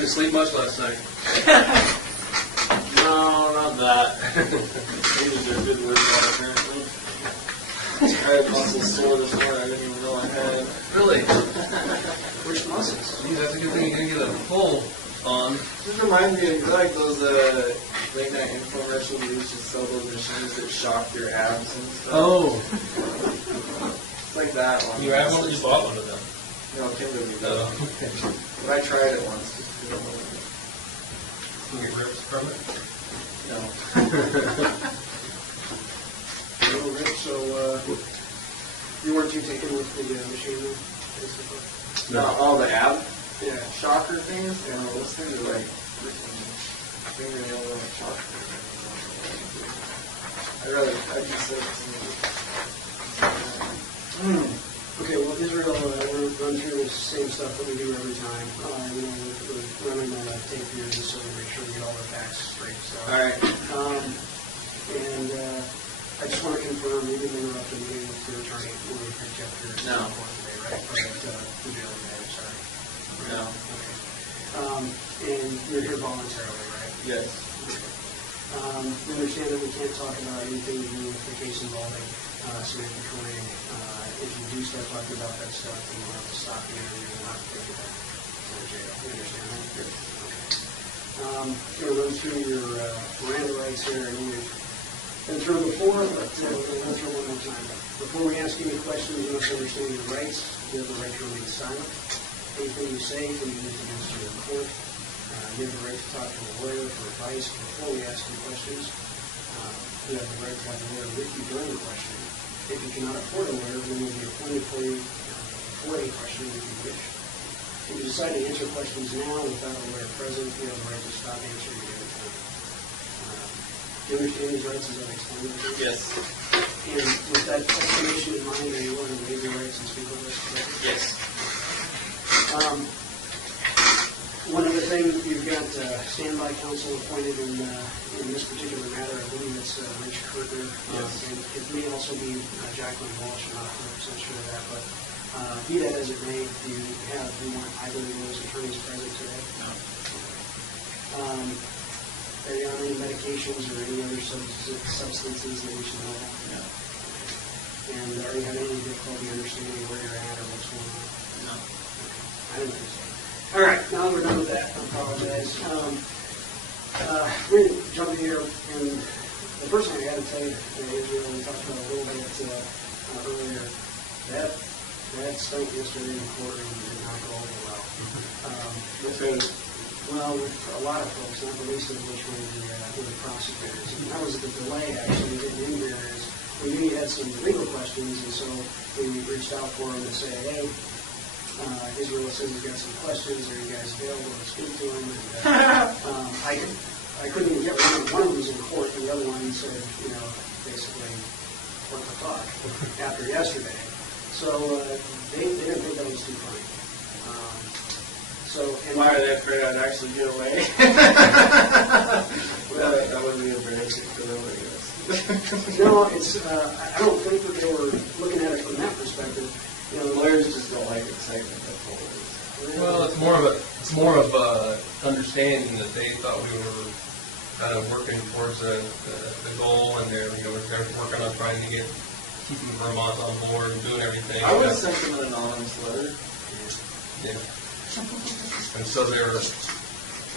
Didn't sleep much last night. No, not that. These are good workout, apparently. I had muscles sore this morning I didn't even know I had. Really? Which muscles? Geez, that's a good thing you didn't get a full on. Just reminds me of like those late night infomercials where you used to sell those machines that shock your abs and stuff. Oh. It's like that one. You have one? You bought one of them? No, Kimberly did. Oh. But I tried it once. Just to get You get rips from it? No. Oh, Rich, so you weren't too taken with the machine then, basically? No, all the ab Yeah. shocker things? You know, those things are like fingernail shocker. I'd just say Okay, well, Israel, we're run through the same stuff that we do every time. We're running the tape here just so we make sure we get all the facts straight. So. all right. And I just want to confirm, we didn't interrupt the meeting with your attorney when we picked up your No. today, right? Or the jail today, sorry. No. Okay. And you're here voluntarily, right? Yes. We understand that we can't talk about anything to do with the case involving Samantha Cohen. If you do start talking about that stuff, then we'll have to stop the interview and not take you back to the jail. You understand that? Good. Okay. I'm going to run through your Miranda rights here, and we've been through it before, but we'll run through it one more time. Before we ask any questions, you must understand your rights. You have the right to remain silent. Anything you say can be used against you in court. You have the right to talk to a lawyer for advice before we ask you questions. You have the right to have a lawyer with you during the question. If you cannot afford a lawyer, then will be appointed for you for a question if you wish. If you decide to answer questions now without a lawyer present, you have the right to stop answering at any time. Do you understand these rights as I've explained them? Yes. And with that explanation in mind, are you willing to waive your rights and speak with us today? Yes. One other thing, you've got standby counsel appointed in this particular matter. I believe it's Rich Kirtner. Yes. And it may also be Jacqueline Walsh. I'm not 100% sure of that. But be that as it may, do you want either of those attorneys present today? No. Are you on any medications or any other substances that we should know about? No. And are you having any difficulty understanding where you're at or what's going on? No. I didn't think so. All right, now we're done with that. I apologize. We're going to jump here, and the first thing I got to tell you, Israel, we talked about a little bit earlier, that stunt yesterday in the courtroom did not go over well. Well, with a lot of folks, not the least of which were the prosecutors. And that was the delay, actually, getting in here is we knew you had some legal questions, and so we reached out for them to say, hey, Israel says he's got some questions. Are you guys available to speak to him? And, I couldn't even get one. One of them was in court, and the other one said, basically, what the fuck, after yesterday. So they didn't think that was too funny. And why are they afraid I'd actually get away? Well, that would be embarrassing for them, I guess. No, I don't think that they were looking at it from that perspective. Lawyers just don't like excitement. That's all it is. Well, it's more of understanding that they thought we were kind of working towards the goal, and they're working on trying to keeping Vermont on board and doing everything. I would have sent them an anonymous letter. Yeah. And so they're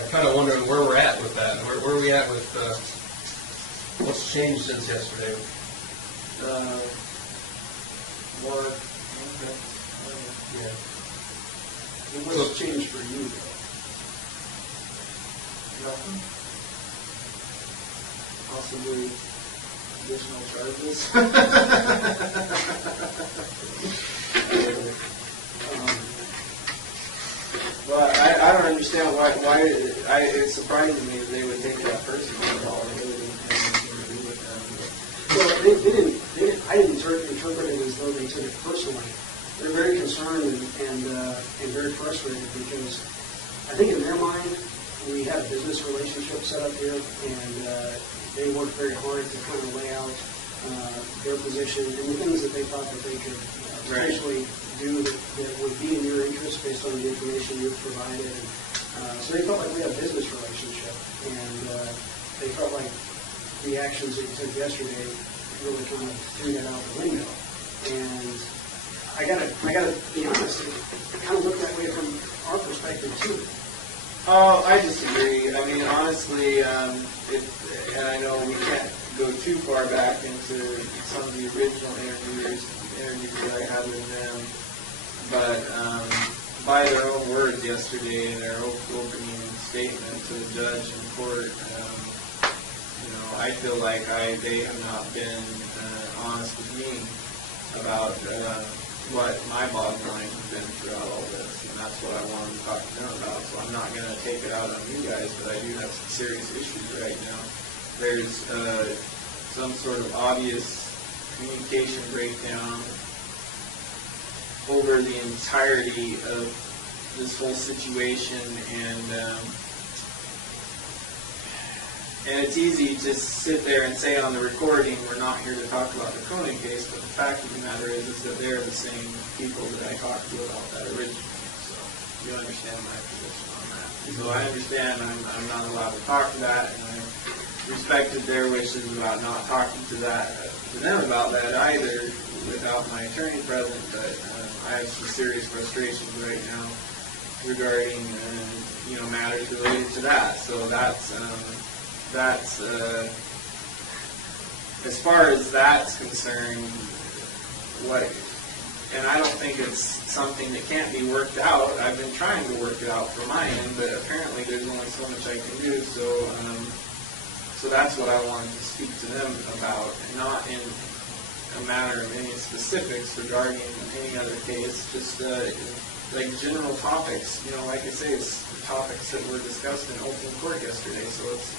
kind of wondering where we're at with that. Where are we at with what's changed since yesterday? More. Yeah. What's changed for you, though? Nothing. Possibly additional charges. But I don't understand why it's surprising to me that they would take it that personally at all. They really didn't have anything to do with them. Well, they didn't. I didn't interpret it as though they took it personally. They're very concerned and very frustrated because I think in their mind we had a business relationship set up here, and they worked very hard to kind of lay out their position and the things that they thought that they could potentially do that would be in your interest based on the information you've provided. And So they felt like we had a business relationship, and they felt like the actions that you took yesterday really kind of threw that out the window. And I gotta be honest, it kind of looked that way from our perspective too. Oh, I disagree. I mean, honestly, and I know we can't go too far back into some of the original interviews that I had with them, but by their own words yesterday in their opening statement to the judge in court, I feel like they have not been honest with me about what my bottom line has been throughout all this, and that's what I wanted to talk to them about. So I'm not going to take it out on you guys, but I do have some serious issues right now. There's some sort of obvious communication breakdown over the entirety of this whole situation, and it's easy to sit there and say on the recording, we're not here to talk about the Cronin case, but the fact of the matter is that they're the same people that I talked to about that originally. So you understand my position on that. So I understand I'm not allowed to talk to that, and I respected their wishes about not talking to them about that either without my attorney present, but I have some serious frustrations right now regarding matters related to that. So that's as far as that's concerned, and I don't think it's something that can't be worked out. I've been trying to work it out for my end, but apparently there's only so much I can do. So that's what I wanted to speak to them about, not in a matter of any specifics regarding any other case, just like general topics. Like I say, it's the topics that were discussed in open court yesterday. So it's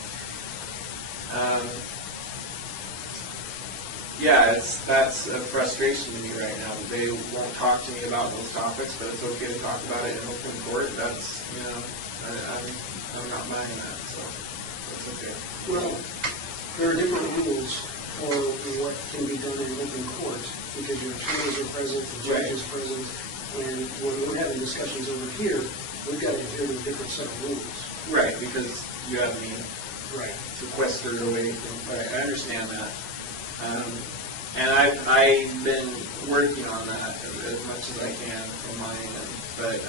that's a frustration to me right now that they won't talk to me about those topics, but it's okay to talk about it in open court. That's I'm not buying that, so that's okay. Well, there are different rules for what can be done in open court because your attorneys are present, the judge is present, and when we're having discussions over here, we've got to adhere to a different set of rules. Right, because you have me sequestered away from. Right, I understand that. And I've been working on that as much as I can from my end. But,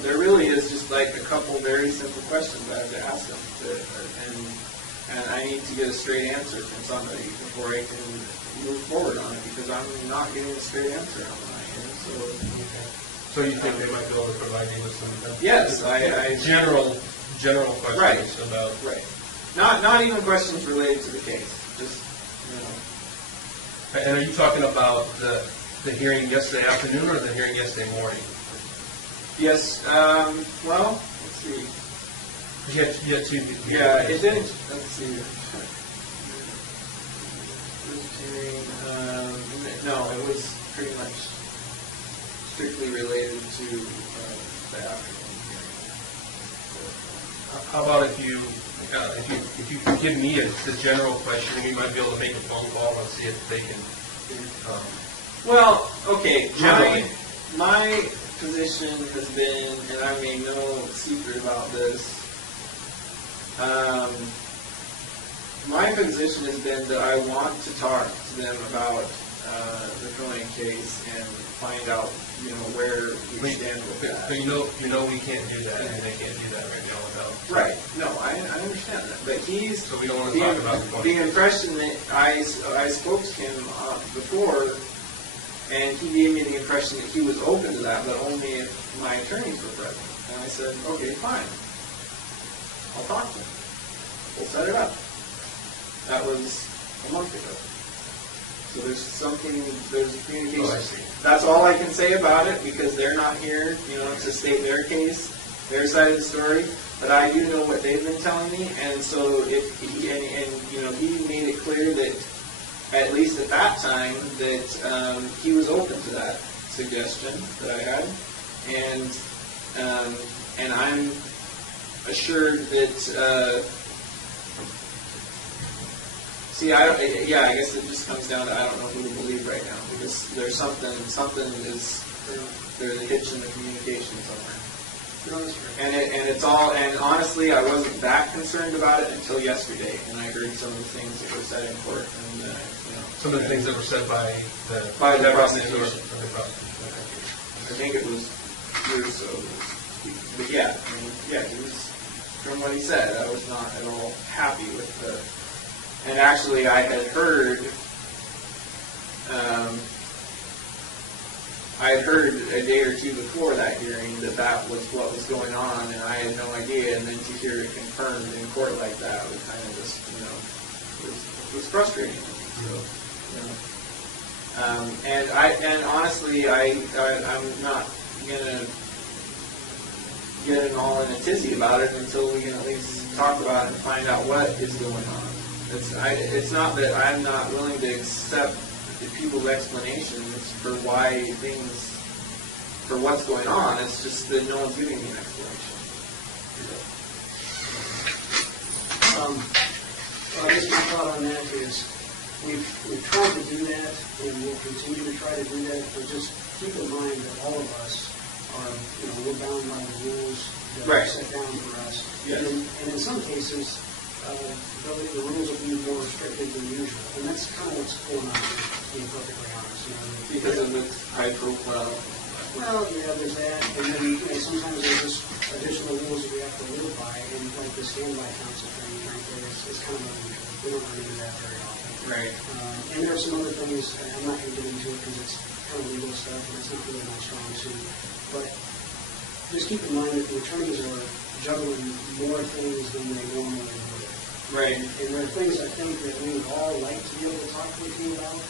there really is just like a couple very simple questions I have to ask them. And I need to get a straight answer from somebody before I can move forward on it, because I'm not getting a straight answer on my end. So you think they might be able to provide you with some yes, general questions about... Right. Not even questions related to the case. Just, And are you talking about the hearing yesterday afternoon or the hearing yesterday morning? Yes. Well, let's see. You had two. Yeah, it didn't. Let's see. First hearing. No, it was pretty much strictly related to the afternoon hearing. How about if you could give me the general question, we might be able to make a phone call and see if they can. Well, okay. My position has been, and I made no secret about this. My position has been that I want to talk to them about the Cronin case and find out, where we stand with that. But you know we can't do that, and they can't do that right now without. Right. No, I understand that. But so we don't want to talk about the impression that I spoke to him before, and he gave me the impression that he was open to that, but only if my attorneys were present. And I said, okay, fine. I'll talk to him. We'll set it up. That was a month ago. So there's communication. Oh, I see. That's all I can say about it, because they're not here, to state their case, their side of the story. But I do know what they've been telling me, and so he made it clear that, at least at that time, that he was open to that suggestion that I had, and I'm assured that. I guess it just comes down to I don't know who to believe right now, because there's there's a hitch in the communication somewhere. No, that's right. And it's all, and honestly, I wasn't that concerned about it until yesterday, and I heard some of the things that were said in court, and some of the things that were said by the prosecution. By the prosecution. I think it was years so. But yeah, I mean, yeah, he was, from what he said, I was not at all happy with the. And actually, I had heard a day or two before that hearing that was what was going on, and I had no idea. And then to hear it confirmed in court like that was kind of just, was frustrating. And honestly, I'm not gonna get all in a tizzy about it until we can at least talk about it and find out what is going on. It's not that I'm not willing to accept the people's explanations for what's going on. It's just that no one's giving me an explanation. I guess my thought on that is we've tried to do that, and we'll continue to try to do that, but just keep in mind that all of us are, we're bound by the rules that are set down for us. Yes. And in some cases, the rules will be more restricted than usual, and that's kind of what's going on, being perfectly honest. Because of the high profile. Well, there's that, and then sometimes there's just additional rules that we have to live by, and like the standby counsel thing, frankly, it's kind of unusual. We don't run into that very often. Right. And there are some other things, and I'm not going to get into it because it's kind of legal stuff, and it's not really my strong suit. But just keep in mind that the attorneys are juggling more things than they normally would. Right. And there are things I think that we would all like to be able to talk with you about,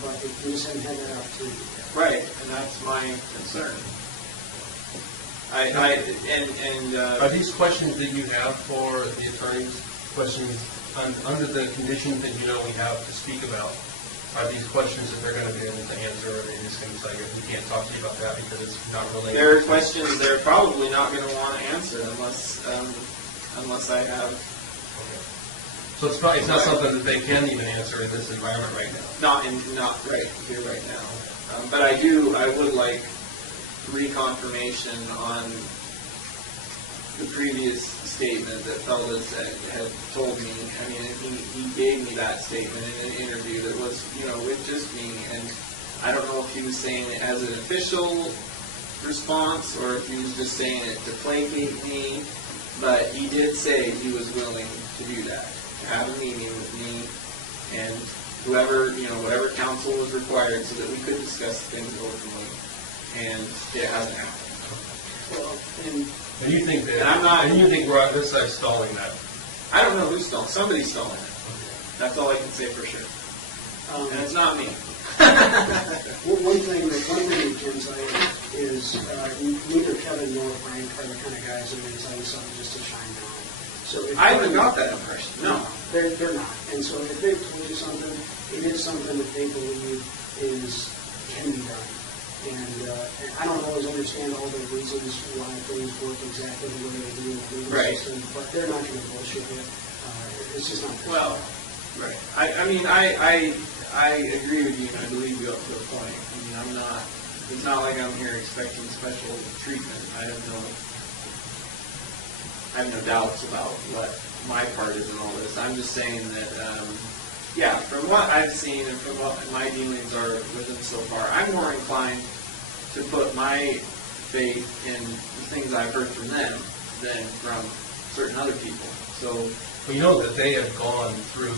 but we just haven't had that opportunity yet. Right, and that's my concern. Are these questions that you have for the attorneys, questions under the conditions that we have to speak about? Are these questions that they're going to be able to answer, or are they just going to say, we can't talk to you about that because it's not related? There are questions they're probably not going to want to answer unless I have. So it's not something that they can even answer in this environment right now. Not right here right now. But I would like reconfirmation on the previous statement that Feldas had told me. I mean, he gave me that statement in an interview that was, with just me, and I don't know if he was saying it as an official response or if he was just saying it to placate me, but he did say he was willing to do that, to have a meeting with me and whoever, whatever counsel was required so that we could discuss things openly, and it hasn't happened. Well, And you think that? And I'm not. And you think we're on this side stalling that? I don't know who's stalling. Somebody's stalling it. That's all I can say for sure. And it's not me. One thing we can say is neither Kevin nor Frank are the kind of guys that are going to tell you something just to shine down. So I haven't got that impression. No. They're not. And so if they've told you something, it is something that they believe can be done. And I don't always understand all the reasons why things work exactly the way they do in the legal system, but they're not going to bullshit it. It's just not. Well, right. I mean, I agree with you, and I believe you up to a point. I mean, I'm not. It's not like I'm here expecting special treatment. I have no doubts about what my part is in all this. I'm just saying that, from what I've seen and from what my dealings are with them so far, I'm more inclined to put my faith in the things I've heard from them than from certain other people. So, well, you know that they have gone through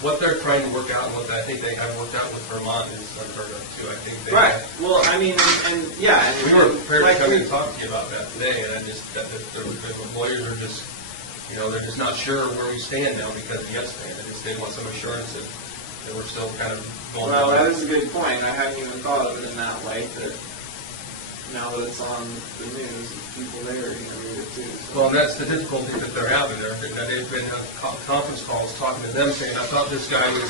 what they're trying to work out, and what I think they have worked out with Vermont is unheard of too. I think they right. Well, I mean, and we were prepared to come and talk to you about that today, and the lawyers are just, they're just not sure where we stand now because of yesterday. They want some assurance that we're still kind of going. Well, that is a good point. I hadn't even thought of it in that way. That now that it's on the news, people there are going to read it too. So. Well, and that's the difficulty that they're having. They've been conference calls talking to them, saying, "I thought this guy was,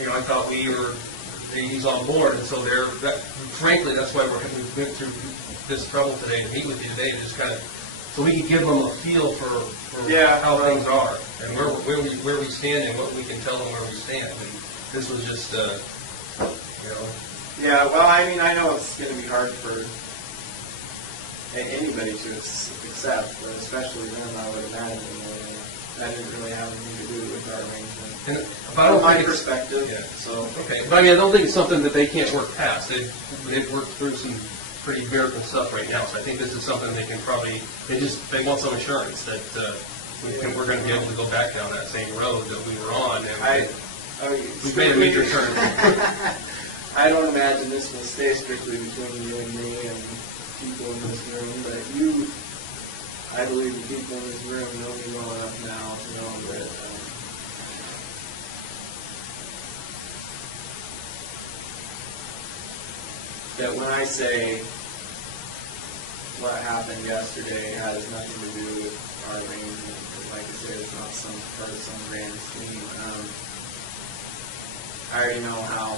I thought he's on board," and so frankly, that's why we went through this trouble today to meet with you today, just kind of. So we can give them a feel for how things are and where we stand and what we can tell them where we stand. I mean, this was just, Yeah, well, I mean, I know it's going to be hard for anybody to accept, but especially them, I would imagine. That didn't really have anything to do with our arrangement. And, but I don't From my think it's- perspective, Yeah. so. Okay, but I mean, I don't think it's something that they can't work past. They've worked through some pretty miracle stuff right now, so I think this is something they can probably, they want some assurance that we're going to be able to go back down that same road that we were on. And we've made a major turn. I don't imagine this will stay strictly between you and me and people in this room, but I believe the people in this room know me well enough now to know that when I say what happened yesterday has nothing to do with our arrangement, because like I said, it's not some part of some grand scheme. I already know how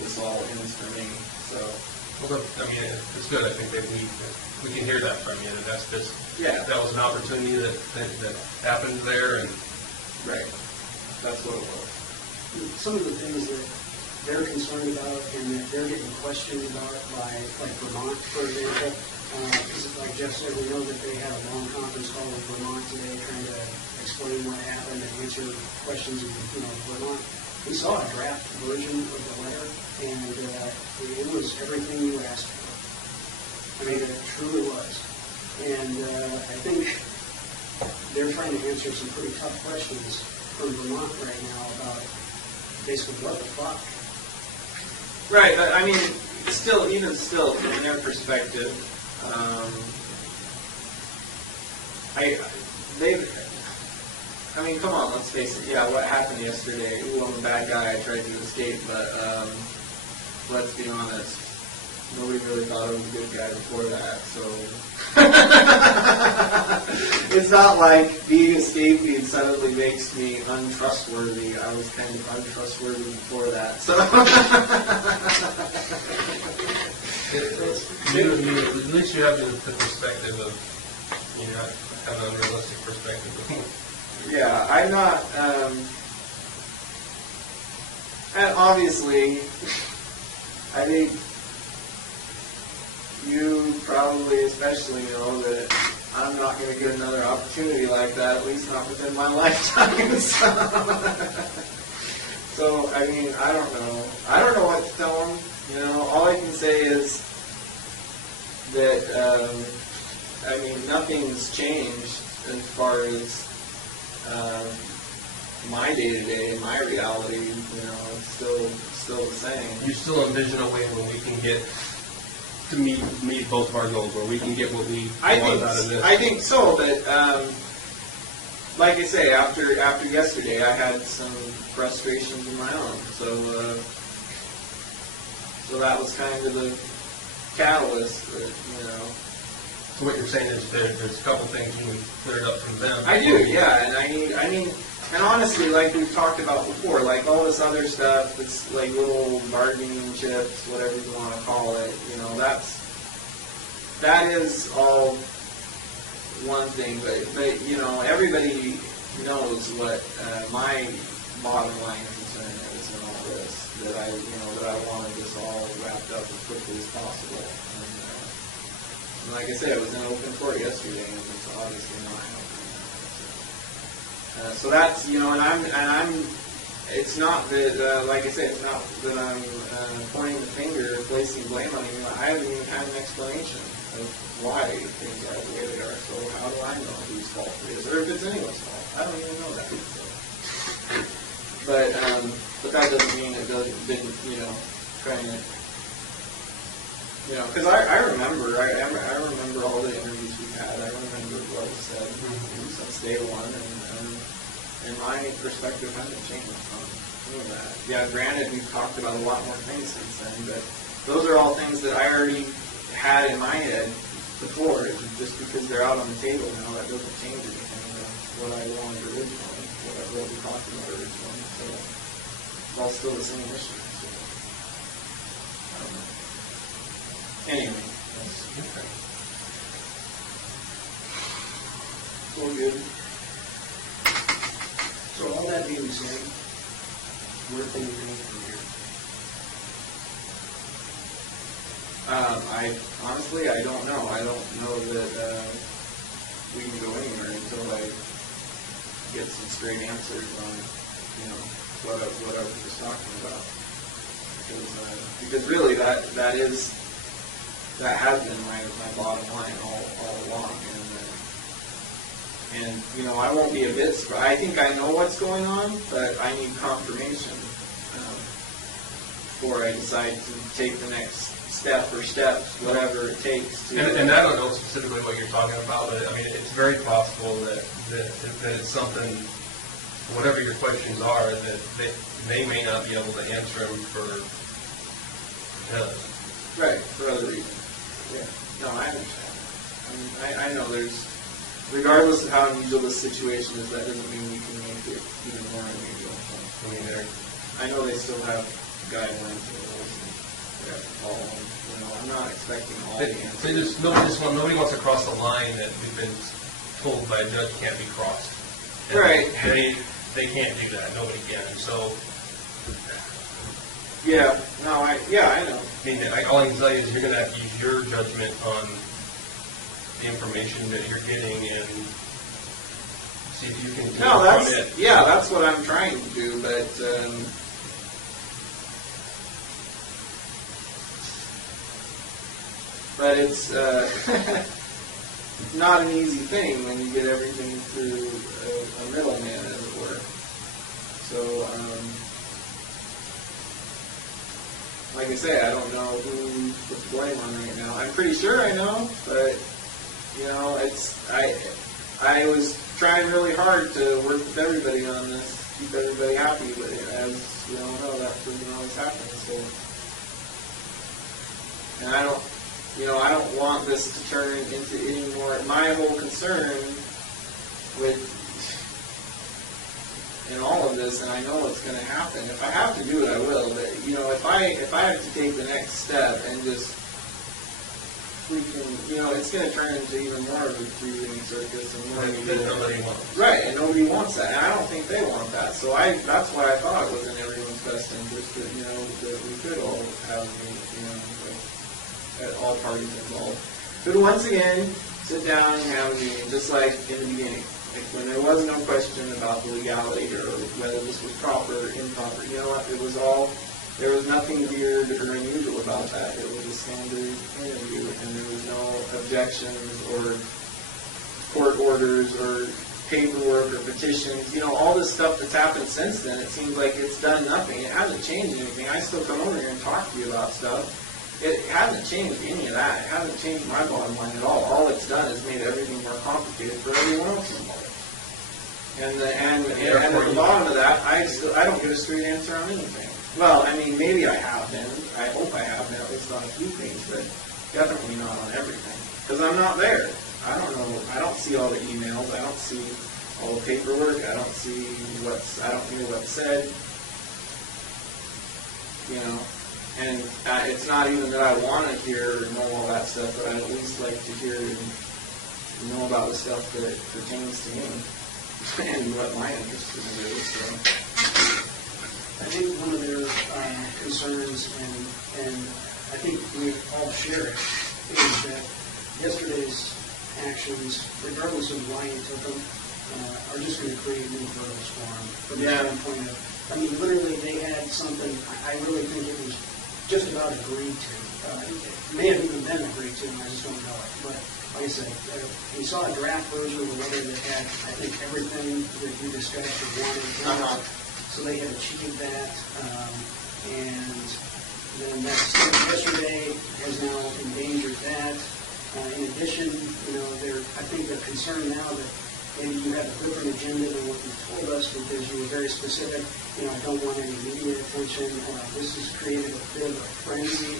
this all ends for me, so. Well, I mean, it's good. I think that we can hear that from you. That that's just that was an opportunity that happened there, and right. That's what it was. Some of the things that they're concerned about and that they're getting questioned about by, like Vermont, for example. Because like Jeff said, we know that they had a long conference call with Vermont today, trying to explain what happened and answer questions of Vermont. We saw a draft version of the letter, and it was everything you asked for. I mean, it truly was. And I think they're trying to answer some pretty tough questions from Vermont right now about basically what the fuck. Right, but I mean, even still, from their perspective, I mean, come on, let's face it. Yeah, what happened yesterday? Ooh, I'm a bad guy. I tried to escape, but let's be honest. Nobody really thought I was a good guy before that, so it's not like being escaping suddenly makes me untrustworthy. I was kind of untrustworthy before that, so. At least you have the perspective of, have an unrealistic perspective. Yeah, I'm not, and obviously, I think you probably especially know that I'm not going to get another opportunity like that, at least not within my lifetime. So, I mean, I don't know. I don't know what to tell them. All I can say is that, nothing's changed as far as my day-to-day, my reality, it's still the same. You still envision a way when we can get to meet both of our goals, where we can get what we want out of this? I think so, but like I say, after yesterday, I had some frustrations of my own. So that was kind of the catalyst, So what you're saying is there's a couple things you need cleared up from them. I do, yeah, and I mean, and honestly, like we've talked about before, like all this other stuff that's like little bargaining chips, whatever you want to call it, that is all one thing, but everybody knows what my bottom line concern is in all this, that I wanted this all wrapped up as quickly as possible. And like I said, it was in open court yesterday, and it's obviously not happening. So that's, and I'm, it's not that, like I said, it's not that I'm pointing the finger or placing blame on you. I haven't even had an explanation of why things are the way they are. So how do I know whose fault it is, or if it's anyone's fault? I don't even know that. So. But that doesn't mean it didn't, trying to. Because I remember all the interviews we've had. I remember what was said since day one, and my perspective hasn't changed on that. Yeah, granted, we've talked about a lot more things since then, but those are all things that I already had in my head before. Just because they're out on the table now, that doesn't change anything of what I wanted originally, what we talked about originally. So it's all still the same issue. Anyway, that's okay. All good. So all that being said, where can we go from I honestly, I don't know. I don't know that we can go anywhere until I get some straight answers on, what I was just talking about. Because really, that has been my bottom line all along. And I won't be a bit surprised. I think I know what's going on, but I need confirmation before I decide to take the next step or steps, whatever it takes to... And I don't know specifically what you're talking about, but I mean, it's very possible that it's something, whatever your questions are, that they may not be able to answer them for Right, for other reasons. Yeah. No, I understand. I mean, I know there's... Regardless of how unusual this situation is, that doesn't mean we can make it even more unusual. I mean, I know they still have guidelines and rules and all. I'm not expecting all the answers. Nobody wants to cross the line that we've been told by a judge can't be crossed. And right. They can't do that. Nobody can. And so. Yeah. No. I know. I mean, all I can tell you is you're going to have to use your judgment on the information that you're getting and see if you can. No, that's what I'm trying to do, but. But it's not an easy thing when you get everything through a middleman, as it were. So, like I say, I don't know who to blame on right now. I'm pretty sure I know, but I was trying really hard to work with everybody on this, keep everybody happy, but as we all know, that doesn't always happen. So, and I don't want this to turn into any more. My whole concern in all of this, and I know it's going to happen. If I have to do it, I will. But if I have to take the next step and just freaking, it's going to turn into even more of a three-ring circus, and nobody wants. Right, and nobody wants that, and I don't think they want that. So that's why I thought it was in everyone's best interest that that we could all have all parties involved. But once again, sit down and have a meeting, just like in the beginning. Like when there was no question about the legality or whether this was proper or improper. You know what? There was nothing weird or unusual about that. It was a standard interview, and there was no objections or court orders or paperwork or petitions. All this stuff that's happened since then, it seems like it's done nothing. It hasn't changed anything. I still come over here and talk to you about stuff. It hasn't changed any of that. It hasn't changed my bottom line at all. All it's done is made everything more complicated for everyone else involved. And at the bottom of that, I don't get a straight answer on anything. Well, I mean, maybe I have been. I hope I have been, at least on a few things, but definitely not on everything. Because I'm not there. I don't know. I don't see all the emails. I don't see all the paperwork. I don't hear what's said. And it's not even that I want to hear or know all that stuff, but I'd at least like to hear and know about the stuff that pertains to me and what my interest in it is. So. I think one of their concerns, and I think we all share it, is that yesterday's actions, regardless of why you took them, are just going to create new hurdles for them. From the standpoint of, literally they had something, I really think it was just about agreed to. It may have even been agreed to, and I just don't know it. But like I said, we saw a draft version of a letter that had, I think, everything that we discussed or wanted. So they had achieved that. And then that yesterday has now endangered that. In addition, I think they're concerned now that maybe you have a different agenda than what you told us because you were very specific. I don't want any media attention. This has created a bit of a frenzy.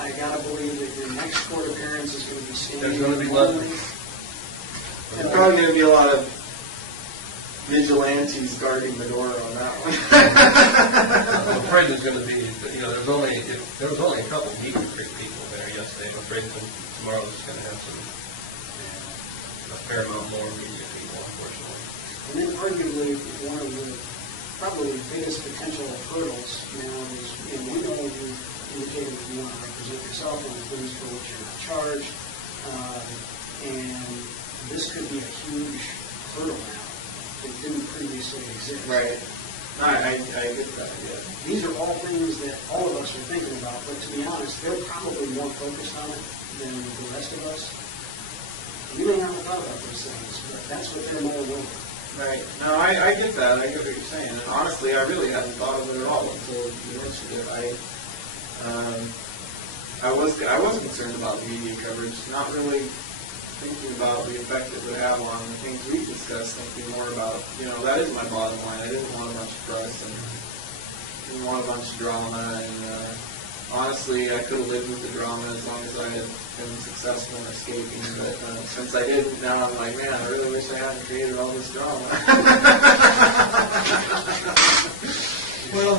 I gotta believe that your next court appearance is going to be standing. There's going to be lonely. There's probably going to be a lot of vigilantes guarding the door on that one. I'm afraid there's going to be, there was only a couple meet and greet people there yesterday. I'm afraid tomorrow's just going to have a fair amount more media people, unfortunately. And then arguably one of the probably biggest potential hurdles now is, we know you indicated that you want to represent yourself on the things for which you're not charged. And this could be a huge hurdle now that didn't previously exist. Right. I get that, yeah. These are all things that all of us are thinking about, but to be honest, they're probably more focused on it than the rest of us. We may not have thought about those things, but that's what they're more willing. Right. No, I get that. I get what you're saying. And honestly, I really hadn't thought of it at all until you mentioned it. I was concerned about the media coverage, not really thinking about the effect it would have on the things we discussed, thinking more about, that is my bottom line. I didn't want a bunch of press and didn't want a bunch of drama. And honestly, I could have lived with the drama as long as I had been successful in escaping. But since I didn't, now I'm like, man, I really wish I hadn't created all this drama. Well,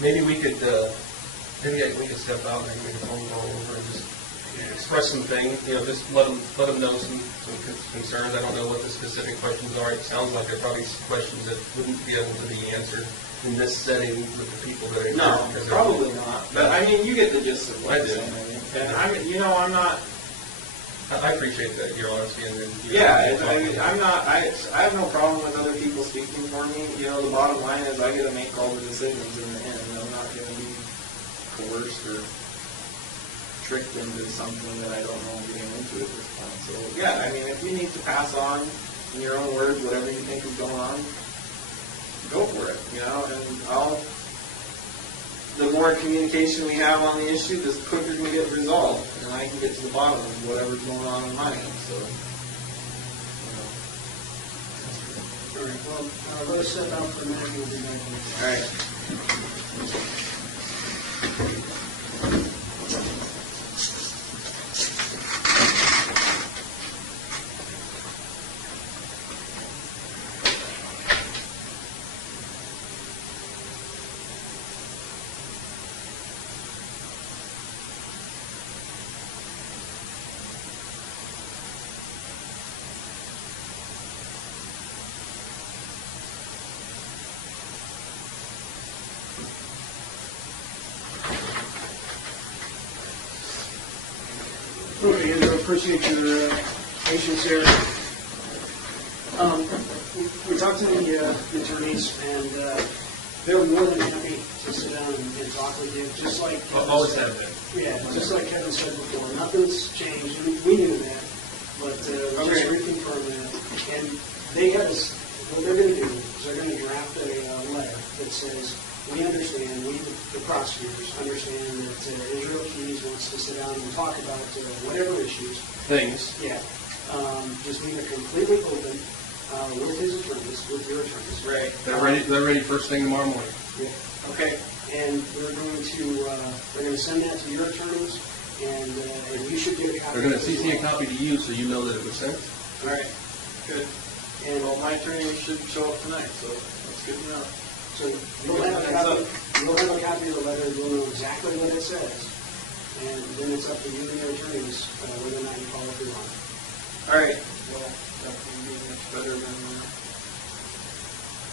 maybe we could step out and make a phone call over and just express some things. Just let them know some concerns. I don't know what the specific questions are. It sounds like they're probably questions that wouldn't be able to be answered in this setting with the people that are No, here. probably not. But I mean, you get the gist of what I I'm do. saying. And I'm not. I appreciate that, your honesty and Yeah, I have no problem with other people speaking for me. The bottom line is I get to make all the decisions in the end. I'm not going to be coerced or tricked into something that I don't know I'm getting into at this point. So yeah, I mean, if you need to pass on in your own words whatever you think is going on, go for it. And the more communication we have on the issue, the quicker we get resolved, and I can get to the bottom of whatever's going on in my end. So. All right, well, let us step out for a minute and we'll be back. All right. Okay, Andrew, I appreciate your patience here. We talked to the attorneys, and they're more than happy to sit down and talk with you, just like always have been. Yeah, just like Kevin said before, nothing's changed. We knew that, but just reconfirm that. And they have this. What they're going to do is they're going to draft a letter that says, we understand, we, the prosecutors, understand that Israel Keys wants to sit down and talk about whatever issues. Things. Yeah. Just leave it completely open with his attorneys, with your attorneys. Right. They're ready first thing tomorrow morning. Yeah. Okay. And they're going to send that to your attorneys, and you should get a copy. They're going to CC a copy to you so you know that it was sent. All right. Good. And well, my attorney should show up tonight, so that's good to know. So you'll have a copy of the letter, you'll know exactly what it says, and then it's up to you and your attorneys whether or not you follow through on it. All right. Well, that would be much better than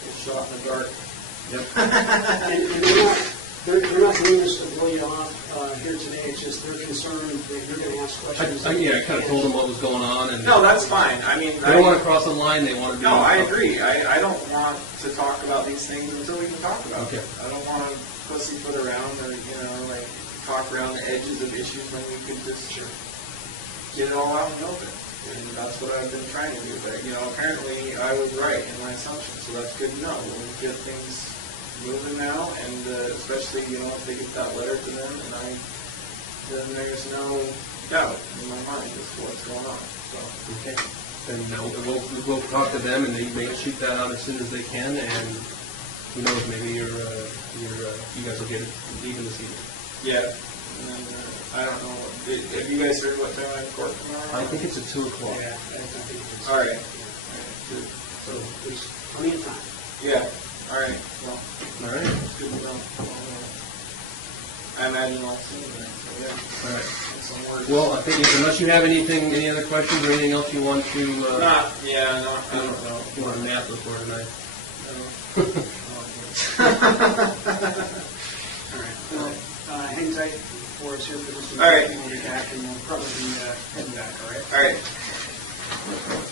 get shot in the dark. Yep. And they're not doing this to blow you off here today. It's just they're concerned that you're going to ask questions. I kind of told them what was going on, and No, that's fine. I mean, they don't want to cross the line. They want to be. No, I agree. I don't want to talk about these things until we can talk about Okay. them. I don't want to pussyfoot around or talk around the edges of issues when we could just get it all out in the open. And that's what I've been trying to do. But apparently I was right in my assumption, so that's good to know. We'll get things moving now, and especially if they get that letter to them, and then there's no doubt in my mind as to what's going on. So Okay. And we'll talk to them, and they may shoot that out as soon as they can. And who knows? Maybe you guys will get it even this evening. Yeah. And then, I don't know. Have you guys heard what time I have court tomorrow? I think it's at 2 o'clock. Yeah, I think it is. All right. Good. So there's plenty of time. Yeah. All right. Well, All right. that's good to know. I imagine I'll see you then. So yeah. All right. Some words. Well, I think unless you have any other questions or anything else you want to. I don't know. You want to nap before tonight? All right. Well, hang tight for us here for just a All right. minute. We'll be back, and we'll probably be heading back, all right? All right.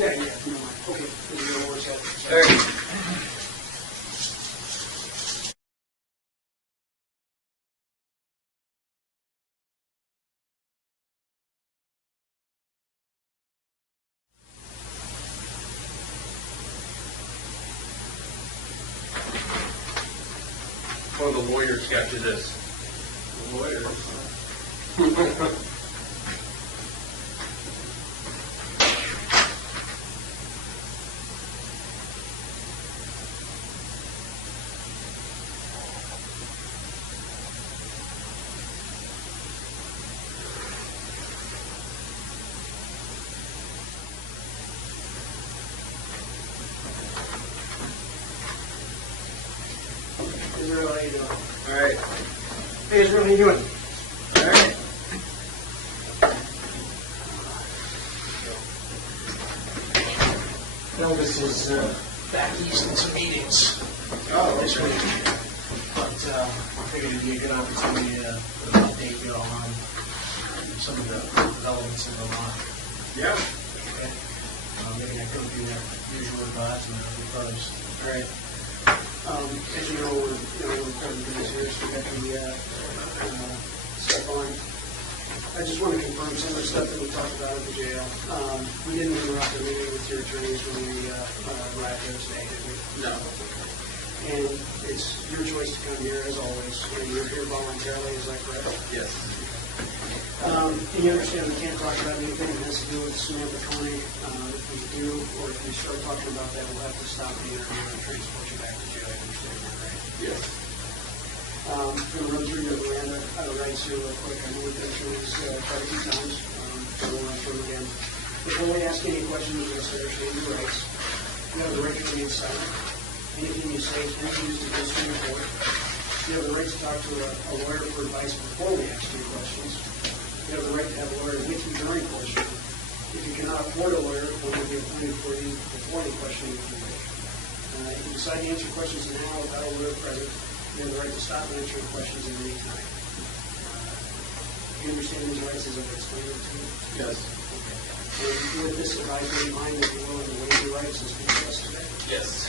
Yeah, if you don't mind. Okay, there's no more set. There. One of the lawyers got you this. The lawyers. Israel, how you doing? All right. Hey, Israel, how you doing? All right. Elvis is back east in some meetings Oh, this okay. week, but I figured it'd be a good opportunity to update you on some of the developments in Vermont. Yeah. Okay? Maybe I could do that usual advisement of the post. All right. As you know, we're recording for this year, so we got the stuff on. I just want to confirm some of the stuff that we talked about at the jail. We didn't interrupt the meeting with your attorneys when we arrived there today, did we? No. And it's your choice to come here, as always, and you're here voluntarily, is that correct? Yes. And you understand we can't talk about anything that has to do with Samantha Coney. If we do, or if we start talking about that, we'll have to stop the interview and transport you back to jail. I understand that, right? Yes. I'm going to run through your Miranda rights here real quick. I know we've been through this quite a few times, so we'll run through it again. Before we ask any questions, you're going to understand your rights. You have the right to remain silent. Anything you say can be used against you in court. You have the right to talk to a lawyer for advice before we ask you questions. You have the right to have a lawyer with you during questioning. If you cannot afford a lawyer, one will be appointed for you before any questioning if you wish. If you decide to answer questions now without a lawyer present, you have the right to stop answering questions at any time. You understand these rights as I've explained them to you? Yes. Okay. And with this advisory in mind, if you're willing to waive your rights as discussed today. Yes.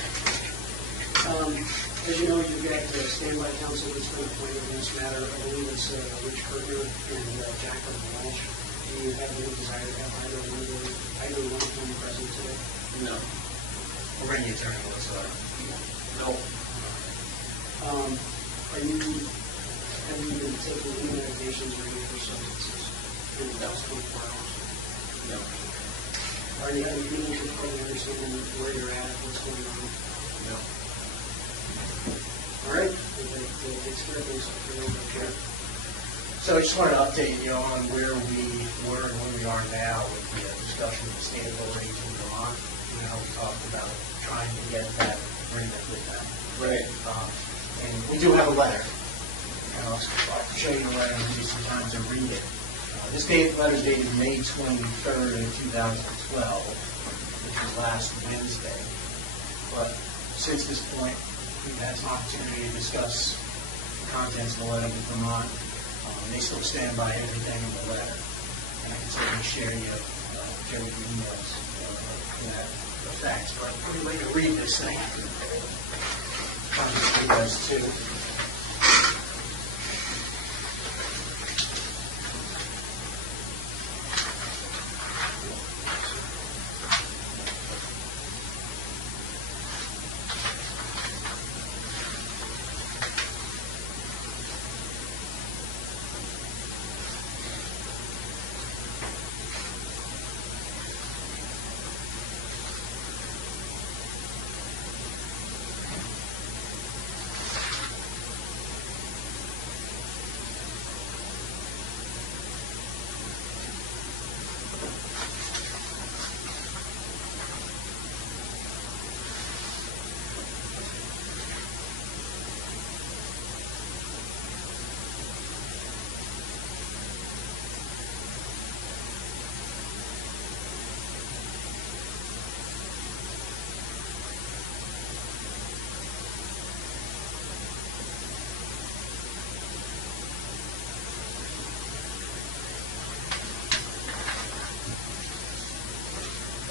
As you know, you've got standby counsel that's been appointed in this matter. I believe it's Rich Kirkner and Jacqueline Walsh. Do you have any desire to have either one of them present today? No. Or any attorney whatsoever? No. Have you been taking any medications or any other substances in the past 24 hours? No. Are you having any difficulty understanding where you're at, what's going on? No. All right. That takes care of things. Okay. So I just wanted to update you on where we were and where we are now with the discussion of the state authorities in Vermont. You know, we talked about trying to get that agreement with them. Right. And we do have a letter. And I'll show you the letter and give you some time to read it. This letter is dated May 23rd of 2012, which was last Wednesday. But since this point, we've had some opportunity to discuss the contents of the letter with Vermont. They still stand by everything in the letter. And I can certainly share you the emails to that effect. But let me let you read this thing. Trying to read those too.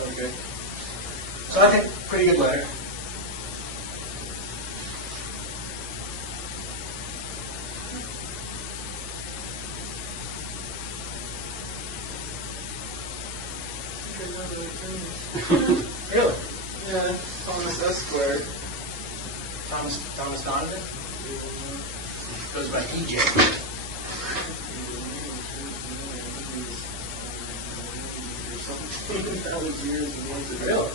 Okay. So I think pretty good letter. Really? Yeah, Thomas Esquire. Thomas Donovan? Goes by EJ. That was years and years ago. Really?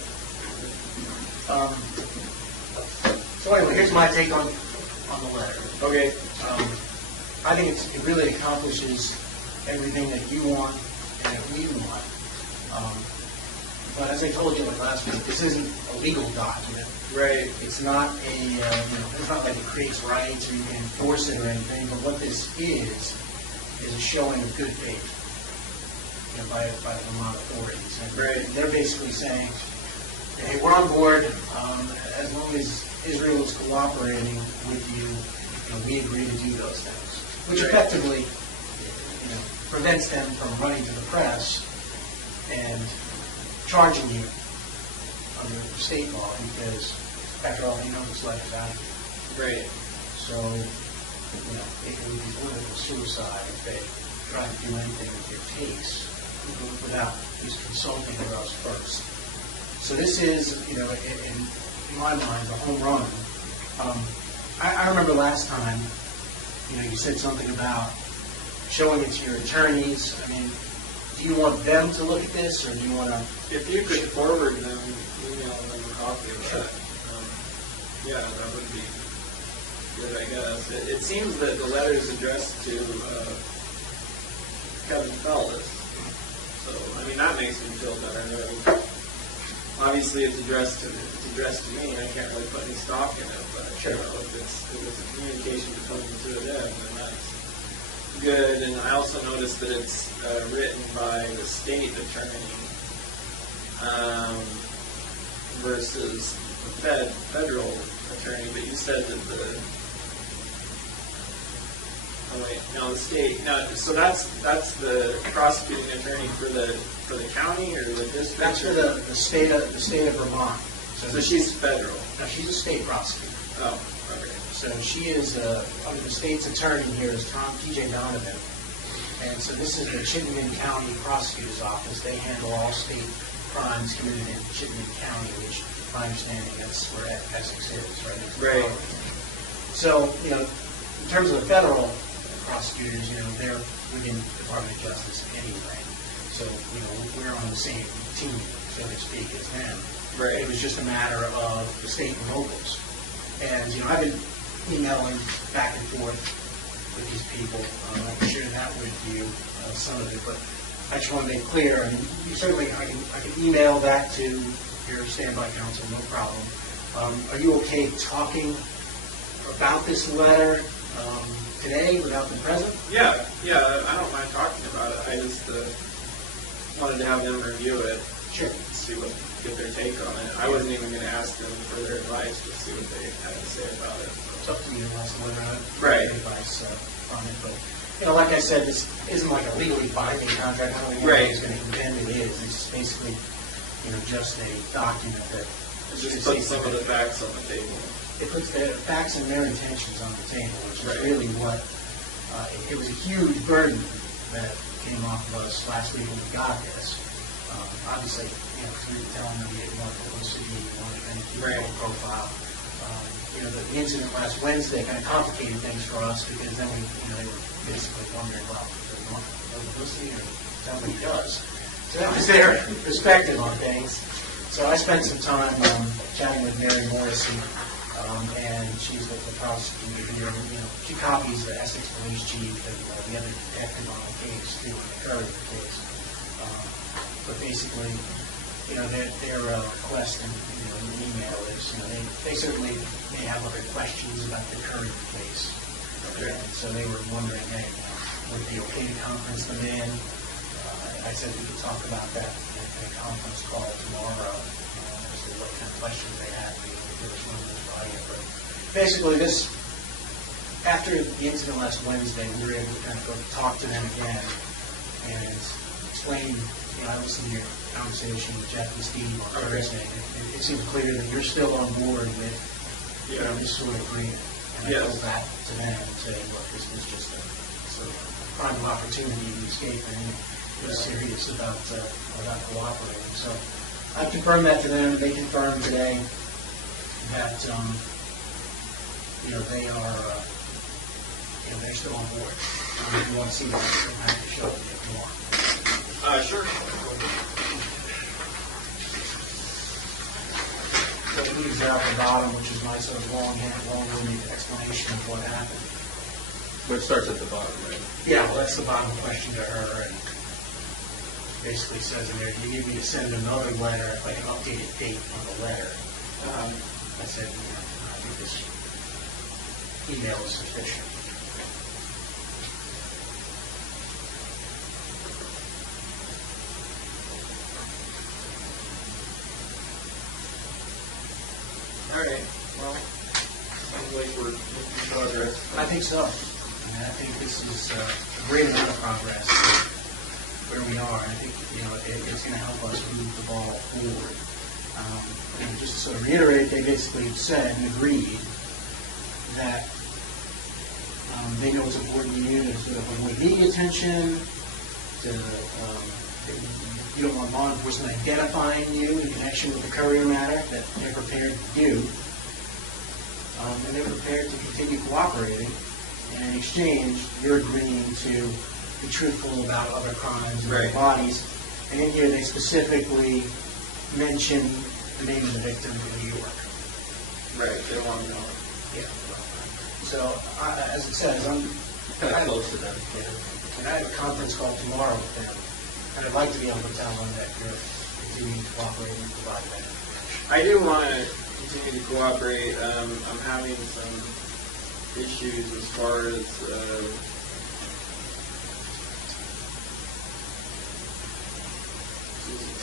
So anyway, here's my take on the letter. Okay. I think it really accomplishes everything that you want and that we want. But as I told you like last week, this isn't a legal document. Right. It's not it's not like it creates rights or you can enforce it or anything. But what this is a showing of good faith, by the Vermont authorities. And Right. they're basically saying, hey, we're on board as long as Israel is cooperating with you. We agree to do those things, which Right. effectively, prevents them from running to the press and charging you under state law, because after all, this letter's out of you. Right. So, it would be political suicide if they try to do anything with your case without just consulting with us first. So this is, in my mind, a home run. I remember last time, you said something about showing it to your attorneys. I mean, do you want them to look at this, or do you want to? If you could forward them, email them a copy of that. Yeah, that would be good, I guess. It seems that the letter is addressed to Kevin Fellis. So, that makes me feel better. Obviously, it's addressed to me. I can't really put any stock in it, but sure. If it's a communication between the two of them, then that's good. And I also noticed that it's written by the state attorney versus the federal attorney. But you said that the state. Now, so that's the prosecuting attorney for the county or the district. That's for the state of Vermont. So she's federal. No, she's a state prosecutor. Oh, okay. So she is under the state's attorney here is T.J. Donovan, and so this is the Chittenden County Prosecutor's Office. They handle all state crimes committed in Chittenden County, which, my understanding, that's where Essex is, right? Right. So, in terms of the federal prosecutors, they're within the Department of Justice anyway. So, we're on the same team, so to speak, as them. Right. It was just a matter of the state and locals. And, I've been emailing back and forth with these people. I can share that with you, some of it, but I just want to make clear, you certainly, I can email that to your standby counsel, no problem. Are you okay talking about this letter today without the present? Yeah, I don't mind talking about it. I just wanted to have them review it. Sure. Get their take on it. I wasn't even going to ask them for their advice, just see what they had to say about it. It's up to you unless you want to Right. advice on it. But, like I said, this isn't like a legally binding contract. I don't think Right. anybody's going to contend it is. It's basically, just a document that Just put some of the facts on the table. it puts the facts and their intentions on the table, which is Right. really what it was a huge burden that came off of us last week when we got this. Obviously, through telling them we didn't want publicity, we wanted to keep Right. a low profile. The incident last Wednesday kind of complicated things for us because then they were basically wondering, well, does he want publicity or somebody does? So that was their perspective on things. So I spent some time chatting with Mary Morrissey, and she's the prosecutor here. She copies the Essex Police Chief and the other detective on the case too, on the current case. But basically, their request in the email is, they certainly may have other questions about the current case. Okay. And so they were wondering, hey, would it be okay to conference them in? I said we could talk about that in a conference call tomorrow, as to what kind of questions they had. There was one that's by it. But basically, after the incident last Wednesday, we were able to kind of go talk to them again and explain I listened to your conversation with Jeff and Steve on Thursday, and it seems clear that you're still on board with this sort of agreement. And I go back to them and say, look, this was just a sort of prime opportunity to escape, and was serious about cooperating. So I confirmed that to them. They confirmed today that they are they're still on board. If you want to see that, you'll have to show it if you want. Sure. So it leaves there at the bottom, which is my sort of long-winded explanation of what happened. But it starts at the bottom, right? Yeah, well, that's the bottom question to her, and basically says in there, do you need me to send another letter, like an updated date on the letter? I said, I think this email is sufficient. All right. Well, sounds like we're making progress. I think so. And I think this is a great amount of progress where we are. I think it's going to help us move the ball forward. And just to sort of reiterate, they basically said and agreed that they know it's important to you to sort of avoid media attention, you don't want law enforcement identifying you in connection with the courier matter, that they're prepared to do. And they're prepared to continue cooperating. And in exchange, you're agreeing to be truthful about other crimes and other bodies. And in here, they specifically mention the name of the victim in New York. Right, they want to know. Yeah. So, as it says, I'm Kind of close to them. and I have a conference call tomorrow with them. And I'd like to be able to tell them that you're continuing to cooperate and provide that information. I do want to continue to cooperate. I'm having some issues as far as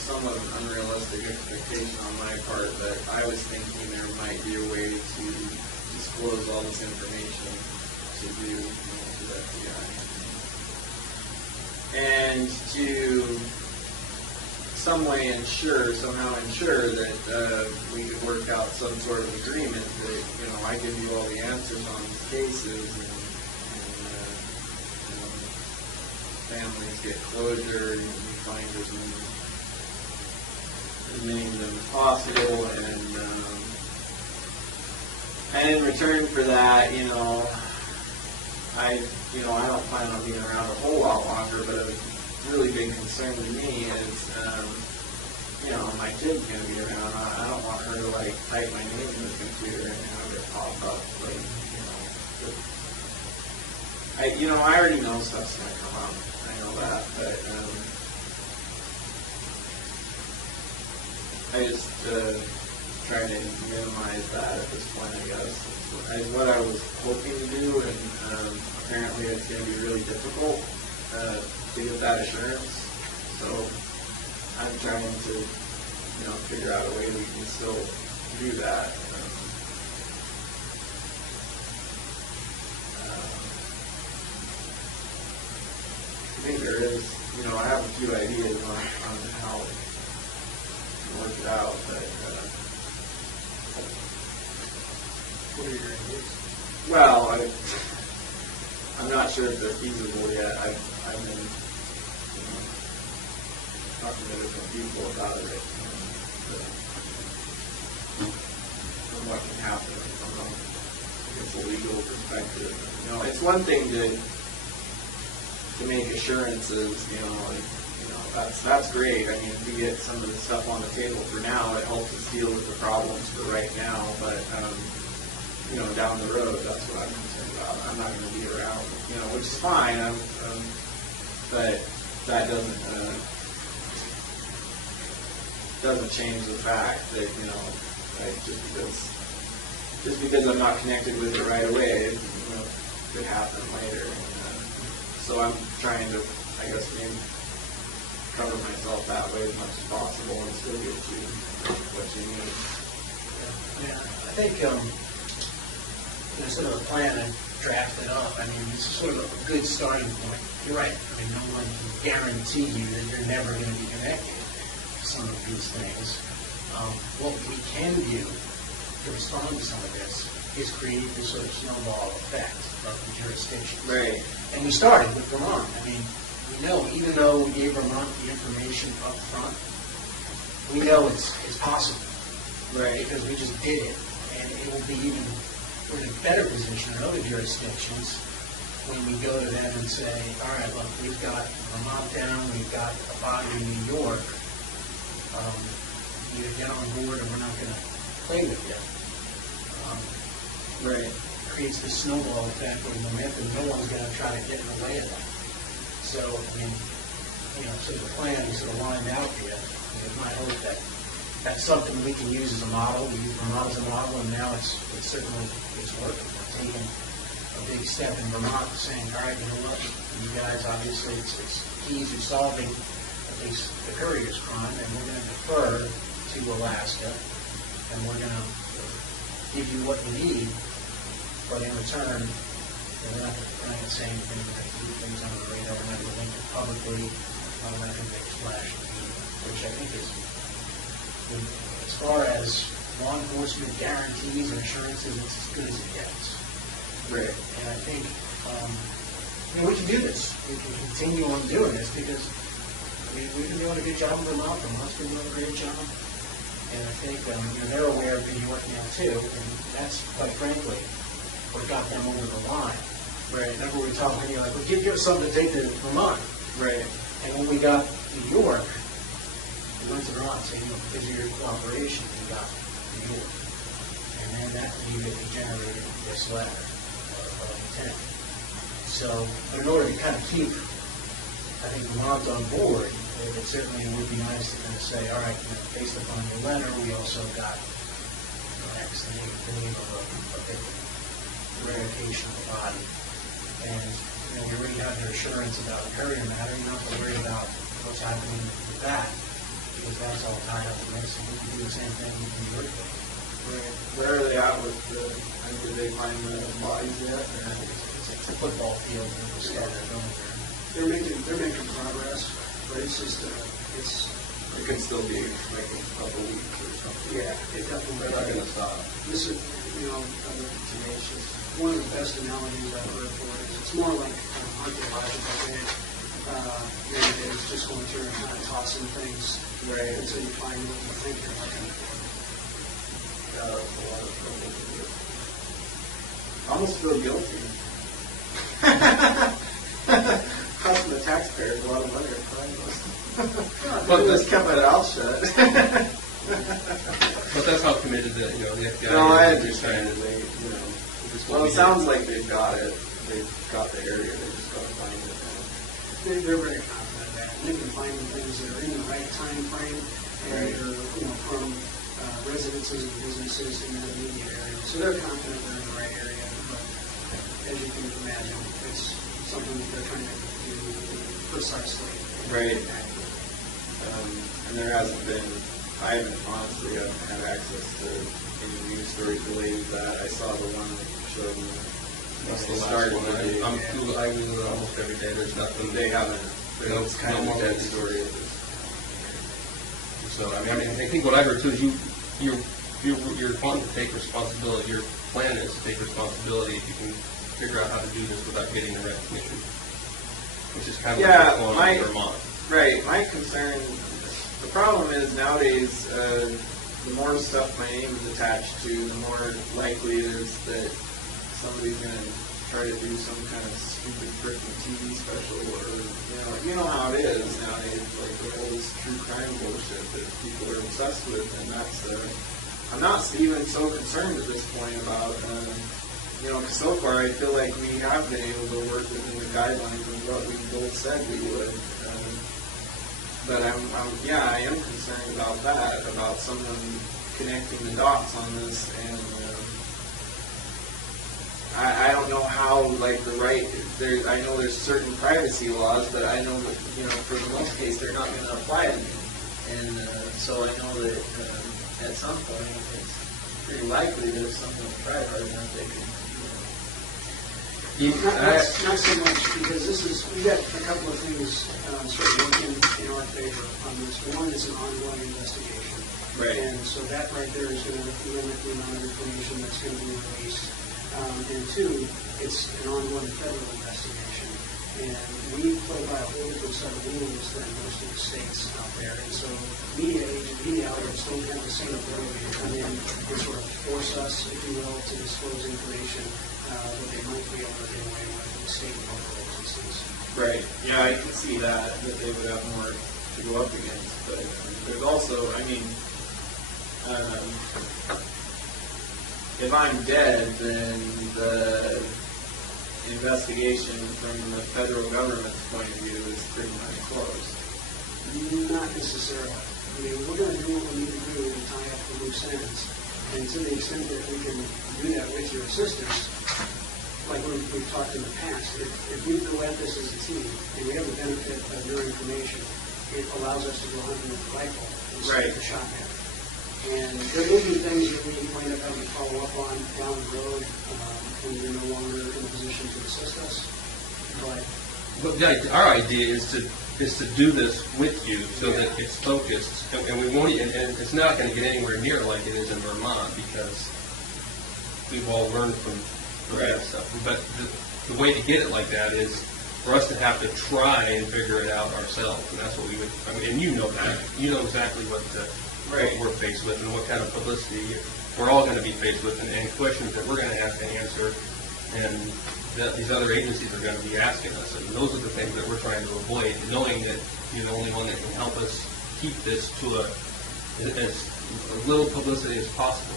somewhat of an unrealistic expectation on my part, but I was thinking there might be a way to disclose all this information to you, to the FBI. And to some way somehow ensure that we could work out some sort of agreement that, I give you all the answers on these cases and families get closure and we find as many of them as possible, and in return for that, I don't plan on being around a whole lot longer, but a really big concern to me is, my kid's going to be around. I don't want her to, type my name in the computer and have it pop up, I already know stuff's going to come up. I know that, but, I just try to minimize that at this point, I guess. It's what I was hoping to do, and apparently it's going to be really difficult to get that assurance. So I'm trying to, figure out a way we can still do that. I think there is, I have a few ideas on how to work it out, but What are your ideas? well, I'm not sure if they're feasible yet. I've been talking to different people about it, from what can happen from a legal perspective. It's one thing to make assurances, that's great. I mean, if we get some of the stuff on the table for now, it helps us deal with the problems for right now, but down the road, that's what I'm concerned about. I'm not going to be around, which is fine, but that doesn't change the fact that, just because I'm not connected with it right away, it could happen later. So I'm trying to, I guess, maybe cover myself that way as much as possible and still get you what you need. Yeah, I think sort of a plan, and drafted up. I mean, it's sort of a good starting point. You're right. I mean, no one can guarantee you that you're never going to be connected to some of these things. What we can do to respond to some of this is create this sort of snowball effect of the jurisdiction. Right. And we started with Vermont. I mean, we know, even though we gave Vermont the information up front, we know it's possible. Right. Because we just did it. And it will be even, we're in a better position than other jurisdictions when we go to them and say, all right, look, we've got Vermont down, we've got a body in New York, either get on board or we're not going to play with you. Right. Creates this snowball effect where momentum, no one's going to try to get in the way of that. So, I mean, so the plan is sort of lined out here. It's my hope that that's something we can use as a model. We use Vermont as a model, and now it's certainly working. We're taking a big step in Vermont, saying, all right, you know what, you guys, obviously, it's keys to solving at least the courier's crime, and we're going to defer to Alaska, and we're going to give you what you need, but in return, we're not going to say anything. We're going to keep things on the radar. We're not going to link it publicly. We're not going to make splash, which I think is, as far as law enforcement guarantees and assurances, it's as good as it gets. Right. And I think, we can do this. We can continue on doing this because we've been doing a good job in Vermont. Vermont's been doing a great job. And I think they're aware of New York now too, and that's, quite frankly, what got them over the line. Right. Remember we were talking, like, well, give us something to take to Vermont. Right. And when we got New York, we went to Vermont saying, because of your cooperation, we got New York. And then that immediately generated this letter of intent. So, but in order to kind of keep, I think, Vermont on board, it certainly would be nice to kind of say, all right, based upon your letter, we also got X, the name of a victim, verification of the body. And we already have your assurance about the courier matter. You don't have to worry about what's happening with that, because that's all tied up in this. And we can do the same thing with New York. Right. Where are they at with did they find the bodies yet? It's a football field and we'll start going there. They're making progress. But it's just, it could still be like a couple weeks or something. Yeah, they're not going to stop. This is, tenacious. One of the best analogies I've heard for it is it's more like archaeological thing. It's just going through and kind of tossing things, right, until you find what you think you're looking for. Yeah, that's a lot of trouble to do. I almost feel guilty. Costing the taxpayers a lot of money to find us. But just kept my mouth shut. But that's how committed the FBI. No, I understand that they, well, it sounds like they've got it. They've got the area. They just got to find it. They're very confident of that. They can find things that are in the right time frame and are, from residences and businesses in the immediate area. So they're confident they're in the right area. But as you can imagine, it's something that they're trying to do precisely. Right. And there hasn't been, I haven't honestly had access to any news stories related to that. I saw the one that showed me. That's the last one. I Google it almost every day. There's nothing. They haven't. It's kind of a dead story. So I think what I heard too is you're wanting to take responsibility. Your plan is to take responsibility if you can figure out how to do this without getting the recognition, which is kind of what's going on in Vermont. Right. My concern, the problem is nowadays, the more stuff my name is attached to, the more likely it is that somebody's going to try to do some kind of stupid freaking TV special, or you know how it is nowadays, like all this true crime bullshit that people are obsessed with, and that's I'm not even so concerned at this point about because so far I feel like we have been able to work within the guidelines of what we both said we would. But I am concerned about that, about someone connecting the dots on this, and I don't know how, I know there's certain privacy laws, but I know that, for the most case, they're not going to apply to me. And so I know that at some point, it's pretty likely that if someone's tried hard enough, they can, Not so much, because we've got a couple of things sort of working in our favor on this. One is an ongoing investigation. Right. And so that right there is going to limit the amount of information that's going to be released. And two, it's an ongoing federal investigation. And we play by a whole different set of rules than most of the states out there. And so media outlets don't have the same ability to come in and sort of force us, if you will, to disclose information that they might be able to get away with in state and local agencies. Right. Yeah, I can see that they would have more to go up against. But there's also, I mean, if I'm dead, then the investigation from the federal government's point of view is pretty much closed. Not necessarily. I mean, we're going to do what we need to do to tie up the loose ends. And to the extent that we can do that with your assistance, like we've talked in the past, if we go at this as a team and we have the benefit of your information, it allows us to go hunting with a rifle instead of a shotgun. And there may be things that we might have to follow up on down the road when you're no longer in a position to assist us. But our idea is to do this with you so that it's focused, and we won't. And it's not going to get anywhere near like it is in Vermont because we've all learned from that stuff. But the way to get it like that is for us to have to try and figure it out ourselves, and that's what we would. I mean, and you know that. You know exactly what we're faced with and what kind of publicity we're all going to be faced with, and questions that we're going to have to answer, and that these other agencies are going to be asking us. And those are the things that we're trying to avoid, knowing that you're the only one that can help us keep this to as little publicity as possible.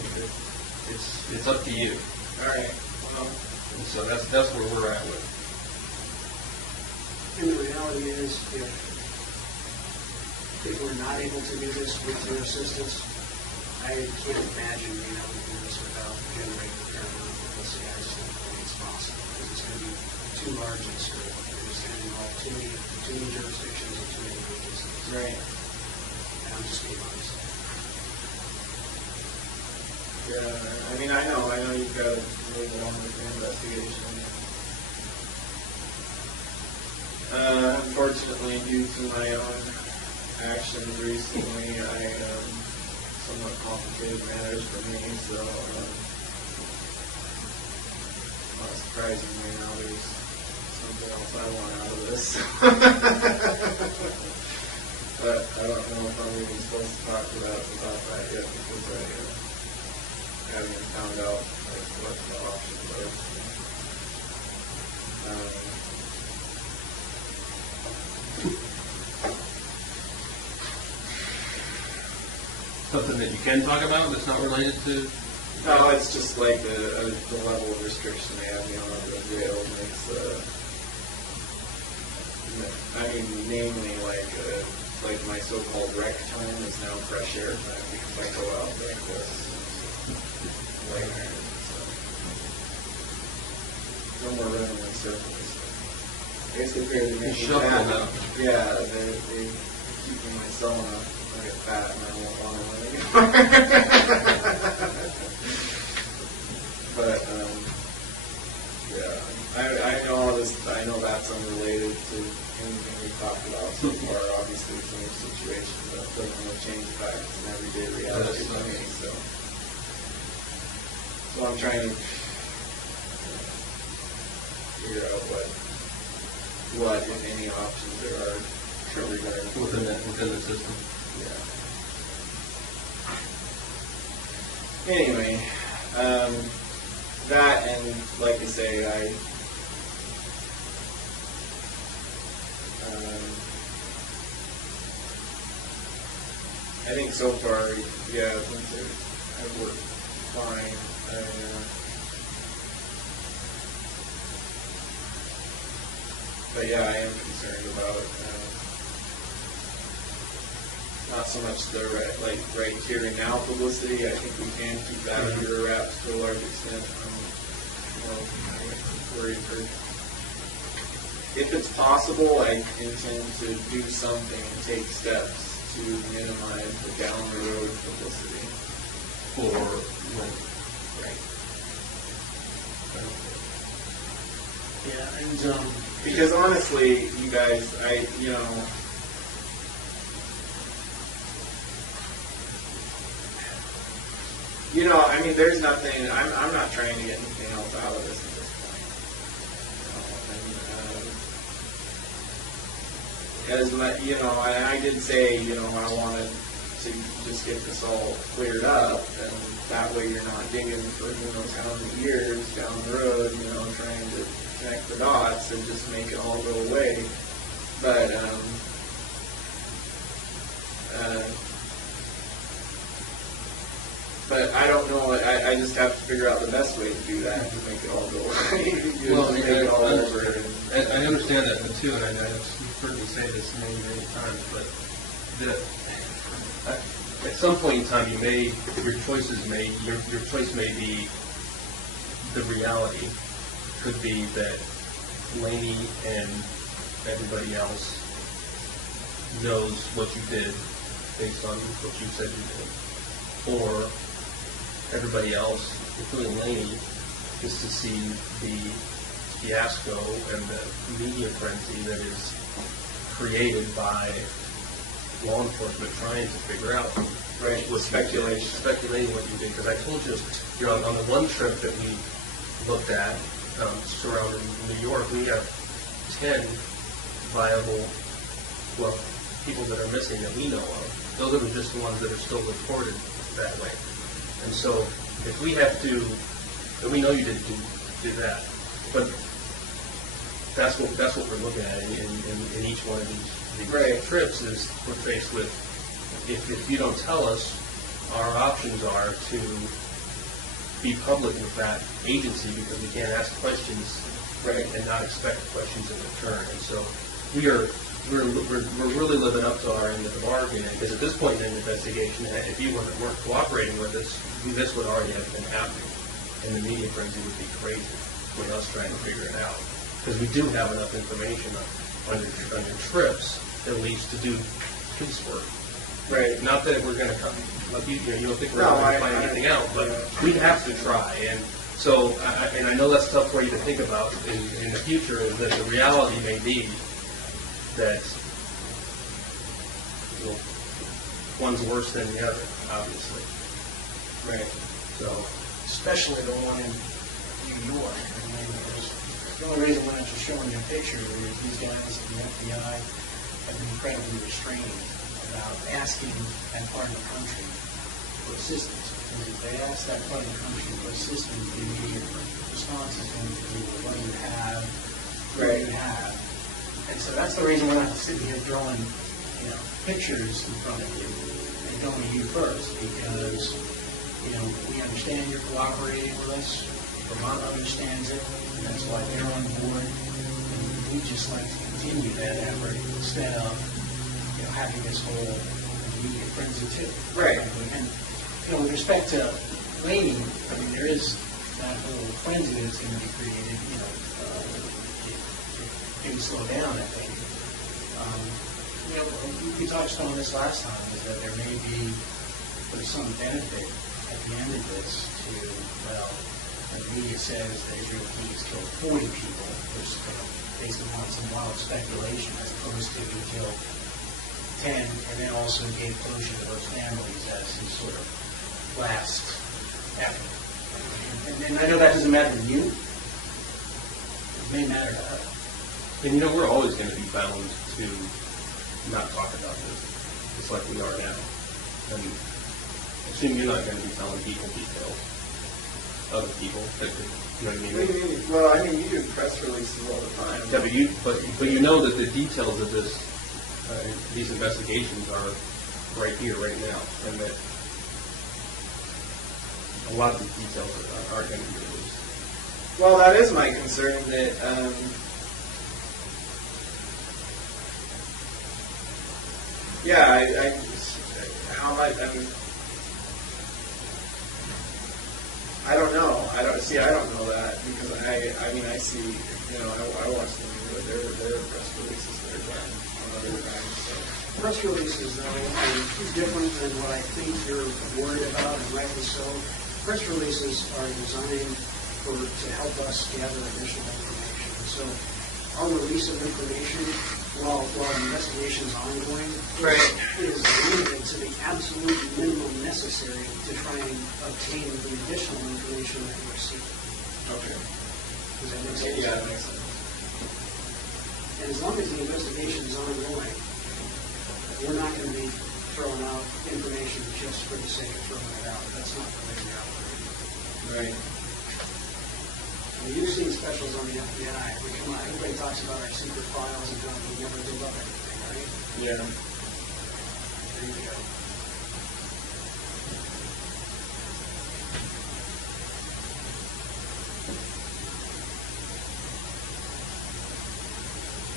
It's up to you. All right. Well, And so that's where we're at with it. And the reality is, if we're not able to do this with your assistance, I can't imagine being able to do this without generating a fair amount of publicity. I just don't think it's possible because it's going to be too large in scope. It's going to involve too many jurisdictions and too many agencies. right. And I'm just being honest. Yeah. I mean, I know you've got to move along with the investigation. Unfortunately, due to my own actions recently, somewhat complicated matters for me, so not surprisingly now there's something else I want out of this. But I don't know if I'm even supposed to talk about that yet because I haven't even found out what the options are. Something that you can talk about that's not related to. No, it's just like the level of restriction they have me on the jail makes namely like my so-called rec time is now fresh air time because I go out like this. No more running in circles. I guess they figured they make me fat. Yeah, they keep me myself enough. I get fat and I won't want to run anymore. But yeah, I know all this. I know that's unrelated to anything we've talked about so far. Obviously, it's a new situation, but it doesn't really change the fact it's an everyday reality for me. So I'm trying to figure out what if any options there are regarding within the system. Yeah. Anyway, that and like I say, I think so far, yeah, I've worked fine. But yeah, I am concerned about not so much the right here and now publicity. I think we can keep that under wraps to a large extent. I'm worried for if it's possible. I intend to do something and take steps to minimize the down the road publicity. Right. Because honestly, you guys, I mean, there's nothing. I'm not trying to get anything else out of this at this point. As much, I did say, I wanted to just get this all cleared up, and that way you're not digging for who knows how many years down the road, trying to connect the dots and just make it all go away. But I don't know. I just have to figure out the best way to do that to make it all go away. I understand that too, and I've heard you say this many, many times. But at some point in time, your choice may be the reality. Could be that Laney and everybody else knows what you did based on what you said you did, or everybody else, including Laney, is to see the fiasco and the media frenzy that is created by law enforcement trying to figure out what speculating what you did. Because I told you, on the one trip that we looked at, surrounding New York, we have 10 viable, people that are missing that we know of. Those are just the ones that are still reported that way. And so, if we have to, and we know you didn't do that, but that's what we're looking at in each one of these trips. Is we're faced with, if you don't tell us, our options are to be public with that agency because we can't ask questions and not expect questions in return. And so we're really living up to our end of the bargain, because at this point in the investigation, if you weren't cooperating with us, this would already have been happening, and the media frenzy would be crazy with us trying to figure it out. Because we do have enough information on your trips, at least, to do piecework. Right. Not that we're going to come, you don't think we're going to find anything out, but we have to try. And so, and I know that's tough for you to think about in the future, is that the reality may be that one's worse than the other, obviously. Right. So, especially the one in New York. I mean, the only reason why I'm just showing you a picture is these guys in the FBI have been incredibly restrained about asking that part of the country for assistance. Because if they ask that part of the country for assistance, the immediate response is going to be, what do you have? What do you have? And so that's the reason we're not sitting here drawing, pictures in front of you and going to you first, because, we understand you're cooperating with us. Vermont understands it, and that's why they're on board. And we'd just like to continue that effort instead of, having this whole media frenzy too. Right. And, with respect to Laney, I mean, there is that whole frenzy that's going to be created, maybe slow down, I think. We touched on this last time, is that there may be some benefit at the end of this to, the media says that Israel Keys killed 40 people, which based upon some wild speculation, as opposed to he killed 10, and then also gave closure to those families as his sort of last effort. And I know that doesn't matter to you. It may matter to us. And we're always going to be bound to not talk about this, just like we are now. And assume you're not going to be telling people details, other people, that you know what I mean? Well, you do press releases all the time. Yeah, but you know that the details of this, these investigations are right here, right now, and that a lot of these details aren't going to be released. Well, that is my concern, that how much, I don't know. I don't know that, because I see, I watch them, their press releases that are done on other times, so. Press releases, though, are different than what I think you're worried about, and rightly so. Press releases are designed to help us gather additional information. So our release of information while the investigation is ongoing Right. is limited to the absolute minimum necessary to try and obtain the additional information that we're seeking. Okay. Does that make sense? Yeah, that makes sense. And as long as the investigation is ongoing, we're not going to be throwing out information just for the sake of throwing it out. That's not the way we operate. Right. I mean, you've seen specials on the FBI. Come on, everybody talks about our secret files and how we never give up anything, right? Yeah. There you go.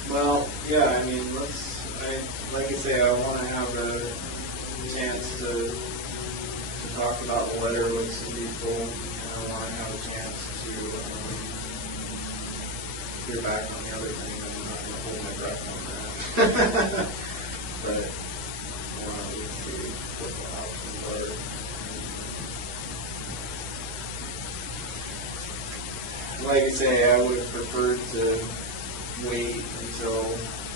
Well, yeah, I mean, like I say, I want to have a chance to talk about the letter with some people, and I want to have a chance to hear back on the other thing. I'm not going to hold my breath on that. But I want to see what the options are. Like I say, I would have preferred to wait until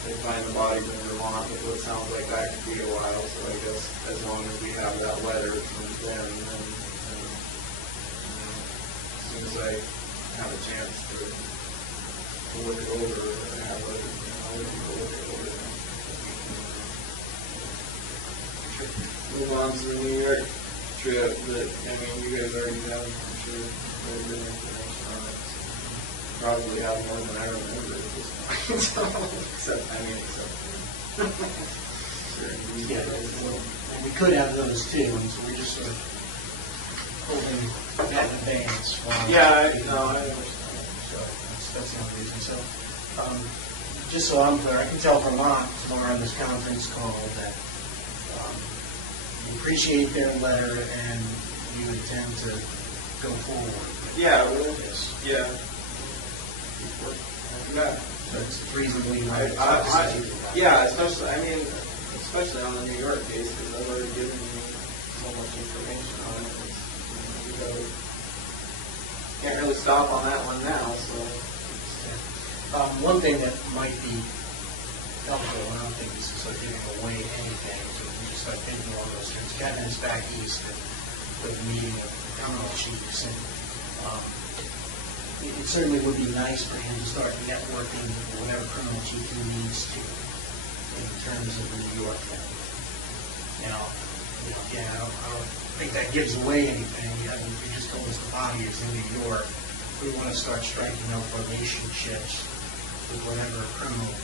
they find the bodies in Vermont, but it sounds like that could be a while, so I guess as long as we have that letter from them, then as soon as I have a chance to look it over, and have other people look it over, move on to the New York trip that, I mean, you guys already have, I'm sure, very good information on it. Probably have more than I remember at this point. Except. Sure. Yeah, and we could have those too, and so we're just sort of holding that in advance. Yeah, I understand. So that's the only reason. So, just so I'm clear, I can tell Vermont tomorrow on this conference call that you appreciate their letter and you intend to go forward. Yeah, really. Yes. Yeah. Yeah. That's reasonably yeah, especially on the New York case, because I've already given you so much information on it. Can't really stop on that one now, so. One thing that might be helpful, and I don't think this is sort of giving away anything, so we just start thinking along those terms. Kevin is back east with a meeting of criminal chiefs, and it certainly would be nice for him to start networking with whatever criminal chief he needs to in terms of the New York thing. Now, again, I don't think that gives away anything. I mean, you just told us the body is in New York. We want to start striking up relationships with whatever criminal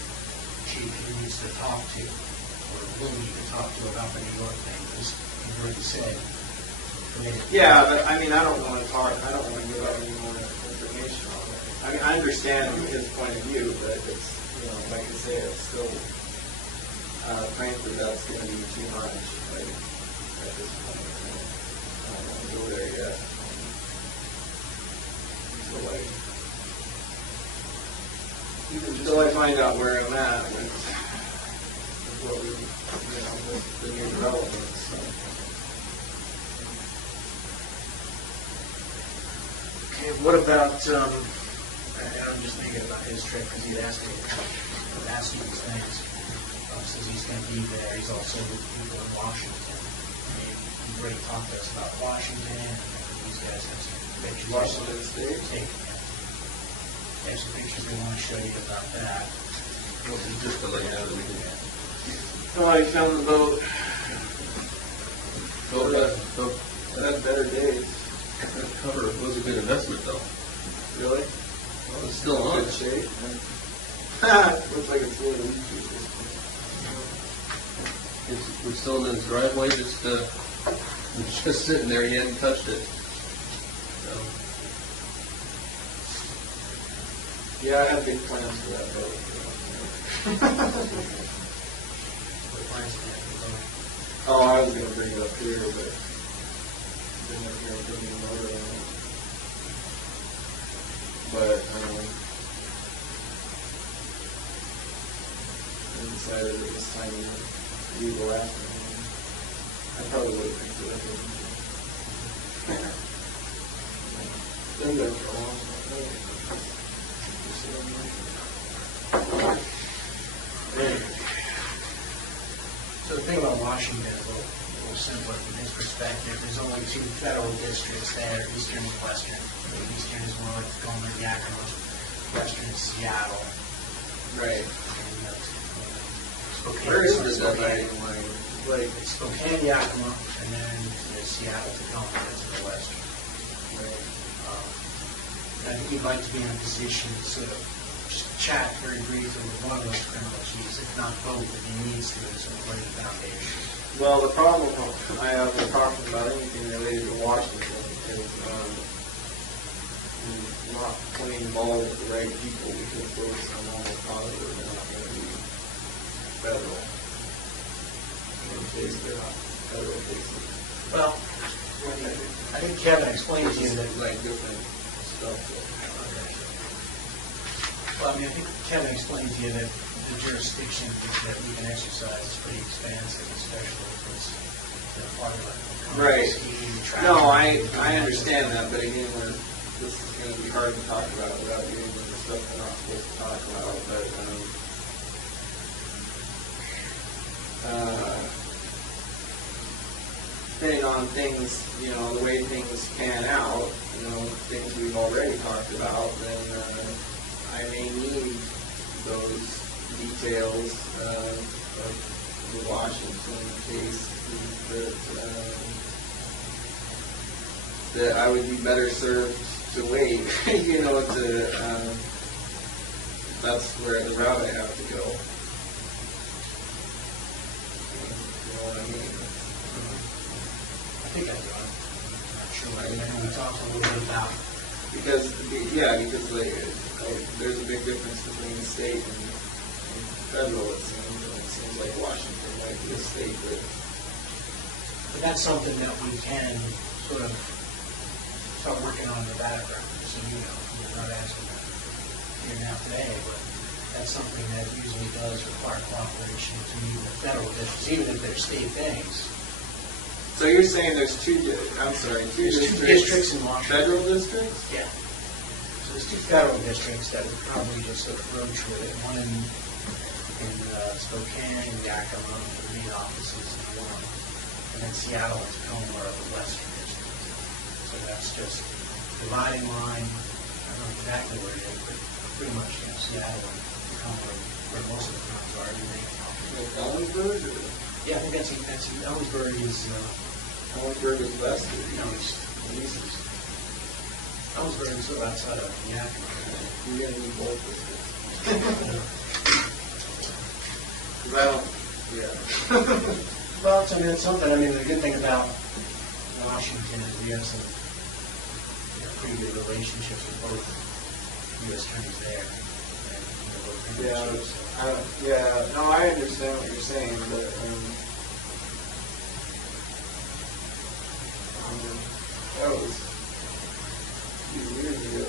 chief he needs to talk to or will need to talk to about the New York thing, because you've already said. Yeah, but I mean, I don't want to give out any more information on it. I mean, I understand his point of view, but it's, like I say, it's still, frankly, that's going to be too much at this point. I don't want to go there yet. Until I find out where I'm at with what we, with the new developments. So. Okay, what about, and I'm just thinking about his trip because he asked me these things. Since he's going to be there, he's also with people in Washington. I mean, he's already talked to us about Washington, and these guys have some pictures. Washington State? They have some pictures they want to show you about that. Just to let you know that we can. Oh, I found the boat. That had better days. That cover was a good investment, though. Really? Well, it's still on. Good shape. Looks like it's really leaky. We're still in his driveway, just sitting there. He hadn't touched it. So. Yeah, I have big plans for that boat. Oh, I was going to bring it up here, but bring it up here and put me motor on it. But I decided it was time to leave the last one. I probably would have picked it up. Been there for a long time. simpler from his perspective. There's only 2 federal districts there, Eastern and Western. Eastern is more like Tacoma, Yakima. Western is Seattle. Right. And, Spokane. Where is Spokane. the dividing line? Like, It's Spokane, Yakima, and then there's Seattle, Tacoma, that's to the west. right. I think he'd like to be in a position to sort of just chat very briefly with one of those criminal chiefs, if not both, if he needs to, to sort of lay the foundation. Well, the problem I have with talking about anything related to Washington is not playing ball with the right people because those are almost positive they're not going to be federal. In case they're not federal cases. Well, I think Kevin explained to you that, like different stuff. well, I mean, I think Kevin explained to you that the jurisdiction that we can exercise is pretty expansive, especially if it's part of a Right. scheme, No, traffic, I understand that, but again, this is going to be hard to talk about without getting into the stuff we're not supposed to talk about. But depending on things, the way things pan out, things we've already talked about, then I may need those details of the Washington case that I would be better served to wait, that's where the route I have to go. You know what I mean? I think I do. I'm not sure. I remember we talked a little bit about. Because there's a big difference between state and federal, it seems. And it seems like Washington might be a state that... But that's something that we can sort of start working on in the background, so we're not asking that here now today, but that's something that usually does require cooperation between the federal districts, even if they're state things. So you're saying there's two districts in Washington. Federal districts? Yeah. So there's 2 federal districts that would probably just sort of road through it. One in Spokane, Yakima, the main offices, and then Seattle and Tacoma are the western district. So that's just dividing line. I don't know exactly where it is, but pretty much Seattle and Tacoma are where most of the crimes are. Like Ellensburg? Yeah, I think that's Ellensburg is Ellensburg is west of the east. east. Ellensburg is sort of outside of Yakima. You're going to need both districts. Because I don't, yeah. Well, I mean, it's something. I mean, the good thing about Washington is we have some pretty good relationships with both U.S. attorneys there. And, both criminal chiefs. No, I understand what you're saying, but that was a few years ago.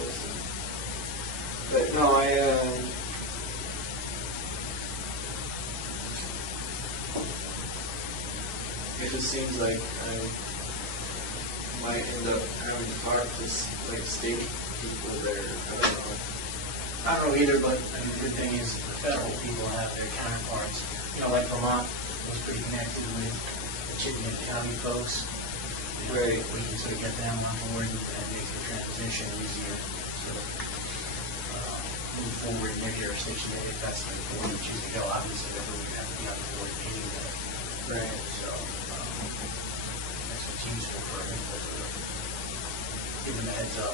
But no, it just seems like I might end up having to talk to state people there. I don't know. I don't know either, but I mean, the good thing is the federal people have their counterparts. Like Vermont was pretty connected with the Chittenden County folks. Right. We can sort of get them on board and make the transition easier. Sort of move forward in their jurisdiction if that's the board you choose to go. Obviously, everyone would have to be on the board anyway. Right. So that's what's useful for him, but give them a heads up.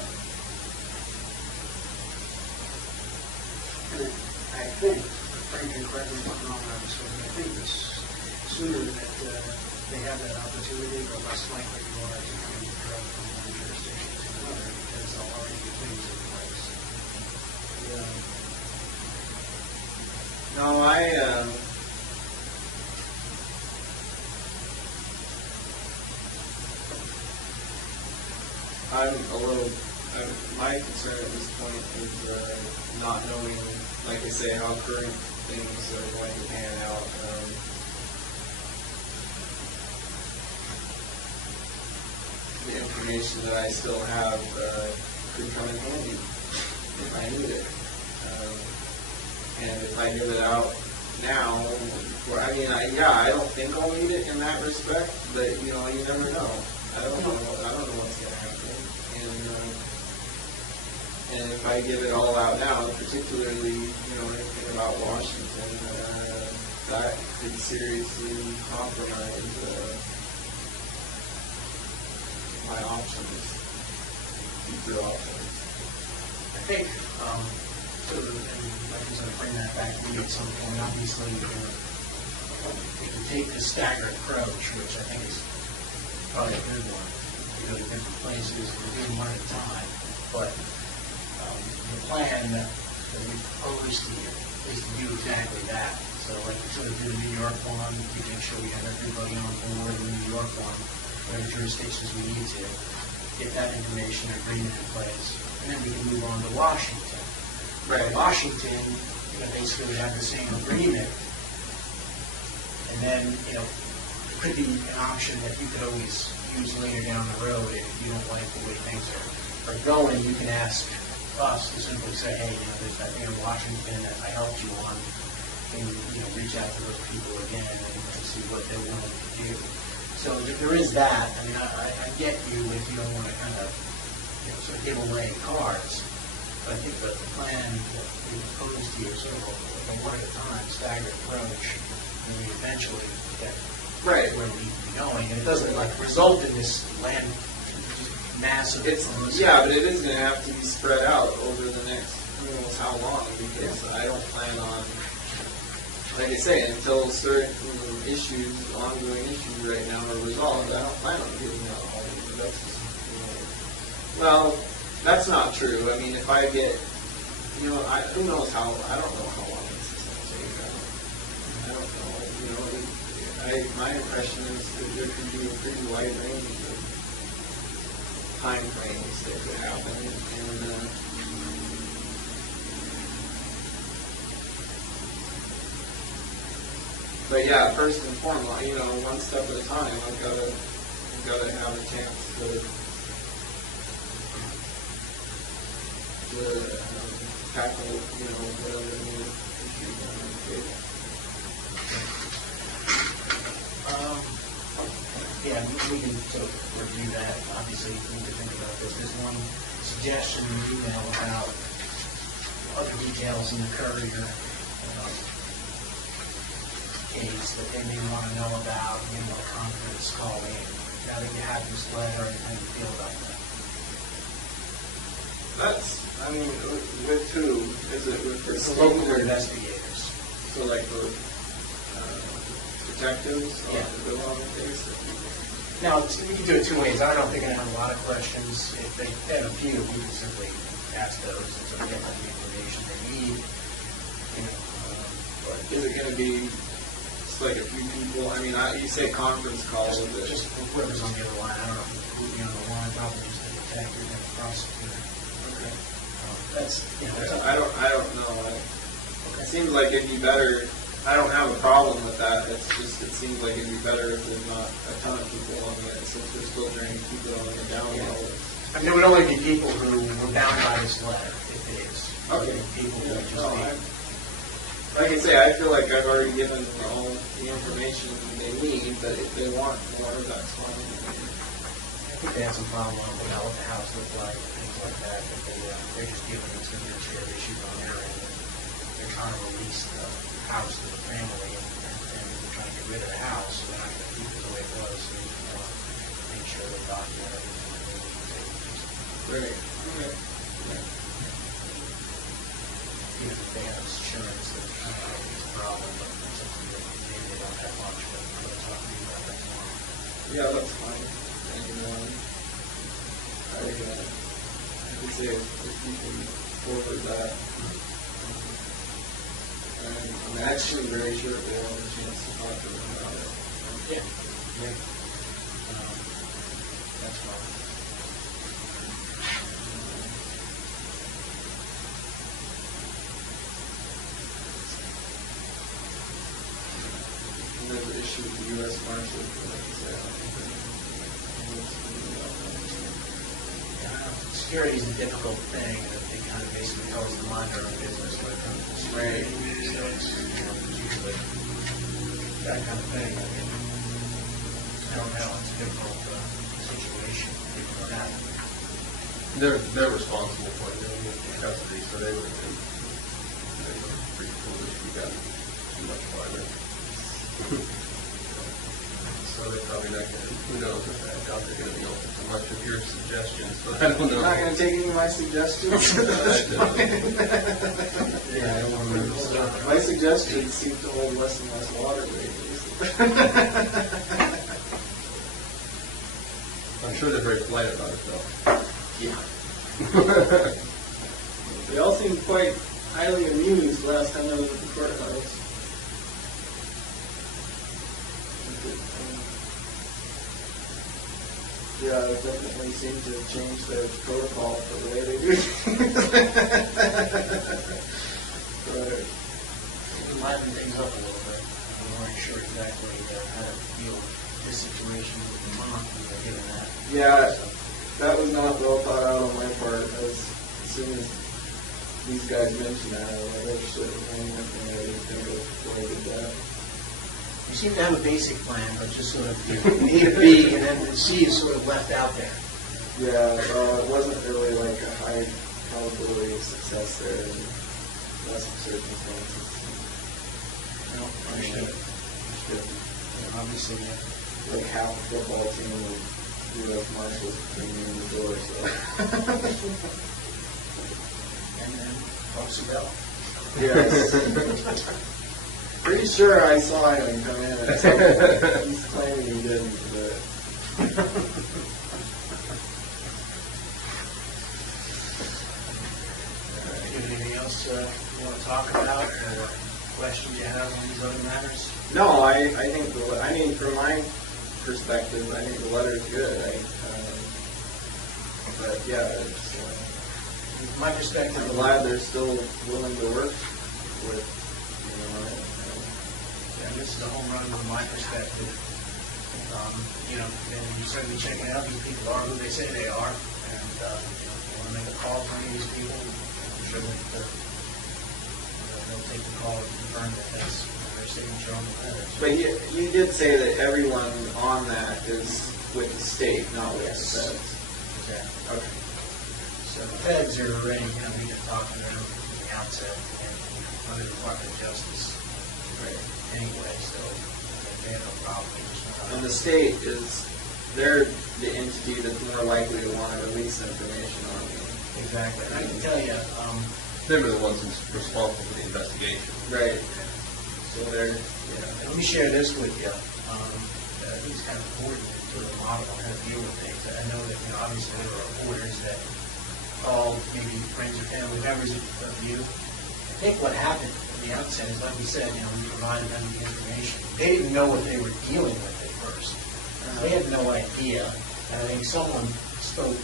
And I think, Frank can correct me if I'm wrong, obviously, but I think the sooner that they have that opportunity, the less likely you are to come and drug from one jurisdiction to another because there'll already be things in place. Yeah. No, my concern at this point is not knowing, like I say, how current things are going to pan out. The information that I still have could come in handy if I need it. And if I give it out now. I don't think I'll need it in that respect, but you never know. I don't know what's going to happen, and if I give it all out now, particularly anything about Washington, that could seriously compromise my options, future options. I think, and I was going to bring that back to you at some point. Obviously, if you take the staggered approach, which I think is probably a good one, you go to different places, we're doing one at a time, but the plan that we proposed to you is to do exactly that. So like we sort of did the New York one, we make sure we have everybody on board in the New York one, whatever jurisdictions we need to, get that information agreement in place, and then we can move on to Washington. Right. Washington, basically we have the same agreement, and then, it could be an option that you could always use later down the road if you don't like the way things are going. You can ask us to simply say, hey, there's that thing in Washington that I helped you on, and reach out to those people again and see what they're willing to do. So there is that. I mean, I get you if you don't want to kind of sort of give away cards. But I think that the plan that we proposed to you is sort of a one at a time, staggered approach, and we eventually get Right. where we need to be going. And it doesn't result in this land massive. Yeah, but it is going to have to be spread out over the next who knows how long, because I don't plan on, like I say, until certain ongoing issues right now are resolved, I don't plan on giving out all of them. That's just, well, that's not true. I mean, if I get, who knows how, I don't know how long this is going to take. I don't know. My impression is that there can be a pretty wide range of time frames that could happen. And, but yeah, first and foremost, one step at a time, I've got to have a chance to tackle, whatever new issues are on the table. Yeah, we can sort of review that. Obviously, we need to think about this. There's one suggestion in the email about other details in the Courier case that they may want to know about, confidence call in. Now that you have this letter, how do you feel about that? With who? Is it with the local investigators? So like the detectives Yeah. on the case? Now, we can do it two ways. I don't think they're going to have a lot of questions. If they have a few, we can simply ask those and sort of get them the information they need. Is it going to be just like a few people? I mean, you say conference calls. Just whoever's on the other line. I don't know who'll be on the line. Probably just the detective and the prosecutor. Okay. I I don't know. It seems like it'd be better. I don't have a problem with that. It seems like it'd be better if there's not a ton of people on it, since we're still trying to keep it on the down low. I mean, there would only be people who were bound by this letter, if it is. Okay. People who would just like I say, I feel like I've already given them all the information they need, but if they want more, that's fine. I think they have some problem with what the house looked like and things like that. They're just giving us some shared issues on their end. They're trying to release the house to the family, and we're trying to get rid of the house, so we're not going to keep it the way it was. So we just want to make sure they document everything. Right. Okay. Yeah. Even if they have insurance, that it's a problem, but it's something that maybe they don't have much, but let's talk to you about that tomorrow. Yeah, that's fine. I could say if you can forward that. I'm actually very sure they'll have a chance to talk to them about it. Yeah. That's fine. And there's an issue with the U.S. Marshal, like you said. Security is a difficult thing, and if they kind of basically tells us to mind our own business when it comes to security. So it's, it's usually that kind of thing. I mean, I don't know, it's a difficult situation, given what happened. They're responsible for it. They're in custody, so they were pretty foolish. We got too much farther. So they're probably not going to, who knows if I doubt they're going to be open to much of your suggestions, but I don't know. Not going to take any of my suggestions? Yeah, I don't want to remember stuff. My suggestions seem to hold less and less water lately. I'm sure they're very polite about it, though. Yeah. They all seemed quite highly amused last time I was at the courthouse. Yeah, it definitely seemed to change their protocol for the way they do things. Liven things up a little bit. We weren't sure exactly how to deal with this situation with the mom, given that. Yeah, that was not well thought out on my part. As soon as these guys mentioned that, I was like, oh shit, I didn't think of what I did that. You seem to have a basic plan, but just sort of A to B, and then the C is sort of left out there. Yeah, it wasn't really like a high probability of success there in less circumstances. No, understood. Yeah, obviously, yeah. Like half a football team of U.S. Marshals came in the door, so. And then Officer Bell. Yes. Pretty sure I saw him come in at some point. He's claiming he didn't, but. Anything else you want to talk about, or questions you have on these other matters? No, I think from my perspective, I think the letter is good. But yeah, it's. From my perspective, I'm glad they're still willing to work with. Yeah, this is a home run from my perspective. And you certainly check it out. These people are who they say they are, and if you want to make a call to any of these people, I'm sure that they'll take the call and confirm that that's their signature on the letter. But you did say that everyone on that is with the state, not with the feds. Exactly. Okay. So the feds are already, we've been talking to them from the outset, and other Department of Justice anyway, so they have no problem. And the state they're the entity that's more likely to want to release information on you. Exactly. And I can tell you, They were the ones responsible for the investigation. Right. So they're, let me share this with you. I think it's kind of important to the model on how to deal with things. I know that, obviously there were reporters that called maybe friends or family members of you. I think what happened at the outset is, like we said, we provided them the information. They didn't know what they were dealing with at first. They had no idea. And I think someone spoke,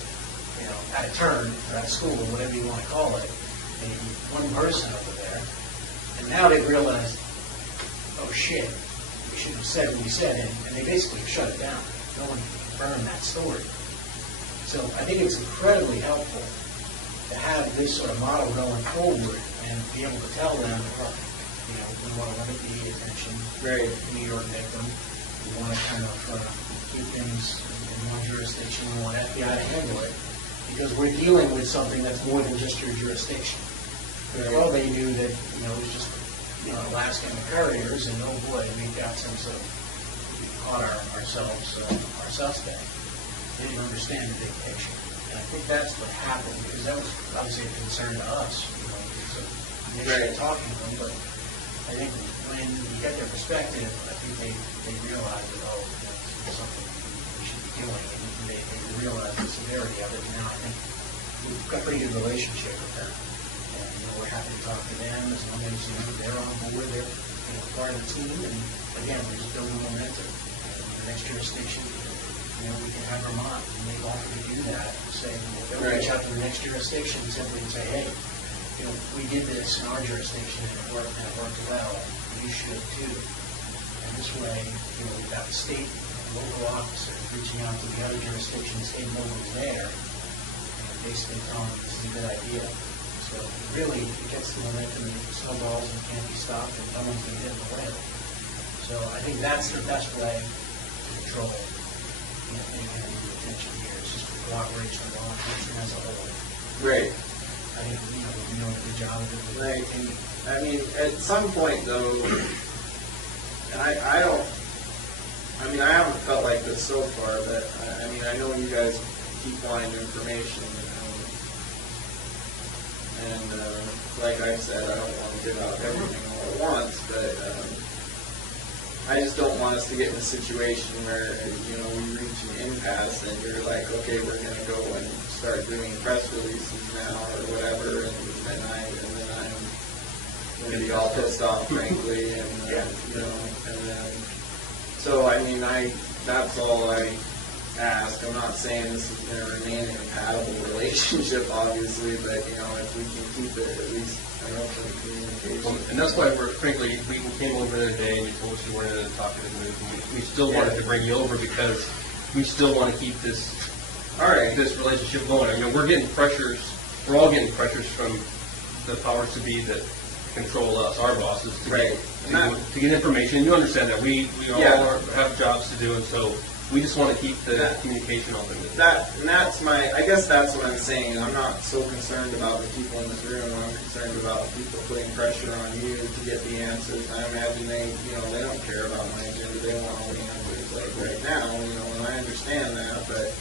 out of turn, or out of school, or whatever you want to call it, maybe one person over there. And now they've realized, oh shit, we shouldn't have said what we said, and they basically shut it down. No one can confirm that story. So I think it's incredibly helpful to have this sort of model going forward and be able to tell them, we want to limit the attention Right. to New York victim. We want to kind of keep things in one jurisdiction. We want FBI to handle it because we're dealing with something that's more than just your jurisdiction. Well, they knew that, it was just, Alaskan carriers, and oh boy, we've got some sort of caught ourselves, our suspect. They didn't understand the big picture. And I think that's what happened, because that was obviously a concern to us, so initially talking to them, but I think when you get their perspective, I think they realize that, it's something we should be doing, and they realize the severity of it. Now I think we've got a pretty good relationship with them. We're happy to talk to them as long as they're on board, they're part of the team, and again, we're just building momentum. The next jurisdiction, we can have Vermont, and they've offered to do that, saying, they'll reach out to the next jurisdiction simply and say, hey, we did this in our jurisdiction and it worked well, you should too. And this way, we've got the state and local officers reaching out to the other jurisdictions, state and local there, and basically telling them this is a good idea. So really, it gets the momentum and it snowballs and can't be stopped and no one's going to get in the way. So I think that's the best way to control, any kind of attention here. It's just cooperation with law enforcement as a whole. Right. I think, we know a good job of it. Right. I mean, at some point though, and I haven't felt like this so far, but I know you guys keep wanting information, and like I said, I don't want to give out everything all at once, but I just don't want us to get in a situation where, we reach an impasse and you're like, okay, we're going to go and start doing press releases now or whatever, and then I'm going to be all pissed off, frankly, and so that's all I ask. I'm not saying this is going to remain a compatible relationship, obviously, but if we can keep it at least open communication. And that's why frankly, we came over the other day and you told us you weren't in a talkative mood. And we still wanted to bring you over because we still want to keep this relationship going. We're getting pressures. We're all getting pressures from the powers to be that control us, our bosses, to get information. You understand that we all have jobs to do, and so we just want to keep the communication open. I guess that's what I'm saying. I'm not so concerned about the people in this room. I'm concerned about people putting pressure on you to get the answers. I imagine they don't care about my agenda. They want all the answers right now. And I understand that, but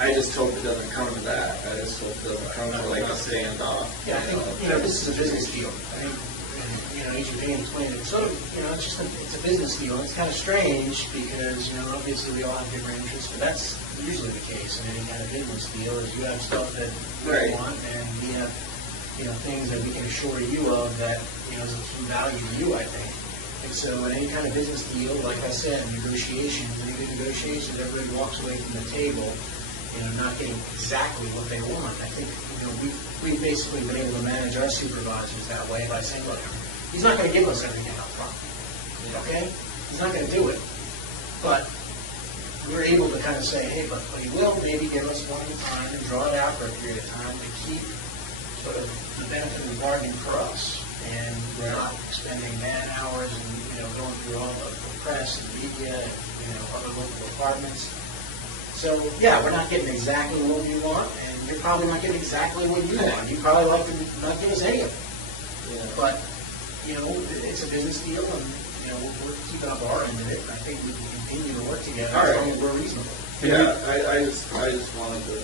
I just hope it doesn't come to that. I just hope it doesn't come to a standoff. Yeah, I think this is a business deal. I think, as you're being explained, it's sort of, it's a business deal. It's kind of strange because, obviously we all have different interests, but that's usually the case in any kind of business deal. Is you have stuff that we want, and we have, things that we can assure you of that, is of some value to you, I think. And so in any kind of business deal, like I said, negotiations, everybody walks away from the table, not getting exactly what they want. I think, we've basically been able to manage our supervisors that way by saying, look, he's not going to give us everything up front. Okay? He's not going to do it. But we're able to kind of say, hey, but he will maybe give us one at a time and draw it out for a period of time to keep sort of the benefit of the bargain for us. And we're not expending man hours and, going through all of the press and media and, other local departments. So, yeah, we're not getting exactly what we want, and you're probably not getting exactly what you want. You'd probably like to not give us any of it. Yeah. But, it's a business deal, and, we're keeping up our end of it. I think we can continue to work together as long as we're reasonable. Yeah, I just wanted to...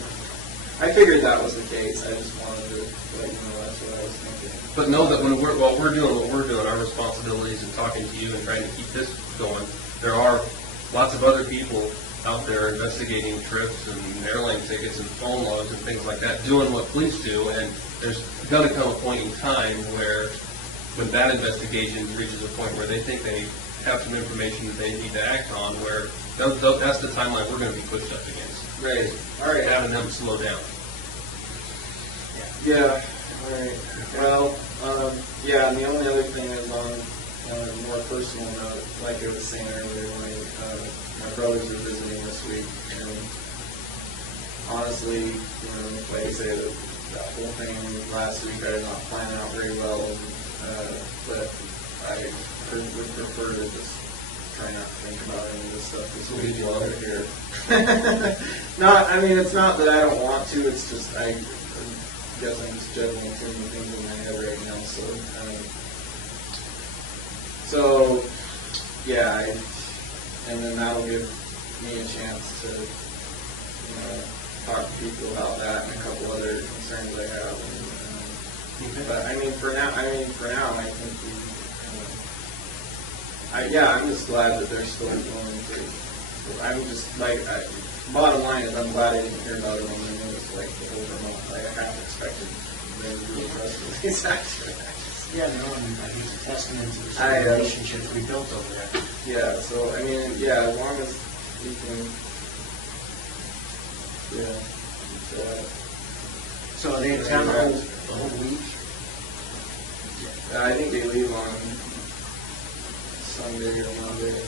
I figured that was the case. I just wanted to let you know that's what I was thinking. But know that while we're doing what we're doing, our responsibilities and talking to you and trying to keep this going, there are lots of other people out there investigating trips and airline tickets and phone logs and things like that, doing what police do, and there's going to come a point in time where, when that investigation reaches a point where they think they have some information that they need to act on, where that's the timeline we're going to be pushed up against. Right. All right. Having them slow down. Yeah. All right. Well, and the only other thing is on a more personal note, like I was saying earlier, my brothers are visiting this week, and honestly, like I say, that whole thing last week I did not plan out very well, but I would prefer to just try not to think about any of this stuff this week while they're here. It's not that I don't want to, it's just I guess I'm just juggling too many things in my head right now, and then that'll give me a chance to, talk to people about that and a couple other concerns I have. But for now, I think I'm just glad that they're still going to. I'm just bottom line is I'm glad I didn't hear about it on the news the whole month. I half expected them to be arrested. Exactly. Yeah, I think it's a testament to the relationships we built over there. Yeah, so, as long as we can, So are they in town the whole week? I think they leave on Sunday or Monday.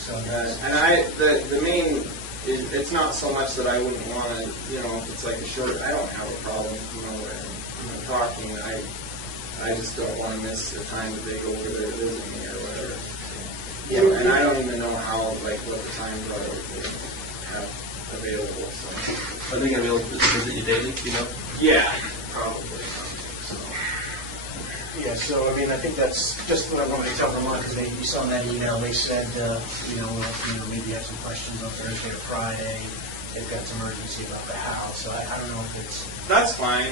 So. And the main it's not so much that I wouldn't want to, if it's like a short, I don't have a problem, when talking. I just don't want to miss the time that they go over there to visit me or whatever. Yeah, and I don't even know how, what the times are that they have available. So. Are they going to be able to visit you daily, Yeah, probably. Yeah, so, I think that's just what I wanted to tell Vermont, because you saw in that email, they said, maybe you have some questions on Thursday or Friday. They've got some urgency about the house, so I don't know if it's... That's fine.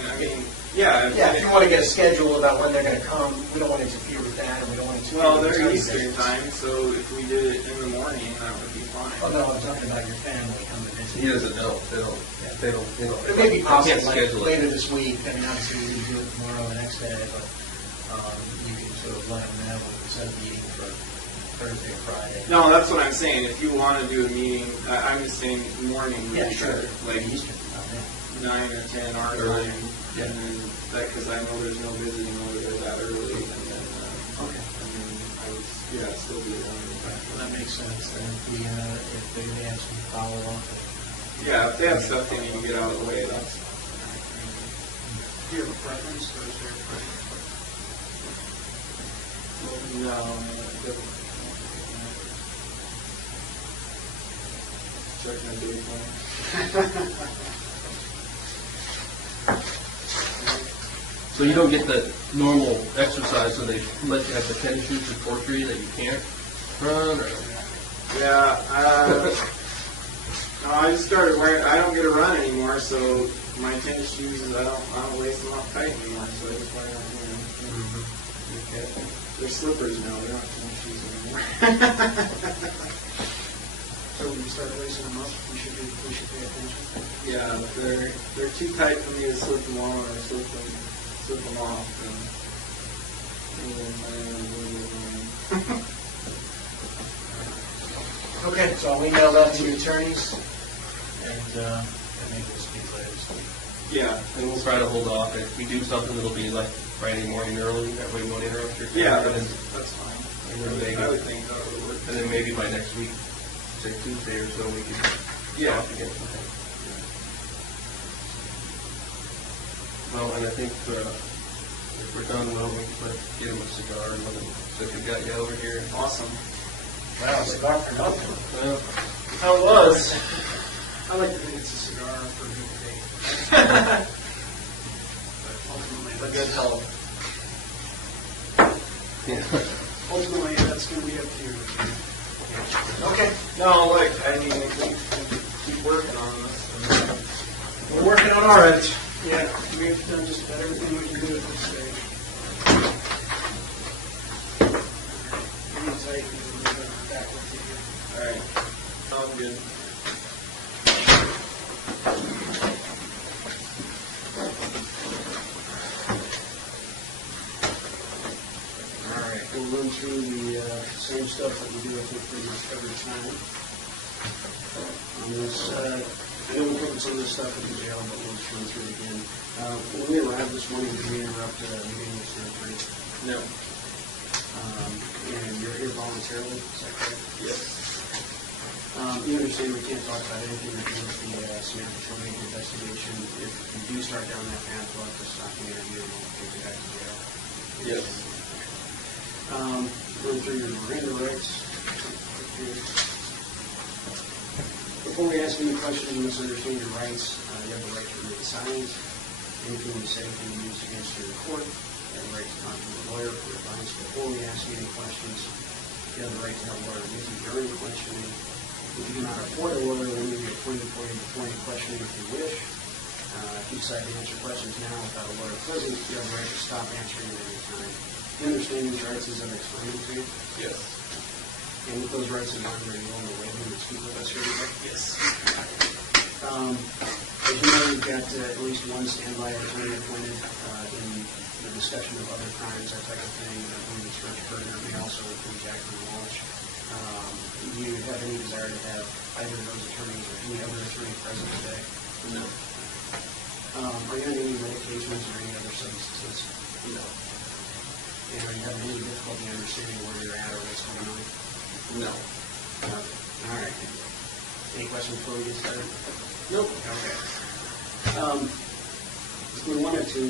Yeah. Yeah, if you want to get a schedule about when they're going to come, we don't want to interfere with that, and we don't want to interfere Well, with they're the Eastern time, so if we did it in the morning, that would be fine. Oh, no, I'm talking about your family coming to visit. He doesn't know. They don't. It may be possible, Can't schedule later this week. Obviously, we can do it tomorrow or the next day, but you can sort of let them know if it's a meeting for Thursday or Friday. No, that's what I'm saying. If you want to do a meeting, I'm just saying morning would be better. Like Eastern. 9 or 10 our Early. time. Yeah. And then because I know there's no visiting over there that early. And then, Okay. I would, still be around. Well, that makes sense. Then if they may have some follow-up. Yeah, if they have stuff they need to get out of the way, that's fine. Do you have a preference, Thursday or Friday? No, it doesn't. Check my day plan. So you don't get the normal exercise, so they let you have the tennis shoes to torture you that you can't run, or... Yeah, no, I just started wearing. I don't get to run anymore, so my tennis shoes, I don't lace them up tight anymore. So I just wear them. They're slippers now. They're not tennis shoes anymore. So when you start lacing them up, we should pay attention. Yeah, but they're too tight for me to slip them on or slip them off. Okay, so I'll email that to your attorneys, and maybe we'll speak later this week. Yeah, And we'll try to hold off. If we do something, it'll be like Friday morning early. That way we won't interrupt your yeah, family. that's fine. And then maybe, I would think that would work. and then maybe by next week, say Tuesday or so, we can talk again. Okay. Well, and I think if we're done, well, we can get him a cigar and let him, so we got you over here. Awesome. Wow, cigar for nothing. Well, How it was? I like to think it's a cigar for a good day. But Good help. ultimately, that's going to be up to you. Okay. No, look, we keep working on this. We're working on our end. Yeah, we've done just about everything we can do at this stage. Hang tight, and we'll get back with you. All right. Sounds good. All right, we'll run through the same stuff that we do, I think, pretty much every time. On this, I know we covered some of this stuff in the jail, but we'll just run through it again. When we arrived this morning, did we interrupt the meeting with surgery? No. And you're here voluntarily, is that correct? Yes. You understand we can't talk about anything that deals with the Sierra Patrol investigation. If you do start down that path, we'll have to stop the interview and we'll take you back to jail. Yes. Run through your Miranda rights. Before we ask any questions and misunderstand your rights, you have the right to remain silent. Anything you say can be used against you in court. You have the right to talk to a lawyer for advice. Before we ask you any questions, you have the right to have a lawyer with you during the questioning. If you do not afford a lawyer, then you will be appointed for you before any questioning if you wish. If you decide to answer questions now without a lawyer present, you have the right to stop answering at any time. You understand these rights as I've explained to you? Yes. And with those rights in mind, are you willing to waive them and speak with us here today? Yes. As you know, you've got at least one standby attorney appointed in the discussion of other crimes, that type of thing. When the search partner may also include Jacqueline Walsh. Do you have any desire to have either of those attorneys or any other attorney present today? No. Are you on any medications or any other substances? No. And are you having any difficulty understanding where you're at or what's going on? No. All right. Any questions before we get started? Nope. Okay. We wanted to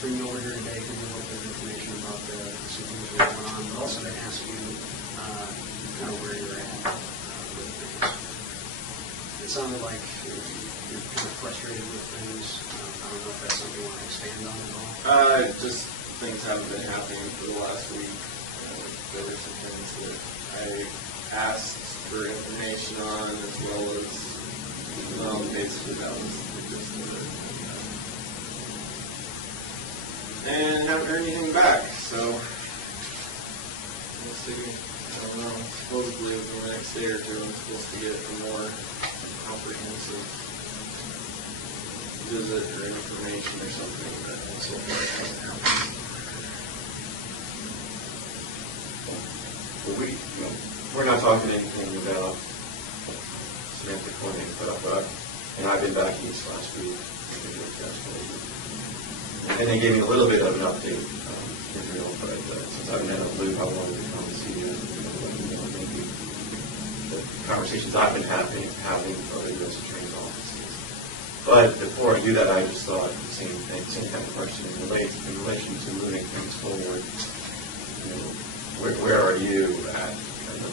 bring you over here today, give you a little bit of information about the situations that are going on, but also to ask you kind of where you're at with things. It sounded like you're kind of frustrated with things. I don't know if that's something you want to expand on at all. Just things haven't been happening for the last week. There were some things that I asked for information on, as well as, basically that was just and haven't heard anything back, so we'll see. I don't know. Supposedly within the next day or two, I'm supposed to get a more comprehensive visit or information or something, but so far it hasn't happened. Well, we're not talking anything about Samantha Corning, but I've been back east last week. And they gave me a little bit of an update, but since I've been in a loop, I wanted to come and see you. The conversations I've been having with other U.S. attorney's offices. But before I do that, I just thought the same kind of question in relation to moving things forward. Where are you at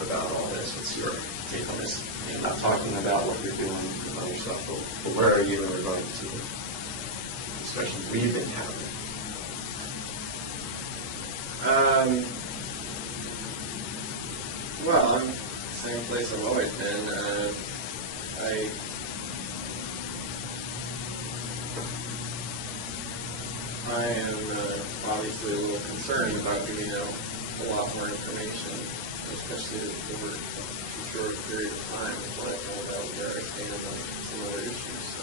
about all this? What's your take on this? I'm not talking about what you're doing with other stuff, but where are you in regard to the discussions we've been having? Well, I'm the same place I've always been. I am obviously a little concerned about giving out a lot more information, especially over a short period of time, before I know about where I stand on some other issues. So,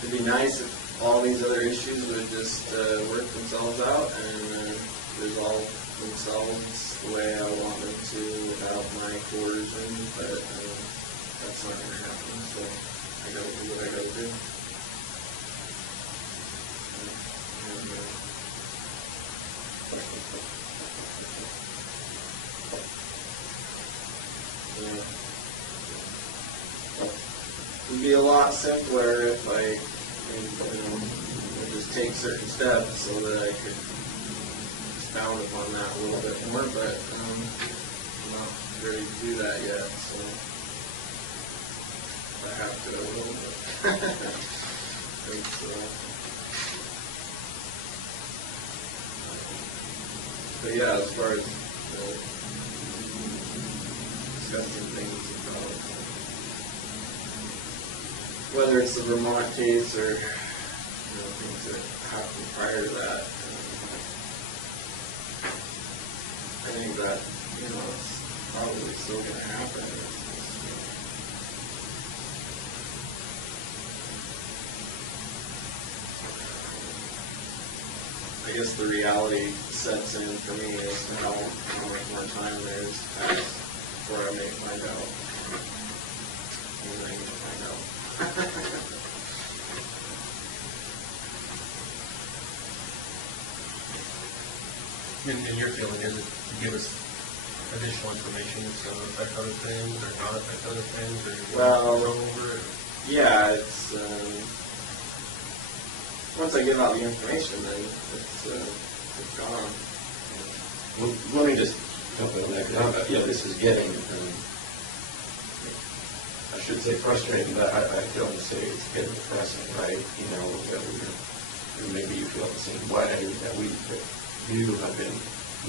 it'd be nice if all these other issues would just work themselves out and resolve themselves the way I want them to without my coercion, but that's not going to happen, so I gotta do what I gotta do. It would be a lot simpler if I would just take certain steps so that I could expound upon that a little bit more, but I'm not ready to do that yet, so if I have to, I will. But yeah, as far as discussing things about whether it's the Vermont case or things that happened prior to that, I think that it's probably still going to happen. I guess the reality sets in for me as to how much more time there is passed before I may find out. And I need to find out. And your feeling is it to give us additional information that's going to affect other things or not affect other things, or you want to go over it? Yeah, it's once I give out the information, then it's gone. Well, let me just jump in there. This is getting, I should say frustrating, but I feel to say it's getting depressing, right? Maybe you feel the same way, that you have been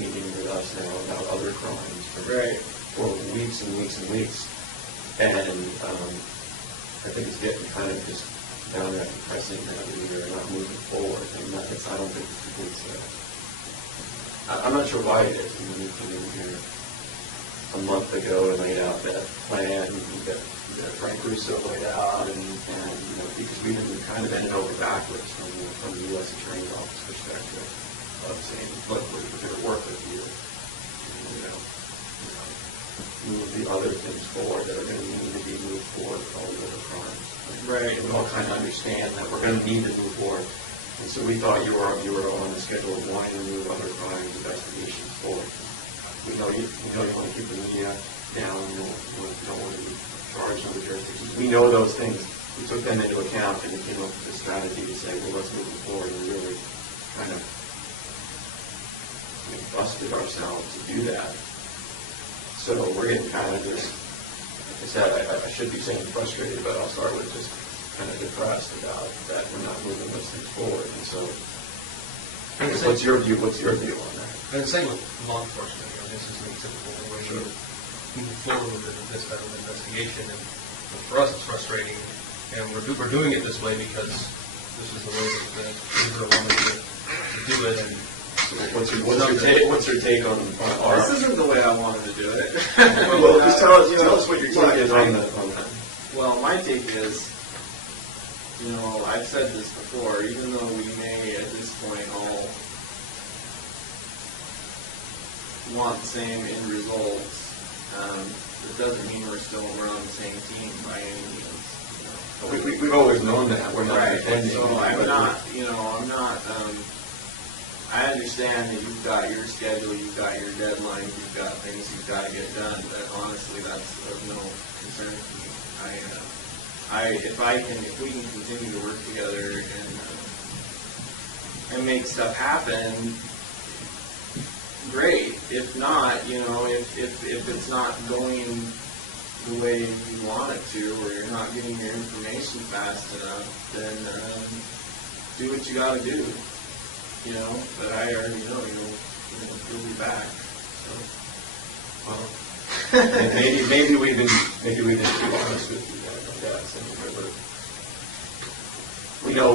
meeting with us now about other crimes for weeks and weeks and weeks. And I think it's getting kind of just downright depressing that we're not moving forward. And I don't think it's I'm not sure why it is. We came in here a month ago and laid out that plan that Frank Russo laid out, and because we've been kind of bending over backwards from the U.S. Attorney's Office perspective of saying, look, we're going to work with you, move the other things forward that are going to need to be moved forward with all the other crimes. Right. And we all kind of understand that we're going to need to move forward. And so we thought you were on the schedule of wanting to move other crimes investigations forward. want to keep the media down, you don't want to charge other jurisdictions. We know those things. We took them into account and we came up with a strategy to say, well, let's move forward and really kind of busted ourselves to do that. So we're getting kind of just, like I said, I should be saying frustrated, but I'll start with just kind of depressed about that we're not moving those things forward. And so, what's your view on that? And same with law enforcement. This is a typical way of moving forward with this kind of investigation. And for us, it's frustrating, and we're doing it this way because this is the way that Israel wanted to do it. And what's your take on our? This isn't the way I wanted to do it. Well, just tell us what your take is on that. Well, my take is, I've said this before, even though we may at this point all want the same end results, it doesn't mean we're on the same team by any means. We've always known that. We're not pretending. So I'm not. I understand that you've got your schedule, you've got your deadlines, you've got things you've got to get done. But honestly, that's of no concern to me. If we can continue to work together and make stuff happen, great. If not, if it's not going the way you want it to, or you're not getting your information fast enough, then do what you got to do. But I already know you'll be back. So. Well, maybe we've been too honest with you guys on that. We know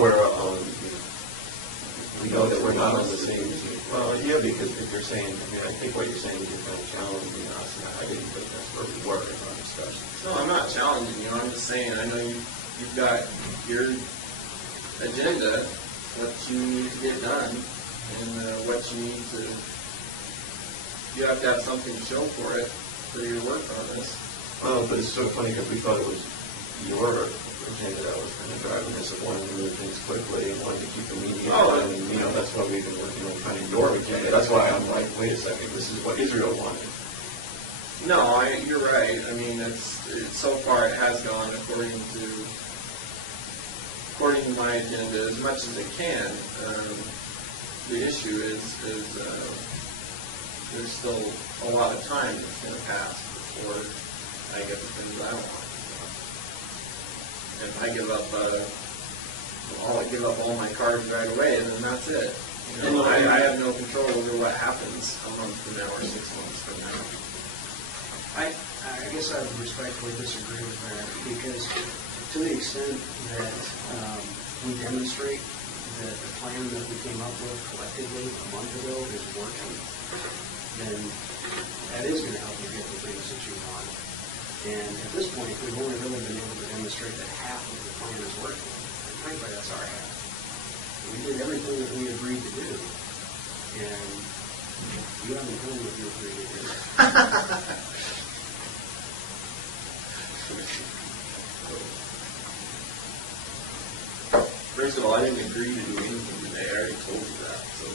we know that we're not on the same team. Well, yeah, because if you're saying, I think what you're saying is you're kind of challenging us, and I didn't think that's where we were in our discussion. No, I'm not challenging you. I'm just saying I know you've got your agenda, what you need to get done, and what you need to. You have to have something to show for it for your work on this. Well, but it's so funny because we thought it was your agenda that was kind of driving this of wanting to move things quickly and wanting to keep the media. And that's why we've been working on kind of your agenda. That's why I'm like, wait a second, this is what Israel wanted. No, you're right. I mean, it's so far it has gone according to my agenda as much as it can. The issue is there's still a lot of time that's going to pass before I get the things I want. If I give up all my cards right away, then that's it. I have no control over what happens a month from now or 6 months from now. I guess I would respectfully disagree with that, because to the extent that we demonstrate that the plan that we came up with collectively a month ago is working, then that is going to help you get the things that you want. And at this point, we've only really been able to demonstrate that half of the plan is working. And frankly, that's our half. We did everything that we agreed to do, and you haven't done what you agreed to do. First of all, I didn't agree to do anything today. I already told you that. So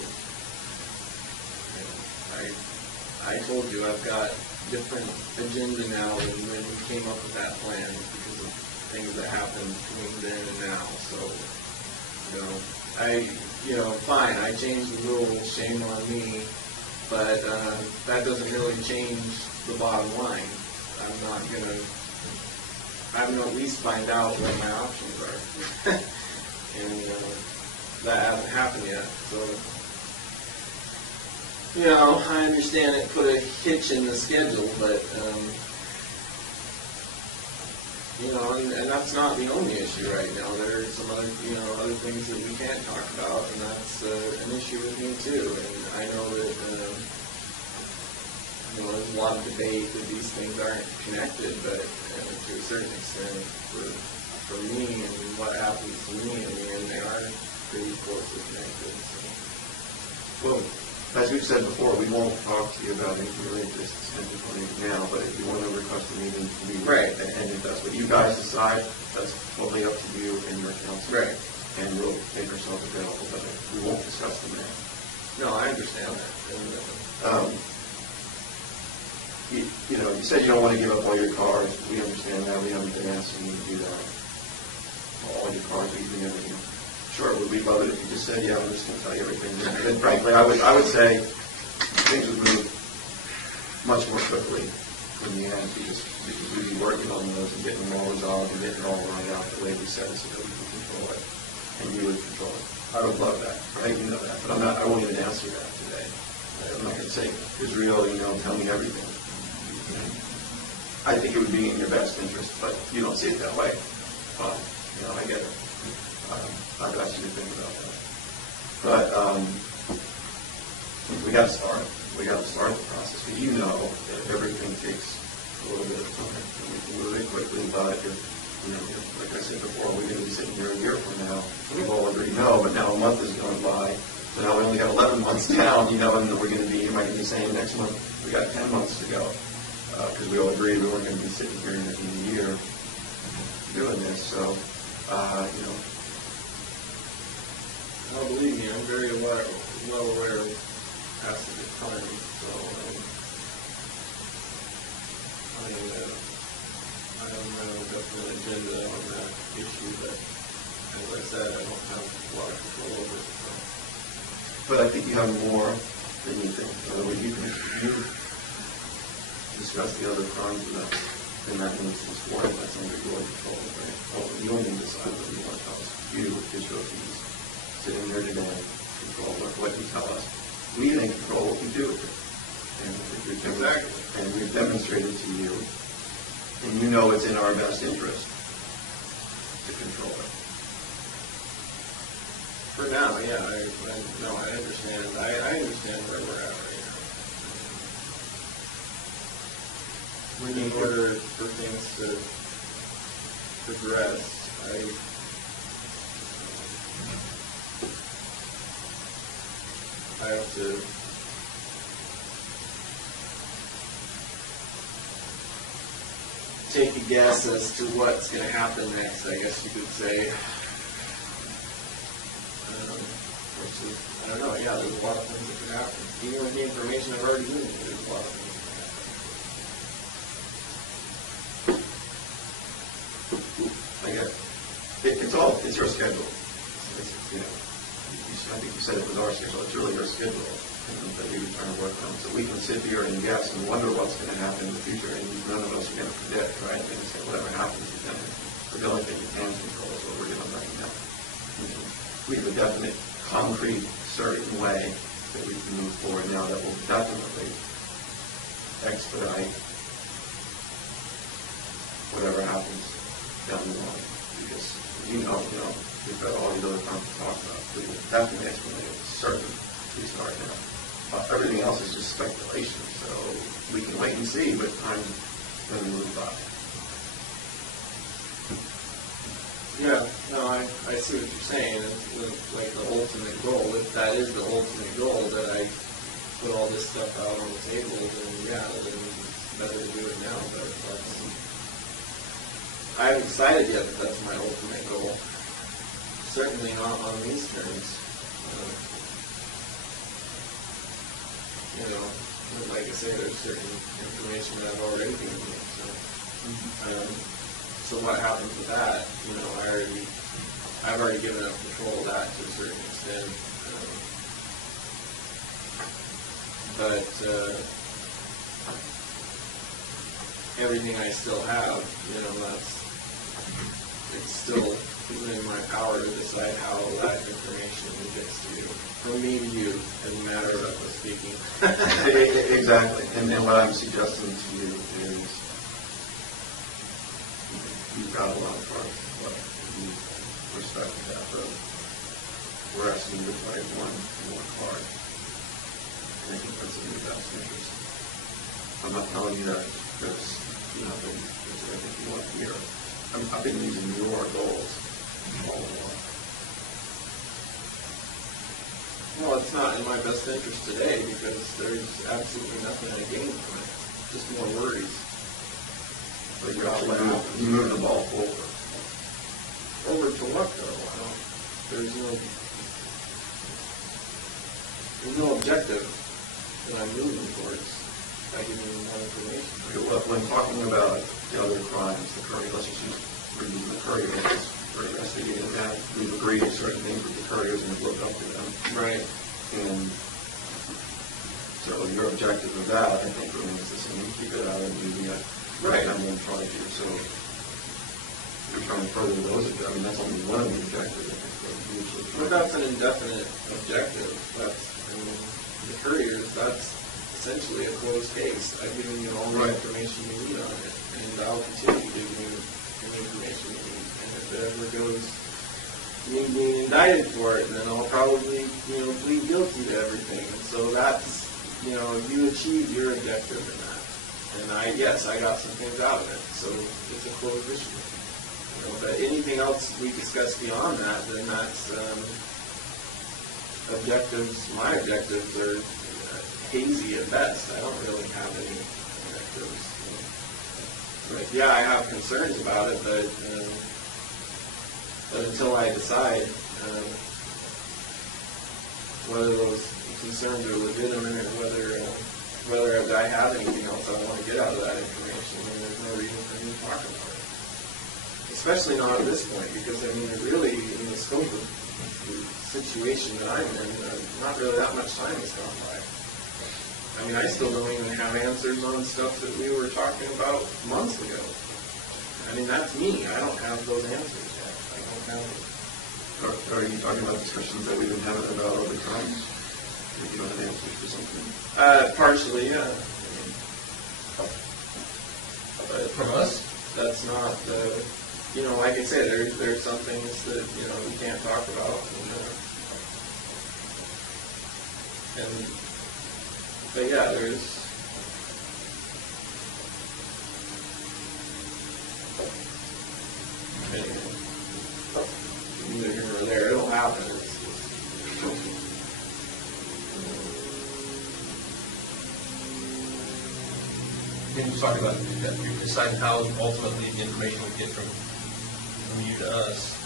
I told you I've got different agenda now than when we came up with that plan because of things that happened between then and now. So, fine, I changed the rules, shame on me, but that doesn't really change the bottom line. I'm going to at least find out what my options are. And that hasn't happened yet. So, I understand it put a hitch in the schedule, but, and that's not the only issue right now. There are some other things that we can't talk about, and that's an issue with me too. And I know that, there's a lot of debate that these things aren't connected, but to a certain extent, for me and what happens to me, they are pretty closely connected. So. Well, as we've said before, we won't talk to you about anything related to this now, but if you want to request a meeting, right. And if that's what you guys decide, that's totally up to you and your council. Right. And we'll make ourselves available, but we won't discuss them now. No, I understand that. And, you said you don't want to give up all your cars. We understand that. We haven't been asking you to do that. All your cars, even everything. Sure, would we love it if you just said, yeah, I'm just going to tell you everything. And frankly, I would say things would move much more quickly in the end because we'd be working on those and getting them all resolved and getting it all lined out the way we said so that we can control it. And you would control it. I would love that, right? You know that. But I won't even answer that today. I'm not going to say, Israel, tell me everything. I think it would be in your best interest, but you don't see it that way. Well, I get it. I've asked you to think about that. But we got to start. We got to start the process. Because that everything takes a little bit of time. And we can move it quickly, but if, like I said before, we're going to be sitting here a year from now. We've all agreed no, but now a month is going by. So now we only got 11 months down, and we're going to be, you might be saying next month, we got 10 months to go. Because we all agreed we weren't going to be sitting here in a year doing this. So, Well, believe me, I'm very well aware of past crime, so I don't have a definite agenda on that issue, but as I said, I don't have a lot of control over it. So. But I think you have more than you think. In other words, you discuss the other crimes in that instance for it. That's under your control, right? Well, you don't even decide what you want to tell us. You, Israel, sitting here today, control what you tell us. We then control what we do with it. And we've demonstrated to you, and it's in our best interest to control it. For now, yeah, I understand. I understand where we're at right now. In order for things to progress, I have to take a guess as to what's going to happen next, I guess you could say. I don't know, yeah, there's a lot of things that could happen. Even with the information I've already given you, there's a lot of things that could happen. It's your schedule. I think you said it was our schedule. It's really your schedule that we were trying to work on. So we can sit here and guess and wonder what's going to happen in the future, and none of us are going to predict, right? And say whatever happens is going to happen. But the only thing we can control is what we're doing right now. We have a definite, concrete, certain way that we can move forward now that will definitely expedite whatever happens down the line. Because we've got all these other things to talk about. We will definitely expedite it. Certain we start now. Everything else is just speculation, so we can wait and see, but time's going to move by. Yeah, no, I see what you're saying. It's like the ultimate goal. If that is the ultimate goal, that I put all this stuff out on the table, then yeah, then it's better to do it now. But I haven't decided yet that that's my ultimate goal. Certainly not on these terms. Like I say, there's certain information that I've already given you. So what happens with that? I've already given up control of that to a certain extent. But everything I still have, it's still within my power to decide how that information gets to you. From me to you, as a matter of speaking. Exactly. And then what I'm suggesting to you is you've got a lot of cards, but you respect that, but we're asking you to play one more card. And I think that's in your best interest. I'm not telling you that because I think you want to hear. I've been using your goals all along. Well, it's not in my best interest today because there's absolutely nothing I gain from it. Just more worries. But you move the ball forward. Over to what though? There's no objective that I'm moving towards. by giving you more information. When talking about the other crimes, the courier, let's just use the courier as for investigating that. We've agreed to certain things with the couriers and have looked up to them. Right. And certainly your objective of that, I think, remains the same. Keep it out of the media. Right. And then try to. So we're trying to further those. I mean, that's only one of the objectives, I think. But that's an indefinite objective. That's, I mean, the couriers, that's essentially a closed case. I've given you all the information you need on it, and I'll continue to give you the information you need. And if it ever goes me being indicted for it, then I'll probably, plead guilty to everything. And so that's, you achieve your objective in that. And I got some things out of it. So it's a closed issue. But anything else we discuss beyond that, then that's objectives. My objectives are hazy at best. I don't really have any objectives. But yeah, I have concerns about it, but until I decide whether those concerns are legitimate or whether I have anything else I want to get out of that information, then there's no reason for me to talk about it. Especially not at this point, because really, in the scope of the situation that I'm in, not really that much time has gone by. I mean, I still don't even have answers on stuff that we were talking about months ago. I mean, that's me. I don't have those answers yet. I don't have them. Are you talking about discussions that we've been having about other crimes? If you don't have answers to something? Partially, yeah. But From us? that's not, like I said, there's some things that, we can't talk about. But yeah, there's, neither here nor there. It'll happen. Then you talk about you decide how ultimately the information we get from you to us,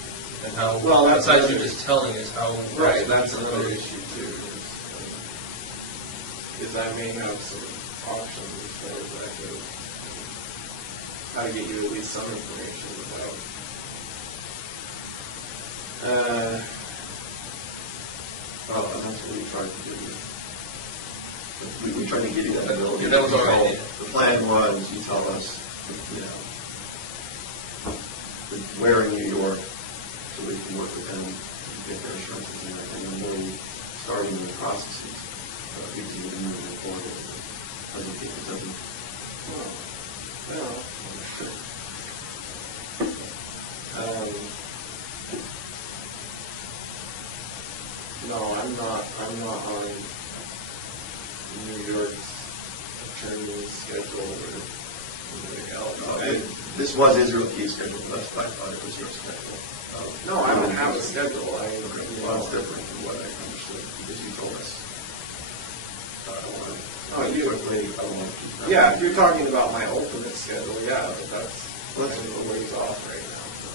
and how. Well, that's besides you another- just telling us how. Right, that's another issue too. Is I may have some options as far as I go. How to get you at least some information without. Well, and that's what we tried to do. We tried to give you that ability. Yeah, that was our idea. The plan was, you tell us, where in New York, so we can work with them, get their assurances and everything, and really starting the processes. You can even move forward. Doesn't think it doesn't. No, I'm not on New York's attorney's schedule or anything else. This was Israel Key's schedule, but that's why I thought it was your schedule. No, I don't have a schedule. Well, it's different from what I understood, because you told us. You quickly, I don't want to keep that. Yeah, if you're talking about my ultimate schedule, yeah, but that's kind of a ways off right now. So.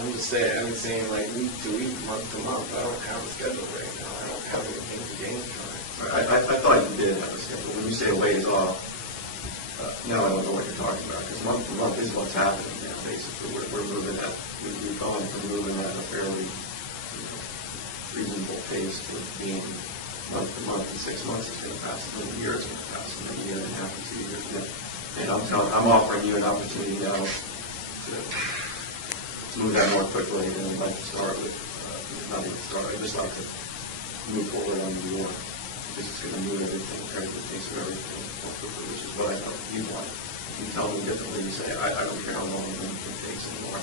I'm saying like week to week, month to month. I don't have a schedule right now. I don't have anything to gain from it. I thought you did have a schedule. When you say a ways off, now I don't know what you're talking about, because month to month is what's happening now, basically. We're moving at, we've gone from moving at a fairly reasonable pace to being month to month, and 6 months is going to pass, and a year is going to pass, and a year and a half to 2 years. And I'm offering you an opportunity now to move that more quickly, and I'd like to start with, not even start, I'd just like to move forward on New York, because it's going to move everything, the pace of everything more quickly, which is what I thought you want. If you tell me differently, you say, I don't care how long anything takes anymore,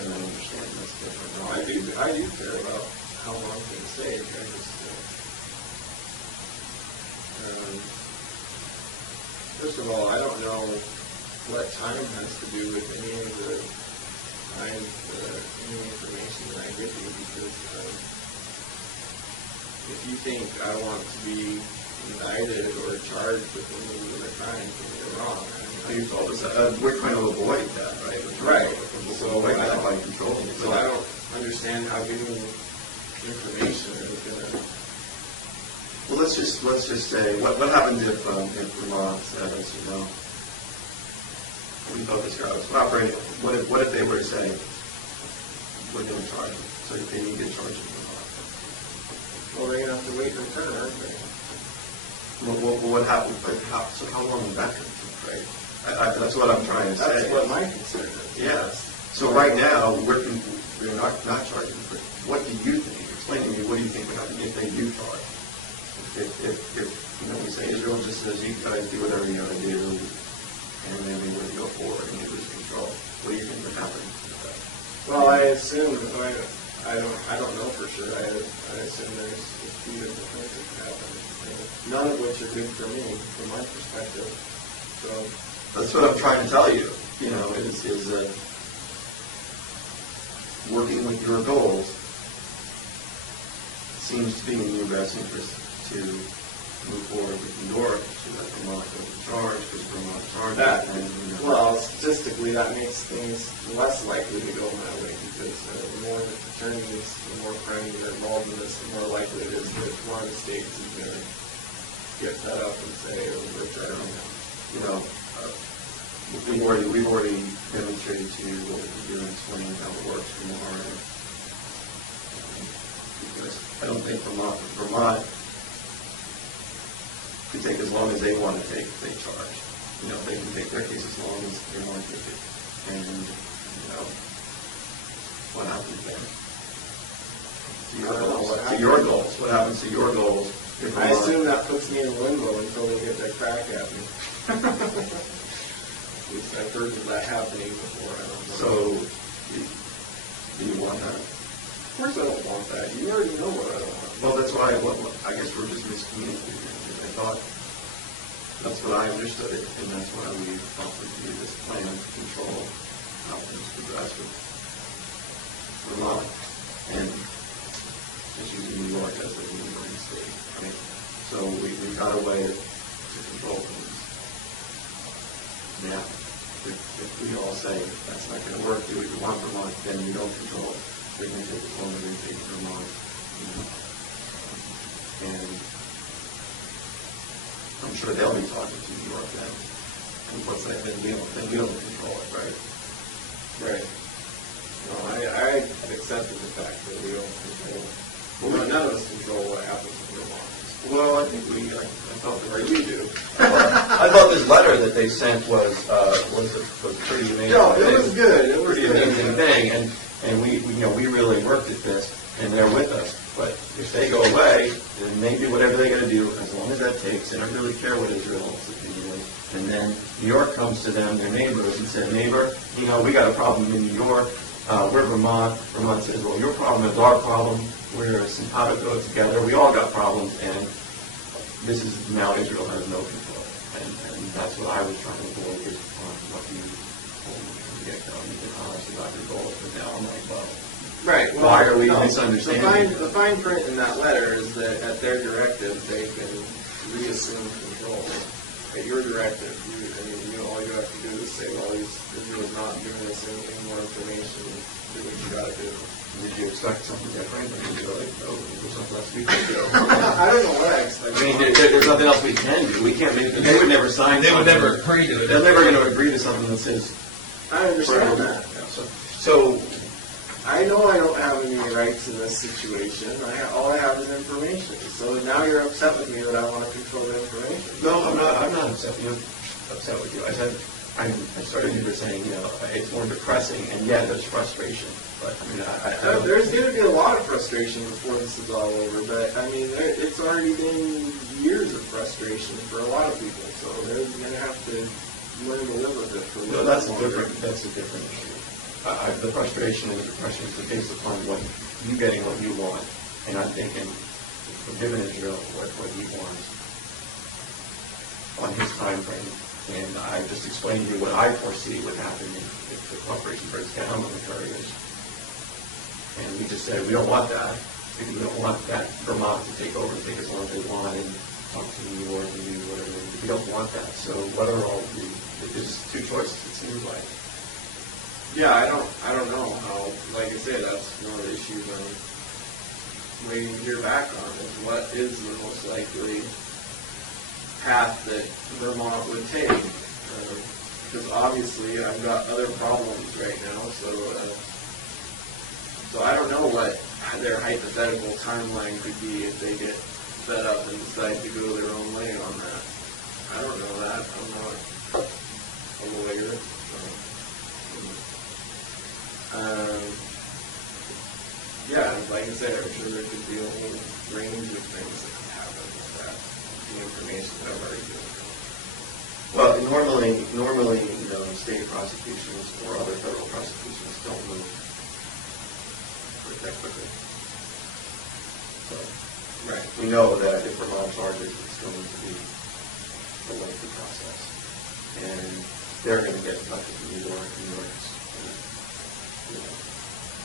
then I understand that's different. No, I do care about how long things take. I just, first of all, I don't know what time has to do with any of the any information that I give you, because if you think I want to be indicted or charged with any of the crimes, then you're wrong. You told us that. We're trying to avoid that, right? Right. So avoid that by controlling it. So I don't understand how giving information is going to Well, let's just say, what happens if Vermont says, you know, we thought this guy was cooperating. What if they were to say, we're going to charge him, so they need to charge him Vermont? Well, they're going to have to wait their turn, aren't they? Well, what happens? So how long is that going to take, right? That's what I'm trying to say. That's what my concern is. Yes. So right now, we're not charging. But what do you think? Explain to me, what do you think would happen if they do charge? If you know, we say Israel just says, you guys do whatever you got to do, and then we would go forward and you lose control. What do you think would happen? Well, I assume, I don't know for sure. I assume there's a few different things that could happen. None of which are good for me, from my perspective. So that's what I'm trying to tell you. You know, is working with your goals seems to be in your best interest to move forward with New York, so that Vermont doesn't charge, because Vermont charges. that, and, you know, well, statistically, that makes things less likely to go my way, because the more the fraternities, the more crimes that are involved in this, the more likely it is that one of the states is going to get fed up and say, oh, we're trying to, you know, we've already demonstrated to you what we can do and explain how it works from our end. Because I don't think Vermont could take as long as they want to take if they charge. You know, they can take their case as long as they want to take it. And, you know, what happens then? To your goals. What happens to your goals? If I assume that puts me in limbo until they get their crack at me. At least I've heard of that happening before. I don't know. So, do you want that? Of course I don't want that. You already know what I don't want. Well, that's why I guess we're just miscommunicating. I thought that's what I understood it, and that's why we offered you this plan to control how things progress with Vermont, and just using New York as a neighboring state, right? So we got a way to control things. Now, if we all say that's not going to work, do what you want Vermont, then you don't control it. They're going to take it longer than take Vermont, you know. And I'm sure they'll be talking to New York then. And what's that? Then we don't control it, right? Right. No, I accepted the fact that we don't control. Well, none of us control what happens in Vermont. Well, I think I felt the Or you do. I thought this letter that they sent was pretty amazing. No, it was good. It was Pretty good. amazing thing, and we really worked at this, and they're with us. But if they go away, then they do whatever they got to do, as long as that takes. They don't really care what Israel's opinion is. And then New York comes to them, their neighbors, and says, neighbor, we got a problem in New York. We're Vermont. Vermont says, well, your problem is our problem. We're simpatico together. We all got problems, and this is now Israel has no control. And that's what I was trying to avoid is what you told me from the get-go. You've been honest about your goals, but now I'm like, well, Right. Well, why are we misunderstanding? The fine print in that letter is that at their directive, they can reassume control. At your directive, all you have to do is say, well, Israel's not giving us any more information. Do what you got to do. Did you expect something different? Or did you like, oh, there's something else we can do? I don't know what I expected. I mean, there's nothing else we can do. We can't make. They would never sign. They would something. never agree to it. They're never going to agree to something that says. I understand that. So I know I don't have any rights in this situation. All I have is information. So now you're upset with me that I want to control the information. no, I'm not upset with you. I said I started you by saying it's more depressing, and there's frustration. But I mean, there's going to be a lot of frustration before this is all over. But I mean, it's already been years of frustration for a lot of people. So they're going to have to learn to live with it for a little bit longer. That's a different issue. The frustration and the depression is based upon you getting what you want, and I'm thinking, we're giving Israel what he wants on his time frame, and I just explained to you what I foresee would happen if the cooperation breaks down on the couriers. And we just said we don't want that. We don't want that Vermont to take over and take as long as they want and talk to New York and do whatever. We don't want that. So what are all the? There's two choices. It seems like. Yeah, I don't know how. Like I say, that's one of the issues waiting to hear back on is what is the most likely path that Vermont would take. Because obviously I've got other problems right now, so I don't know what their hypothetical timeline could be if they get fed up and decide to go their own way on that. I don't know that. I'm not a lawyer. Yeah, like I said, I'm sure there could be a whole range of things that could happen with that. The information that I've already given. Well, normally, state prosecutions or other federal prosecutions don't move that quickly. So, Right. we know that if Vermont charges, it's going to be a lengthy process, and they're going to get in touch with New York. New York's going to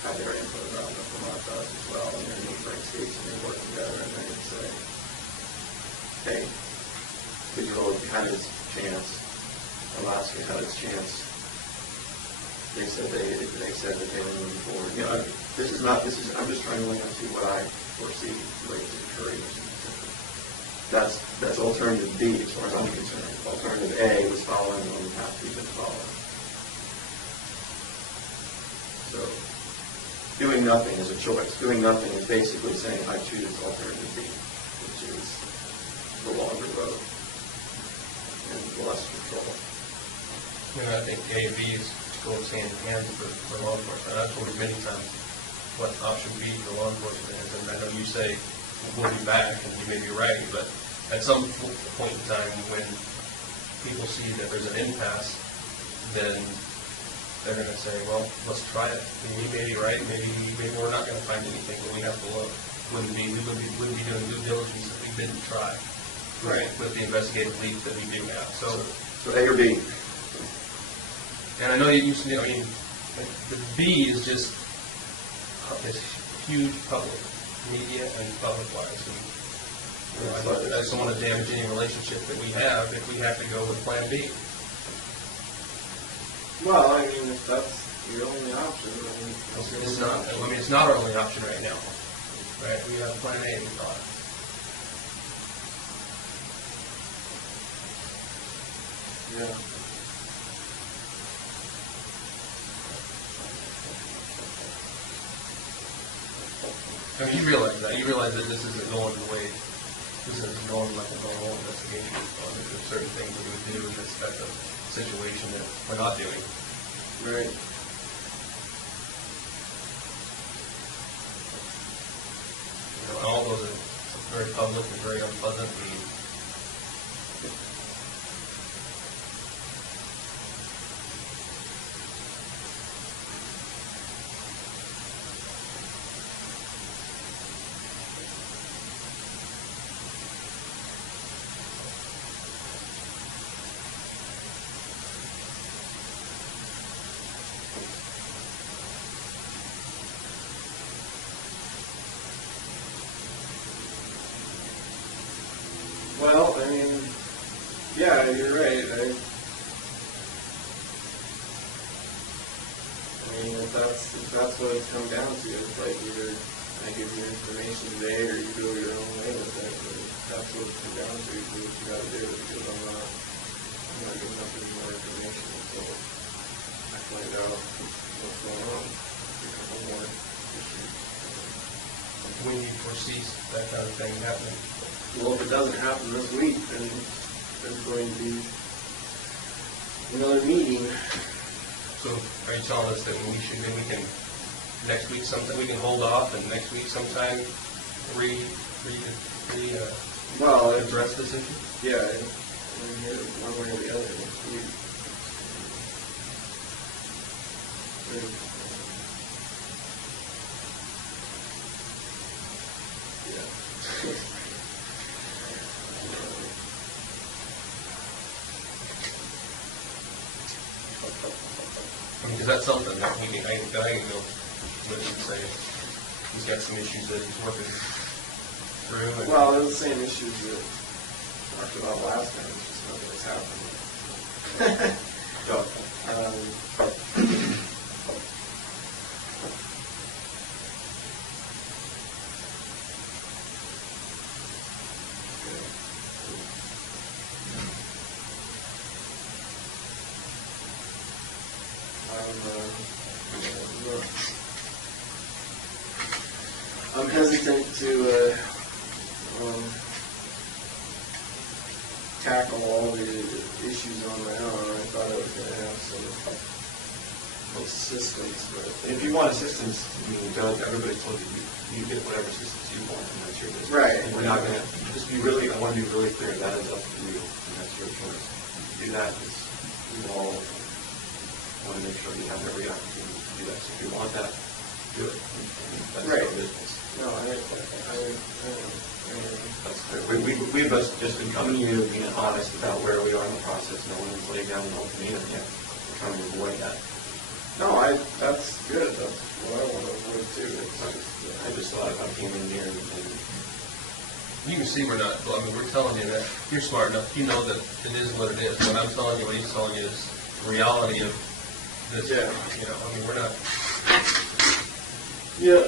have their input around what Vermont does as well, and their neighboring states, and they work together, and they're going to say, hey, Digital had its chance, Alaska had its chance. They said that they were moving forward. I'm just trying to lay out to what I foresee related to courage. That's alternative B as far as I'm concerned. Alternative A was following on the path we've been following. So, doing nothing is a choice. Doing nothing is basically saying I choose alternative B, which is the longer road and less control. I think A and B goes hand in hand for law enforcement. I've told you many times what option B for law enforcement is, and I know you say we'll be back, and you may be right, but at some point in time when people see that there's an impasse, then they're going to say, well, let's try it. We may be right, maybe we're not going to find anything, but we have to look. We wouldn't be doing due diligence if we didn't try. Right. With the investigative leads that we do have. So A or B? And I know you used to, the B is just this huge public, media and public-wise. I just don't want to damage any relationship that we have if we have to go with Plan B. Well, I mean, if that's the only option, It's not. It's not our only option right now. Right? We have Plan A. We thought. Yeah. I mean, you realize that. You realize that this isn't going the way, this isn't going like a normal investigation. There's certain things that we would do in this type of situation that we're not doing. Right. All those are very public and very unpleasant. Well, I mean, yeah, you're right. I mean, if that's what it's come down to, it's like either I give you information today or you go your own way with it. But that's what it's come down to. You do what you got to do, because I'm not giving up any more information until I find out what's going on. A couple more issues. When you foresee that kind of thing happening. Well, if it doesn't happen this week, then there's going to be another meeting. So are you telling us that we can, next week sometime, we can hold off and next week sometime address this issue? Yeah, I'm here one way or the other next week. Yeah. Because that's something that I can go with and say he's got some issues that he's working through. And Well, they're the same issues that we talked about last time. It's just nothing's happened. tackle all the issues on my own. I thought I was going to have some assistance, but If you want assistance, you don't. Everybody told you you get whatever assistance you want, and that's your business. Right. And we're not going to just be really. I want to be really clear. That is up to you, and that's your choice. You do that. We all want to make sure you have every opportunity to do that. So if you want that, do it. That's Right. your business. no, I That's clear. We've just been coming to you, being honest about where we are in the process. No one has laid down an ultimatum yet. We're trying to avoid that. that's good. That's what I want to avoid too. I just thought if I came in here and You can see we're not, I mean, we're telling you that you're smart enough, you know that it is what it is. What I'm telling you, what he's telling you is the reality of this. Yeah. You know, I mean, we're not, Yeah.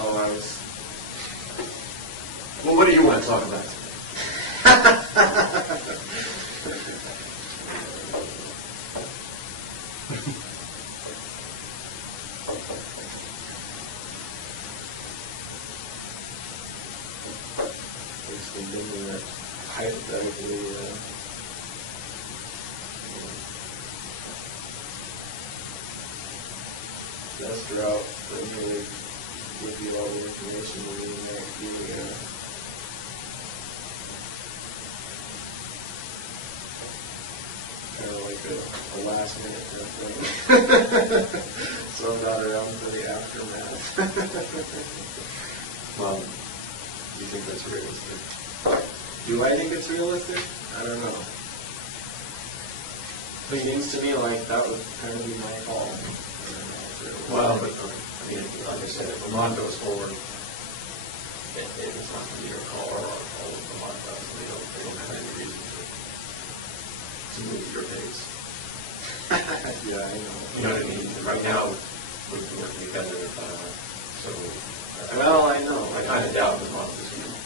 Oh, I was. well, what do you want to talk about? Just thinking that hypothetically, best route for me to give you all the information you need might be kind of like a last minute kind of thing. So I'm not around for the aftermath. Well, you think that's realistic? Do I think it's realistic? I don't know. It seems to me like that would kind of be my call. Well, but I mean, like I said, if Vermont goes forward, it's not going to be your call or our call. If Vermont does, they don't have any reason to move your pace. Yeah, I know. You know what I mean? Right now, we're working together, so. Well, I know. I kind of doubt Vermont is going to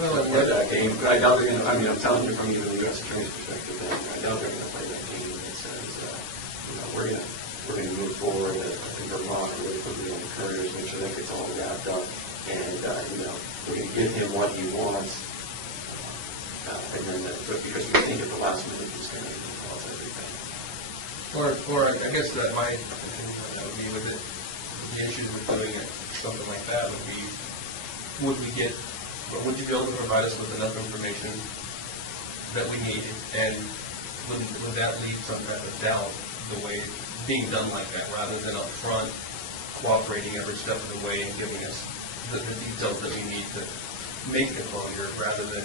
well, play that game. But I doubt they're going to. I mean, I'm telling you from even the U.S. Attorney's perspective, that I doubt they're going to play that game that says, we're going to move forward. I think Vermont really quickly encourage, make sure that gets all wrapped up, and we're going to give him what he wants. Figuring that, but because we think at the last minute he's going to cause everything. or I guess that my opinion would be with it, the issues with doing it, something like that would be, would you be able to provide us with enough information that we need, and would that leave some kind of doubt the way it's being done like that, rather than up front cooperating every step of the way and giving us the details that we need to make the closure, rather than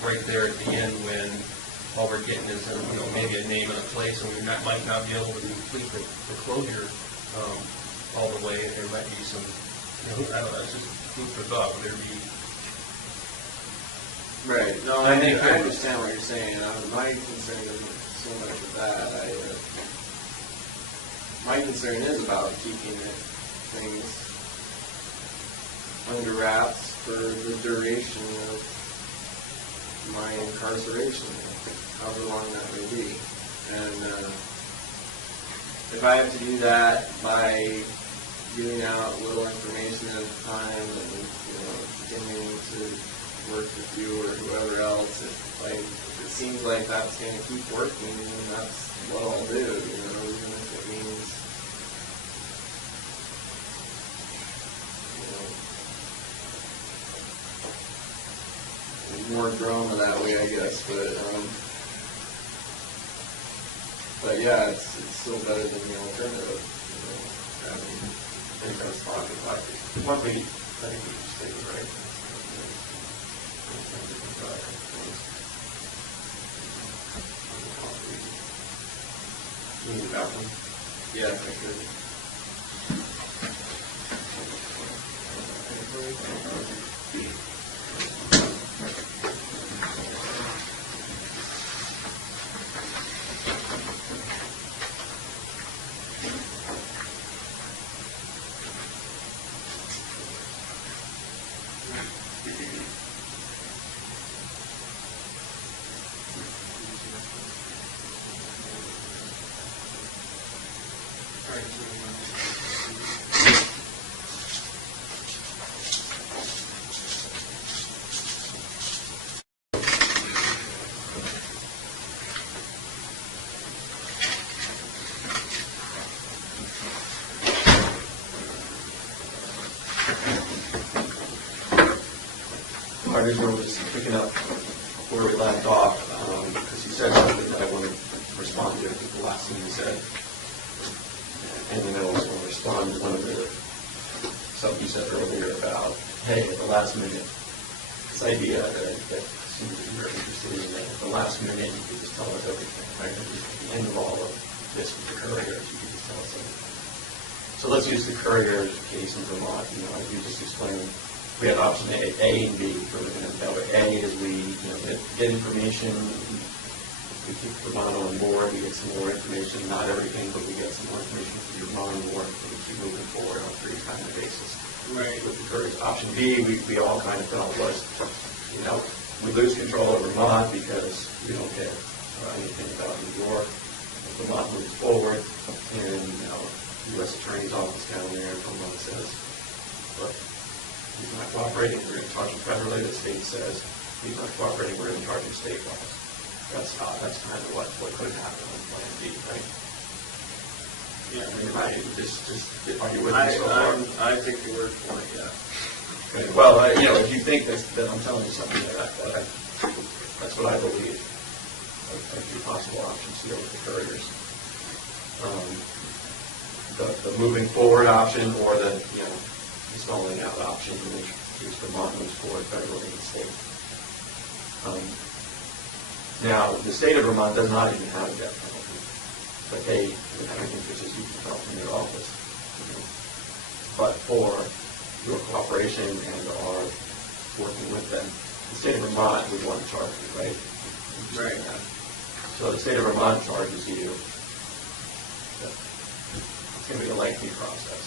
right there at the end when all we're getting is maybe a name and a place, and we might not be able to complete the closure all the way. There might be some, I don't know, it's just food for thought. Would there be? Right. No, I understand what you're saying. My concern isn't so much with that. My concern is about keeping things under wraps for the duration of my incarceration, however long that may be. And if I have to do that by giving out little information at a time and continuing to work with you or whoever else, if it seems like that's going to keep working, then that's what I'll do, even if it means more drama that way, I guess, but yeah, it's still better than the alternative. I think that's fine. One thing I think we just stated, right? You need a bathroom? Yeah, I could. my original was picking up where we left off, because he said something that I want to respond to, the last thing he said. And then I also want to respond to one of the stuff you said earlier about, hey, at the last minute, this idea that seems to be very interested in, that at the last minute you could just tell us everything, right? At the end of all of this with the couriers, you could just tell us everything. So let's use the couriers case in Vermont. As you just explained, we had option A and B for the A is we get information, we keep Vermont on board, we get some more information, not everything, but we get some more information from Vermont on board, and we keep moving forward on a free kind of basis. Right. With the couriers. Option B, we all kind of felt was, we lose control of Vermont because we don't get anything about New York. Vermont moves forward, and the U.S. Attorney's Office down there in Vermont says, look, he's not cooperating, we're in charge of federally. The state says, he's not cooperating, we're in charge of state laws. That's kind of what could happen on Plan B, right? Yeah, I mean, are you with me so far? I take your word for it, yeah. Okay. Well, if you think that I'm telling you something that's what I believe. A few possible options here with the couriers. The moving forward option, or the stalling out option, which Vermont moves forward federally and state. Now, the state of Vermont does not even have a death penalty, but I think this is you can tell from your office. But for your cooperation and our working with them, the state of Vermont would want to charge you, right? Right. So the state of Vermont charges you. It's going to be a lengthy process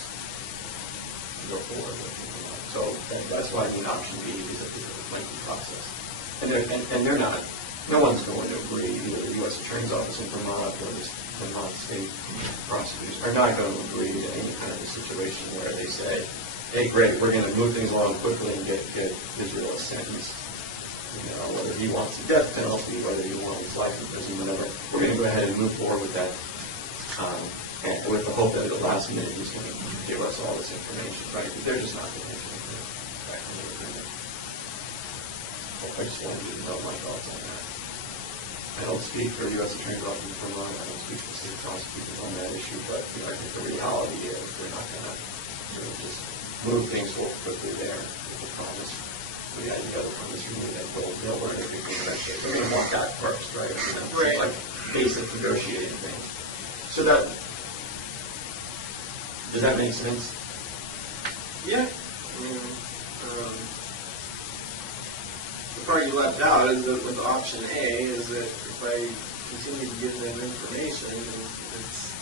to go forward with Vermont. So that's why I mean option B is a lengthy process. And they're not. No one's going to agree. Either the U.S. Attorney's Office in Vermont or the Vermont State prosecutors are not going to agree to any kind of a situation where they say, hey, great, we're going to move things along quickly and get Israel a sentence. Whether he wants the death penalty, whether he wants life in prison, whatever, we're going to go ahead and move forward with that, and with the hope that at the last minute he's going to give us all this information, right? But they're just not going to make anything back from the agreement. I just wanted you to know my thoughts on that. I don't speak for the U.S. Attorney's Office in Vermont. I don't speak for state prosecutors on that issue, but I think the reality is we're not going to just move things forward quickly there with the promise. We had the other promise we made that gold mill or anything like that. We're going to want that first, right? Right. Like basic negotiating things. So does that make sense? Yeah. The part you left out is that with option A is that if I continue to give them information,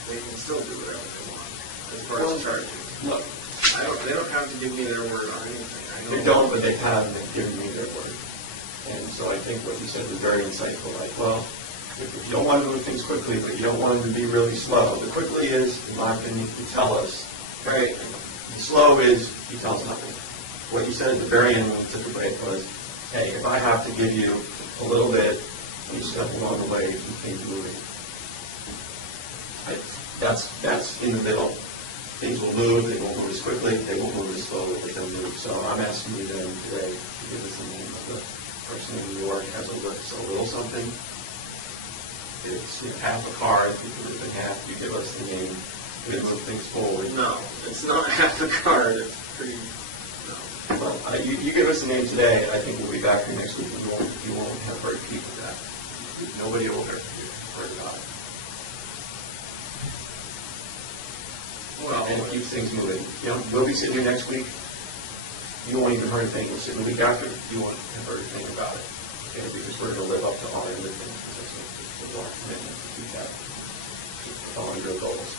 they can still do whatever they want as far as charging. Look, They don't have to give me their word on anything. they don't, but they have, and they've given me their word. And so I think what you said was very insightful. Like, well, if you don't want to move things quickly, but you don't want them to be really slow. The quickly is, in my opinion, you tell us, right? The slow is, he tells nothing. What you said at the very end when we took a break was, hey, if I have to give you a little bit, each step along the way, keep things moving. That's in the middle. Things will move, they won't move as quickly, they won't move as slowly, but they'll move. So I'm asking you then today to give us the name of the person in New York has a little something. It's half a card, you can rip in half, you give us the name, we move things forward. No, it's not half a card, it's pretty, no. Well, you give us the name today, I think we'll be back here next week, and you won't have heard people that. Nobody will heard about it. Well, And it keeps things moving. We'll be sitting here next week. You won't even heard a thing. We'll sit the week after. You won't have heard a thing about it. Okay? Because we're going to live up to our end of things. It's our commitment to keep that. Following your goals.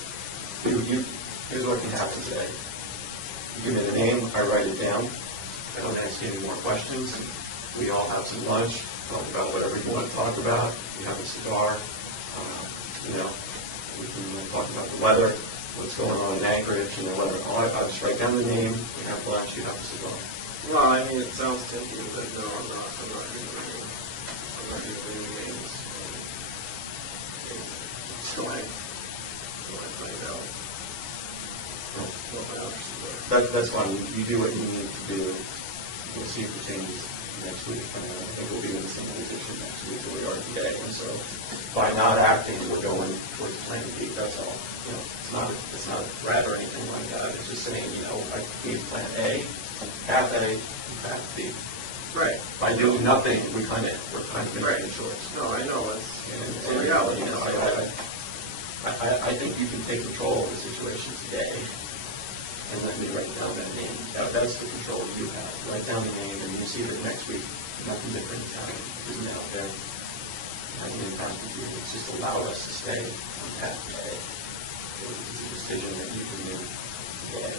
Here's what can happen today. You give me the name. I write it down. I don't ask you any more questions. We all have some lunch. Talk about whatever you want to talk about. You have a cigar. We can talk about the weather. What's going on in Anchorage, whether I'll just write down the name, we have lunch, you have a cigar. well, I mean, it sounds tempting, but no, I'm not going to bring names. Still I find out what my options are. That's fine. You do what you need to do. We'll see if it changes next week, and I think we'll be in the same position next week that we are today. And so by not acting, we're going towards plan B. That's all. It's not a threat or anything like that. It's just saying, I need plan A, path B. Right. By doing nothing, we're kind of making a choice. No, I know. It's a reality. I think you can take control of the situation today and let me write down that name. That's the control you have. Write down the name, and you see that next week nothing different isn't out there. Having impact with you. It's just allowed us to stay on path A. It's a decision that you can make today.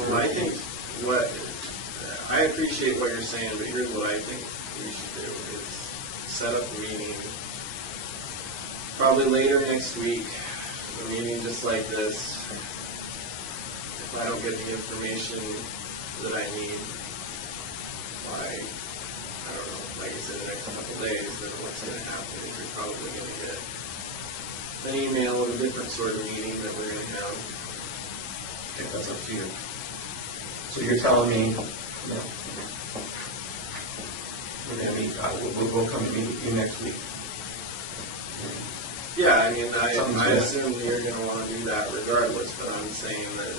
Well, I think I appreciate what you're saying, but here's what I think we should do is set up a meeting probably later next week, a meeting just like this. If I don't get the information that I need by, I don't know, like I said, the next couple of days, then what's going to happen is you're probably going to get an email with a different sort of meeting that we're going to have. Okay, that's up to you. So you're telling me, we'll come and meet with you next week. Yeah, I mean, I assume you're going to want to do that regardless, but I'm saying that,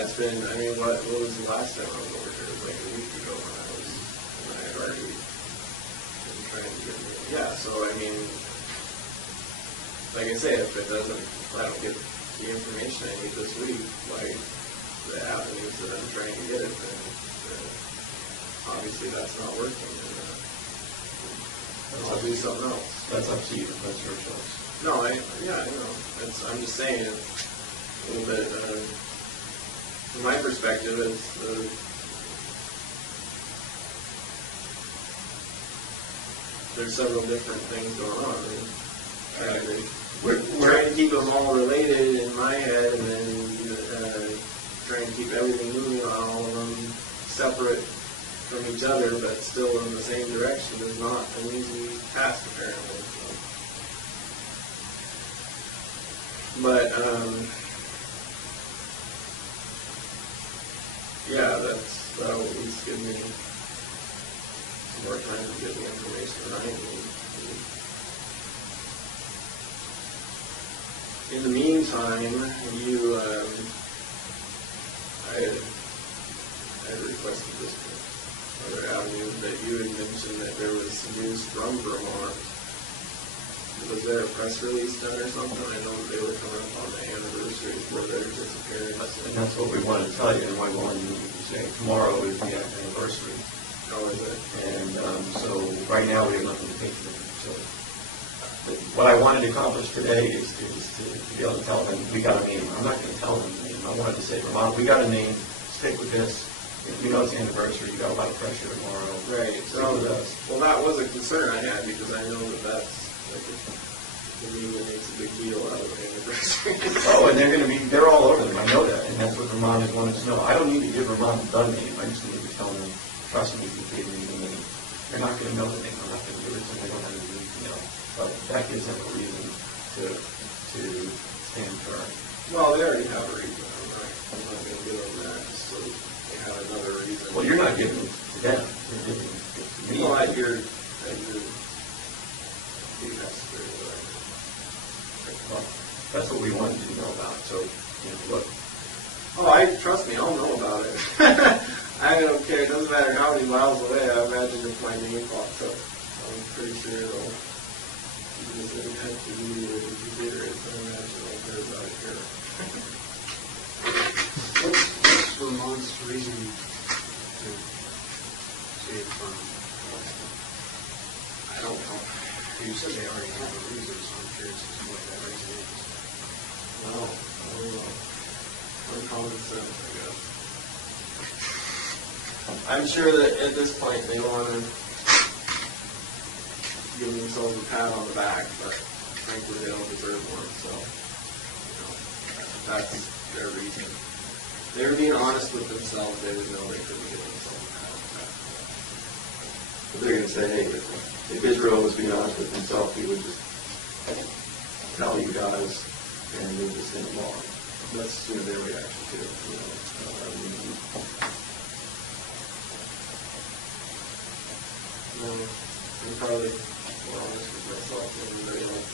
it's been, I mean, what was the last time I was over here? It was like a week ago when I had already been trying to get me. Yeah, so I mean, like I say, if I don't get the information I need this week, like the avenues that I'm trying to get it, then obviously that's not working. And, I'll do something else. That's up to you. That's your choice. No, I know. I'm just saying a little bit. From my perspective, there's several different things going on. We're trying to keep them all related in my head, and then trying to keep everything moving on all of them separate from each other, but still in the same direction is not an easy task, apparently. So. But, that'll at least give me some more time to get the information that I need. In the meantime, I had requested this other avenue that you had mentioned that there was news from Vermont. Was there a press release done or something? I know that they were coming up on the anniversary for their disappearance. And that's what we wanted to tell you, and why we wanted you to say tomorrow is the anniversary. How is it? And so right now we have nothing to take to them. So what I wanted to accomplish today is to be able to tell them we got a name. I'm not going to tell them the name. I wanted to say, Vermont, we got a name. Stick with this. We know it's the anniversary. You got a lot of pressure tomorrow. Right. Stick with us. Well, that was a concern I had because I know that that's like the media makes a big deal out of the anniversary. Oh, and they're all over them. I know that, and that's what Vermont has wanted to know. I don't need to give Vermont the name. I just need to tell them, trust me, if they read the name. They're not going to know the name. I'm not going to give it to them. They don't have any need to know. But that gives them a reason to stand firm. Well, they already have a reason. I'm not going to give them that just so they have another reason. Well, you're not giving it to them. You're giving it to me. Well, at your well, that's what we wanted you to know about. So, look. Oh, trust me, I'll know about it. I don't care. It doesn't matter how many miles away. I imagine if my name pops up, I'm pretty sure it'll. Because it has to be considerate. I imagine I'll care about it here. What's Vermont's reason to stay from? I don't know. You said they already have a reason, so I'm curious as to what that reason is. No, I don't know. Uncommon sense, I guess. I'm sure that at this point they want to give themselves a pat on the back, but frankly they don't deserve one, so that's their reason. If they were being honest with themselves, they would know they couldn't give themselves a pat on the back. But they're going to say, hey, if Israel was being honest with himself, he would just tell you guys and move this thing along. That's their reaction to it. I'm probably more honest with myself than anybody else.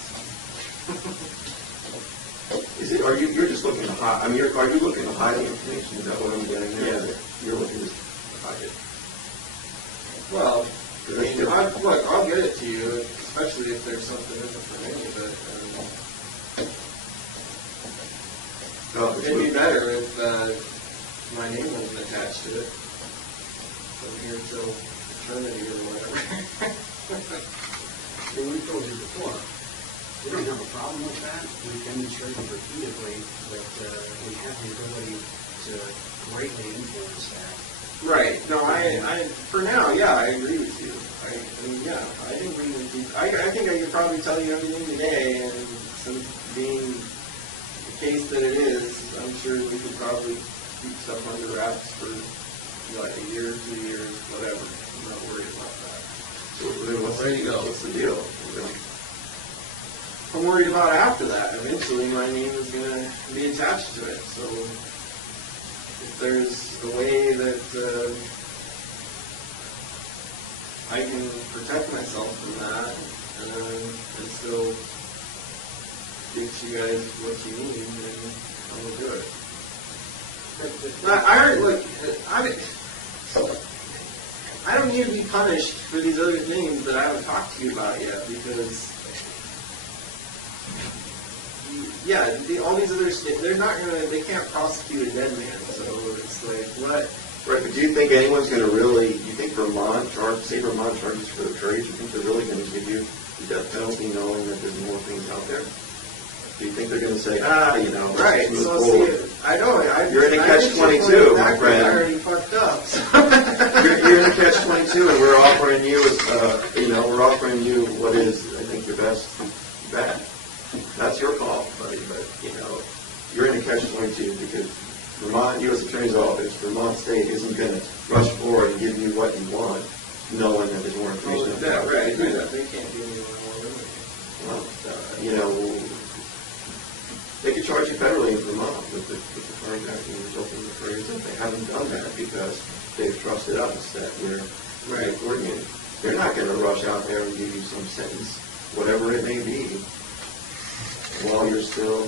You're just looking to hide, are you looking to hide the information? Is that what I'm getting at? Yeah. You're looking to hide it. Well, I'll get it to you, especially if there's something in it for me, but it'd be better if my name wasn't attached to it from here till eternity or whatever. Well, we told you before, we don't have a problem with that. We've demonstrated repeatedly that we have the ability to greatly influence that. Right. No, I for now, yeah, I agree with you. I mean, yeah, I agree with you. I think I could probably tell you everything today, and since being the case that it is, I'm sure we could probably keep stuff under wraps for like a year, 2 years, whatever. I'm not worried about that. So then what's the deal? I'm worried about after that. Eventually, my name is going to be attached to it. So if there's a way that I can protect myself from that and still get you guys what you need, then I'm going to do it. I don't need to be punished for these other things that I haven't talked to you about yet, because all these other they can't prosecute a dead man, so it's like, what? Right, but do you think anyone's going to really, you think Vermont charges for the trade, you think they're really going to give you the death penalty knowing that there's more things out there? Do you think they're going to say, right, move so forward? You're in a catch-22, my friend. I already fucked up. So. You're in a catch-22, and we're offering you, what is, I think, your best bet. That's your call, buddy, but, you're in a catch-22 because Vermont U.S. Attorney's Office, Vermont State isn't going to rush forward and give you what you want, knowing that there's more information. Right, they can't give me more Well, they could charge you federally in Vermont with the current acting resulting in the phrase that they haven't done that because they've trusted us that we're coordinating. They're not going to rush out there and give you some sentence, whatever it may be, while there's still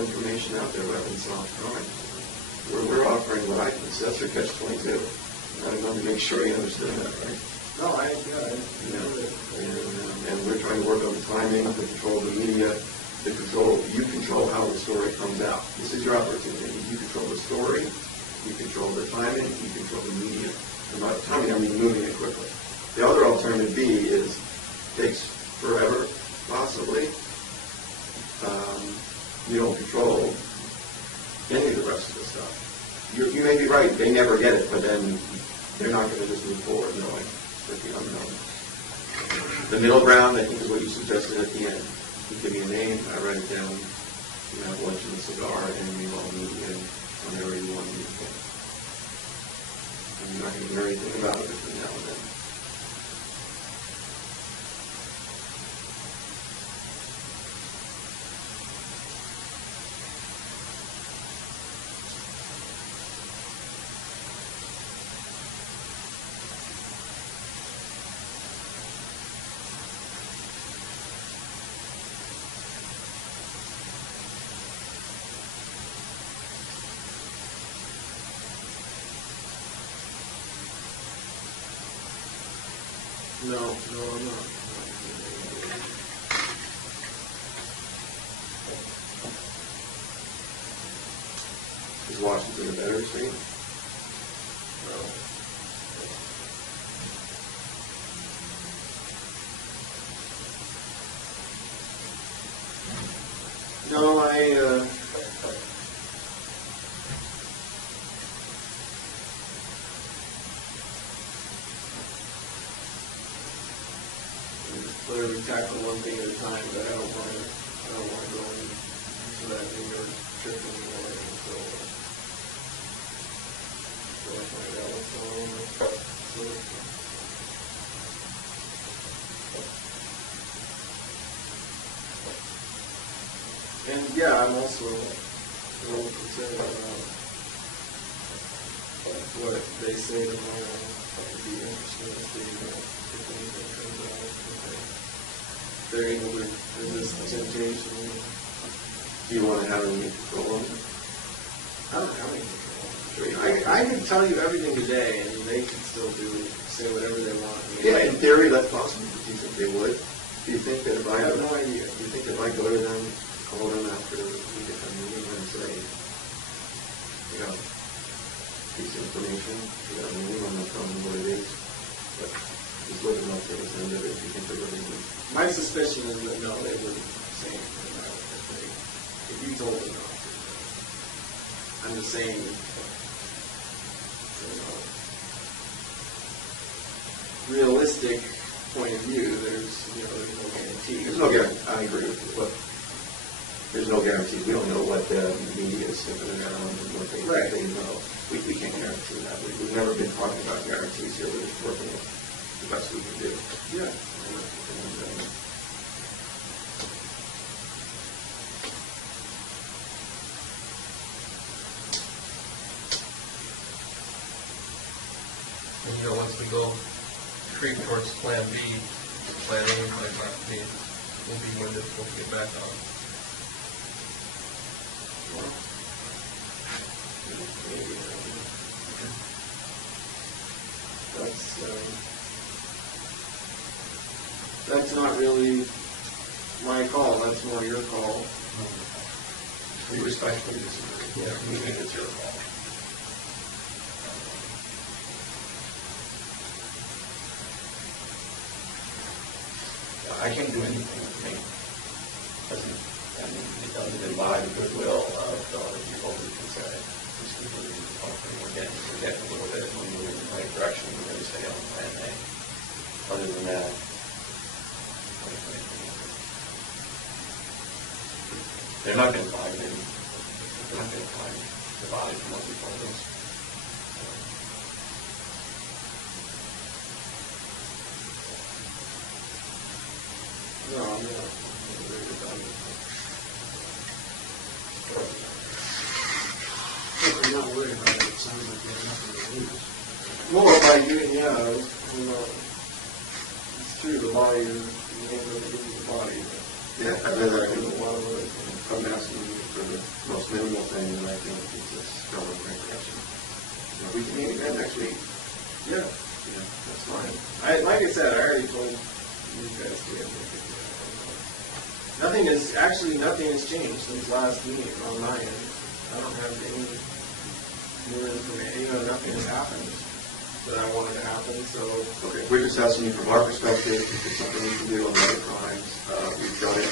information out there about unsolved crime. We're offering what I consider catch-22. I wanted to make sure you understood that, right? No, I and we're trying to work on the timing, the control of the media, you control how the story comes out. This is your opportunity. You control the story, you control the timing, you control the media. And by timing, I mean moving it quickly. The other alternative B takes forever, possibly. You don't control any of the rest of the stuff. You may be right, they never get it, but then they're not going to just move forward knowing that the unknown. The middle ground, I think, is what you suggested at the end. You give me a name, I write it down, you have lunch and a cigar, and we all meet again whenever you want to meet again. And you're not going to hear anything about it between now and then. No, I'm not. Is Washington a better state? No, clearly tackle one thing at a time, but I don't want to go into that New York trip anymore until I find out what's going on. And yeah, I'm also a little concerned about what they say tomorrow. It'd be interesting to see if anything comes out of it. If they're able to resist the temptation. Do you want to have any control on it? I don't have any control. I could tell you everything today, and they could still say whatever they want. Yeah, in theory, that's possible. Do you think they would? Do you think that if I have no idea. Do you think if I go to them, call them after we get a meeting and say, piece of information, we got a meeting, I'm not telling them what it is, but just let them know to the end of it if you think they're really good. My suspicion is that no, they wouldn't say anything about it if you told them not to. I'm just saying, realistic point of view, there's no guarantee. There's no guarantee. I agree with you, but there's no guarantee. We don't know what the media is sniffing around and what they know. We can't guarantee that. We've never been talking about guarantees here. We're just working with the best we can do. Yeah. And once we go creep towards Plan B, Plan A might not be, will be when this will get back on. That's not really my call. That's more your call. We respectfully disagree. Yeah, we think it's your call. I can't do anything with me. It doesn't imply the goodwill of the other people who can say, these people are getting a little bit when we're in the right direction, we're going to stay on Plan A. Other than that, they're not going to find it. They're not going to find the body from what we told us. No, I'm not worried about it. If you're not worried about it, it sounds like you have nothing to lose. More by doing, it's true, the body is, you can't really lose the body. Yeah, I'd rather do a lot of it. I'm asking you for the most minimal thing, and I think it's just going in the right direction. We can meet again next week. Yeah. That's fine. Like I said, I already told you guys to get it. Nothing has changed since last meeting on my end. I don't have any new information. Nothing has happened that I wanted to happen. So Okay, we're just asking you from our perspective, if it's something we can do on other crimes, we've done it.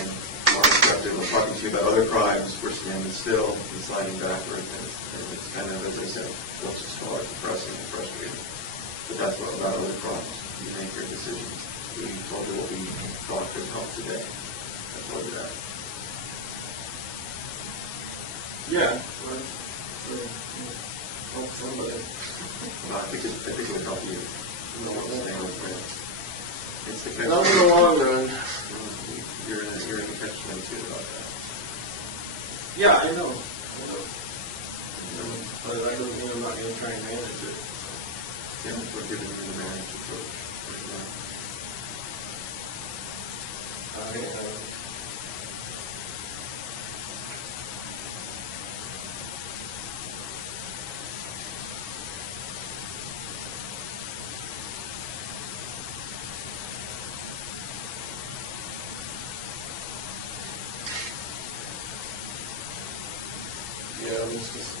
And from our perspective, we're talking to you about other crimes, we're standing still and sliding backward, and it's kind of, as I said, what's just hard, depressing and frustrating. But that's what about other crimes. You make your decisions. We told you what we thought could help today. That's what we're at. yeah, help somebody. Well, I think it would help you. It's the catch. Not in the long run. You're in the catch-22 about that. Yeah, I know. But that doesn't mean I'm not going to try and manage it. Yeah, we're giving you the managed approach. Yeah, it's just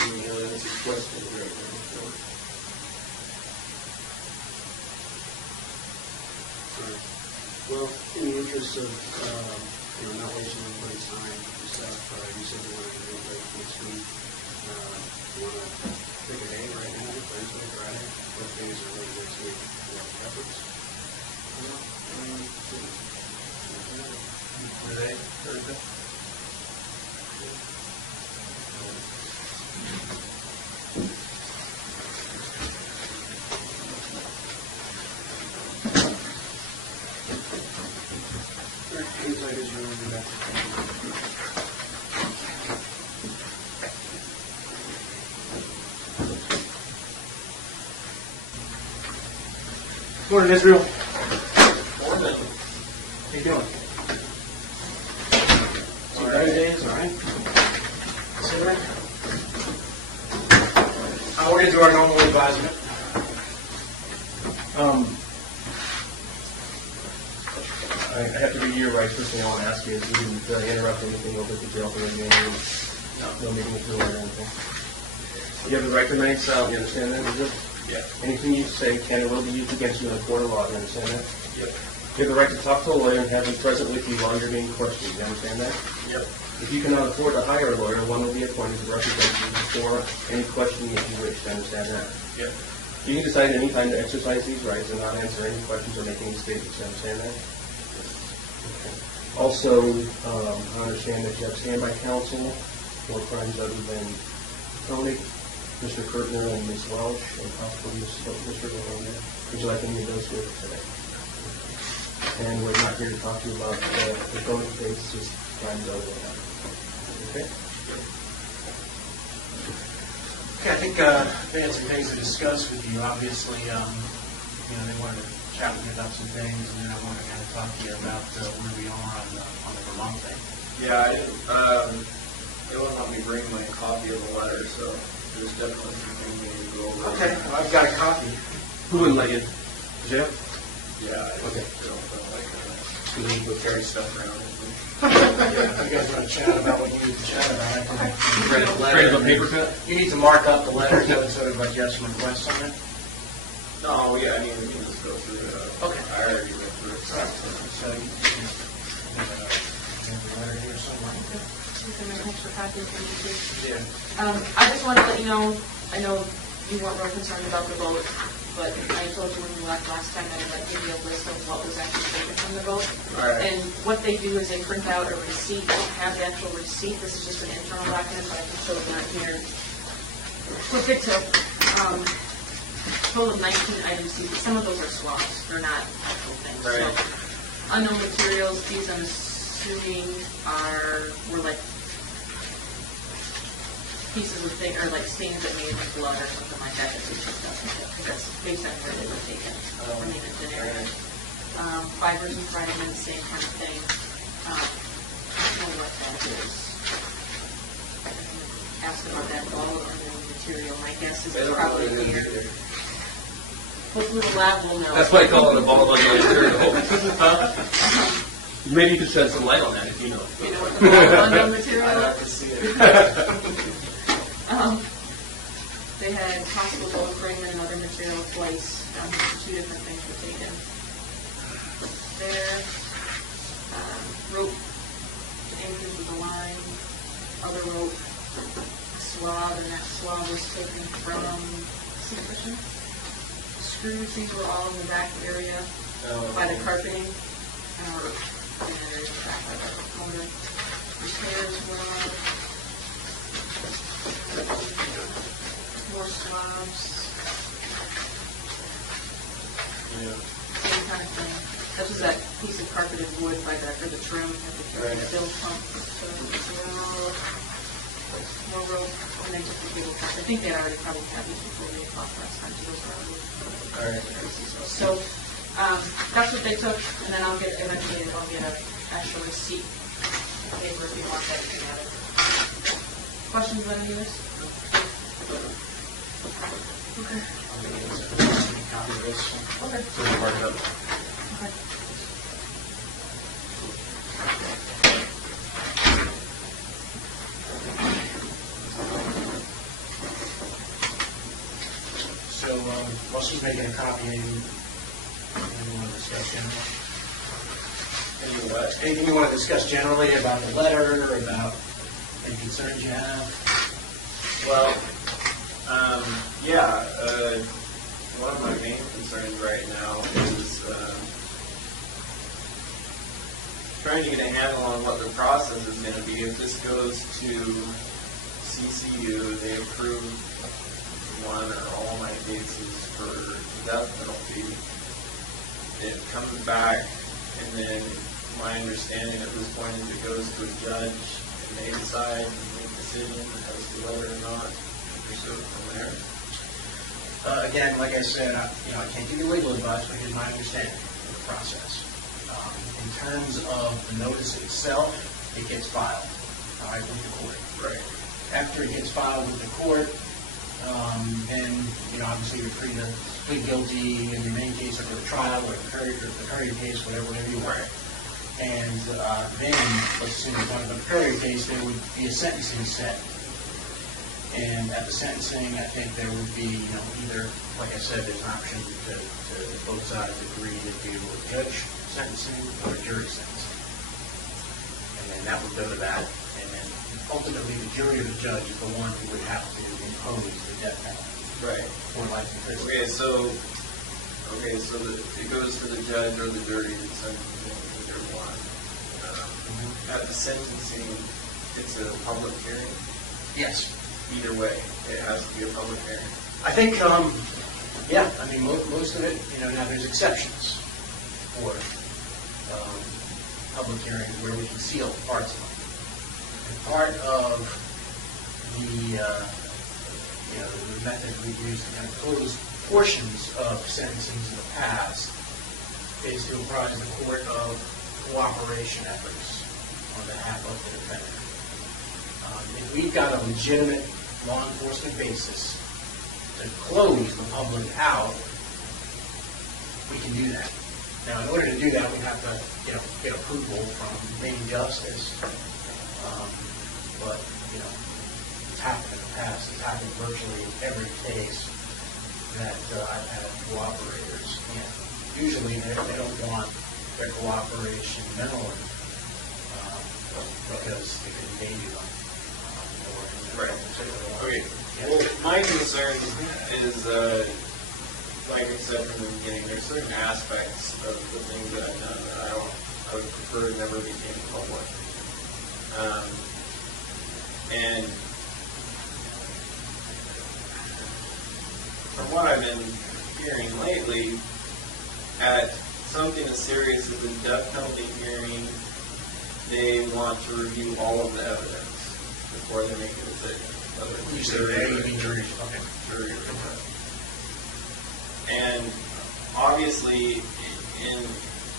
giving unanswered questions right now. Well, in the interest of not wasting anybody's time and stuff, you said you wanted to do it next week. You want to pick a day right now, Wednesday, Friday? What days are late next week? You have preference? Today, Thursday? Morning, Israel. Morning. How you doing? All right. Days, all right. Sit right. We're going to do our normal advisement. I have to read your rights. First thing I want to ask you is you didn't interrupt anything over at the jail for anything. No meeting with you or anything. You have the right to remain silent. You understand that? Is it? Yeah. Anything you say can or will be used against you in a court of law. You understand that? Yep. You have the right to talk to a lawyer and have him present with you while you're being questioned. You understand that? Yep. If you cannot afford to hire a lawyer, one will be appointed to represent you before any questioning if you wish. You understand that? Yep. You can decide at any time to exercise these rights and not answer any questions or make any statements. You understand that? Also, I understand that you have standby counsel for crimes other than Tony, Mr. Kirtner, and Ms. Welsh, and possibly Mr. Malone. Would you like any of those here today? And we're not here to talk to you about the Tony case, just crimes other than that. Okay? Okay, I think they had some things to discuss with you. Obviously, they wanted to chat with you about some things, and then I want to kind of talk to you about where we are on the Vermont thing. Yeah, they wouldn't let me bring my copy of the letter, so there's definitely some things we need to go over. Okay, well, I've got a copy. Who wouldn't let you? Jeff? Yeah, I Okay. don't like we need to go carry stuff around. If you guys want to chat about what you need to chat about, I can Ready to paper cut? You need to mark up the letter, so it's sort of like yes and request on it. No, yeah, I mean, we can just go through it. Okay. I already went through it. So you have the letter here somewhere. You can make an extra copy if you need to. Yeah. I just wanted to let you know, I know you weren't real concerned about the vote, but I told you when we left last time that I'd give you a list of what was actually taken from the vote. All right. And what they do is they print out a receipt. They don't have the actual receipt. This is just an internal document, but I can show it on here. Flip it to total of 19 items. Some of those are swaps. They're not actual things. Right. So, unknown materials, these I'm assuming were like pieces of thing, or like stains that made of blood or something like that. That's just because that's based on where they were taken from the incident area. Fibers and fragments, same kind of thing. I don't know what that is. Ask about that ball or unknown material. My guess is it's probably here. Hopefully the lab will know. That's why I call it a ball of unknown material. Maybe you could shed some light on that if you know. You know what the ball of unknown material I'd is? have to see it. They had possible gold frame and other material twice. Two different things were taken. There, rope anchored with a line, other rope, swab, and that swab was taken from cushion. Screws, these were all in the back area by the carpeting. And there's the back of the component. Repairs were more swabs. Same kind of thing. This was that piece of carpeted wood by for the trim at the bill pump. So more rope, and then just the cable cuts. I think they already probably had these before they talked last time, so those are already. So that's what they took, and then eventually I'll get an actual receipt paper if you want that, you can have it. Questions about any of this? Okay. Copy of this. Okay. So we mark up. Okay. So, while she's making a copy, anything you want to discuss generally? Anything you want to discuss generally about the letter, or about any concerns you have? Well, one of my main concerns right now is trying to get a handle on what the process is going to be. If this goes to CCU, they approve one or all my cases for the death penalty. It comes back, and then my understanding at this point is it goes to a judge, and they decide and make a decision as to whether or not to pursue it from there. Again, like I said, I can't give you legal advice, but here's my understanding of the process. In terms of the notice itself, it gets filed, all right, with the court. Right. After it gets filed with the court, then, obviously you're free to plead guilty in your main case or go to trial or the courier case, whatever you want. And then, let's assume you're talking about the courier case, there would be a sentencing set. And at the sentencing, I think there would be, either, like I said, there's an option to both sides agree to do a judge sentencing or a jury sentencing. And then that would go to that. And then ultimately, the jury or the judge is the one who would have to impose the death penalty. Right. Or life in prison. Okay, so it goes to the judge or the jury to send either one. At the sentencing, it's a public hearing. Yes. Either way, it has to be a public hearing. I think, most of it, now there's exceptions for public hearings where we can seal parts of them. And part of the method we've used to kind of close portions of sentencings in the past is to apprise the court of cooperation efforts on behalf of the defendant. If we've got a legitimate law enforcement basis to close the public out, we can do that. Now, in order to do that, we have to, get approval from main justice. But, it's happened in the past. It's happened virtually in every case that I've had cooperators. And usually, they don't want their cooperation known because it could endanger them. Right. Okay. Well, my concern is, like I said from the beginning, there's certain aspects of the things that I've done that I would prefer never became public. And from what I've been hearing lately, at something as serious as a death penalty hearing, they want to review all of the evidence before they make a decision. You say jury. Okay. Jury. And obviously, in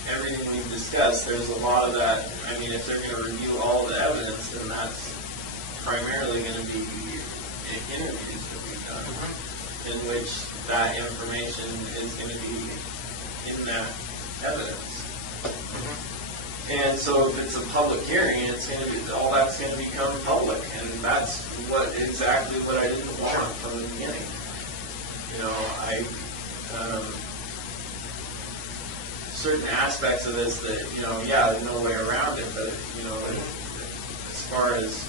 everything we've discussed, there's a lot of that. I mean, if they're going to review all the evidence, then that's primarily going to be interviews that we've done, in which that information is going to be in that evidence. And so if it's a public hearing, it's going to be, all that's going to become public, and that's exactly what I didn't want from the beginning. Certain aspects of this that, there's no way around it, but, as far as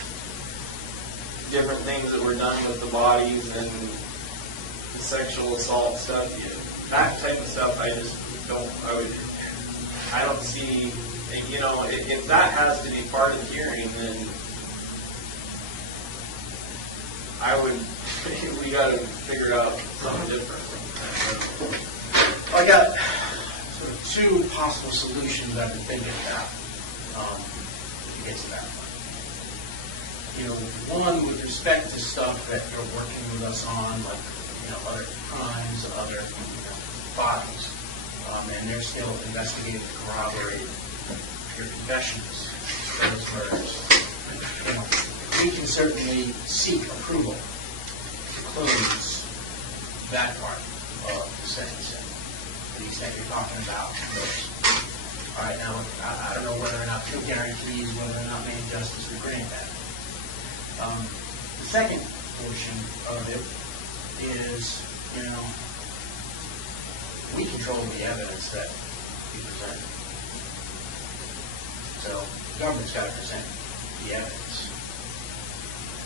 different things that were done with the bodies and the sexual assault stuff, that type of stuff, I don't see. If that has to be part of the hearing, then we got to figure out something different. I got sort of two possible solutions I've been thinking about to get to that point. One with respect to stuff that you're working with us on, like other crimes, other bodies, and they're still investigating to corroborate your confessions, those murders. We can certainly seek approval to close that part of the sentencing. To the extent you're talking about those. All right, now, I don't know whether or not two guarantees, whether or not main justice would grant that. The second portion of it is, we control the evidence that we present. So the government's got to present the evidence.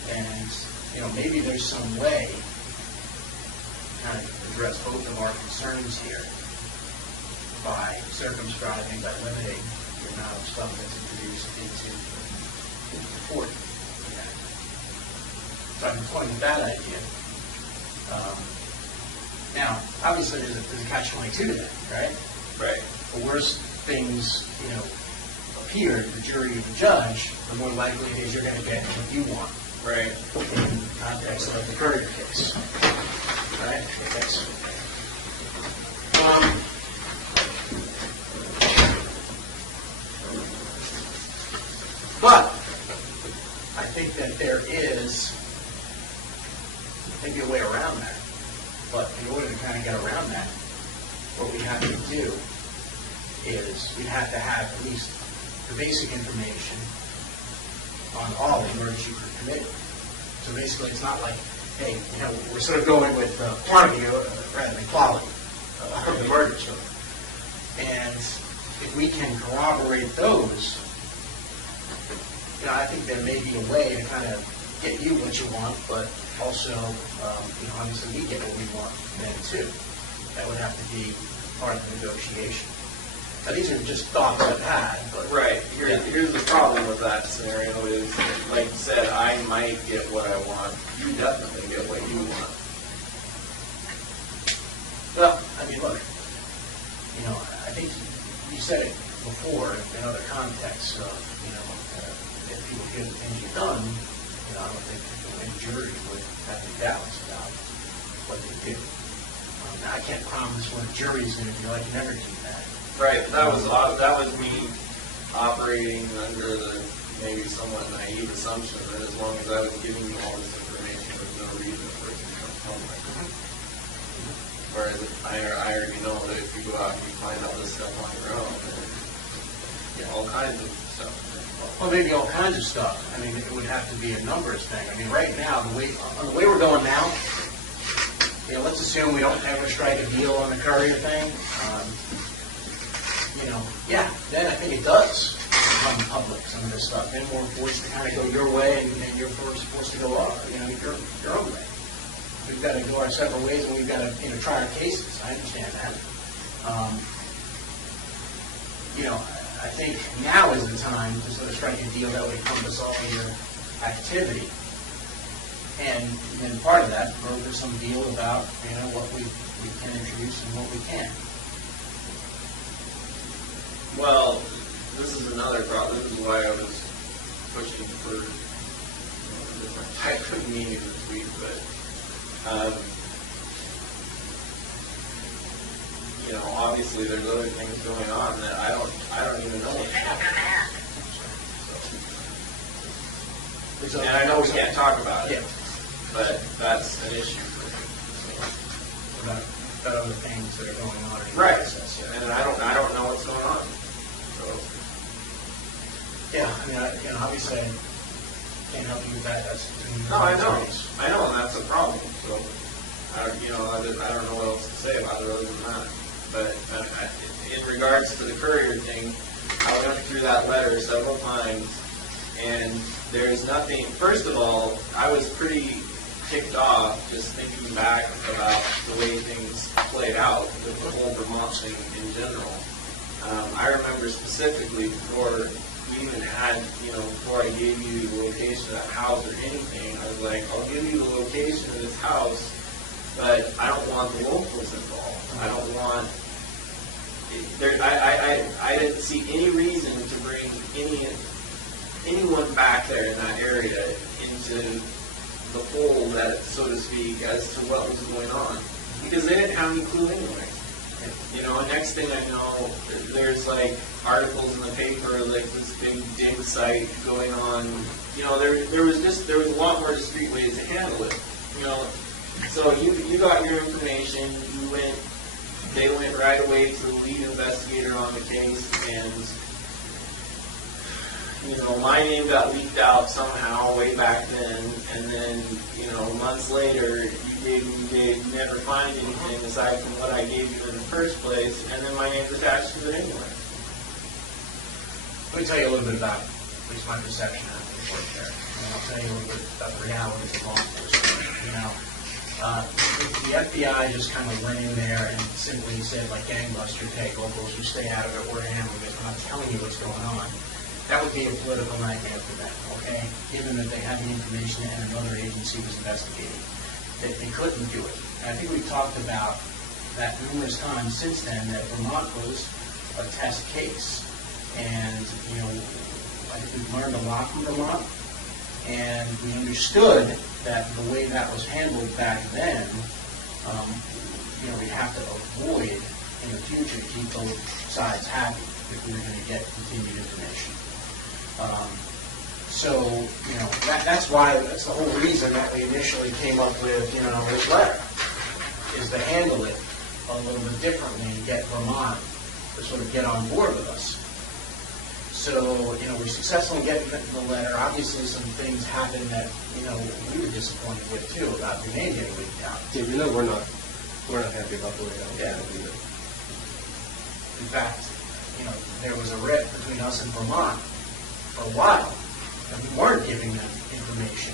And, maybe there's some way to kind of address both of our concerns here by circumscribing, by limiting the amount of stuff that's introduced into the court. So I'm toying with that idea. Now, obviously, there's a catch-22 to that, right? Right. The worse things, appear to the jury or the judge, the more likely it is you're going to get what you want. Right. In the context of the courier case. right? Yes. But I think that there is maybe a way around that. But in order to kind of get around that, what we have to do is we have to have at least the basic information on all the murders you could commit. So basically, it's not like, hey, we're sort of going with quantity rather than quality of the murders. And if we can corroborate those, I think there may be a way to kind of get you what you want, but also, obviously we get what we want then too. That would have to be part of the negotiation. Now, these are just thoughts I've had, but right. Here's the problem with that scenario is, like you said, I might get what I want. You definitely get what you want. well, I mean, look, I think you said it before in other contexts. If people hear the things you've done, I don't think any jury would have any doubts about what they do. Now, I can't promise what a jury is going to do. I can never do that. Right. That was me operating under the maybe somewhat naive assumption that as long as I was giving you all this information, there's no reason for it to become public. Whereas I already know that if you go out and you find all this stuff on your own, all kinds of stuff. Well, maybe all kinds of stuff. I mean, it would have to be a numbers thing. I mean, right now, the way we're going now, let's assume we don't ever strike a deal on the courier thing. Then I think it does become public, some of this stuff. Then we're forced to kind of go your way, and you're forced to go your own way. We've got to go our several ways, and we've got to try our cases. I understand that. I think now is the time to sort of strike a deal that would encompass all of your activity. And then part of that, broker some deal about, what we can introduce and what we can't. Well, this is another problem. This is why I was pushing for a different type of meaning this week. But, obviously there's other things going on that I don't even know what's happening. So, and I know we can't talk about it, but that's an issue for me. So. About other things that are going on in the right. process. Yeah. And I don't know what's going on. So. Yeah, obviously I can't help you with that. That's no, I know, and that's a problem. So, I don't know what else to say about it other than that. But in regards to the courier thing, I went through that letter several times, and there's nothing. First of all, I was pretty ticked off just thinking back about the way things played out with the whole Vermont thing in general. I remember specifically before we even had, before I gave you the location of that house or anything, I was like, I'll give you the location of this house, but I don't want the locals involved. I don't want. I didn't see any reason to bring anyone back there in that area into the fold, so to speak, as to what was going on, because they didn't have any clue anyway. And next thing I know, there's like articles in the paper, like this big dig site going on. There was a lot more discreet ways to handle it. So you got your information, they went right away to the lead investigator on the case, and my name got leaked out somehow way back then, and then months later they never find anything aside from what I gave you in the first place, and then my name's attached to it anyway. Let me tell you a little bit about at least my perception of the work there, and I'll tell you a little bit about the realities of law enforcement. The FBI just kind of went in there and simply said, like gangbusters, hey, locals, you stay out of it, we're handling it, we're not telling you what's going on. That would be a political nightmare for them, okay? Given that they had the information and another agency was investigating. They couldn't do it. And I think we've talked about that numerous times since then, that Vermont was a test case. And, I think we've learned a lot from Vermont. And we understood that the way that was handled back then we have to avoid in the future to keep both sides happy if we're going to get continued information. That's the whole reason that we initially came up with, this letter, is to handle it a little bit differently and get Vermont to sort of get on board with us. So, we're successful in getting the letter. Obviously, some things happened that, we were disappointed with, too, about the name getting leaked out. Yeah, we're not happy about the way that went either. In fact, there was a rift between us and Vermont for a while, and we weren't giving them information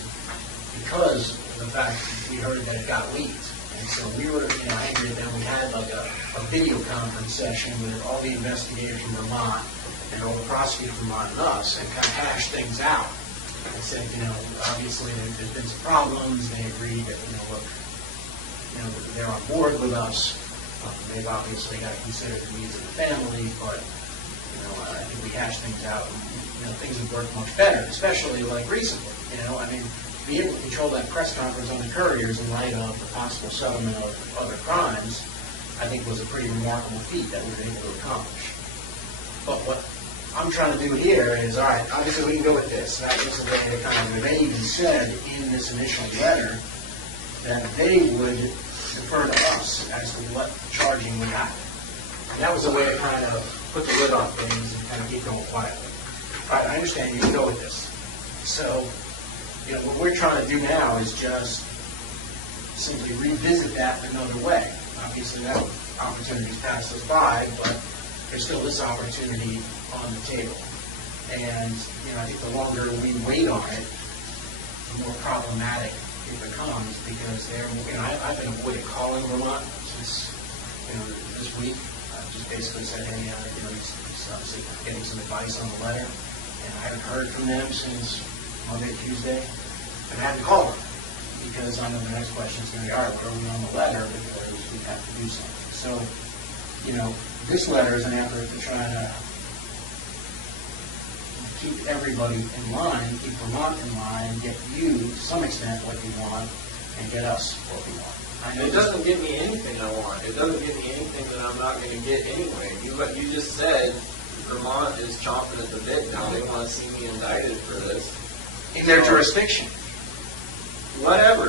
because of the fact that we heard that it got leaked. And so we were, angry at them. We had like a video conference session with all the investigators from Vermont and all the prosecutors from Vermont and us, and kind of hashed things out. And said, obviously there's been some problems. They agreed that, look, they're on board with us. They've obviously got to consider the needs of the family, but I think we hashed things out, and things have worked much better, especially like recently. Being able to control that press conference on the couriers in light of the possible settlement of other crimes, I think was a pretty remarkable feat that we were able to accomplish. But what I'm trying to do here is, all right, obviously we can go with this. That was the way they even said in this initial letter that they would defer to us as to what charging would happen. And that was a way to kind of put the lid on things and kind of keep going quietly. All right, I understand you can go with this. So, what we're trying to do now is just simply revisit that another way. Obviously, that opportunity's passed us by, but there's still this opportunity on the table. And, I think the longer we wait on it, the more problematic it becomes, because I've been avoiding calling Vermont since, this week. I've just basically said, hey, he's obviously getting some advice on the letter, and I haven't heard from them since Monday, Tuesday, and I haven't called them, because I know the next question is going to be, all right, what are we on the letter, because we have to do something. So, this letter is an effort to try to keep everybody in line, keep Vermont in line, get you, to some extent, what you want, and get us what we want. It doesn't give me anything I want. It doesn't give me anything that I'm not going to get anyway. You just said Vermont is chomping at the bit now. They want to see me indicted for this. In their jurisdiction. Whatever.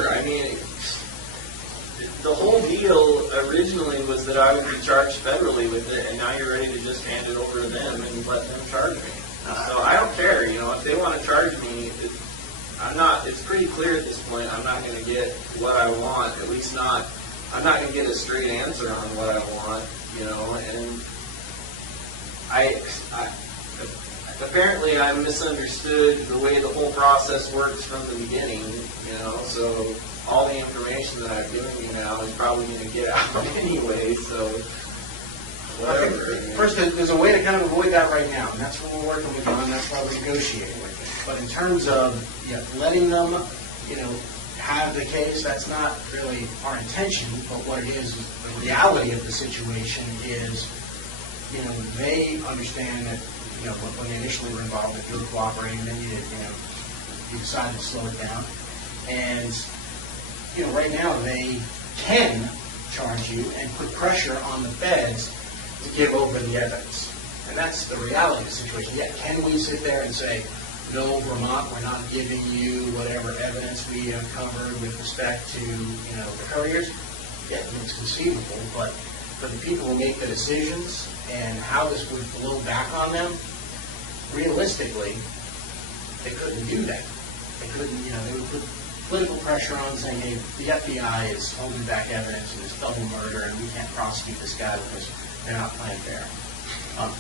The whole deal originally was that I would be charged federally with it, and now you're ready to just hand it over to them and let them charge me. So I don't care. If they want to charge me, it's pretty clear at this point I'm not going to get what I want, at least not, I'm not going to get a straight answer on what I want, and apparently I misunderstood the way the whole process works from the beginning, so all the information that I'm giving you now is probably going to get out anyway, so whatever. First, there's a way to kind of avoid that right now, and that's what we're working with them, and that's why we're negotiating with them. But in terms of letting them, have the case, that's not really our intention, but what it is, the reality of the situation is, they understand that, when they initially were involved, that you were cooperating, and then you decided to slow it down. And, right now they can charge you and put pressure on the feds to give over the evidence. And that's the reality of the situation. Yeah, can we sit there and say, no, Vermont, we're not giving you whatever evidence we uncovered with respect to, the couriers? Yeah, it's conceivable, but for the people who make the decisions and how this would flow back on them, realistically, they couldn't do that. They couldn't, they would put political pressure on saying, hey, the FBI is holding back evidence of this double murder and we can't prosecute this guy because they're not playing fair.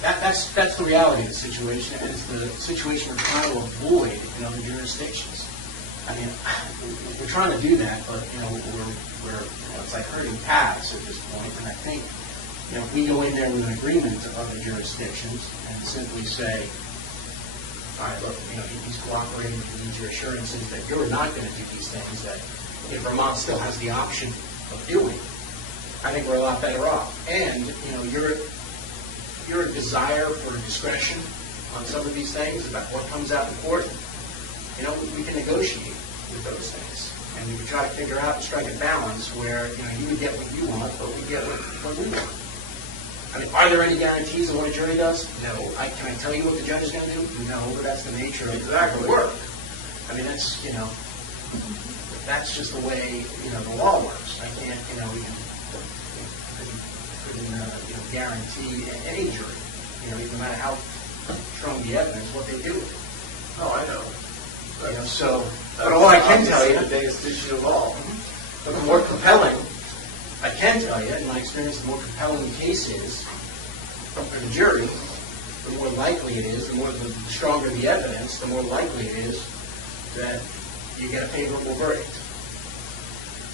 That's the reality of the situation, and it's the situation we're trying to avoid in other jurisdictions. We're trying to do that, but we're it's like herding cats at this point. And I think if we go in there with an agreement to other jurisdictions and simply say, all right, look, he's cooperating, he needs your assurances that you're not going to do these things that Vermont still has the option of doing, I think we're a lot better off. And your desire for discretion on some of these things about what comes out in court, we can negotiate with those things. And we would try to figure out and strike a balance where, you would get what you want, but we get what we want. I mean, are there any guarantees of what a jury does? No. Can I tell you what the judge is going to do? No, but that's the nature of the work. I mean, that's, that's just the way, the law works. I can't, we couldn't guarantee any jury, no matter how strong the evidence, what they do with it. Oh, I know. But all I can tell you, the biggest issue of all. but the more compelling, I can tell you, in my experience, the more compelling the case is for the jury, the more likely it is, the stronger the evidence, the more likely it is that you get a favorable verdict.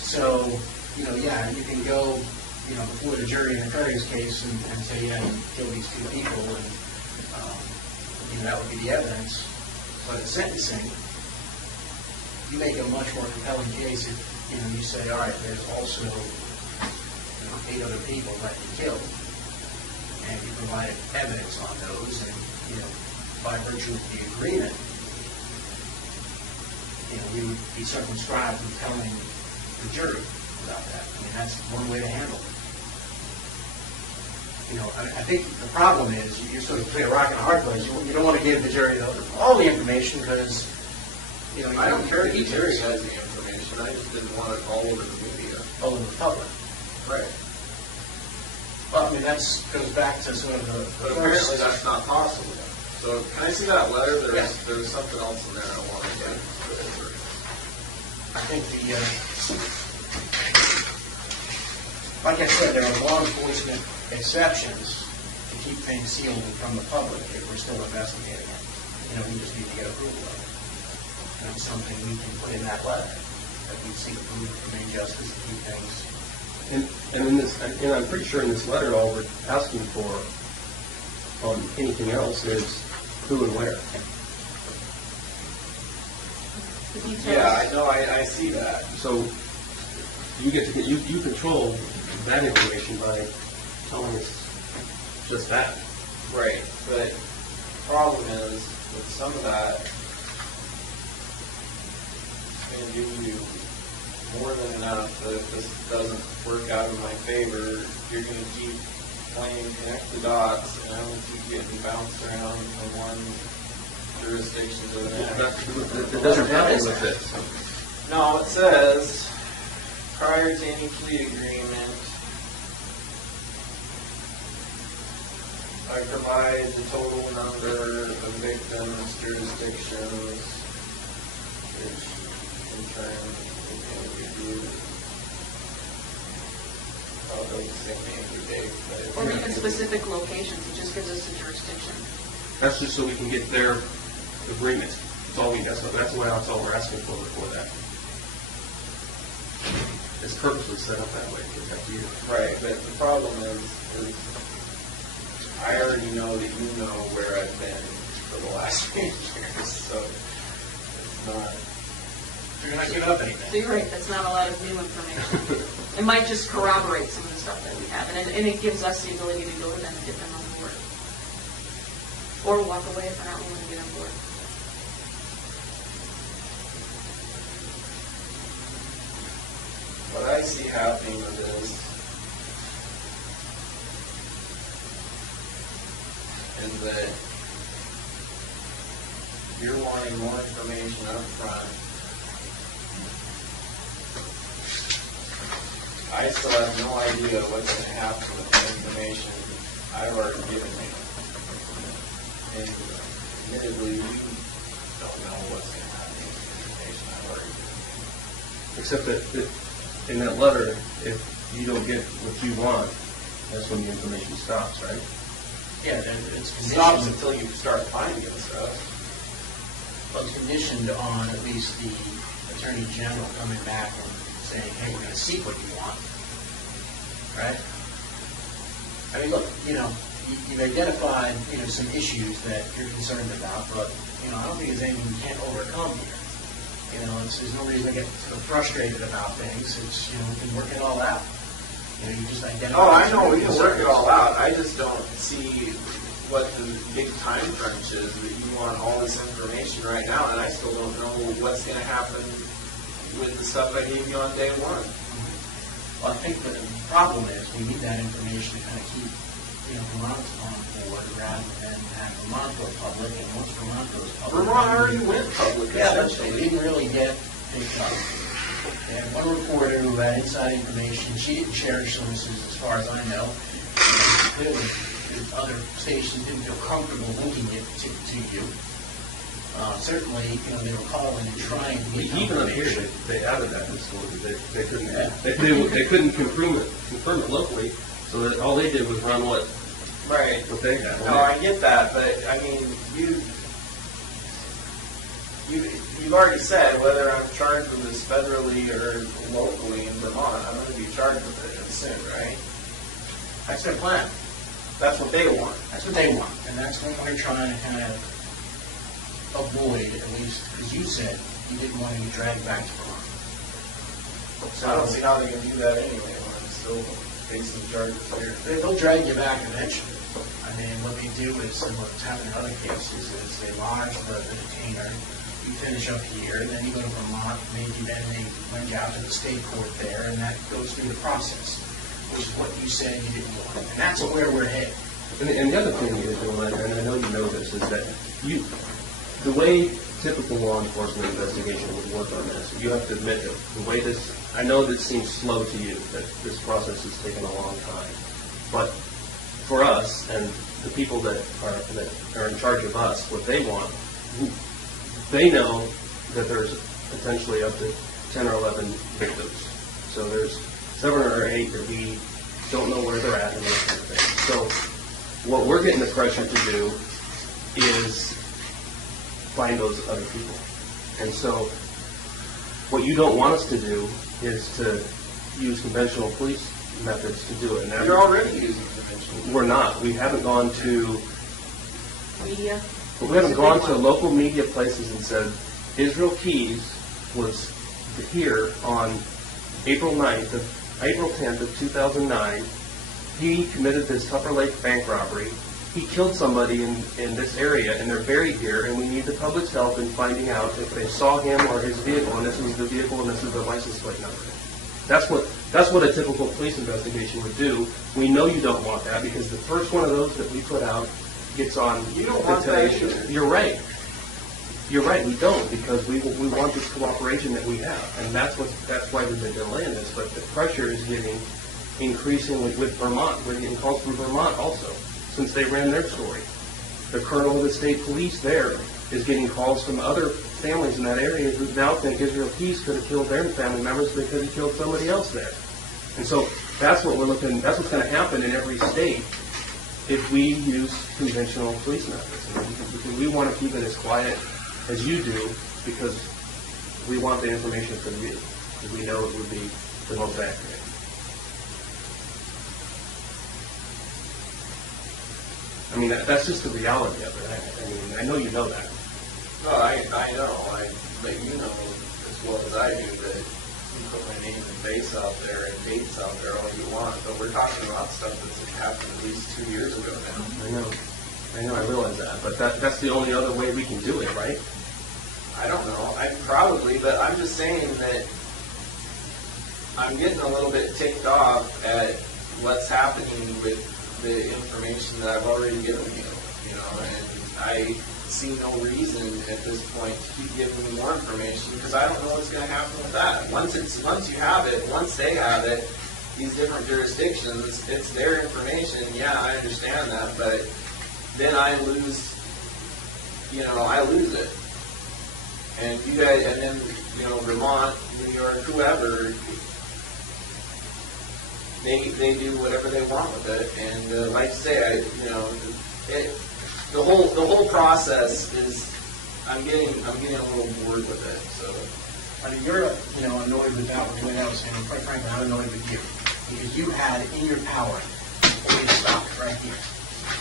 So, you can go, before the jury in a Curry's case and say, you killed these two people, and that would be the evidence. But in sentencing, you make a much more compelling case if, you say, all right, there's also 8 other people that you killed, and you provided evidence on those, and, by virtue of the agreement, we would be circumscribed from telling the jury about that. I mean, that's one way to handle it. I think the problem is you're sort of between a rock and a hard place. You don't want to give the jury all the information because, I don't care if the jury has the information. I just didn't want it all over the media. All over the public. Right. Well, I mean, that goes back to sort of But apparently that's not possible. So can I see that letter? Yes. There's something else in there I want to get. I think like I said, there are law enforcement exceptions to keep things sealed from the public if we're still investigating it. We just need to get approval of it. And it's something we can put in that letter, that we seek approval from injustice to keep things. And in this, and I'm pretty sure in this letter, all we're asking for on anything else is who and where. The details. Yeah, I know. I see that. So you control that information by telling us just that. Right. But the problem is with some of that, it's going to give you more than enough that if this doesn't work out in my favor, you're going to keep playing connect the dots, and I'm going to keep getting bounced around from one jurisdiction to the next. It doesn't happen with this. No, it says, prior to any plea agreement, I provide the total number of victims, jurisdictions, which in turn will be reviewed. I'll go the same name every day. Or even specific locations, it just gives us a jurisdiction. That's just so we can get their agreement. That's all that's all we're asking for that. It's purposely set up that way to protect you. Right, but the problem is I already know that you know where I've been for the last few years, so it's not. You're not giving up anything. So you're right, that's not a lot of new information. It might just corroborate some of the stuff that we have, and it gives us the ability to go to them and get them on board. Or walk away if we're not willing to get on board. What I see happening with this is that you're wanting more information up front. I still have no idea what's going to happen with the information I've already given you. And admittedly, you don't know what's going to happen with the information I've already given you. Except that in that letter, if you don't get what you want, that's when the information stops, right? Yeah, it's It stops conditioned. until you start finding stuff. Well, it's conditioned on at least the Attorney General coming back and saying, hey, we're going to seek what you want. Right? I mean, look, you've identified, some issues that you're concerned about, but, I don't think there's anything you can't overcome here. There's no reason to get sort of frustrated about things. It's, we can work it all out. You just identify. Oh, I know, we can work it all out. I just don't see what the big time crunch is, that you want all this information right now, and I still don't know what's going to happen with the stuff I gave you on day one. Well, I think the problem is we need that information to kind of keep, Vermont on board rather than have Vermont go public, and once Vermont goes public. Vermont already went public. Yeah, that's true. They didn't really get picked up. They had one reporter who had inside information. She didn't share her sources, as far as I know. Clearly, the other stations didn't feel comfortable linking it to you. Certainly, they were calling and trying to get Even up here, information. they added that disclosure. They couldn't. They couldn't confirm it locally. So that all they did was run what they had. No, I get that, but I mean, you've already said whether I'm charged with this federally or locally in Vermont, I'm going to be charged with it soon, right? That's their plan. That's what they want. That's what they want, and that's what we're trying to kind of avoid, at least, because you said you didn't want to be dragged back to Vermont. So I don't see how they can do that anyway when I'm still facing charges here. They'll drag you back eventually. I mean, what they do is, and what's happened in other cases, is they lodge the detainer, you finish up here, and then you go to Vermont, maybe then they lend you out to the state court there, and that goes through the process, which is what you said you didn't want. And that's where we're headed. And the other thing is, and I know you know this, is that the way typical law enforcement investigation would work on this, you have to admit that the way this, I know this seems slow to you, that this process has taken a long time, but for us and the people that are in charge of us, what they want, they know that there's potentially up to 10 or 11 victims. So there's 7 or 8 that we don't know where they're at and that kind of thing. So what we're getting the pressure to do is find those other people. And so what you don't want us to do is to use conventional police methods to do it. And You're already using conventional. We're not. We haven't gone to Media. we haven't gone to local media places and said Israel Keys was here on April 10th of 2009. He committed this Tupper Lake bank robbery. He killed somebody in this area, and they're buried here, and we need the public's help in finding out if they saw him or his vehicle, and this is the vehicle, and this is the license plate number. That's what a typical police investigation would do. We know you don't want that, because the first one of those that we put out gets on. You don't want that either. You're right. You're right. We don't, because we want this cooperation that we have, and that's why we've been delaying this. But the pressure is getting increasingly with Vermont. We're getting calls from Vermont also, since they ran their story. The colonel of the state police there is getting calls from other families in that area who now think Israel Keys could have killed their family members because he killed somebody else there. And so that's what we're looking. That's what's going to happen in every state if we use conventional police methods. And we want to keep it as quiet as you do, because we want the information from you, because we know it would be the most accurate. I mean, that's just the reality of it. I mean, I know you know that. No, I know. But you know as well as I do that you put my name and face out there and dates out there all you want. But we're talking about stuff that's happened at least 2 years ago now. I know, I realize that. But that's the only other way we can do it, right? I don't know. But I'm just saying that I'm getting a little bit ticked off at what's happening with the information that I've already given you know, and I see no reason at this point to keep giving me more information, because I don't know what's going to happen with that. Once you have it, once they have it, these different jurisdictions, it's their information. Yeah, I understand that, but then I lose it. And you guys, and then, Vermont, New York, whoever, they do whatever they want with it. And like I say, the whole process is, I'm getting a little bored with it. So, I mean, you're annoyed with that, the way that was saying. Quite frankly, I'm annoyed with you, because you had it in your power to stop it right here.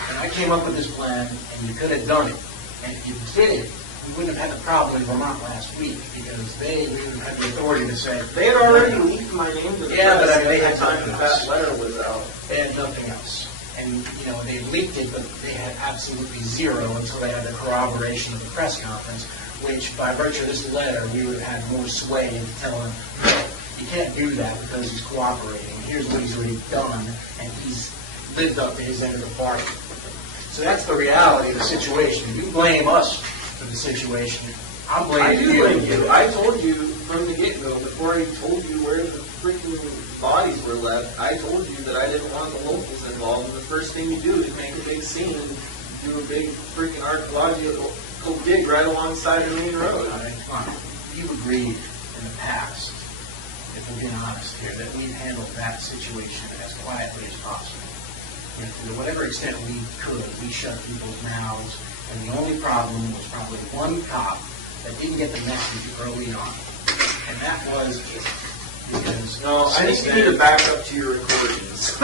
And I came up with this plan, and you could have done it. And if you did it, we wouldn't have had the problem in Vermont last week, because they didn't have the authority to say. They had already leaked my name to the press but they had time nothing that else. letter was out. They had nothing else. And, they leaked it, but they had absolutely zero until they had the corroboration of the press conference, which, by virtue of this letter, we would have had more sway into telling him, no, you can't do that because he's cooperating. Here's what he's already done, and he's lived up to his end of the bargain. So that's the reality of the situation. If you blame us for the situation, I'm I blaming do you. blame you. I told you from the get-go, before I told you where the freaking bodies were left, I told you that I didn't want the locals involved. And the first thing you do is make a big scene and do a big freaking archaeological dig right alongside the main road. All right, fine. You've agreed in the past, if we're being honest here, that we've handled that situation as quietly as possible. And to whatever extent we could, we shut people's mouths, and the only problem was probably one cop that didn't get the message early on. And that was because... No, I think you need to back up to your recordings.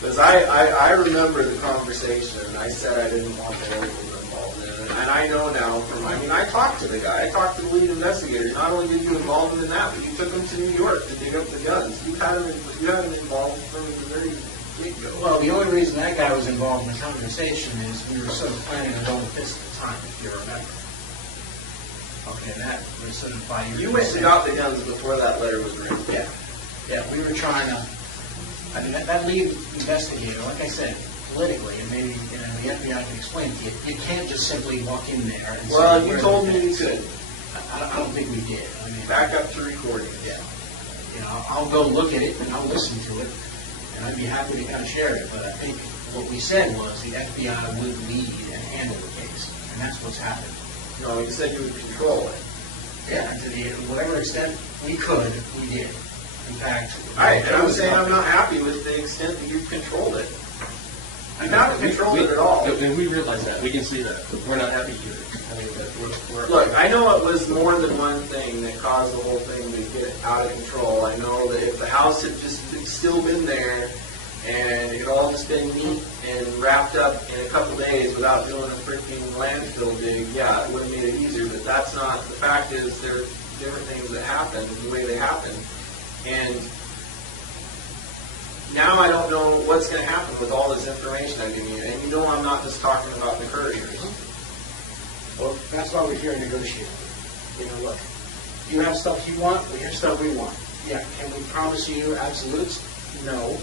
Because I remember the conversation, and I said I didn't want the locals involved in it. And I know now I talked to the guy. I talked to the lead investigator. Not only did you involve him in that, but you took him to New York to dig up the guns. You had him involved from the very get-go. Well, the only reason that guy was involved in the conversation is we were sort of planning on going with this at the time, if you remember. Okay, that was sort of by your You went and consent. got the guns before that letter was written. Yeah, we were trying to, that lead investigator, like I said, politically, and maybe, the FBI can explain to you, you can't just simply walk in there and say... Well, you "Where's told the me you guns?" could. I don't think we did. Back up to recording. Yeah. I'll go look at it and I'll listen to it, and I'd be happy to kind of share it, but I think what we said was the FBI would lead and handle the case, and that's what's happened. No, you said you would control it. Yeah, to whatever extent we could, we did. In fact... I'm saying I'm not happy with the extent that you've controlled it. You haven't controlled it at all. And we realize that. We can see that. We're not happy either. Look, I know it was more than one thing that caused the whole thing to get out of control. I know that if the house had just still been there and it had all just been neat and wrapped up in a couple days without doing a freaking landfill dig, yeah, it would have made it easier. But that's not. The fact is there are different things that happen the way they happen. And now I don't know what's going to happen with all this information I've given you. And I'm not just talking about the couriers. Well, that's why we're here to negotiate. Look, you have stuff you want, we have stuff we want. Yeah, can we promise you absolutes? No.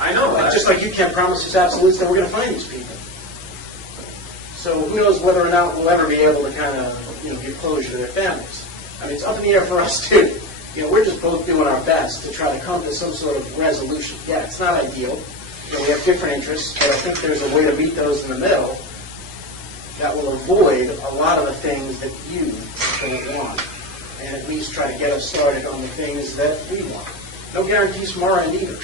I know that. Just like you can't promise us absolutes that we're going to find these people. So who knows whether or not we'll ever be able to kind of, give closure to their families. It's up in the air for us too. We're just both doing our best to try to come to some sort of resolution. Yeah, it's not ideal. We have different interests, but I think there's a way to meet those in the middle that will avoid a lot of the things that you don't want, and at least try to get us started on the things that we want. No guarantees from our end either.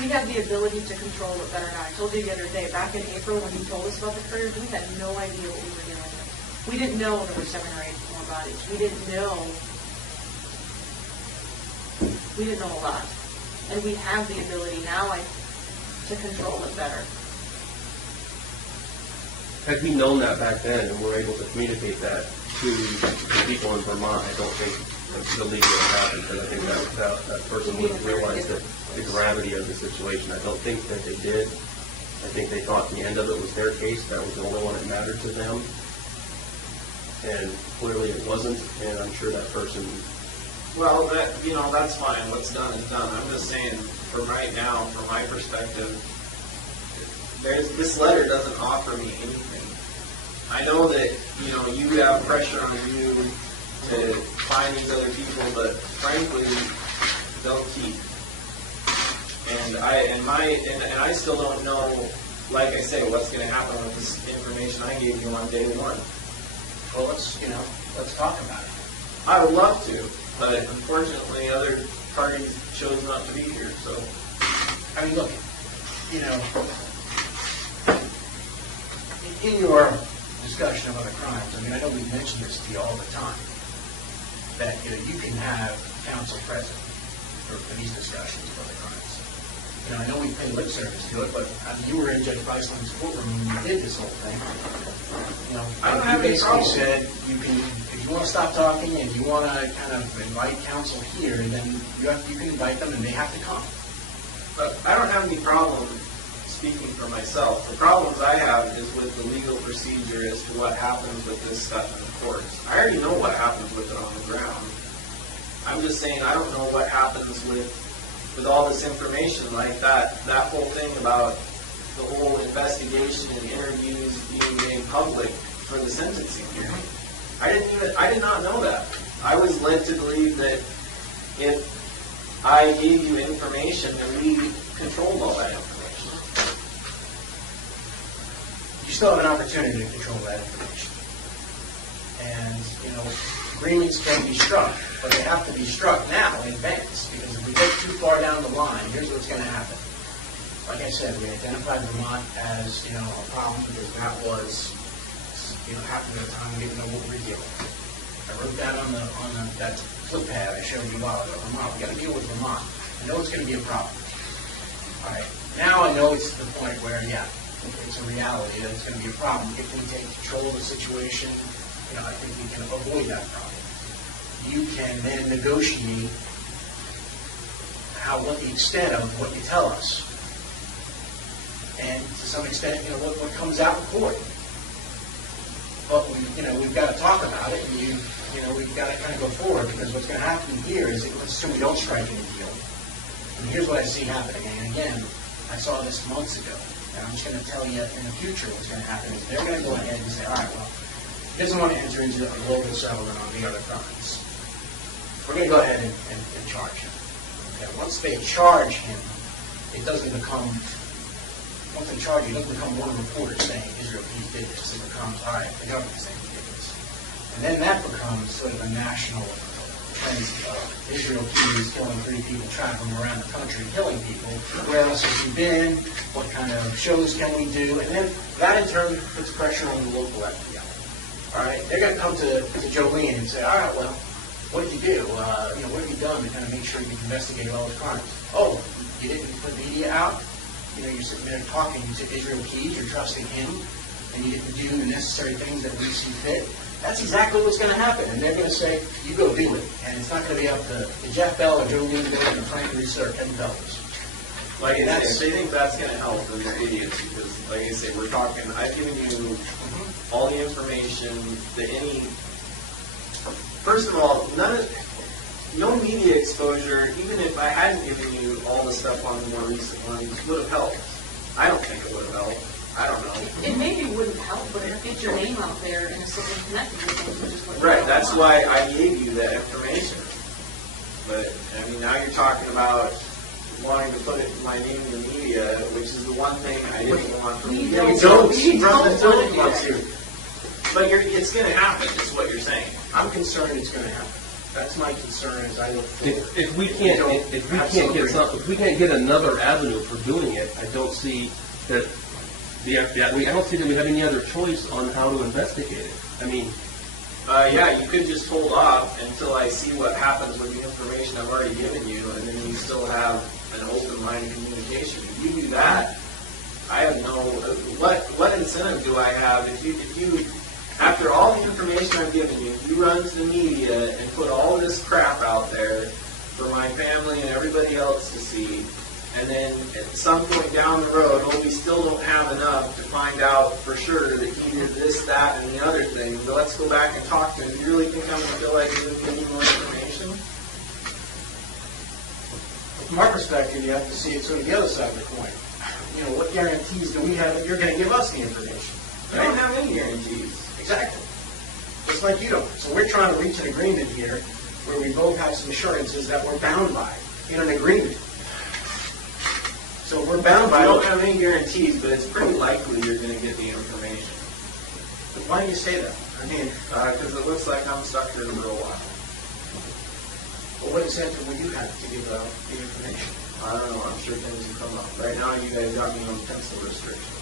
We had the ability to control it better now. I told you the other day, back in April when you told us about the couriers, we had no idea what we were dealing with. We didn't know there were 7 or 8 more bodies. We didn't know a lot. And we have the ability now to control it better. Had we known that back then and were able to communicate that to the people in Vermont, I don't think the leak would have happened, because I think that person would have realized the gravity of the situation. I don't think that they did. I think they thought the end of it was their case. That was the only one that mattered to them. And clearly it wasn't, and I'm sure that person... Well, that's fine. What's done is done. I'm just saying, from right now, from my perspective, this letter doesn't offer me anything. I know that, you have pressure on you to find these other people, but frankly, don't keep. And I still don't know, like I say, what's going to happen with this information I gave you on day one. Well, let's talk about it. I would love to, but unfortunately, other parties chose not to be here. So, Look, in your discussion of other crimes, I know we mention this to you all the time, that you can have counsel present for these discussions of other crimes. I know we pay lip service to it, but you were in Judge Weissland's courtroom when you did this whole thing. I don't have you any basically problem. said if you want to stop talking and you want to kind of invite counsel here, then you can invite them and they have to come. But I don't have any problem speaking for myself. The problems I have is with the legal procedure as to what happens with this stuff in the courts. I already know what happens with it on the ground. I'm just saying I don't know what happens with all this information like that whole thing about the whole investigation and interviews being made public for the sentencing hearing. I did not know that. I was led to believe that if I gave you information, then we controlled all that information. You still have an opportunity to control that information. And, agreements can be struck, but they have to be struck now in advance, because if we get too far down the line, here's what's going to happen. Like I said, we identified Vermont as, a problem because that was, happened at a time we didn't know what we were dealing with. I wrote that on that flip pad I showed you a while ago. Vermont, we got to deal with Vermont. I know it's going to be a problem. All right. Now I know it's to the point where, it's a reality that it's going to be a problem. If we take control of the situation, I think we can avoid that problem. You can then negotiate what the extent of what you tell us, and to some extent, what comes out in court. But we've got to talk about it, and we've got to kind of go forward, because what's going to happen here is, let's assume we don't strike any deal. And here's what I see happening. And again, I saw this months ago, and I'm just going to tell you in the future what's going to happen is they're going to go ahead and say, all right, well, he doesn't want to enter into a global settlement on the other crimes. We're going to go ahead and charge him. Okay. Once they charge him, it doesn't become, once they charge you, it doesn't become one reporter saying Israel Keys did this. It becomes, all right, the government saying he did this. And then that becomes sort of a national defense of Israel Keys killing 3 people, traveling around the country, killing people. Where else has he been? What kind of shows can we do? And then that in turn puts pressure on the local FBI. All right, they're going to come to Jolene and say, all right, well, what did you do? What have you done to kind of make sure you've investigated all the crimes? Oh, you didn't put media out? You're sitting there talking to Israel Keys, you're trusting him, and you didn't do the necessary things that we see fit. That's exactly what's going to happen. And they're going to say, you go do it. And it's not going to be up to Jeff Bell or Jolene Bell or Frank Reese or Kevin Bellows. Like I say, they think that's going to help, then they're idiots, because, like I say, we're talking, I've given you all the information that first of all, no media exposure, even if I hadn't given you all the stuff on the more recent ones, would have helped. I don't think it would have helped. I don't know. It maybe wouldn't help, but it gets your name out there and it's something connected with things, which is what Right, that's why I gave you that information. But, now you're talking about wanting to put my name in the media, which is the one thing I didn't want from you. But it's going to happen, is what you're saying. I'm concerned it's going to happen. That's my concern as I look forward. If we can't get another avenue for doing it, I don't see that I don't see that we have any other choice on how to investigate it. You could just hold off until I see what happens with the information I've already given you, and then you still have an open line of communication. If you do that, I have no. What incentive do I have if you after all the information I've given you, if you run to the media and put all this crap out there for my family and everybody else to see, and then at some point down the road, we still don't have enough to find out for sure that he did this, that, and the other thing, but let's go back and talk to him. Do you really think I'm going to feel like giving you more information? From our perspective, you have to see it sort of the other side of the coin. What guarantees do we have that you're going to give us the information? I don't have any guarantees. Exactly. Just like you don't. So we're trying to reach an agreement here where we both have some assurances that we're bound by in an agreement. So we're bound by I don't have any guarantees, but it's pretty likely you're going to get the information. But why do you say that? Because it looks like I'm stuck here for a while. Well, what incentive would you have to give out the information? I don't know. I'm sure things will come up. Right now, you guys got me on pencil restrictions.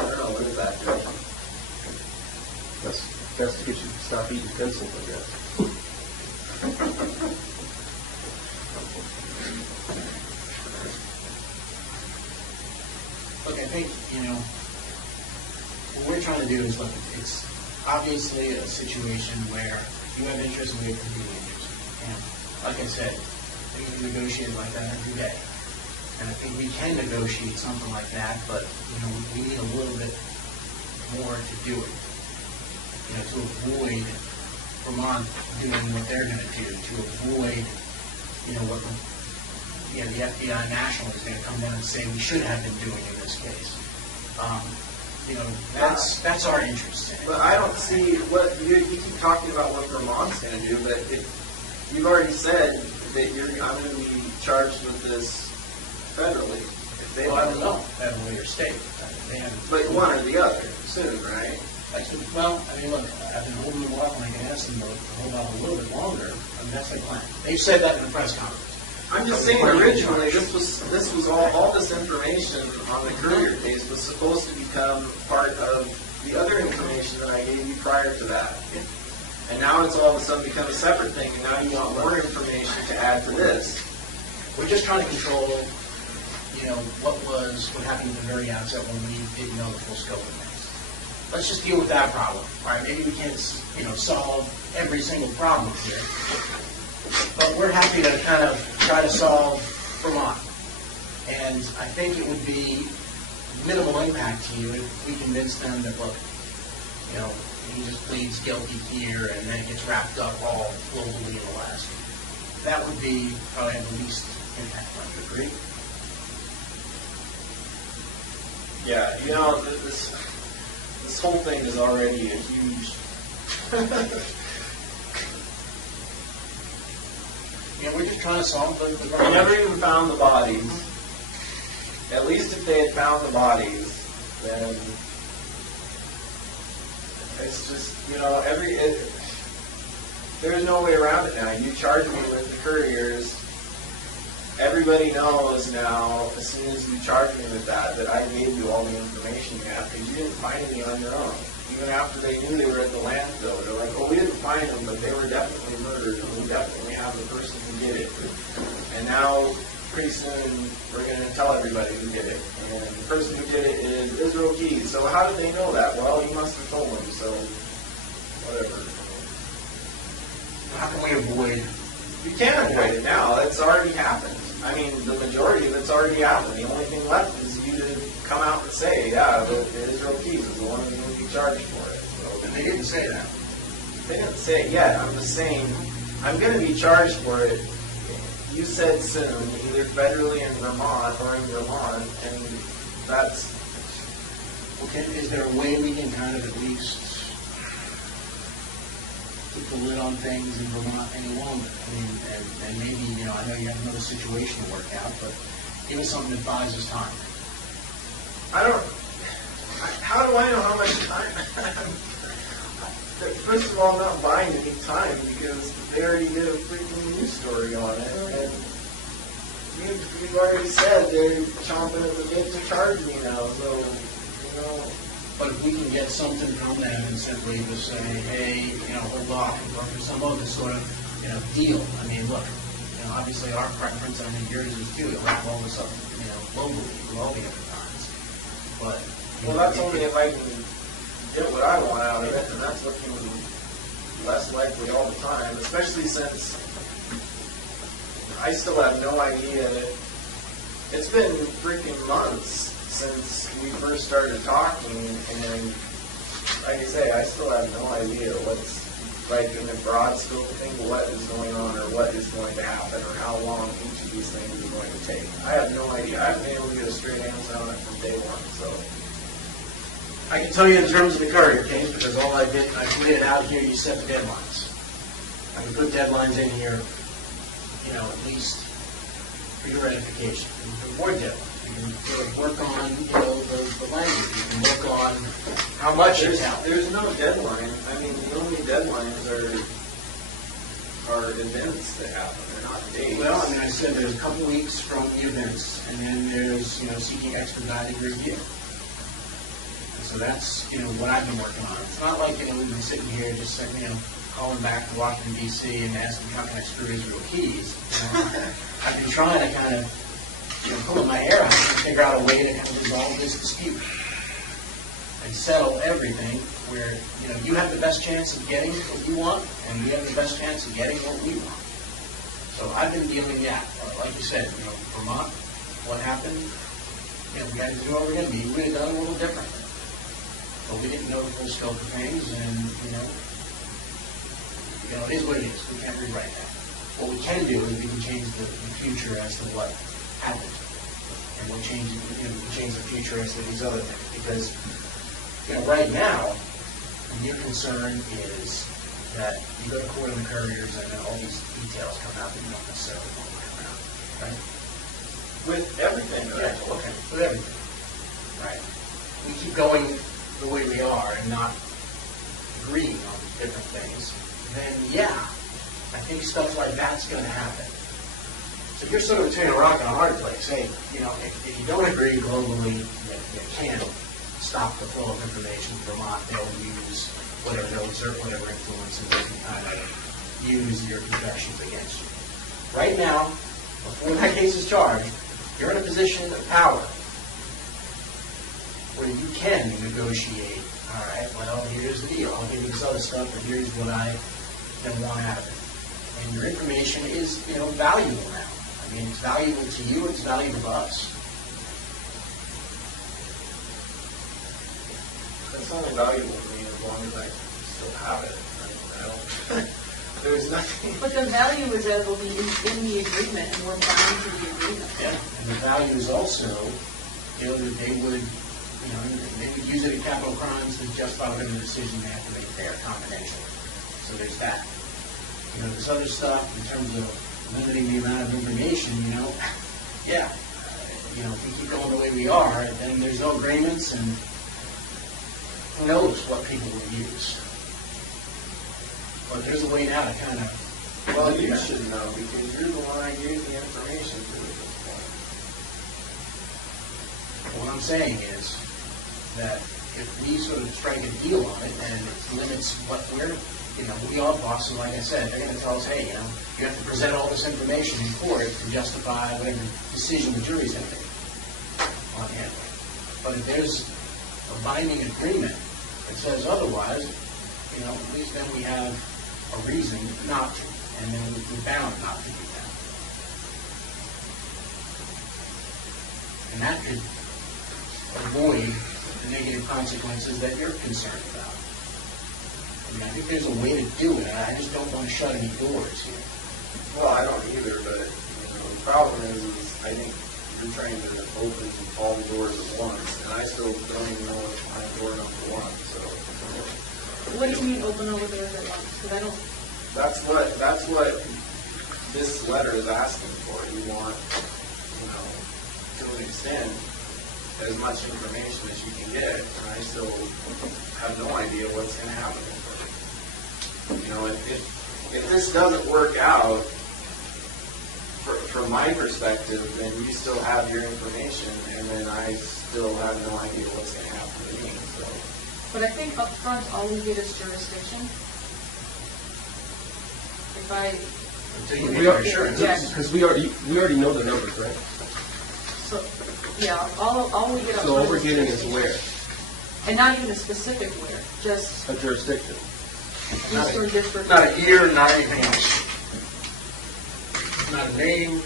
I don't know. What does that do? That's to get you to stop eating pencils, I guess. Look, I think, what we're trying to do is, it's obviously a situation where you have interest and we have competing interest. And like I said, we can negotiate like that every day. And I think we can negotiate something like that, but, we need a little bit more to do it. To avoid Vermont doing what they're going to do, to avoid, what the FBI national is going to come down and say we should have been doing in this case. That's our interest in it. But I don't see what you keep talking about what Vermont's going to do, but you've already said that I'm going to be charged with this federally. If they I don't know, federally or state. But one or the other soon, right? Look, I've been holding them off, and I can ask them to hold off a little bit longer. That's their plan. They've said that in the press conference. I'm just saying, originally, this was all this information on the Courier case was supposed to become part of the other information that I gave you prior to that. And now it's all of a sudden become a separate thing, and now you want more information to add to this. We're just trying to control, what happened at the very outset when we didn't know the full scope of things. Let's just deal with that problem. All right, maybe we can't, solve every single problem here. But we're happy to kind of try to solve Vermont. And I think it would be minimal impact to you if we convince them that, look, he just pleads guilty here and then gets wrapped up all globally in Alaska. That would be probably the least impact. Would you agree? Yeah, this whole thing is already a huge... we're just trying to solve the We never even found the bodies. At least if they had found the bodies, then it's just, there's no way around it now. You charge me with the couriers. Everybody knows now, as soon as you charge me with that I gave you all the information you have, because you didn't find any on your own. Even after they knew they were at the landfill, they're like, we didn't find them, but they were definitely murdered, and we definitely have the person who did it. And now, pretty soon, we're going to tell everybody who did it. And the person who did it is Israel Keys. So how did they know that? Well, you must have told them, so whatever. How can we avoid? You can't avoid it now. It's already happened. I mean, the majority of it's already happened. The only thing left is you to come out and say, the Israel Keys is the one who's going to be charged for it. So, And they didn't say that. They didn't say it yet. I'm just saying, I'm going to be charged for it. You said soon, either federally in Vermont or in Vermont, and that's... Okay, is there a way we can kind of at least put the lid on things in Vermont any longer? I mean, and maybe, I know you have another situation to work out, but give us something that buys us time. How do I know how much time? First of all, I'm not buying any time because they already did a freaking news story on it. And you've already said they're chomping at the bit to charge me now, so, But if we can get something from them and simply just say, hey, hold off, or for some other sort of, deal. I mean, look, obviously our preference, I think yours is too, to wrap all this up, globally, through all the other times. But, well, that's only if I can get what I want out of it, and that's looking less likely all the time, especially since I still have no idea that it's been freaking months since we first started talking, and like I say, I still have no idea what's, like, in the broad scope of things, what is going on or what is going to happen or how long each of these things is going to take. I have no idea. I haven't been able to get a straight answer on it from day one, so. I can tell you in terms of the Courier case, because all I did, I laid it out here, you set the deadlines. I can put deadlines in here, at least for your edification. You can avoid deadlines. You can work on, the language. You can work on how much it's out. There's no deadline. I mean, the only deadlines are events that happen. They're not dates. Well, I mean, I said there's a couple weeks from the events, and then there's, seeking expedited review. So that's, what I've been working on. It's not like, we've been sitting here just, calling back to Washington, D.C. and asking how can I screw Israel Keys. I've been trying to kind of, pull my hair out and figure out a way to kind of resolve this dispute and settle everything where, you have the best chance of getting what you want, and we have the best chance of getting what we want. So I've been dealing, like you said, Vermont, what happened, we had to do what we're going to be. We would have done it a little differently. But we didn't know the full scope of things, and, it is what it is. We can't rewrite that. What we can do is we can change the future as to what happened. And we'll change, we can change the future as to these other things. Because, right now, your concern is that you go to court on the couriers and then all these details come out that you don't necessarily want to come out, right? With everything, right? Okay, with everything. Right. We keep going the way we are and not agreeing on different things, then I think stuff like that's going to happen. So you're sort of between a rock and a hard place. Hey, if you don't agree globally, you can stop the flow of information from Vermont. They'll use whatever they'll exert whatever influence and they can kind of use your confessions against you. Right now, before that case is charged, you're in a position of power where you can negotiate. All right, well, here's the deal. I'll give you this other stuff, but here's what I want out of it. And your information is, valuable now. I mean, it's valuable to you. It's valuable to us. It's only valuable to me as long as I still have it. I don't. There's nothing. But the value is that it will be in the agreement, and we're bound to the agreement. Yeah. And the value is also, that they would, they would use it in capital crimes to justify whatever decision they have to make there confidentially. So there's that. This other stuff in terms of limiting the amount of information, if we keep going the way we are, then there's no agreements, and who knows what people will use. But there's a way now to kind of... Well, you should know, because you're the one I gave the information to at this point. What I'm saying is that if we sort of strike a deal on it, and it limits what we're... we are bosses, like I said, they're going to tell us, hey, you have to present all this information in court to justify whatever decision the jury's going to make on handling. But if there's a binding agreement that says otherwise, at least then we have a reason not to, and then we're bound not to do that. And that could avoid the negative consequences that you're concerned about. I think there's a way to do it. I just don't want to shut any doors here. Well, I don't either, but the problem is I think you're trying to open all the doors at once, and I still don't even know what's my door number one. So, What do you mean open all the doors at once? Because I don't. That's what this letter is asking for. You want, to an extent, as much information as you can get, and I still have no idea what's going to happen. If this doesn't work out, from my perspective, then you still have your information, and then I still have no idea what's going to happen to me. So. But I think up front, all we get is jurisdiction. If I... Until you make assurance. Because we already know the numbers, right? So, all we get up front. So all we're getting is where? And not even a specific where, just A jurisdiction. Eastern District. Not a year, not anything else. Not a name.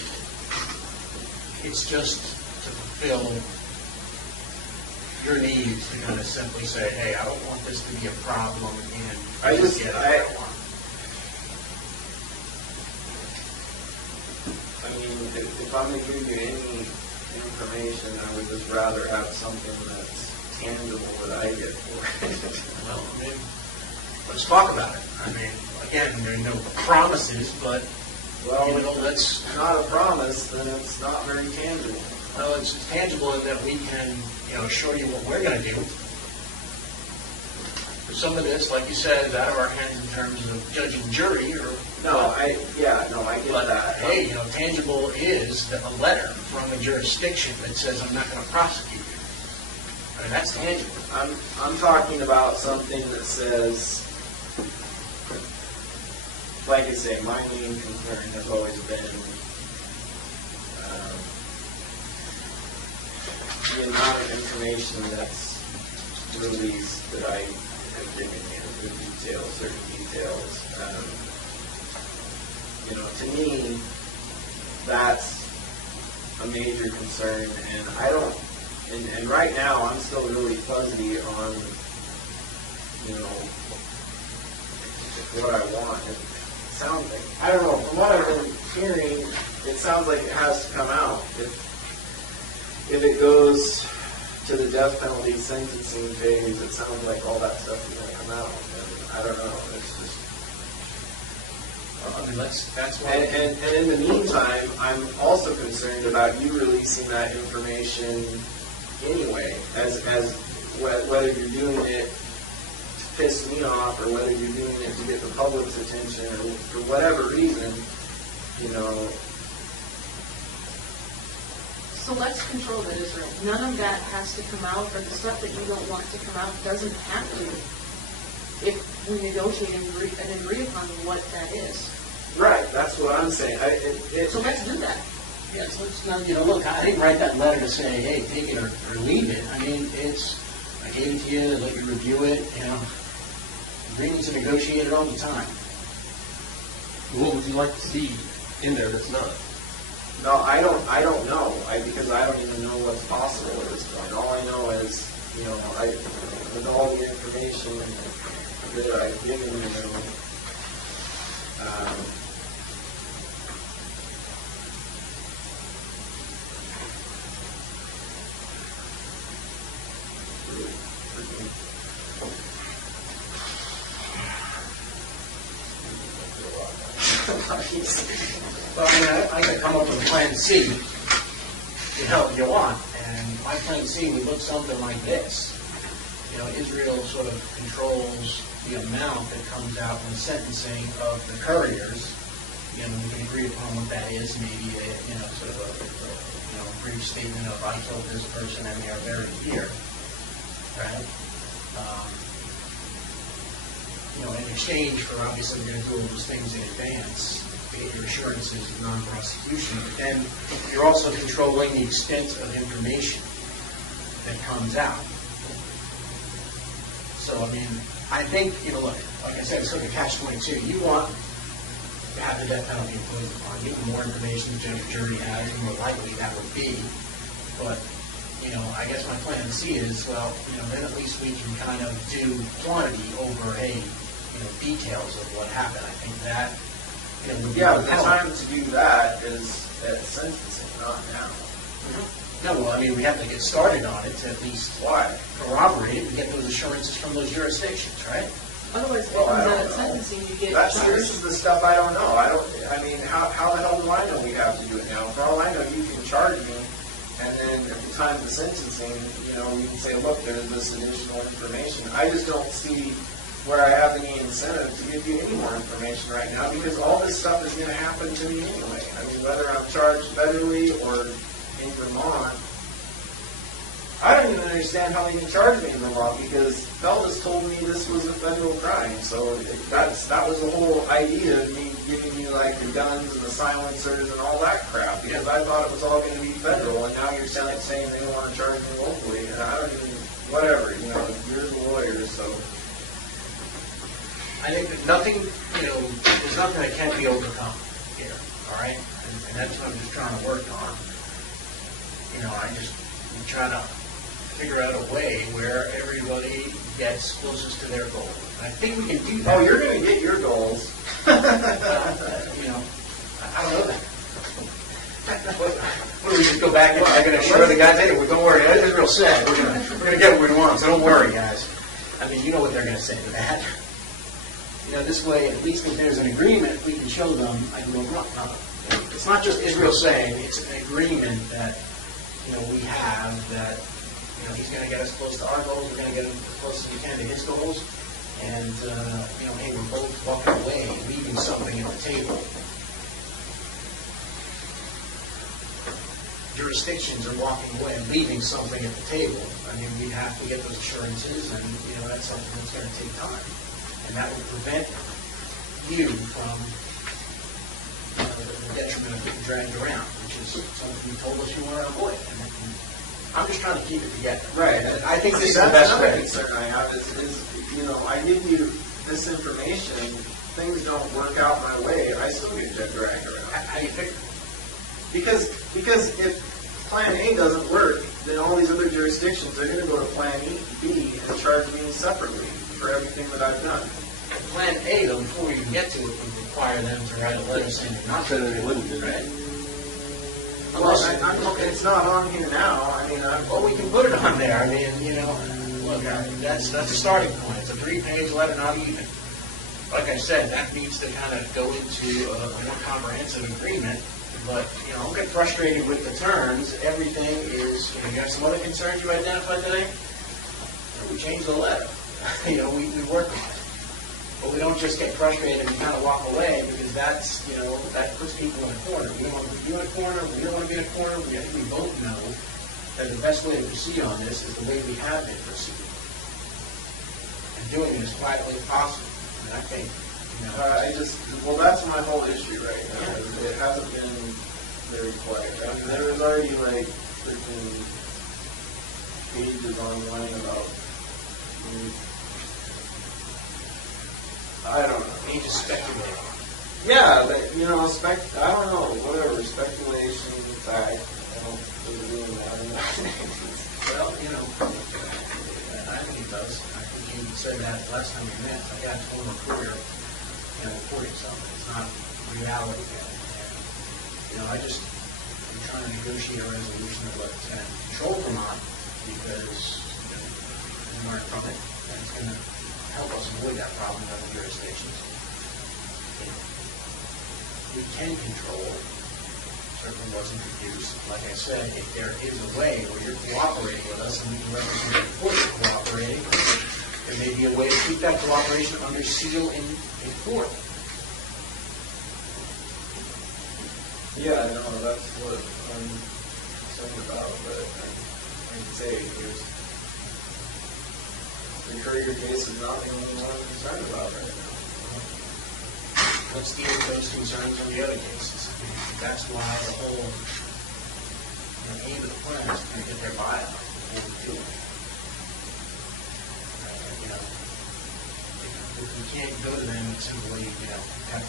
It's just to fulfill your needs to kind of simply say, hey, I don't want this to be a problem, and I just get what I want. I mean, if I'm going to give you any information, I would just rather have something that's tangible that I get for it. Well, let's talk about it. I mean, again, there are no promises, but let's... Not a promise, then it's not very tangible. Well, it's tangible in that we can, show you what we're going to do. Some of this, like you said, is out of our hands in terms of judge and jury. I get that. Hey, tangible is a letter from a jurisdiction that says I'm not going to prosecute you. I mean, that's tangible. I'm talking about something that says, like I say, my main concern has always been the amount of information that's released that I have given you, the details, certain details. To me, that's a major concern, and I don't, and right now I'm still really fuzzy on, you know, what I want. It sounds like, I don't know, from what I've been hearing, it sounds like it has to come out. If it goes to the death penalty sentencing phase, it sounds like all that stuff is going to come out. And I don't know. It's just. I mean, that's why. And in the meantime, I'm also concerned about you releasing that information anyway, as whether you're doing it to piss me off or whether you're doing it to get the public's attention or for whatever reason, you know. So let's control that, Israel. None of that has to come out, or the stuff that you don't want to come out doesn't have to, if we negotiate and agree upon what that is. Right, that's what I'm saying. So let's do that. Yes, let's not, you know, look, I didn't write that letter to say, hey, take it or leave it. I mean, I gave it to you, let you review it, you know. Agreements are negotiated all the time. What would you like to see in there that's not? No, I don't know, because I don't even know what's possible at this point. All I know is, you know, with all the information that I've given you, Well, I mean, I can come up with a plan C, you know, if you want, and my plan C would look something like this. You know, Israel sort of controls the amount that comes out when sentencing of the couriers. You know, we can agree upon what that is, maybe a, you know, sort of a brief statement of I killed this person and they are buried here, right? You know, in exchange for obviously we're going to do all those things in advance, to get your assurances of non-prosecution, but then you're also controlling the extent of information that comes out. So, I mean, I think, you know, look, like I said, it's sort of a catch-22. You want to have the death penalty imposed upon you. The more information the jury has, the more likely that would be. But, you know, I guess my plan C is, well, you know, then at least we can kind of do quantity over, hey, you know, details of what happened. I think that, you know, would be yeah, but the time to do that is at sentencing, not now. No, well, I mean, we have to get started on it to at least Why? corroborate it and get those assurances from those jurisdictions, right? Otherwise, if it Well, comes I out don't at know. sentencing, you get This charged. is the stuff I don't know. I mean, how the hell do I know we have to do it now? For all I know, you can charge me, and then at the time of the sentencing, you know, you can say, look, there's this additional information. I just don't see where I have any incentive to give you any more information right now, because all this stuff is going to happen to me anyway. I mean, whether I'm charged federally or in Vermont, I don't even understand how they can charge me in Vermont, because Feltus told me this was a federal crime. So that was the whole idea of me giving you like the guns and the silencers and all that crap, because I thought it was all going to be federal, and now you're saying they want to charge me locally, and I don't even, whatever, you know, you're the lawyer, so. I think that nothing, you know, there's nothing that can't be overcome here, all right? And that's what I'm just trying to work on. You know, I'm trying to figure out a way where everybody gets closest to their goal. And I think we can do that. Oh, you're going to get your goals. You know, I don't know that. What do we just go back and I'm going to show the guys, hey, well, don't worry, Israel said we're going to get what we want, so don't worry, guys. I mean, you know what they're going to say to that. You know, this way, at least if there's an agreement, we can show them, I can go, no. It's not just Israel saying, it's an agreement that, you know, we have that, you know, he's going to get us close to our goals, we're going to get him as close as we can to his goals, and, you know, hey, we're both walking away, leaving something at the table. Jurisdictions are walking away and leaving something at the table. I mean, we have to get those assurances, and, you know, that's something that's going to take time. And that will prevent you from the detriment of getting dragged around, which is something you told us you want to avoid. And I'm just trying to keep it together. Right. And I think this is the that's best another way. concern I have is, you know, I give you this information, things don't work out my way, I still get dragged around. How do you figure? Because if Plan A doesn't work, then all these other jurisdictions are going to go to Plan B and charge me separately for everything that I've done. Plan A, though, before we even get to it, would require them to write a letter saying they're not going to do it, right? Well, it's not on here now. I mean, Well, we can put it on there. I mean, look, that's a starting point. It's a 3-page letter, not even. Like I said, that needs to kind of go into a more comprehensive agreement. But, don't get frustrated with the terms. Everything is, you have some other concerns you identified today? We change the letter. We work on it. But we don't just get frustrated and kind of walk away, because that's, that puts people in a corner. We don't want to put you in a corner. We don't want to be in a corner. I think we both know that the best way to proceed on this is the way we have been proceeding. And doing it as quietly as possible. And I think, that's my whole issue right now. It hasn't been very quiet. I mean, there was already freaking pages online about, I don't know. you just speculate on it. Yeah, but, I don't know, whatever, speculation, fact, I don't really doing that. Well, I think it does. I think you said that last time we met. I got a former career, reporting something. It's not reality yet. And, I'm trying to negotiate a resolution of what's going to control Vermont, because we learn from it, and it's going to help us avoid that problem in other jurisdictions. We can control certainly what's introduced. Like I said, if there is a way where you're cooperating with us and we can represent the court cooperating, there may be a way to keep that cooperation under seal in court. Yeah, no, that's what I'm concerned about, but I can say the Courier case is not the only one I'm concerned about right now. Let's deal with those concerns on the other cases. That's why the whole aim of the plan is to get their buy-out before we do it. If we can't go to them and simply, have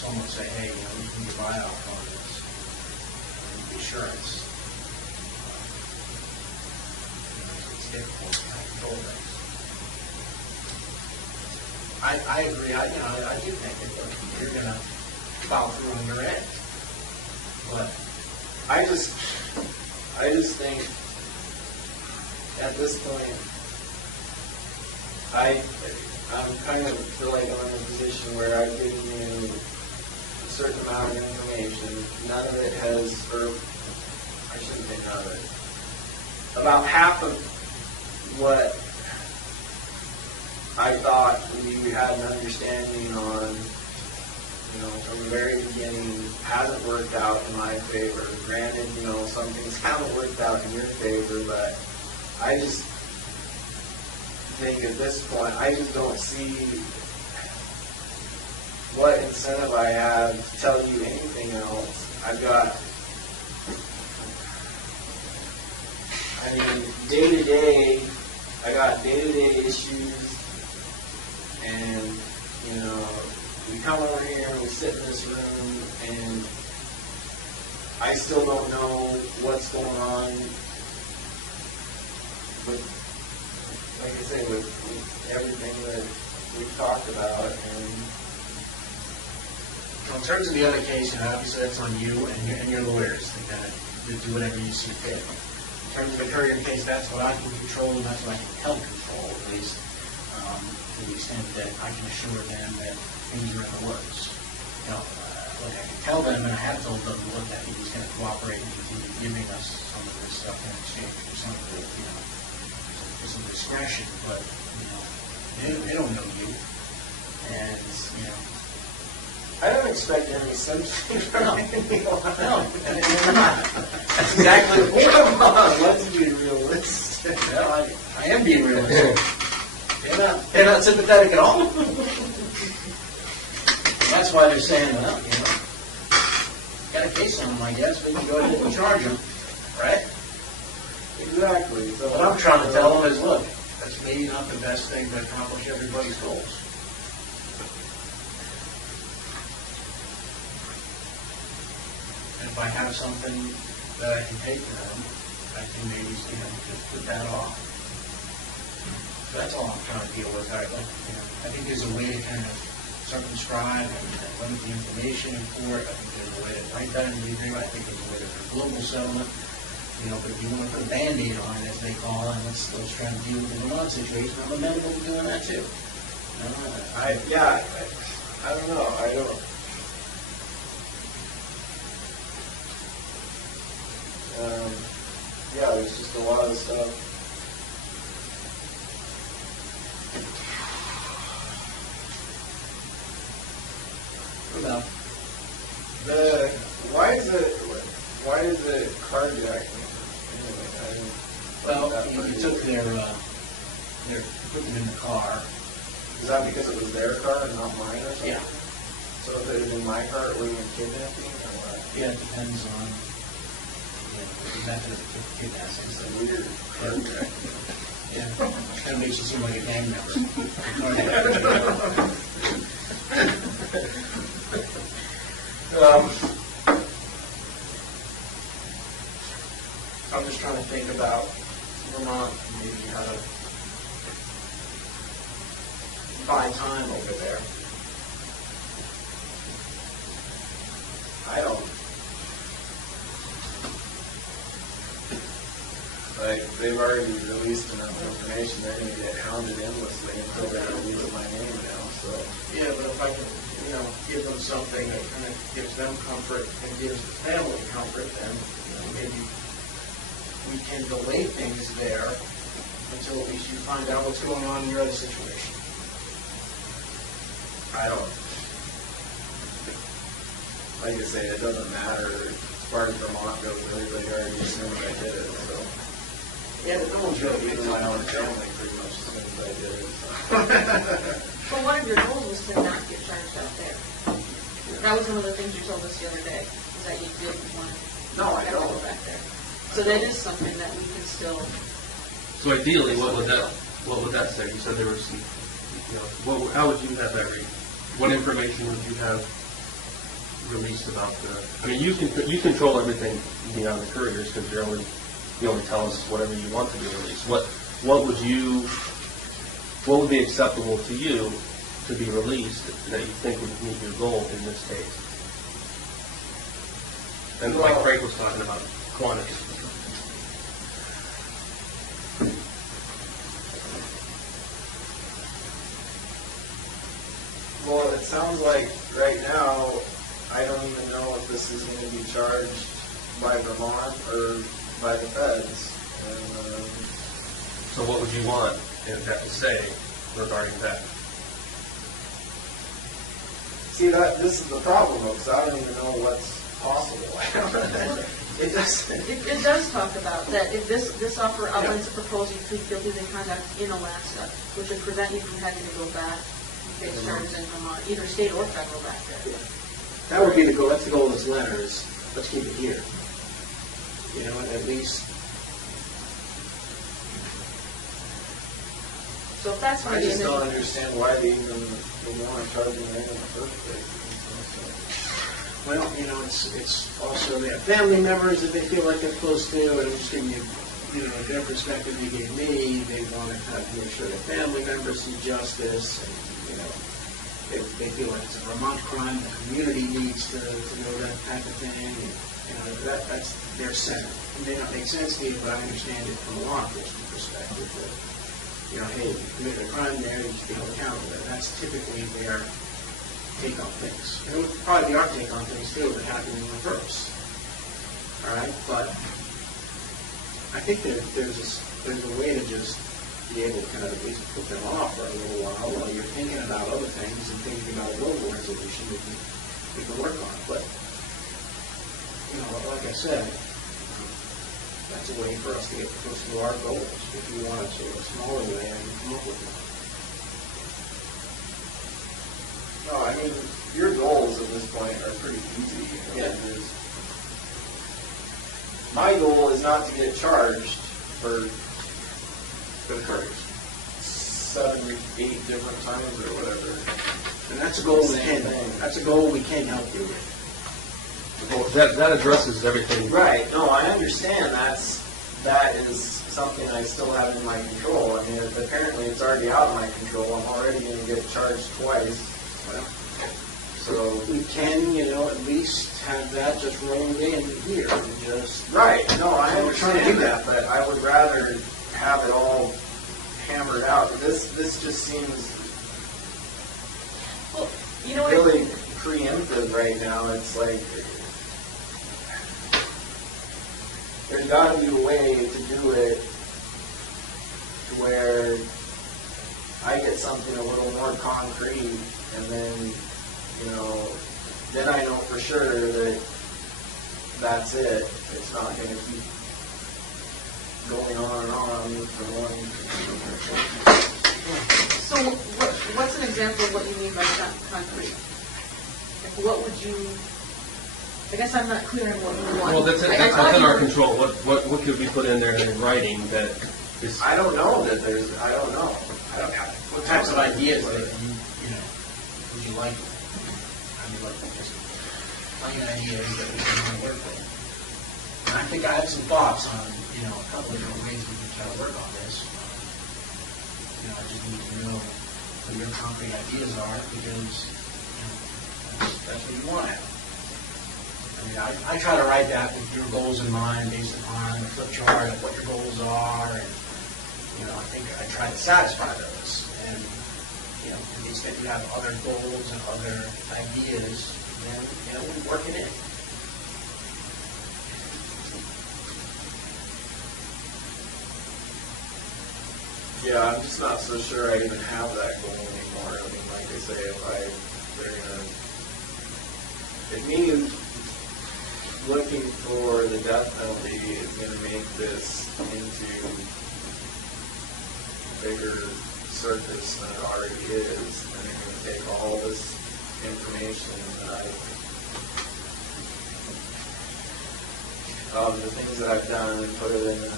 someone say, hey, we can get buy-out on this insurance. It's difficult to control things. I agree. I do think that you're going to follow through on your end. But I just think at this point, I'm kind of feel like I'm in a position where I've given you a certain amount of information. None of it has, or I shouldn't say none of it. About half of what I thought we had an understanding on, from the very beginning, hasn't worked out in my favor. Granted, some things haven't worked out in your favor, but I just think at this point, I just don't see what incentive I have to tell you anything else. Day to day, I got day-to-day issues, and, we come over here and we sit in this room, and I still don't know what's going on with, like I say, with everything that we've talked about. And in terms of the other case, obviously that's on you and your lawyers to kind of do whatever you see fit. In terms of the Courier case, that's what I can control, and that's what I can help control, at least, to the extent that I can assure them that things are in the works. Look, I can tell them, and I have told them, look, that he's going to cooperate and continue giving us some of this stuff in exchange for some of the, for some discretion, but, they don't know you, and, I don't expect any sympathy from No. anyone. No, and they're not. That's exactly the point. Come on, let's be realistic. Well, I am being realistic. They're not sympathetic at all. That's why they're saying, well, got a case on them, I guess, we can go ahead and charge them, right? Exactly. So What I'm trying to tell them is, look, that's maybe not the best thing to accomplish everybody's goals. And if I have something that I can take to them, I can maybe, just put that off. So that's all I'm trying to deal with. I think there's a way to kind of circumscribe and limit the information in court. I think there's a way to write that in the agreement. I think there's a way to do a global settlement. But if you want to put a Band-Aid on it, as they call it, and let's try to deal with the Vermont situation, I'm amenable to doing that too. I don't know. There's just a lot of stuff. Why is it carjacking? Anyway, you took their put them in the car. Is that because it was their car and not mine or something? Yeah. So if it was in my car, it wouldn't be kidnapping or what? Yeah, it depends on the method of kidnapping. It's a weird carjacking. Yeah, kind of makes you seem like a gang member. I'm just trying to think about Vermont, maybe how to buy time over there. I don't. They've already released enough information, they're going to get hounded endlessly until they're releasing my name now, so. Yeah, but if I can, give them something that kind of gives them comfort and gives the family comfort, then maybe we can delay things there until at least you find out what's going on in your other situation. I don't. Like I say, it doesn't matter. As far as Vermont goes, everybody already assumed I did it, so. Yeah, but no one's really Even my own family pretty much assumed I did it, so. But one of your goals was to not get charged out there. That was one of the things you told us the other day, is that you didn't want to No, I have to don't. go back there. So that is something that we can still. So ideally, what would that say? You said there was some, how would you have that read? What information would you have released about you control everything beyond the couriers because you only tell us whatever you want to be released. What would be acceptable to you to be released that you think would meet your goal in this case? And like Frank was talking about, quantity. Well, it sounds like right now, I don't even know if this is going to be charged by Vermont or by the feds. And, So what would you want that to say regarding that? see, this is the problem, because I don't even know what's possible. It does talk about that if this offer outlines a proposal you plead guilty to conduct in Alaska, which would prevent you from having to go back and face charges in Vermont, either state or federal back there. That would be the goal. That's the goal of this letter. Is let's keep it here. At least. So if that's I going to be just an don't issue. understand why they even want to charge me in the first place. Well, it's also they have family members that they feel like they're close to, and I'm just giving you, their perspective they gave me. They want to kind of make sure their family members see justice, and they feel like it's a Vermont crime. The community needs to know that type of thing. And, that's their center. It may not make sense to you, but I understand it from a law enforcement perspective. That, hey, you committed a crime there, you should be held accountable. That's typically their take on things. It would probably be our take on things too if it happened in reverse. All right, but I think that there's a way to just be able to kind of at least put them off for a little while you're thinking about other things and thinking about a global resolution we can work on. But like I said, that's a way for us to get close to our goals. If you wanted to, a smaller way, I can come up with one. No, I mean, your goals at this point are pretty easy. Yeah. My goal is not to get charged for the couriers 7 or 8 different times or whatever. And that's a goal Same thing. That's a goal we can help you with. Well, that addresses everything. Right, no, I understand that is something I still have in my control. I mean, apparently it's already out of my control. I'm already going to get charged twice. So We can, at least have that just rolled in here, and just... right, no, I So we're trying to do understand that, but I would rather have it all hammered out. This just seems Well, you know what? really preemptive right now. It's like there's got to be a way to do it to where I get something a little more concrete, and then then I know for sure that that's it. It's not going to keep going on and on for one. So what's an example of what you mean by concrete? Like, what would you... I guess I'm not clear on what you want. Well, that's within our control. What could we put in there in writing that is... I don't know that there's... I don't know. What types of ideas that would you like? I mean, like, just plain ideas that we can work with. And I think I have some thoughts on, a couple of different ways we can try to work on this. I just need to know what your concrete ideas are, because, that's what you want to have. I mean, I try to write that with your goals in mind, based upon the flip chart of what your goals are, and, I think I try to satisfy those. And, to the extent you have other goals and other ideas, then, we work it in. Yeah, I'm just not so sure I even have that goal anymore. I mean, like I say, it means looking for the death penalty is going to make this into a bigger circus than it already is. And they're going to take all this information that the things that I've done and put it in a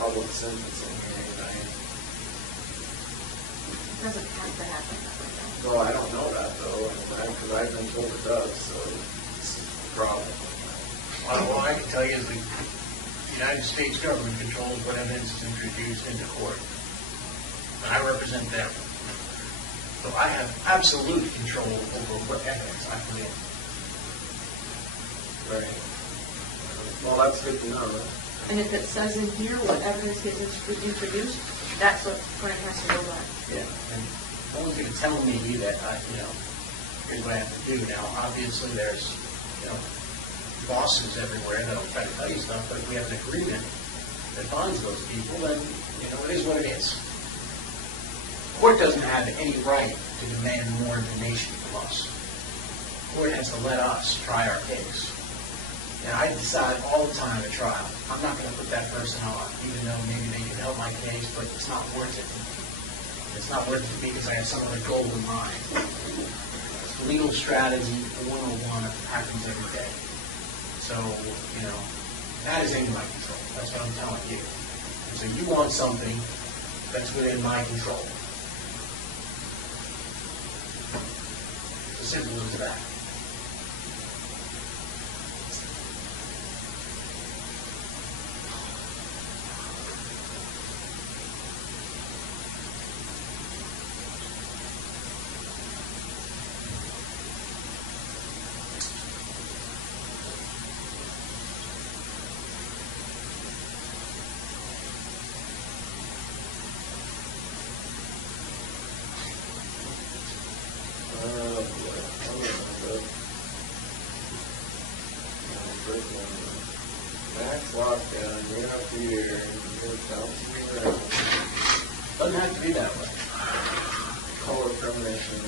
public sentencing hearing. It doesn't have to happen that way, though. Well, I don't know that though, because I've been told it does, so it's a problem. Well, I can tell you is the United States government controls what evidence is introduced into court. And I represent them. So I have absolute control over what evidence I put in. Right. Well, that's good to know. And if it says in here what evidence gets introduced, that's what Frank has to go by. Yeah. And no one's going to tell me that, here's what I have to do. Now, obviously, there's, bosses everywhere that'll try to tell you stuff, but if we have an agreement that binds those people, then, it is what it is. Court doesn't have any right to demand more information from us. Court has to let us try our case. And I decide all the time at trial, I'm not going to put that person on, even though maybe they can help my case, but it's not worth it. It's not worth it to me because I have some other goal in mind. Legal strategy 101 happens every day. So, that is in my control. That's what I'm telling you. And so you want something that's within my control. It's as simple as that. Lockdown, year after year, Doesn't have to be that way. color premonition.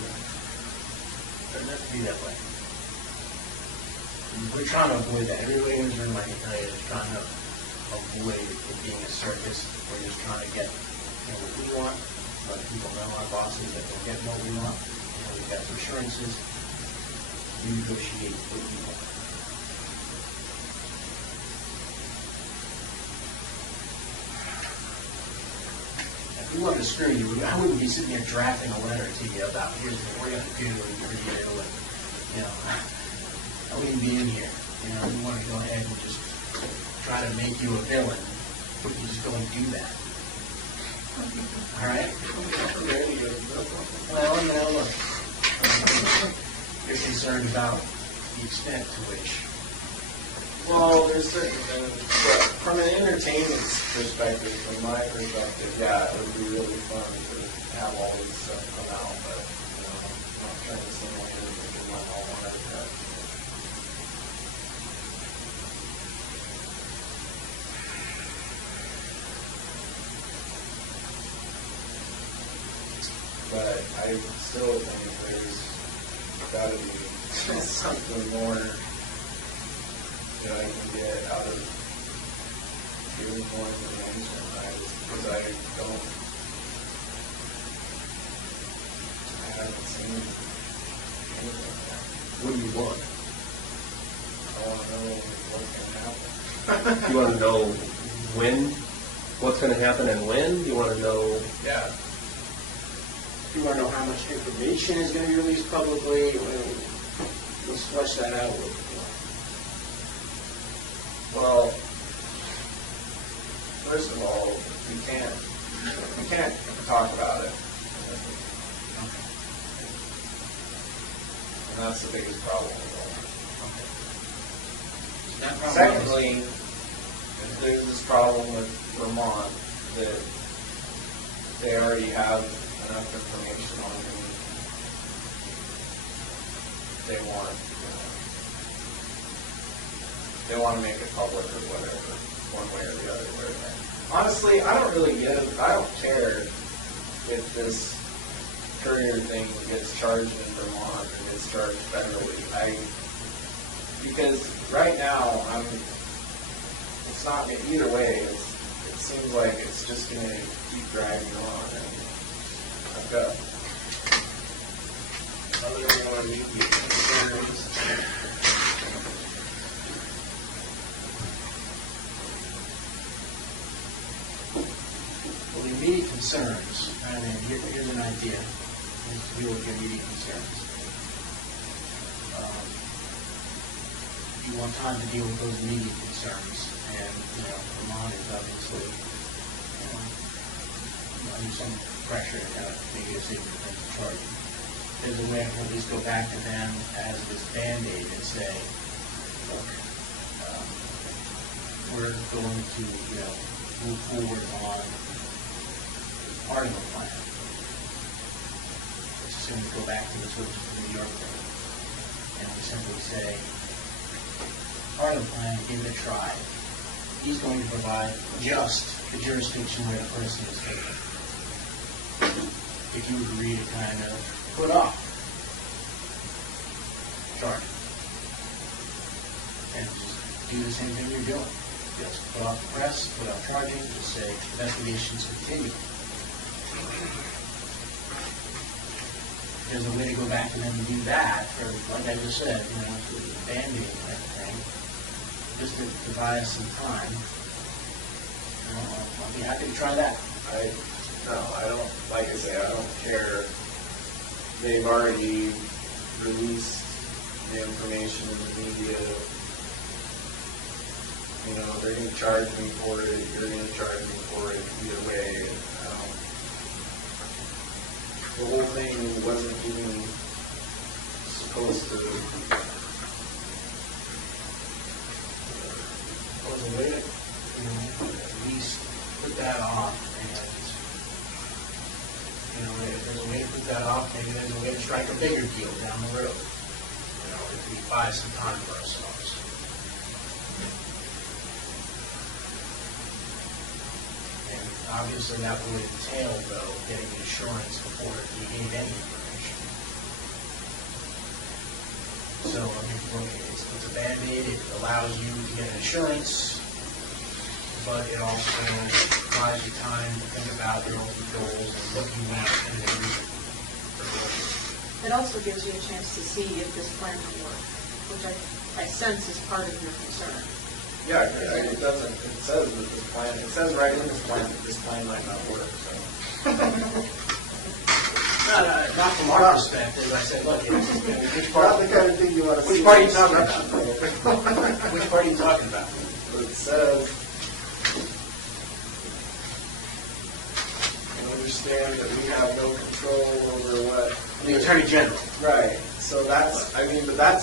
Doesn't have to be that way. We're trying to avoid that. Everybody in this room, I can tell you, is trying to avoid it being a circus. We're just trying to get what we want, let people know, our bosses, that we're getting what we want. We've got some assurances. We negotiate with people. If we wanted to screw you, I wouldn't be sitting here drafting a letter to you about here's what we're going to do for you. And, I queen being here. You know, we want to go ahead and just try to make you a villain. You just don't do that. All right? Well, you know, look, you're concerned about the extent to which. Well, there's certain things, but from an entertainment perspective, from my perspective, yeah, it would be really fun to have all this stuff come out, but, you know, I'm not trying to simulate it because my all want to But I still think there's got to be something more that I can get out of giving more information. Because I haven't seen anything yet. What do you want? I want to know what's going to happen. You want to know when, what's going to happen and when? You want to know? Yeah. You want to know how much information is going to be released publicly? Let's flesh that out a little bit more. Well, first of all, we can't talk about it. And that's the biggest problem. Secondly, there's this problem with Vermont that they already have enough information on who they want to make it public or whatever, one way or the other. Honestly, I don't care if this courier thing gets charged in Vermont or gets charged federally. Because right now, it's not, either way, it seems like it's just going to keep dragging on. And I've got other more immediate concerns. Well, the immediate concerns, I mean, here's an idea. Let's deal with your immediate concerns. You want time to deal with those immediate concerns, and, you know, Vermont is obviously under some pressure to kind of make a decision and to charge you. There's a way to at least go back to them as this Band-Aid and say, look, we're going to, you know, move forward on part of the plan. Let's assume we go back to the sort of New York thing, and we simply say, part of the plan, give it a try. He's going to provide just the jurisdiction where the person is taken. If you agree to kind of put off charging, and just do the same thing you're doing. Just put off the press, put off charging, just say investigations continue. There's a way to go back to them and do that, or like I just said, you know, the Band-Aid type of thing, just to buy us some time. You know, I'll be happy to try that. I don't, like I say, I don't care. They've already released the information in the media. You know, they're going to charge me for it, you're going to charge me for it, either way. The whole thing wasn't even supposed to... Was a way to, you know, at least put that off, and, you know, if there's a way to put that off, maybe there's a way to strike a bigger deal down the road. You know, if we buy some time for ourselves. And obviously that would entail, though, getting insurance before you gave any information. So, I mean, look, it's a Band-Aid, it allows you to get insurance, but it also buys you time to think about your own goals and what you want and the reason for goals. It also gives you a chance to see if this plan will work, which I sense is part of your concern. Yeah, it doesn't, it says that this plan, it says right in this plan that this plan might not work, so. Not from our perspective. I said, look, which part? Not the kind of thing you want to see. Which part are you talking about? Which part are you talking about? It says, understand that we have no control over what. The Attorney General. Right. So that's, I mean, but that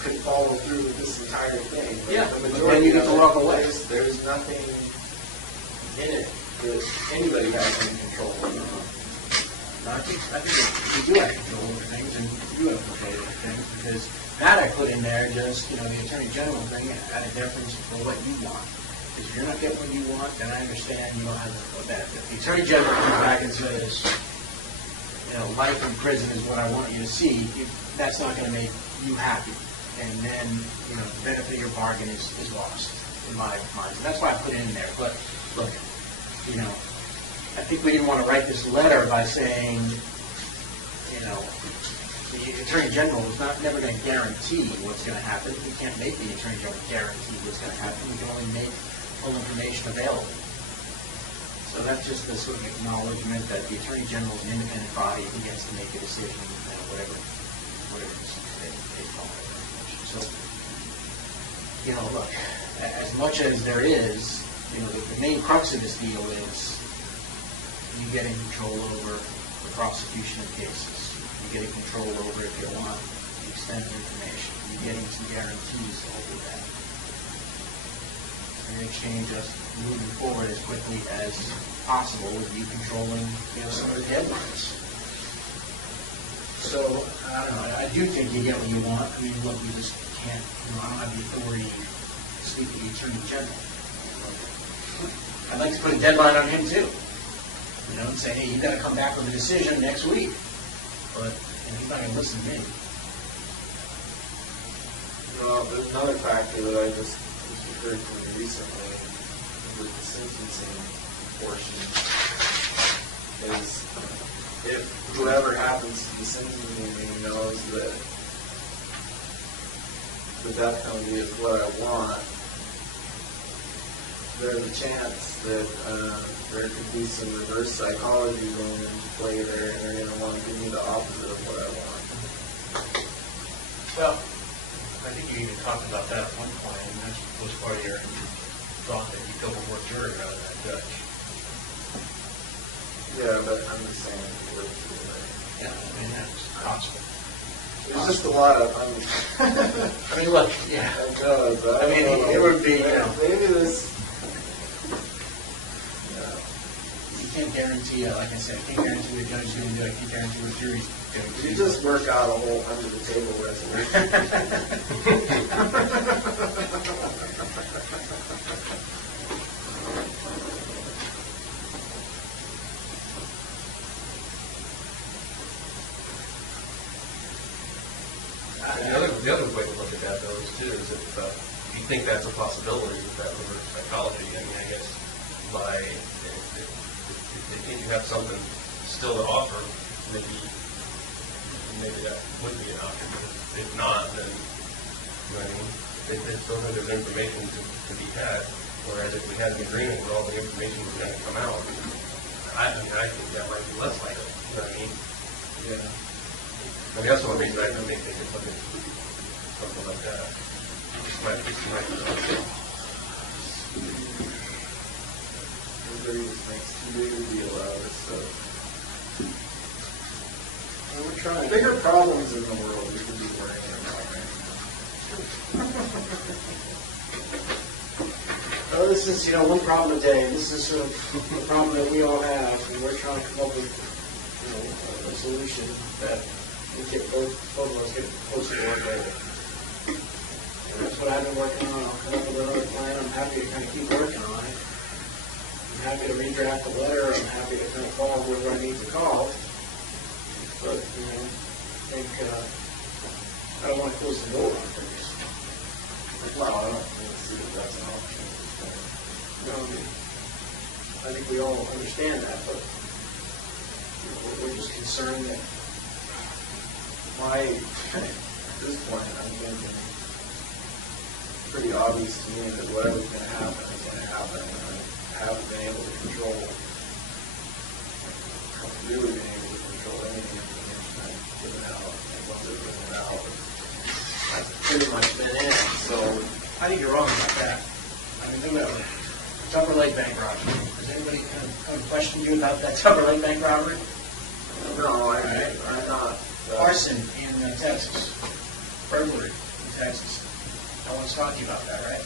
could follow through with this entire thing. But Yeah. the But majority then you get of to it, walk away. There's nothing in it that anybody has any control over. No, I think you do have control over things, and you have control over things, because that I put in there just, the Attorney General thing at a deference for what you want. If you're not getting what you want, then I understand you don't have a benefit. The Attorney General comes back and says, life in prison is what I want you to see. That's not going to make you happy. And then, the benefit of your bargain is lost, in my mind. So that's why I put it in there. But, look, I think we didn't want to write this letter by saying, the Attorney General is never going to guarantee what's going to happen. We can't make the Attorney General guarantee what's going to happen. We can only make full information available. So that's just the sort of acknowledgement that the Attorney General is an independent body who gets to make a decision, whatever they call it. So, look, as much as there is, the main crux of this deal is you getting control over the prosecution of cases. You getting control over, if you want, the extent of information. You getting some guarantees over that. In exchange, just moving forward as quickly as possible with you controlling, some of the deadlines. So, I don't know, I do think you get what you want. I mean, look, we just can't, I don't have the authority to speak to the Attorney General. I'd like to put a deadline on him too. And say, hey, you've got to come back with a decision next week. But he's not going to listen to me. Well, there's another factor that I just occurred to me recently with the sentencing portion is if whoever happens to be sentencing knows that the death penalty is what I want, there's a chance that there could be some reverse psychology going into play there, and they're going to want to give me the opposite of what I want. Well, I think you even talked about that at one point, and that was part of your thought that you double more jury rather than a judge. Yeah, but I'm just saying it works either way. Yeah, I mean, that's possible. There's just a lot of, I mean, look, yeah. I know, but I mean, it would be, maybe this. You can't guarantee, like I said, I can't guarantee what a judge is going to do. I can't guarantee what a jury's going to do. You just work out a whole under the table resolution. The other way to look at that, though, is too, is if you think that's a possibility with that reverse psychology, I mean, I guess if they think you have something still to offer, maybe that would be an option. But if not, then, they still think there's information to be had, whereas if we had an agreement where all the information was going to come out, I think that might be less likely. You know what I mean? Yeah. I mean, that's one reason I think they could look at something like that. Might be Everybody just makes too big a deal out of it, so. Well, we're trying. Bigger problems in the world we could be worrying about right Well, this is, one problem a day. This is sort of the problem that we all have, and we're trying to come up with, a solution that we get both of us get closer to our goal. And that's what I've been working on. I'll come up with another plan. I'm happy to kind of keep working on it. I'm happy to redraft the letter. I'm happy to kind of call whoever I need to call. But, I think I don't want to close the door on things. Well, I don't see that that's an option. I think we all understand that, but we're just concerned that At this point, I'm thinking pretty obvious to me that whatever's going to happen is going to happen, and I haven't been able to control, really been able to Someone questioned you about that Tupper Lake bank robbery? No, I'm not. Arson in Texas. Burglary in Texas. No one's talking about that, right?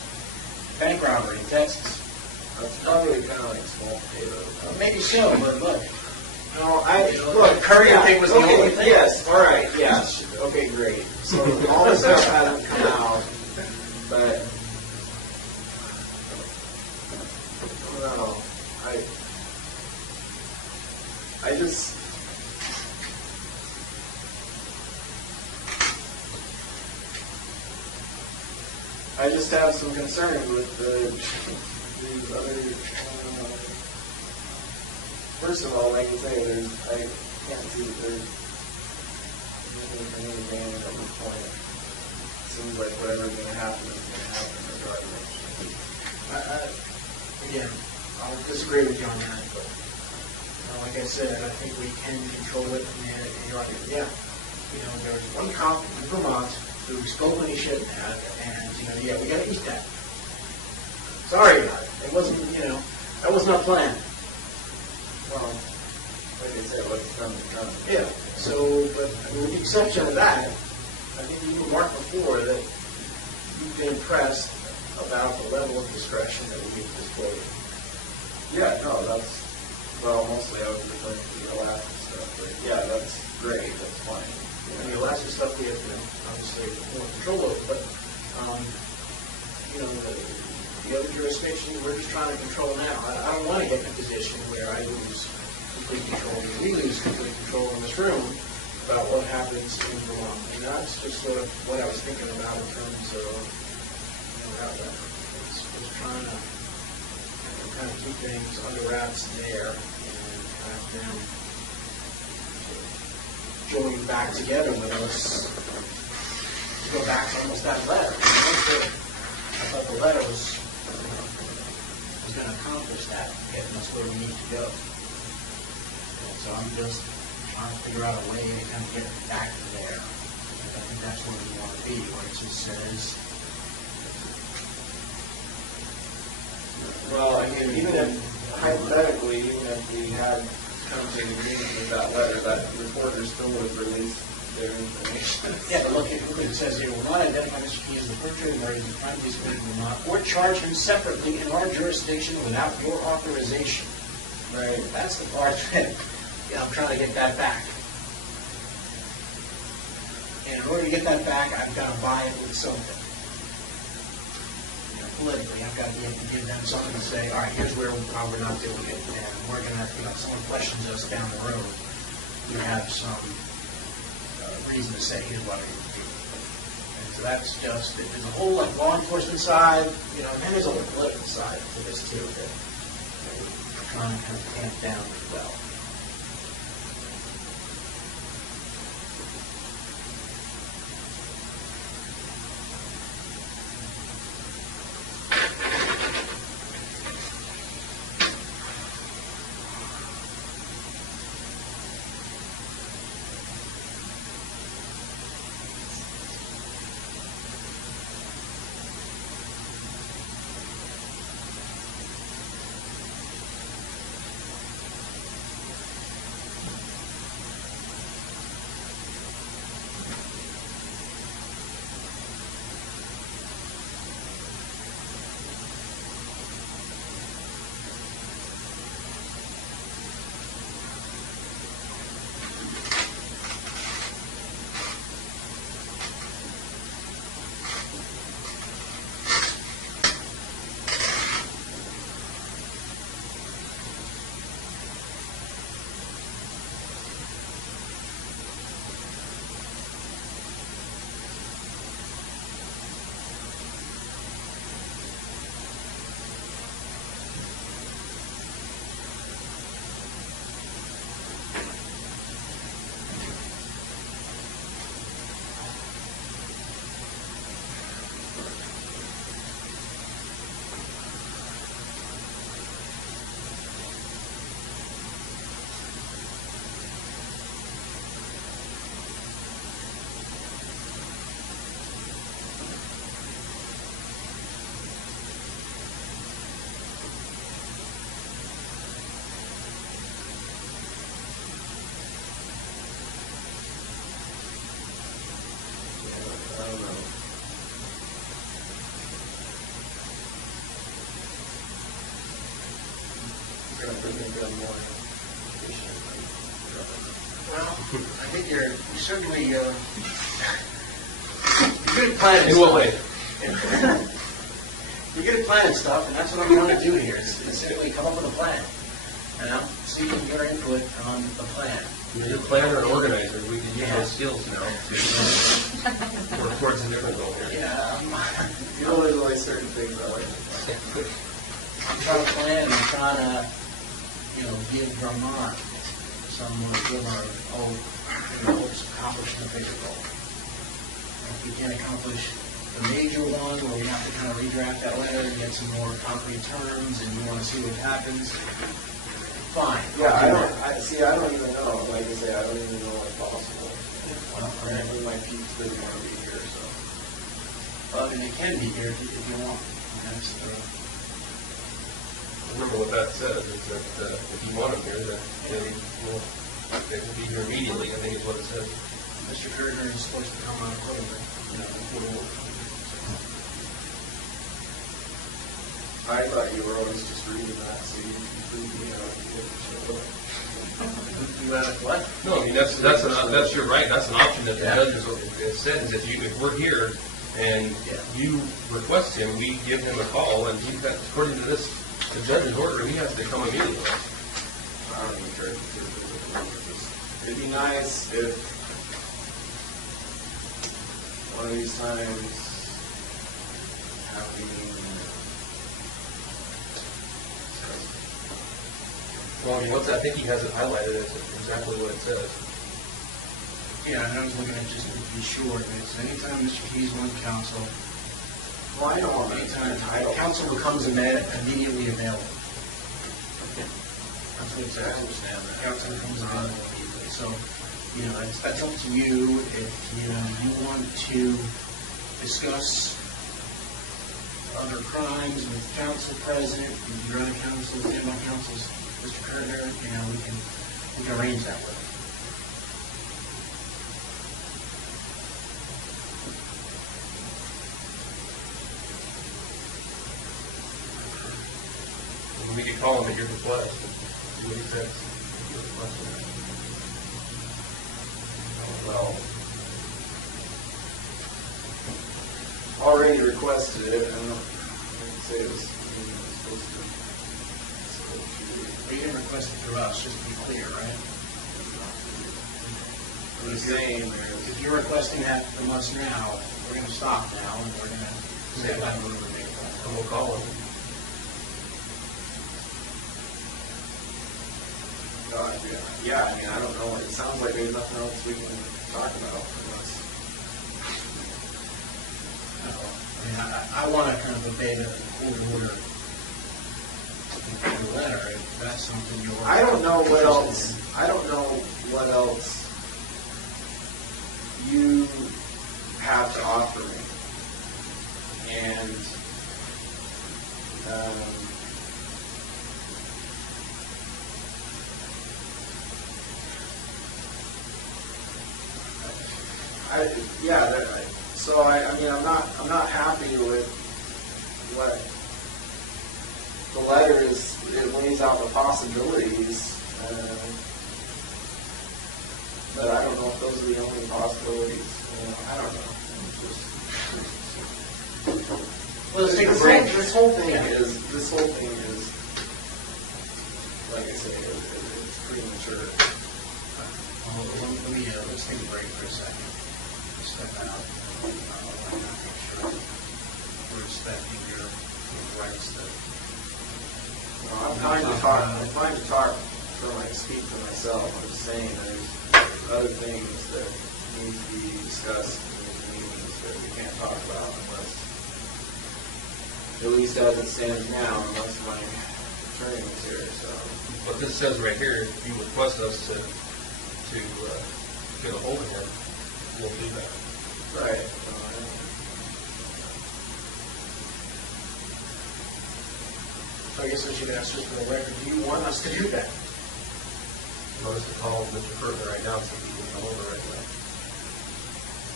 Bank robbery in Texas. That's probably kind of like small potatoes. Well, maybe so, but look. No, Look, Courier thing was the only thing. Yes, all right, yes. Okay, great. So all this stuff hasn't come out, but no, I just. I just have some concerns with these other. First of all, like you say, I can't see that there's anything advantage at this point. It seems like whatever's going to happen is going to happen regardless. Again, I'll disagree with you on that, but like I said, I think we can control it. And you're right. Yeah, there was one cop in Vermont who spoke when he shouldn't have, and yeah, we got to eat that. Sorry about it. It wasn't, that was not planned. Well, like I said, what's done is done. Yeah. So, but with the exception of that, I think you remarked before that you've been impressed about the level of discretion that we've displayed. Yeah, no, mostly I was referring to the Alaska stuff, but yeah, that's great, that's fine. And the Alaska stuff we have, obviously more control over, but, the other jurisdictions we're just trying to control now. I don't want to get in a position where I lose complete control, or we lose complete control in this room about what happens in Vermont. And that's just sort of what I was thinking about in terms of, how that was trying to kind of keep things under wraps there and have them join back together with us to go back to almost that letter. I thought the letter was going to accomplish that, getting us where we need to go. And so I'm just trying to figure out a way to kind of get back to there. I think that's where we want to be, where it just says. Well, I mean, even if, hypothetically, even if we had come to an agreement with that letter, that reporter still would have released their information. Yeah, but look, it says here, will not identify Mr. Key as the perpetrator, nor is the crime he's committed will not, or charge him separately in our jurisdiction without your authorization. Right. That's the part that I'm trying to get that back. And in order to get that back, I've got to buy it with something. Politically, I've got to be able to give them something to say, all right, here's why we're not doing it. And we're going to, if someone questions us down the road, we have some reason to say, here's what I need to do. And so that's just, there's a whole law enforcement side, and then there's a whole political side to this too that we're trying to kind of tamp down as well. certainly, you're good at planning In stuff. what way? You're good at planning stuff, and that's what I'm trying to do here, is simply come up with a plan. And I'm seeking your input on the plan. You're a planner and organizer. We can use those skills now to work towards a different goal here. Yeah, You know, there's only certain things I like. I'm trying to plan, I'm trying to, give Vermont some glimmer of hope, hopes of accomplishing a bigger goal. If we can accomplish the major one, where we have to kind of redraft that letter and get some more concrete terms, and we want to see what happens, fine. Yeah, I don't even know. Like I say, I don't even know what's possible. Well, Apparently my peeps didn't want to be here, so. Well, and they can be here if you want. And that's the, Remember what that says, is that if you want them here, that they will be here immediately, I think is what it says. Mr. Kerner is supposed to come on a little bit. I thought you were always just reading that, so you can prove me out to get the show. You had a what? No, I mean, that's your right, that's an option that the judge has said, is if we're here and you request him, we give him a call, and he's got, according to this, the judge's order, he has to come immediately. I don't even care. It'd be nice if one of these times having Well, I mean, I think he has it highlighted as exactly what it says. Yeah, and I was looking at just to be sure that it's anytime Mr. Keys wants counsel, well, I don't want to anytime title. counsel becomes immediately available. That's what it says. I understand that. Counsel becomes available immediately. So, that's up to you. If you want to discuss other crimes with counsel present, your other counsel, standby counsels, Mr. Kerner, we can arrange that with him. We could call him at your request. See what he says. Well, already requested it, and I didn't say it was supposed to. But you didn't request it through us, just to be clear, right? I'm just saying, If you're requesting that from us now, we're going to stop now, and we're going to say that we're going to make that. And we'll call him. God, yeah, I mean, I don't know. It sounds like there's nothing else we can talk about unless. I want to kind of obey the order the letter. If that's something you're. I don't know what else. I don't know what else you have to offer me, and I'm not happy with what the letter is. It lays out the possibilities, but I don't know if those are the only possibilities. I don't know. Well, let's take a break. This whole thing is, like I say, it's premature. Let's take a break for a second. Step out. Make sure we're respecting your rights. I'm fine to talk. I'm fine to talk speak for myself. I'm just saying there's other things that need to be discussed in these meetings that we can't talk about unless, at least as it stands now, unless my attorney is here. So. What this says right here, if you request us to get a hold of him, we'll do that. Right. So I guess I should ask just for the record, do you want us to do that? You want us to call Mr. Further right now so he can come over right now.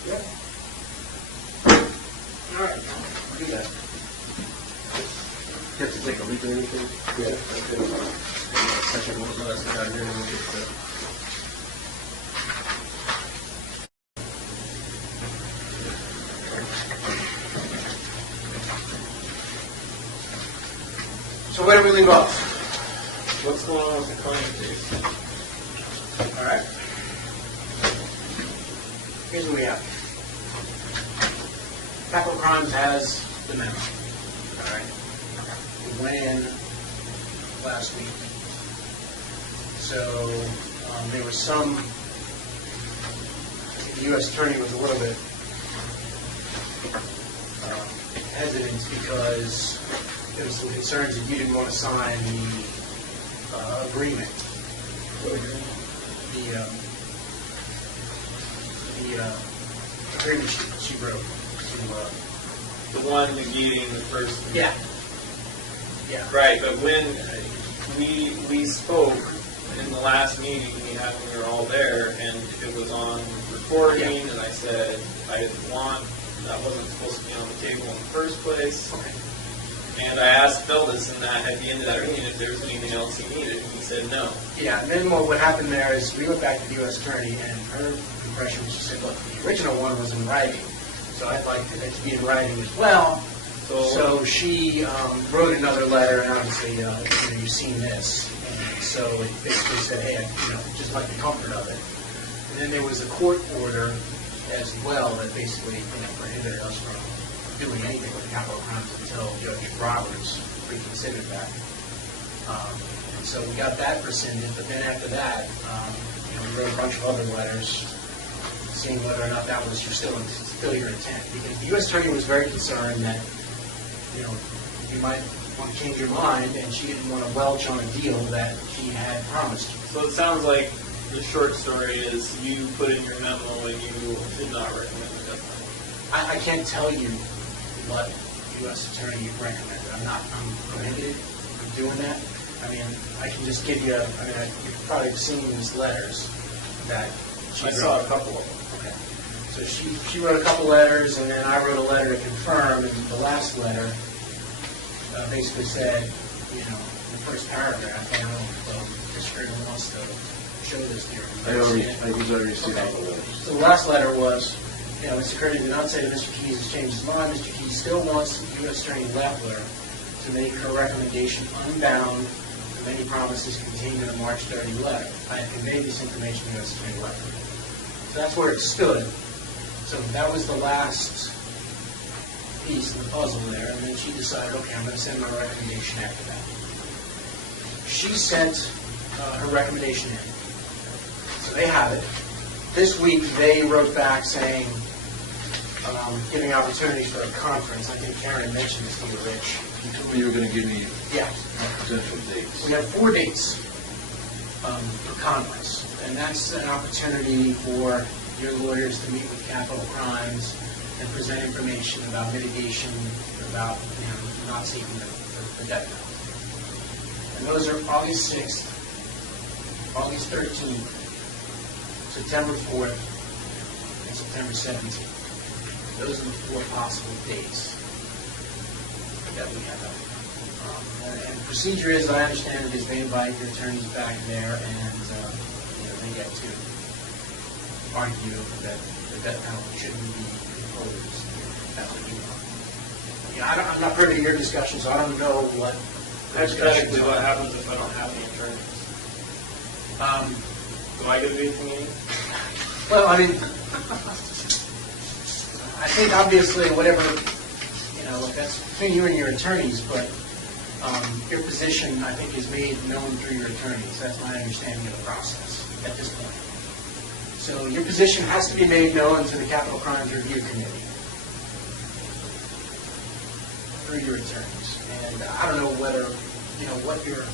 Yeah. All right, we'll do that. You have to take a leak or anything? Yeah. That's good. Second one, that's the guy here, and we'll get So where do we leave off? What's going on with the claim case? All right. Here's what we have. Capital Crimes has the memo. All right. It went in last week. So there was some. The U.S. Attorney was a little bit hesitant because there was some concerns that you didn't want to sign the agreement. The agreement she wrote to. The one negating the first. Yeah. Yeah. Right, but when we spoke in the last meeting we had when we were all there, and it was on recording, and I said I didn't want, that wasn't supposed to be on the table in the first place. Okay. And I asked Phil this and that at the end of that meeting if there was anything else he needed, and he said no. Yeah, and then what happened there is we went back to the U.S. Attorney, and her impression was she said, look, the original one was in writing, so I'd like it to be in writing as well. So she wrote another letter, and obviously, you've seen this. And so it basically said, hey, just like the comfort of it. And then there was a court order as well that basically prohibited us from doing anything with capital crimes until Judge Roberts reconsidered that. And so we got that rescinded, but then after that, we wrote a bunch of other letters seeing whether or not that was still your intent. Because the U.S. Attorney was very concerned that you might want to change your mind, and she didn't want to welch on a deal that she had promised you. So it sounds like the short story is you put in your memo and you did not recommend the death penalty. I can't tell you what the U.S. Attorney recommended. I'm prohibited from doing that. I mean, I can just give you, you've probably seen these letters that she wrote. I saw a couple of them. Okay. So she wrote a couple letters, and then I wrote a letter to confirm, and the last letter basically said, the first paragraph, I don't know if Mr. Kramer wants to show this here. I was already seen all the letters. So the last letter was, Mr. Curtis did not say that Mr. Keyes has changed his mind. Mr. Keyes still wants U.S. Attorney Leffler to make her recommendation unbound from any promises contained in the March 30 letter. I have conveyed this information to U.S. Attorney Leffler. So that's where it stood. So that was the last piece of the puzzle there, and then she decided, okay, I'm going to send my recommendation after that. She sent her recommendation in. So they have it. This week, they wrote back saying, giving opportunities for a conference. I think Karen mentioned this to you, Rich. You told me you were going to give me Yeah. potential dates. We have 4 dates for conference, and that's an opportunity for your lawyers to meet with capital crimes and present information about mitigation, about not seeking the death penalty. And those are August 6th, August 13th, September 4th, and September 17th. Those are the 4 possible dates that we have. And the procedure is, I understand it, is they invite your attorneys back there, and they get to argue that the death penalty shouldn't be imposed. That's what you want. I'm not privy to your discussion, so I don't know what Hypothetically, what happens if I don't have any attorneys? Do I get to be at the meeting? Well, I think obviously whatever, that's between you and your attorneys, but your position, I think, is made known through your attorneys. That's my understanding of the process at this point. So your position has to be made known to the Capital Crimes Review Committee through your attorneys. And I don't know whether, what your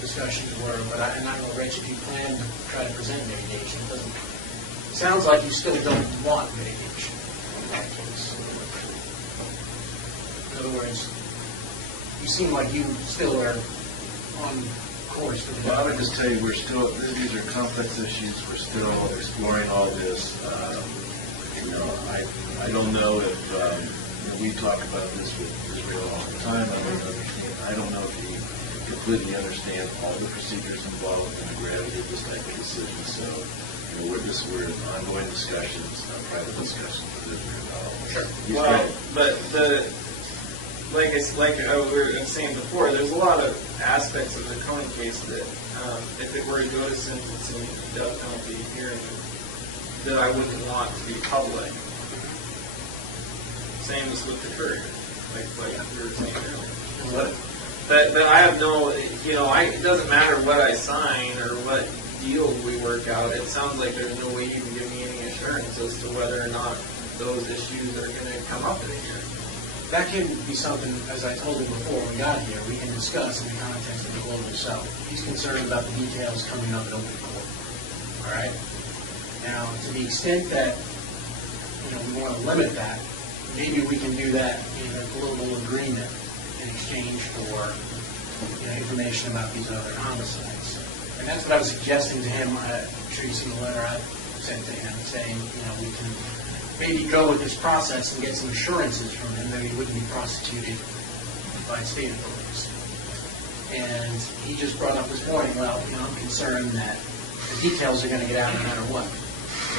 discussions were, but I don't know, Rich, if you plan to try to present mitigation. It sounds like you still don't want mitigation in that case. In other words, you seem like you still are on course for the Well, I would just tell you, these are complex issues. We're still exploring all this. I don't know if, we talk about this with Israel all the time. I don't know if he completely understands all the procedures involved in the gravity of this type of decision. So, we're in ongoing discussions, private discussions with Israel. Sure. Well, but like we were saying before, there's a lot of aspects of the Conan case that, if it were to go to sentencing and death penalty hearing, that I wouldn't want to be public. Same as with the Courier, like we were saying earlier. But I have no, it doesn't matter what I sign or what deal we work out. It sounds like there's no way you can give me any assurance as to whether or not those issues are going to come up in a hearing. That can be something, as I told you before we got here, we can discuss in the context of the global south. He's concerned about the details coming up in open court. All right? Now, to the extent that we want to limit that, maybe we can do that in a global agreement in exchange for information about these other homicides. And that's what I was suggesting to him. I'm sure you've seen the letter I sent to him saying, we can maybe go with this process and get some assurances from him that he wouldn't be prosecuted by state authorities. And he just brought up this point, well, I'm concerned that the details are going to get out no matter what.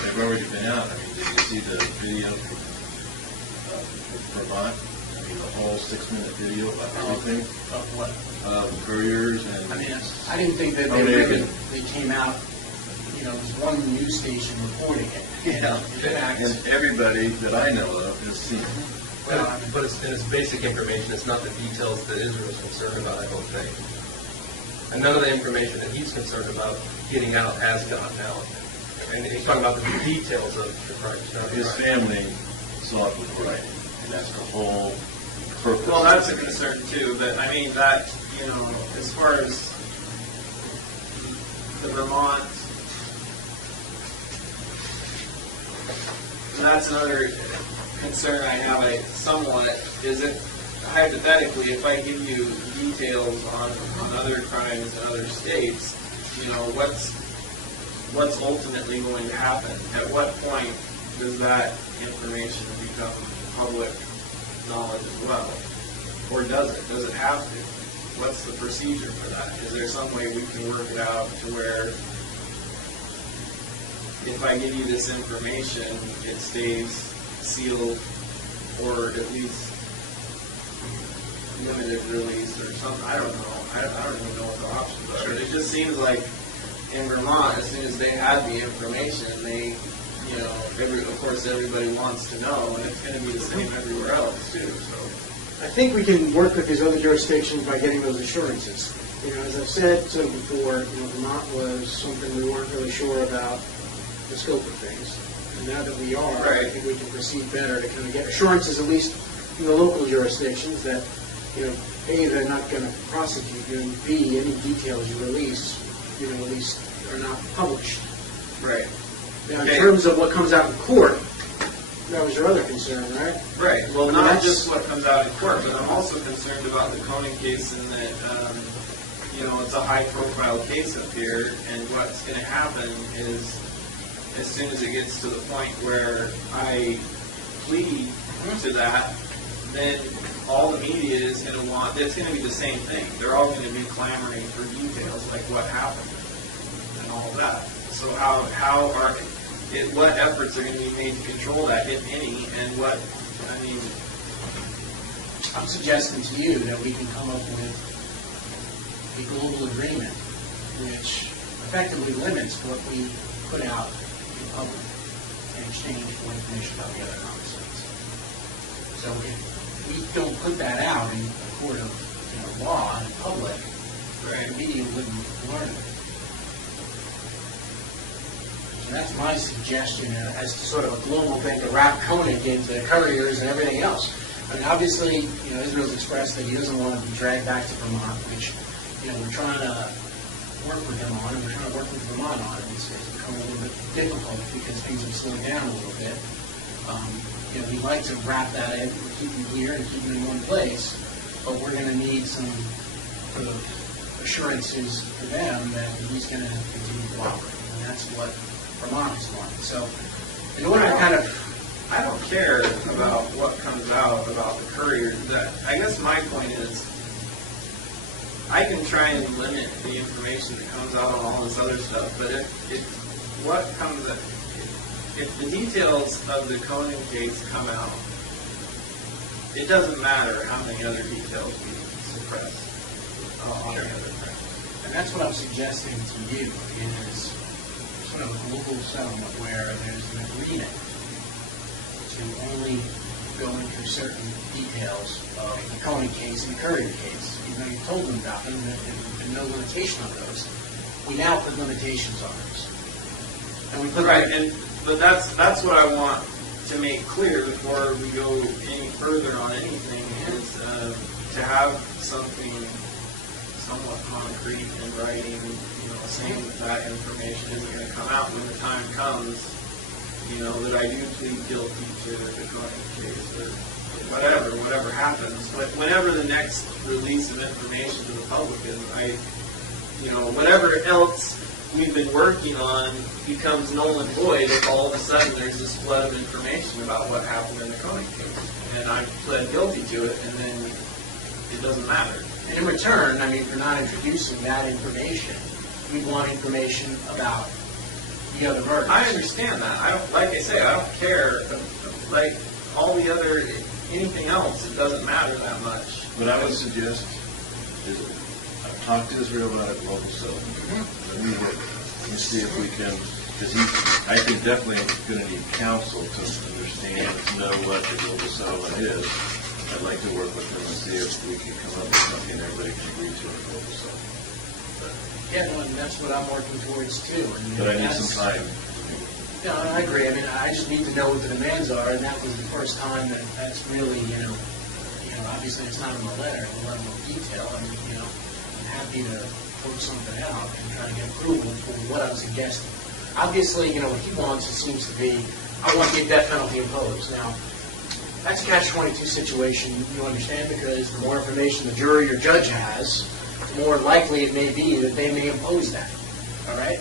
They've already been out. I mean, did you see the video from Vermont? I mean, the whole 6-minute video about everything? Of what? The couriers and... I mean, I didn't think that they came out, there's one news station reporting it. Yeah, and everybody that I know of has seen it. But it's basic information. It's not the details that Israel is concerned about, I don't think. And none of the information that he's concerned about getting out has gotten out. And he's talking about the details of the crime. His family saw it with writing, and that's the whole purpose. Well, that's a concern too, but I mean that, as far as the Vermont, that's another concern I have somewhat, is it, hypothetically, if I give you details on other crimes in other states, what's ultimately going to happen? At what point does that information become public knowledge as well? Or does it? Does it have to? What's the procedure for that? Is there some way we can work it out to where if I give you this information, it stays sealed or at least limited release or something? I don't know. I don't even know what the options are. But it just seems like in Vermont, as soon as they had the information, they, of course everybody wants to know, and it's going to be the same everywhere else too. So I think we can work with these other jurisdictions by getting those assurances. As I've said before, Vermont was something we weren't really sure about the scope of things. And now that we are, right, I think we can proceed better to kind of get assurances, at least in the local jurisdictions, that, A, they're not going to prosecute you, and B, any details you release, at least are not published. Right. Now, in terms of what comes out in court, that was your other concern, right? Right. Well, not just what comes out in court, but I'm also concerned about the Conan case in that, it's a high-profile case up here, and what's going to happen is, as soon as it gets to the point where I plead to that, then all the media is going to want, it's going to be the same thing. They're all going to be clamoring for details, like what happened and all of that. So what efforts are going to be made to control that, if any, and I'm suggesting to you that we can come up with a global agreement which effectively limits what we put out in public in exchange for information about the other homicides. So if we don't put that out in a court of law in public, the media wouldn't learn it. And that's my suggestion as to sort of a global thing to wrap Conan into the couriers and everything else. I mean, obviously, Israel's expressed that he doesn't want to be dragged back to Vermont, which, we're trying to work with him on, and we're trying to work with Vermont on it. It's become a little bit difficult because things have slowed down a little bit. We'd like to wrap that in, keep him here and keep him in one place, but we're going to need some sort of assurances for them that he's going to continue to operate, and that's what Vermont is wanting. So, in order to kind of... I don't care about what comes out about the courier. I guess my point is, I can try and limit the information that comes out on all this other stuff, but if the details of the Conan case come out, it doesn't matter how many other details we suppress on the other thing. And that's what I'm suggesting to you, is sort of a global settlement where there's an agreement to only go into certain details of the Coney case and the Courier case. Even though you told them about them, there's been no limitation on those. We now put limitations on those. And we put but that's what I want to make clear before we go any further on anything, is to have something somewhat concrete in writing, saying that information isn't going to come out when the time comes, that I do plead guilty to the Coney case, or whatever happens. But whenever the next release of information to the public is, whatever else we've been working on becomes null and void if all of a sudden there's this flood of information about what happened in the Coney case. And I pled guilty to it, and then it doesn't matter. And in return, for not introducing that information, we want information about the other murders. I understand that. I don't care. Like all the other, anything else, it doesn't matter that much. What I would suggest is, I've talked to Israel about it, local settlement. Let me work. Let me see if we can, because I think definitely going to need counsel to understand, to know what the global settlement is. I'd like to work with them and see if we can come up with something everybody can agree to in a global settlement. Yeah, no, and that's what I'm working towards too. But I need some time. No, I agree. I just need to know what the demands are, and that was the first time that's really, obviously it's not in the letter, a lot more detail. I'm happy to work something out and try to get approval for what I'm suggesting. Obviously, what he wants, it seems to be, I want the death penalty imposed. Now, that's a catch-22 situation, you understand, because the more information the jury or judge has, the more likely it may be that they may impose that. All right?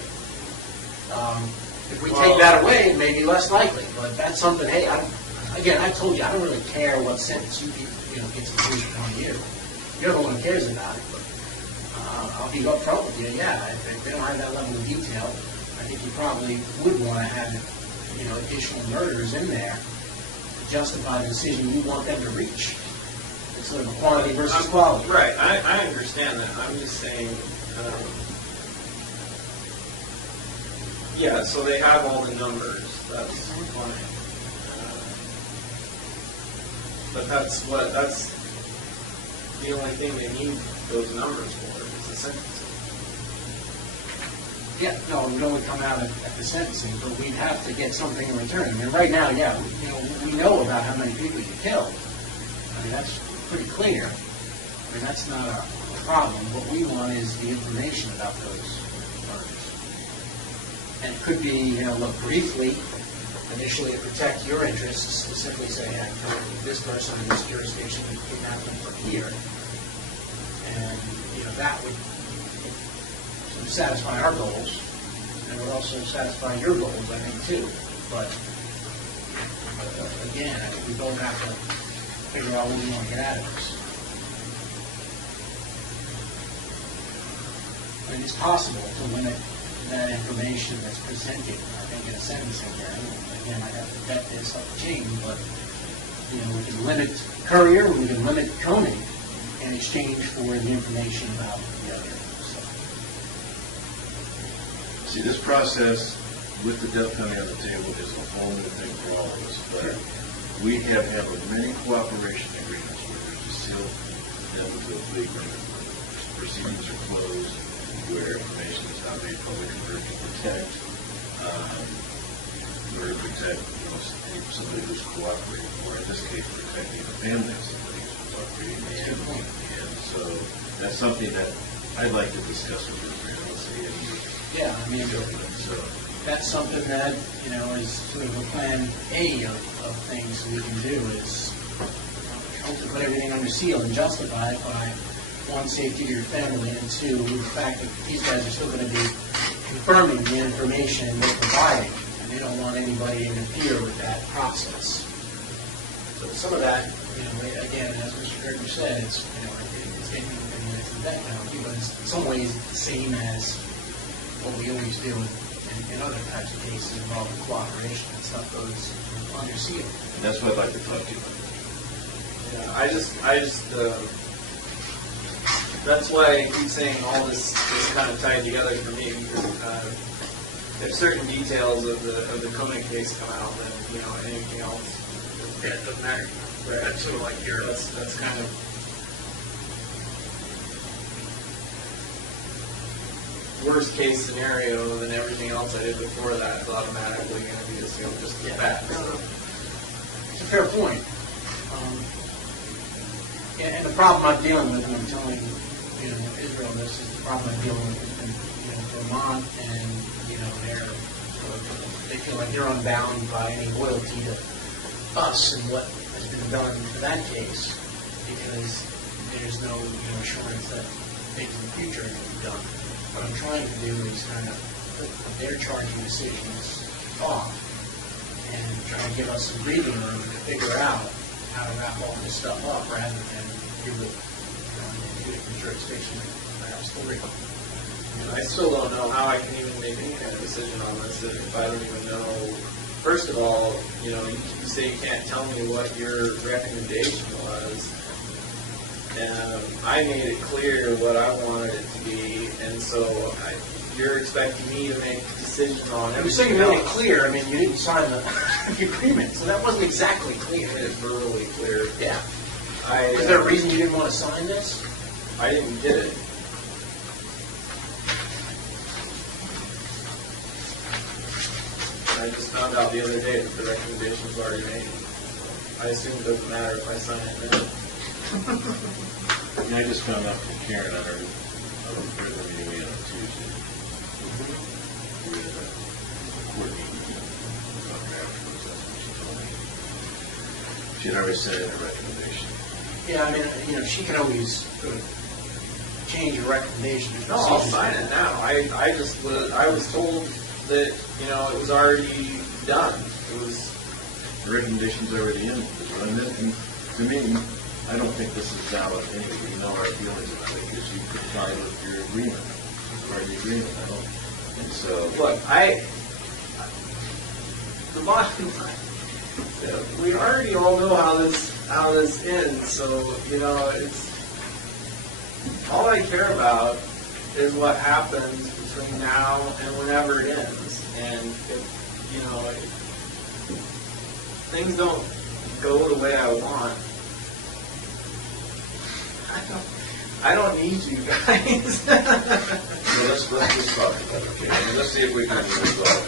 If we take that away, it may be less likely. But that's something, hey, I told you, I don't really care what sentence you gets imposed upon you. You're the one who cares about it. But I'll be up front with you. Yeah, if they don't have that level of detail, I think you probably would want to have, additional murders in there to justify the decision you want them to reach. It's sort of a quantity versus quality. Right, I understand that. I'm just saying, so they have all the numbers. That's fine. But that's the only thing they need those numbers for, is the sentencing. Yeah, no, it would only come out at the sentencing, but we'd have to get something in return. Right now, we know about how many people you killed. That's pretty clear. That's not a problem. What we want is the information about those murders. And it could be, look, briefly, initially to protect your interests, to simply say, this person in this jurisdiction kidnapped them from here. And, that would sort of satisfy our goals. And it would also satisfy your goals, I think, too. But again, I think we both have to figure out what we want to get out of this. It's possible to limit that information that's presented, I think, in a sentencing hearing. Again, I'd have to vet this up the chain, but, we can limit Courier, we can limit Coney in exchange for the information about the other stuff. See, this process with the death penalty on the table is a whole new thing for all of us. But we have handled many cooperation agreements where there's a sealed death to a plea agreement, where proceedings are closed, where information is not made public in order to protect, somebody who's cooperating, or in this case, protecting the family of somebody who's cooperating. That's a good point. And so that's something that I'd like to discuss with you. So that's something that, is sort of a plan A of things we can do, is to put everything under seal and justify it by, one, safety to your family, and two, the fact that these guys are still going to be confirming the information they're providing, and they don't want anybody to interfere with that process. So some of that, again, as Mr. Kirkman said, it's getting into the death penalty, but it's in some ways the same as what we always do in other types of cases involving cooperation, and stuff goes under seal. and that's what I'd like to talk to you about. Yeah, I just, that's why I keep saying all this kind of tied together for me, because if certain details of the Koenig case come out, then, anything else. Yeah, it doesn't matter. Right. That's sort of like your, That's kind of worst case scenario, then everything else I did before that is automatically going to be assumed just as bad. it's a fair point. And the problem I'm dealing with, and I'm telling Israel this, is the problem I'm dealing with in Vermont, and they feel like they're unbound by any loyalty to us and what has been done for that case, because there's no assurance that things in the future are going to be done. What I'm trying to do is kind of put their charging decisions off and try to give us some breathing room to figure out how to wrap all this stuff up rather than give it different jurisdiction, perhaps three. I still don't know how I can even make any kind of decision on this if I don't even know. First of all, you say you can't tell me what your recommendation was. I made it clear what I wanted it to be, and so you're expecting me to make decisions on everything. You're saying you made it clear. I mean, you didn't sign the agreement, so that wasn't exactly clear. It's verbally clear. Yeah. Is there a reason you didn't want to sign this? I didn't get it. I just found out the other day that the recommendation was already made. I assume it doesn't matter if I sign it now. I just found out from Karen on her meeting we had on Tuesday. We had a court meeting about afterwards. That's what she told me. She had already sent in a recommendation. Yeah, I mean, she can always change her recommendation. No, I'll sign it now. I was told that, it was already done. It was. The recommendation's already in. Is what I meant. And to me, I don't think this is valid anyway. You know our feelings about it because you complied with your agreement. Part of the agreement, I don't. And so. Look, the bottom line, we already all know how this ends, so, it's, all I care about is what happens between now and whenever it ends. And if things don't go the way I want, I don't need you guys. Well, let's just talk about it, okay? And let's see if we can resolve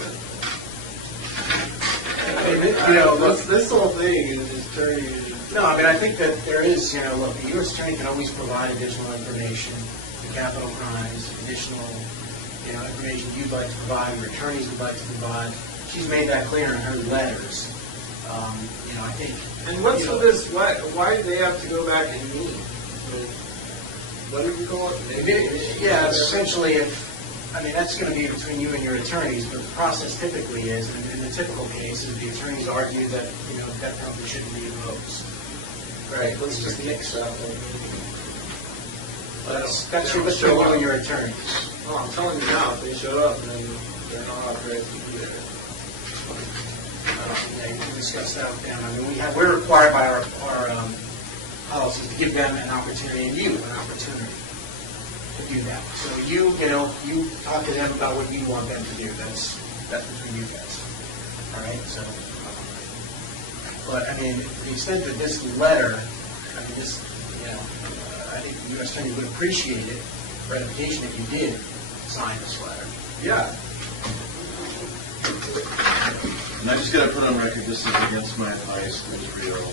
it. This whole thing is just turning. No, I mean, I think that there is, look, the U.S. Attorney can always provide additional information, the capital crimes, additional, information you'd like to provide, your attorneys would like to provide. She's made that clear in her letters. I think. And what's with this? Why do they have to go back and meet? What did you call it? Yeah, essentially, that's going to be between you and your attorneys, but the process typically is, in the typical case, is the attorneys argue that, death penalty shouldn't be imposed. Right, let's just mix that one. That's between you and your attorneys. Well, I'm telling you now, if they show up, then they're not authorized to be there. You can discuss that with them. We're required by our policies to give them an opportunity and you an opportunity to do that. So you talk to them about what you want them to do. That's between you guys. All right. So, but to the extent that this letter, I think the U.S. Attorney would appreciate it, ratification if you did sign this letter. Yeah. And I just got to put on record, this is against my advice to Israel.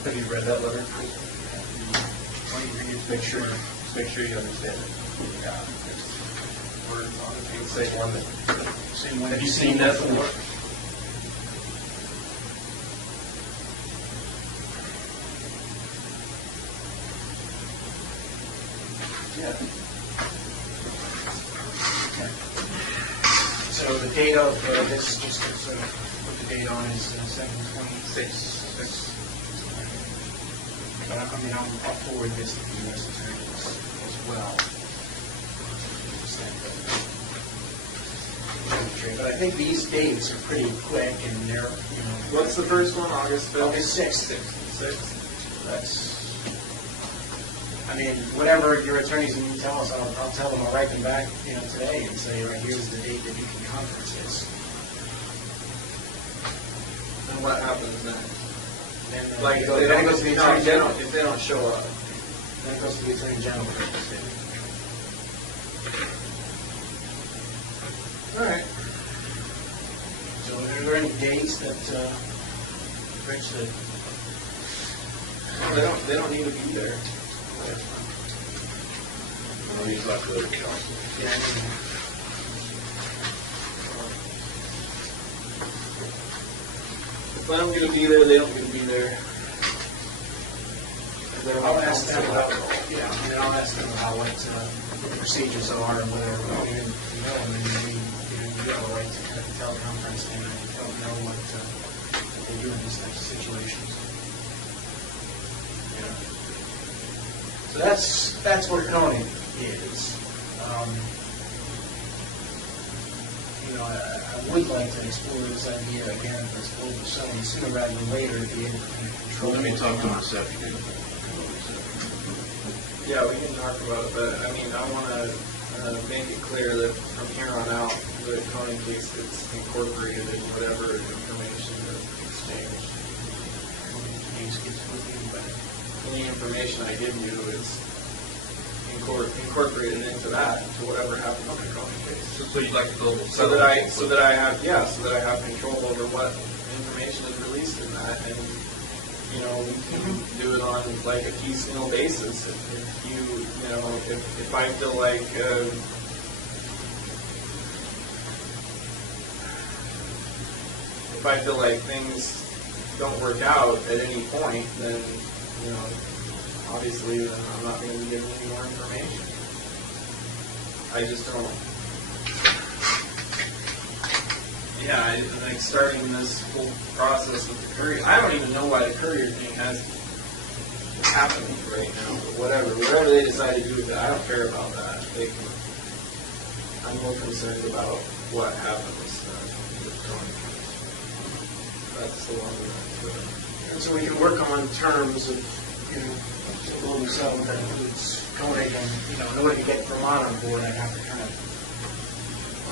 Have you read that letter? Why don't you read it? Make sure you understand it. Yeah. Words on it. You can say one that. Have you seen that before? Yeah. Okay. So the date of this, just to sort of put the date on, is 7/26. But I'll forward this to the U.S. Attorney as well. concentrate, but I think these dates are pretty quick, and they're, you know. What's the first one, August 5th? August 6th. 6th. That's, I mean, whatever your attorneys need to tell us, I'll tell them, I'll write them back, you know, today and say, right, here's the date that you can conference this. And what happens next? Then, Like, if then they it goes to the Attorney General. if they don't show up. Then it goes to the Attorney General for the state. All right. So are there any dates that, Rich, that, No, they don't need to be there. Well, he's not the council. yeah, I mean, If I'm going to be there, they don't get to be there. I'll ask them about, yeah, I mean, I'll ask them about what the procedures are and whether, I mean, you know, I mean, you have a right to kind of teleconference and I don't know what they do in these types of situations. Yeah. So that's where Coney is. You know, I would like to explore this idea again of this global selling sooner rather than later to be able to kind of control. Let me talk to him this afternoon. Yeah, we can talk about it, but I mean, I want to make it clear that from here on out, the Coney case gets incorporated in whatever information that's exchanged. Any information I give you is incorporated into that, to whatever happens in the Coney case. So you'd like to build a So that I have control over what information is released in that, and you know, we can do it on like a piecemeal basis. If you know, if I feel like things don't work out at any point, then you know, obviously, then I'm not going to be giving any more information. I just don't. Yeah, like starting this whole process with the courier. I don't even know why the courier thing has happening right now. But whatever they decide to do with it, I don't care about that. I'm more concerned about what happens with Coney. That's the one we're going. And so we can work on terms of, you know, global settlement that includes Coney and, you know, in order to get Vermont on board, I'd have to kind of.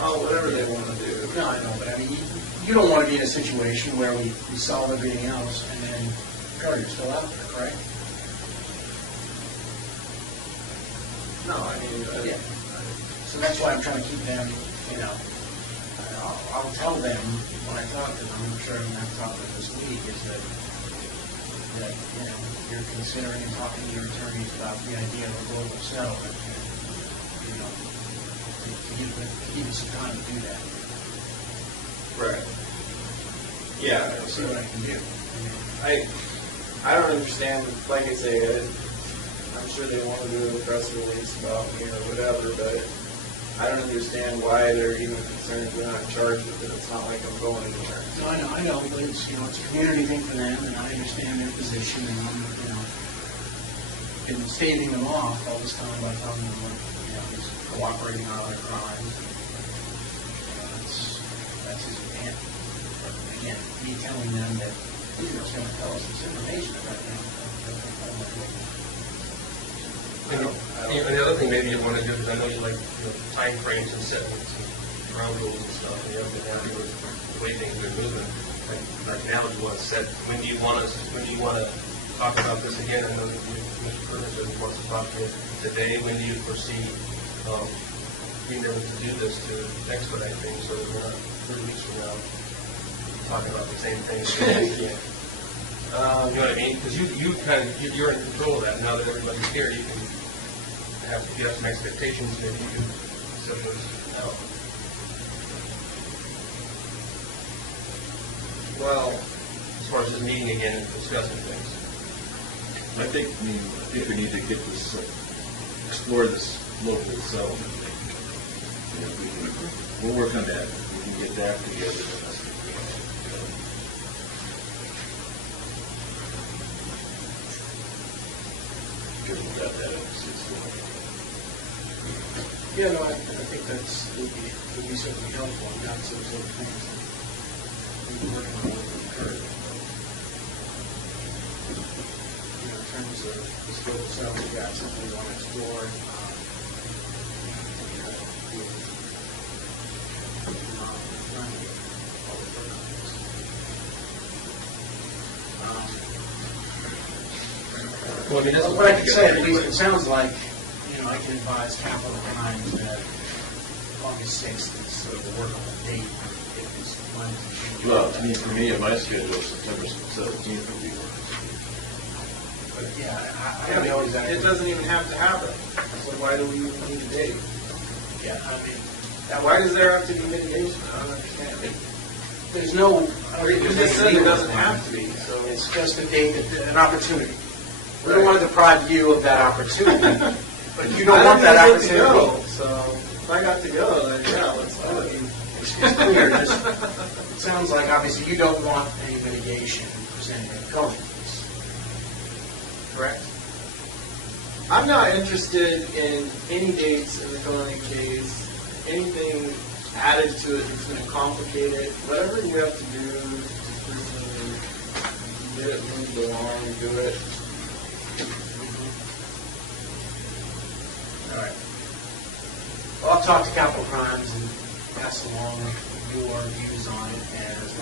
Oh, whatever they want to do. No, I know, but I mean, you don't want to be in a situation where we solve everything else and then courier's still out there, correct? No, I mean, Yeah. So that's why I'm trying to keep them, you know, I'll tell them when I talk to them, I'm sure I'm going to talk to them this week, is that, you know, you're considering and talking to your attorneys about the idea of a global settlement, and, you know, to give us some time to do that. right. Yeah. I'll see what I can do. I don't understand, like I say, I'm sure they want to do a press release about me or whatever, but I don't understand why they're even concerned we're not charged with it. It's not like I'm going anywhere. No, I know, but it's, you know, it's a community thing for them, and I understand their position, and I'm, you know, been staving them off all this time by telling them, like, you know, he's cooperating on other crimes. That's his intent. But again, me telling them that he's just going to tell us this information right now. And the other thing maybe you want to do, because I know you like time frames and setting some ground rules and stuff, and you have to happy with the way things are moving. Like now, do you want to set, when do you want to talk about this again? I know that Mr. Curtis wants to talk to you today. When do you foresee being able to do this to expedite things so that we're not 3 weeks from now talking about the same thing? Yeah. You know what I mean? Because you're in control of that. Now that everybody's here, you can have some expectations. Maybe you can set those out. Well, As far as the meeting again and discussing things. I think we need to get this, explore this local settlement thing. And if we can, we'll work on that. If we can get that together, then that's the thing. Because we got that at 6:00. Yeah, no, I think would be certainly helpful, and that's those sort of things that we've been working on with Kurt. In terms of the scope itself, we've got something we want to explore. Well, I mean, that's What I can say, at least it sounds like, I can advise Capital Times that August 6th is sort of a workable date if it's planned to change. Well, I mean, for me, on my schedule, September 17th would be work. But yeah, I know exactly. It doesn't even have to happen. So why do we even need a date? Yeah, I mean, Why does there have to be mitigation? I don't understand. there's no. You just said it doesn't have to be, so It's just a date, an opportunity. We don't want to deprive you of that opportunity, but you don't want that I don't get to opportunity. go, so if I got to go, then yeah, let's do it. It's clear. It sounds like obviously you don't want any mitigation presented in the piece. Correct? I'm not interested in any dates in the Coney case, anything added to it that's going to complicate it. Whatever you have to do to get it moved along, do it. All right. Well, I'll talk to Capital Crimes and pass along your views on it, and as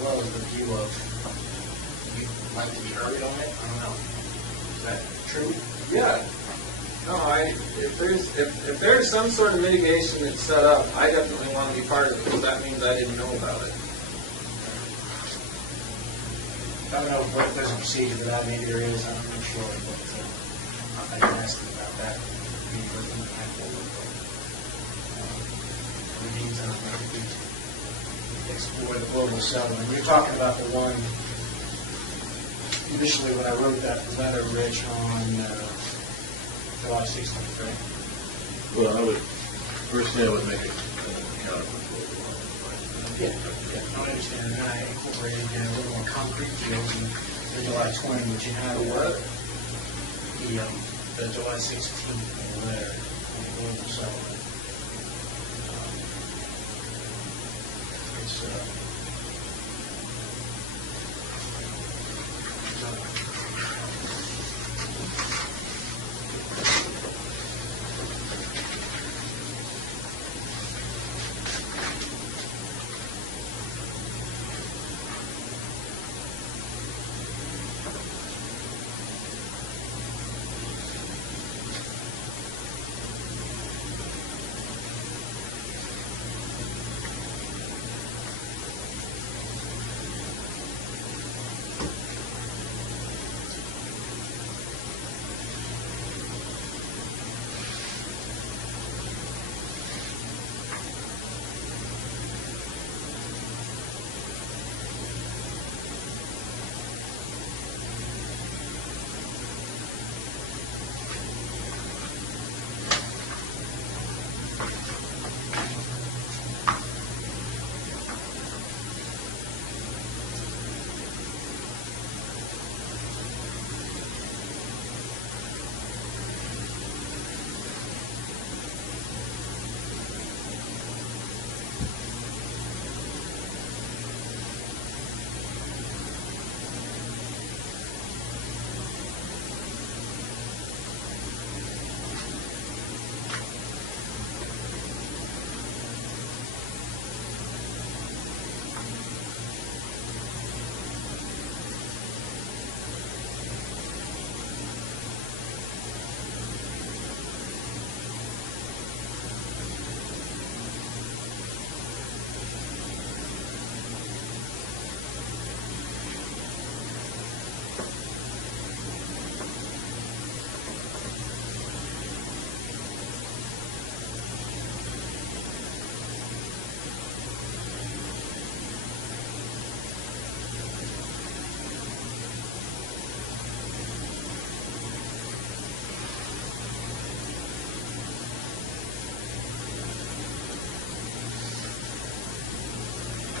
well as the view of you'd like to be heard on it. I don't know. Is that true? Yeah. No, if there's some sort of mitigation that's set up, I definitely want to be part of it, because that means I didn't know about it. I don't know if there's a procedure for that. Maybe there is. I'm not sure, but I can ask them about that. In the meantime, I think we explore the global settlement. You're talking about the one initially when I wrote that letter, Rich, on July 16th, right? Well, personally, I would make it accountable for Yeah, I understand. And I incorporated a little more concrete details in the July 20, which you had what? The July 16th letter on the global settlement. It's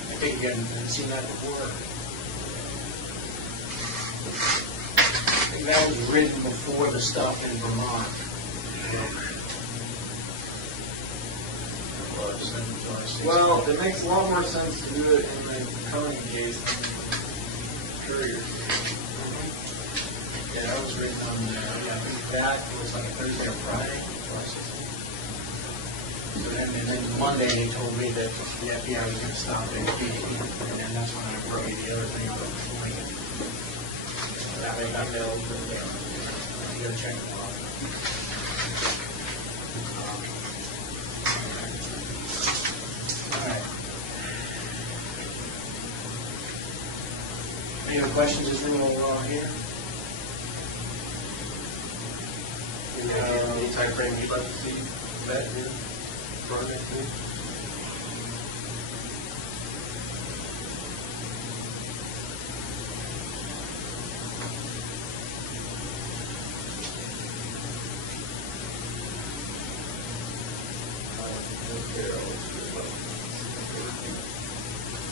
I think you haven't seen that before. I think that was written before the stuff in Vermont. first, then do you want to say? Well, it makes a lot more sense to do it in the Coney case than Courier. Yeah, that was written on there, yeah, I think that was like a Thursday or Friday. So then Monday, they told me that the FBI was going to stop it, and then that's when I wrote you the other thing on the Lincoln. That way, I know, you gotta check them out. All right. Any other questions as we go along here? Any time frame you'd like to see that here? Project here?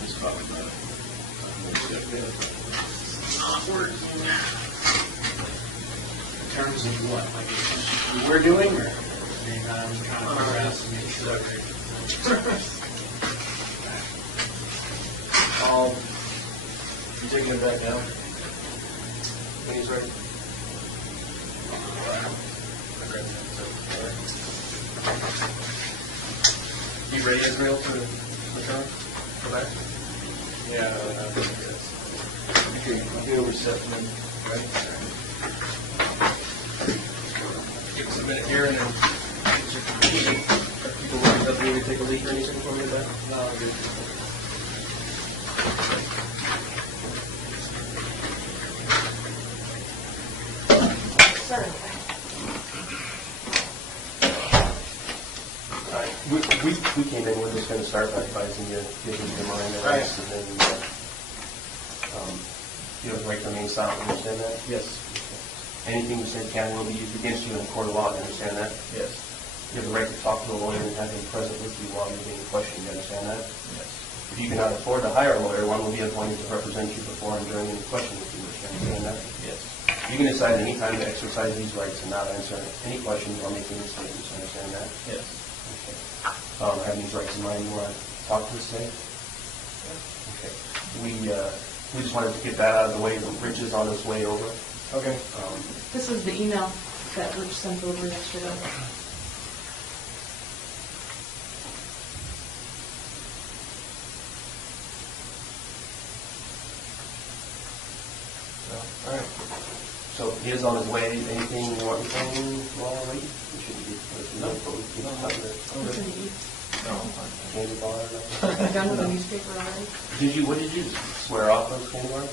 Let's talk about it. In terms of what, like we're doing, or? I mean, I was kind of asking you. You taking it back down? When he's ready? You ready, Israel, to return? Come back? Yeah, I think that's... You reception, right? Give us a minute here and then people looking up here to take a leak or anything for me back? No, I'm good. Sorry. All right. We came in, we're just going to start by advising you, giving you the mind and Right. and then you have the right to remain silent, understand that? Yes. Anything you say can will be used against you in a court of law, you understand that? Yes. You have the right to talk to a lawyer and have him present with you while you're being questioned, you understand that? Yes. If you cannot afford to hire a lawyer, one will be appointed to represent you before and during any question with you, you understand that? Yes. You can decide any time to exercise these rights and not answer any questions or make any statements, you understand that? Yes. Okay. Having these rights in mind, you want to talk to us today? Okay. We just wanted to get that out of the way. Rich is on his way over. Okay. This was the email that Rich sent over yesterday. All right. So he is on his way. Anything you want to say while we're waiting? We shouldn't be. No, but we can talk to What's in the e- No, I'm fine. candy bar. You done with the newspaper already? What did you swear off those candy bars?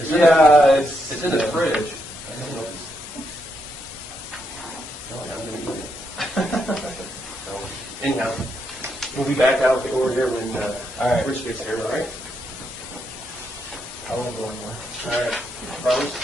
It's in the fridge. I don't know. No, I'm going to eat it. So, anyhow, we'll be back out over here when Rich gets here, all right? I won't go anywhere. All right. Promise?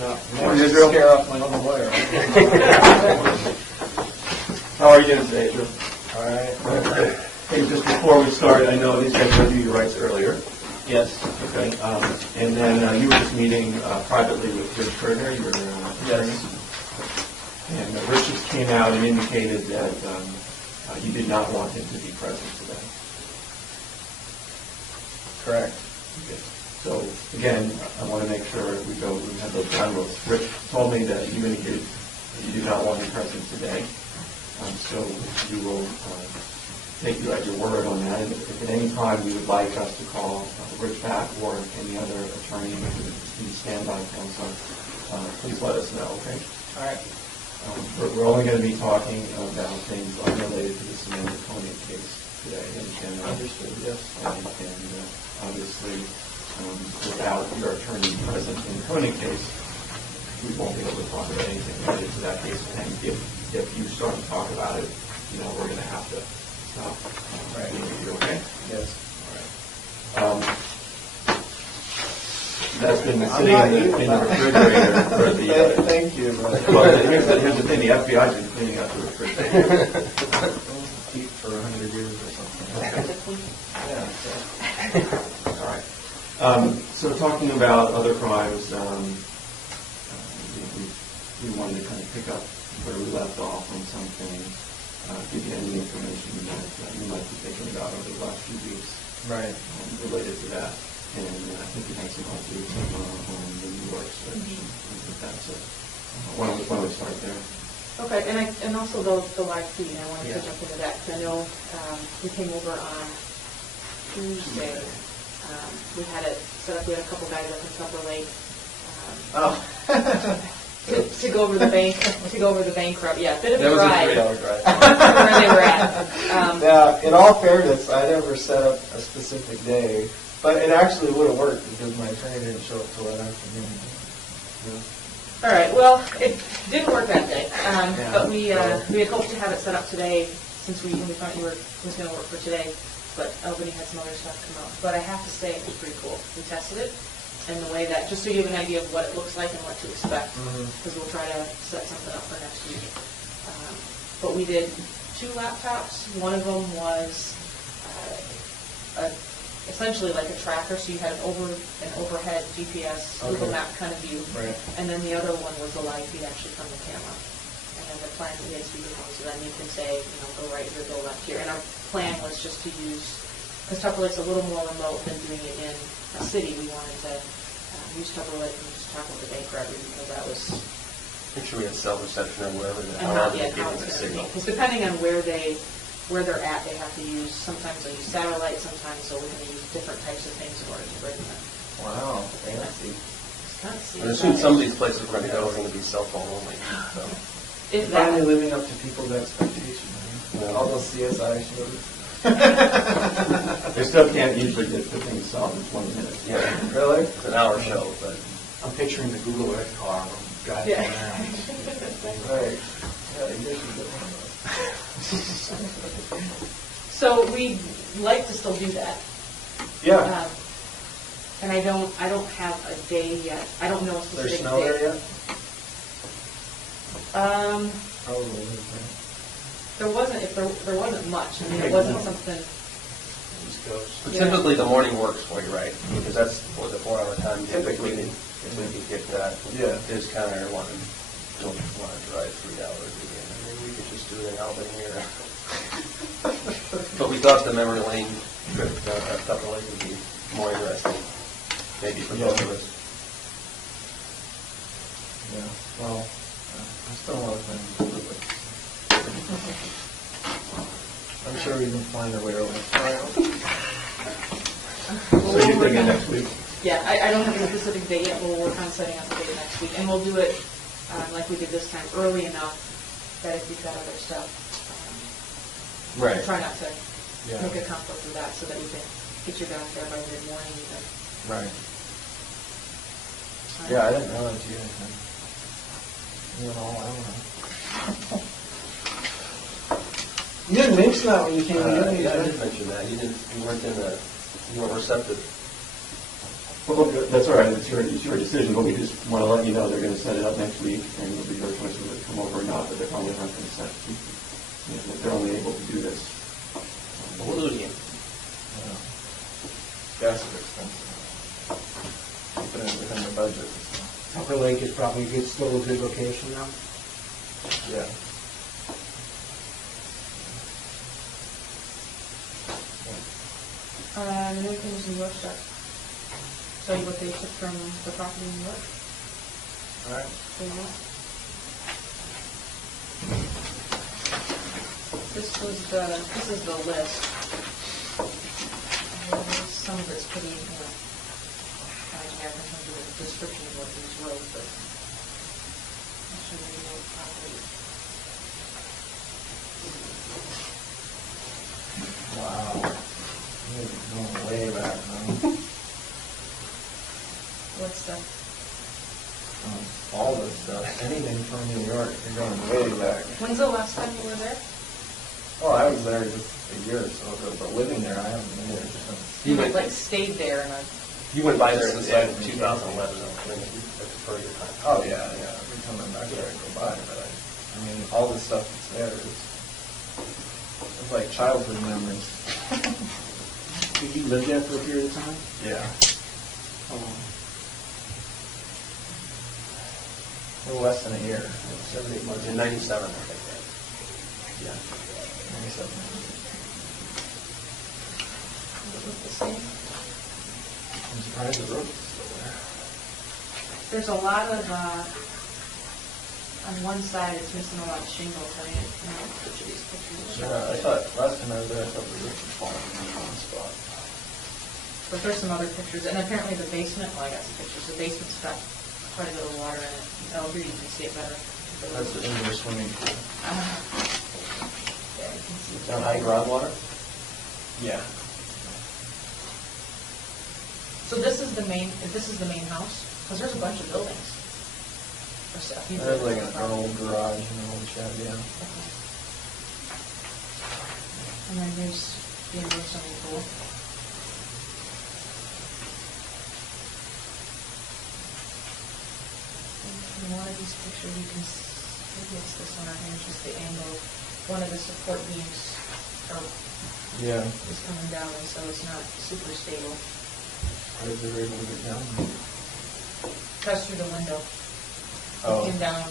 Morning, Israel. Scare off my own lawyer. How are you doing today, Israel? All right. Hey, just before we start, I know these guys reviewed your rights earlier. Yes. Okay. And then you were just meeting privately with Rich Kerner, your attorney. And Rich just came out and indicated that you did not want him to be present today. Correct. Okay. So again, I want to make sure we have those ground rules. Rich told me that you indicated that you do not want him present today. So we will take you at your word on that. And if at any time you would like us to call Rich back or any other attorney in standby counsel, please let us know, okay? All right. We're only going to be talking about things unrelated to the Samantha Koenig case today. And Understood, yes. And obviously, without your attorney present in the Koenig case, we won't be able to talk about anything related to that case. And if you start to talk about it, we're going to have to stop. Right. You okay? Yes. All right. That's been sitting in the refrigerator for the... Thank you. Well, here's the thing. The FBI's been cleaning out the refrigerator. Keep for 100 years or something. Yeah. All right. So talking about other crimes, we wanted to kind of pick up where we left off on something, give you any information that you might be thinking about over the last few weeks. Right. Related to that. And I think you had some updates on the New York search. And that's it. Why don't we start there? Okay, and also the live feed, I wanted to jump into that, because I know we came over on Tuesday. We had it set up, we had a couple guys up in Supper Lake. To go over the bank route. Yeah, bit of a drive. That was a 3-hour drive. Where they were at. Yeah, in all fairness, I never set up a specific day, but it actually would have worked because my attorney didn't show up till that afternoon. All right. Well, it didn't work that day, but we had hoped to have it set up today, since when we thought it was going to work for today. But Albany had some other stuff come up. But I have to say, it was pretty cool. We tested it, and the way that, just so you have an idea of what it looks like and what to expect, because we'll try to set something up for next week. But we did 2 laptops. One of them was essentially like a tracker, so you had an overhead GPS, Google Map kind of view, Right. and then the other one was the live feed actually from the camera. And then the plan, we had speakerphone, so then you can say, go right here, go left here. And our plan was just to use, because Tupper Lake's a little more remote than doing it in a city, we wanted to use Tupper Lake and just talk with the bank record, because that was... Make sure we have cell reception or wherever And not yet how getting it's the going to be. signal. Because depending on where they're at, they have to use, sometimes they use satellite, sometimes, so we're going to use different types of things in order to bring them. Wow, fancy. It's kind of I assume some of these places we're going to go are going to be cell phone only. So. If Finally that, living up to people's expectations. All those CSI shows. They still can't usually get the thing solved in 20 minutes. Yeah, Really? it's an hour show, but I'm picturing the Google Earth car driving Yeah. around. Right. Yeah, you guys should get one of those. so we'd like to still do that. Yeah. And I don't have a day yet. I don't know a There's specific snow day. there yet? Probably. There wasn't. If there wasn't much. I mean, it wasn't something. East Coast. But Yeah. typically the morning works for you, right? Because that's for the 4-hour time. Typically, if we could get that, Yeah. his counter don't want to drive 3 hours again. Maybe we could just do it in Albany here. But we thought the memory lane trip at Tupper Lake would be more interesting, maybe for both of us. Yeah. Well, I still want to find it. I'm sure we can find a way around. So you're thinking next week? Yeah, I don't have a specific date yet. We'll work on setting up a date next week, and we'll do it like we did this time, early enough that if you've got other stuff, Right. try not to Yeah. make a conflict with that, so that we can get you back there by mid-morning even. Right. Yeah, I didn't realize you guys had. You went all out. You didn't mention that when you came in. Yeah, I did mention that. You weren't receptive. Well, that's all right, it's your decision, but we just want to let you know they're going to set it up next week, and it'll be your choice whether to come over or not, but they're probably not going to set, they're only able to do this. We'll lose you. Gas is expensive. Keeping it within the budget. Upper Lake is probably still a good location now. Yeah. The new thing is New York stuff. So what they took from the property in New York. All right. There you go. This is the list. Some of it's pretty, kind of in terms of the description of what these wrote, but I'll show you the property. Wow. You're going way back, huh? What's the? All this stuff, anything from New York, you're going way back. When's the last time you were there? Oh, I was there just a year or so ago, but living there, I haven't been there. You went, stayed there and you went by there in Yeah, 2011, though. That's for your time. Oh, yeah. Every time I'm back there, I go by, but I mean, all the stuff that's there it's like childhood memories. Did you live there for a period of time? Yeah. How long? A little less than a year. 7, 8 months. In 97, I think. Yeah. 97. the same. I'm surprised the rope is still there. There's a lot of, on one side it's missing a lot of shingles. I didn't know which of these pictures. Yeah, I thought, last time I was there, I thought the roof was falling in one spot. But there's some other pictures, and apparently the basement, well, I got some pictures, the basement's got quite a bit of water in it. Oh, here you can see it better. That's the indoor swimming pool. Yeah, you can see it. Is that high groundwater? Yeah. So this is the main house? Because there's a bunch of buildings. There's a few There's like buildings. an old garage and an old shed, yeah. Okay. And then here's the indoor swimming pool. In one of these pictures, you can see, maybe it's this one right here, it's just the angle. One of the support beams Yeah. is coming down, and so it's not super stable. How did they able to get down? Press through the window. Oh. You can down,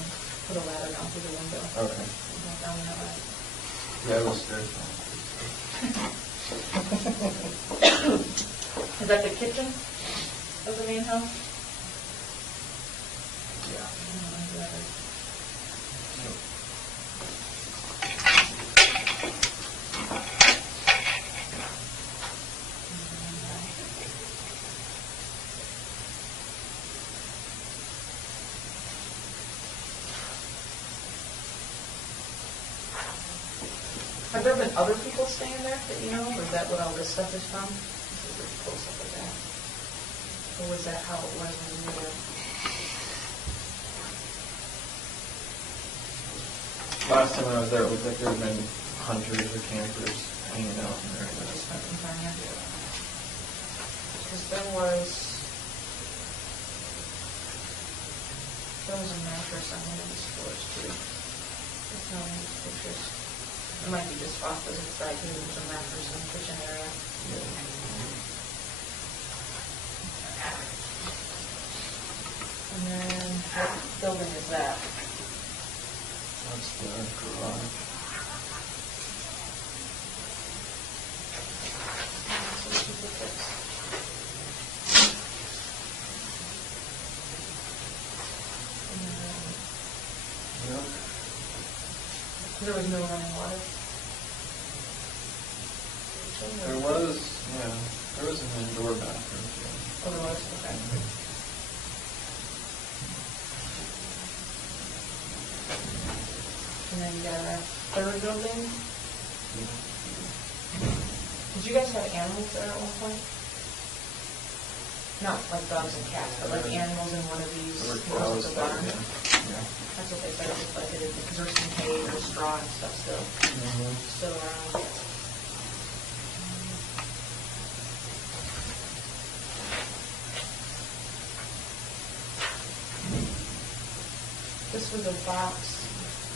put a ladder down through the window. Okay. And go down that way. Yeah, I was scared. Is that the kitchen of the main house? Yeah. I don't know who that is. Have there been other people staying there that you know, or is that what all this stuff is from? This is pretty close up at that. Or was that how it was when you were there? Last time I was there, it looked like there had been hunters or campers hanging out in there. Just spent some time there? Because there was a mattress on one of these floors too. There's no any pictures. It might be just off to the side, maybe there's a mattress in the kitchen area. And then, what building is that? That's the garage. So we should look at- And then, Yeah. there was no running water. There was, yeah, there was an indoor bathroom too. Oh, there was, okay. And then you got a third building. Did you guys have animals there at one point? Not like dogs and cats, but like animals in one of these, There were you know, cows the there, barn? yeah. That's what they said it was like, because there's some hay or straw and stuff still around. This was a box,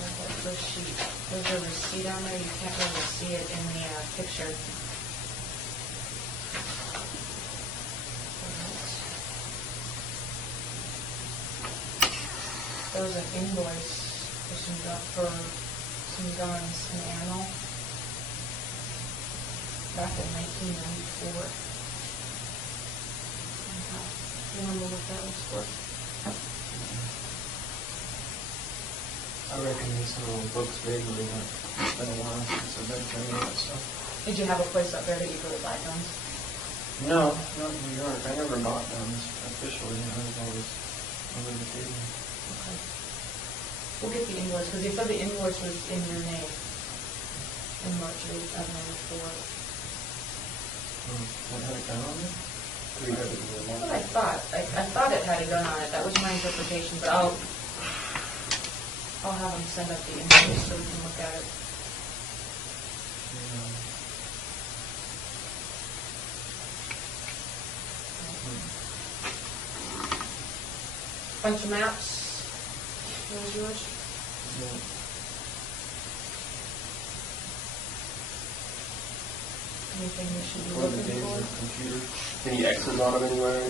that first sheet. There's a receipt on there. You can't really see it in the picture. There was an invoice for some guns and ammo back in 1994. You remember what that was for? I reckon these little books vaguely, but it's been a while since I've been through that stuff. Did you have a place up there that you could buy guns? No, not in New York. I never bought guns officially. I was always under the table. Okay. We'll get the invoice, because you said the invoice was in your name in March of '94. What had a gun on it? That's what I thought. I thought it had a gun on it. That was my interpretation, but I'll have them send up the invoice so we can look at it. Bunch of maps. What was yours? Anything we should be Before the looking days for? of computers. Any X's on them anywhere?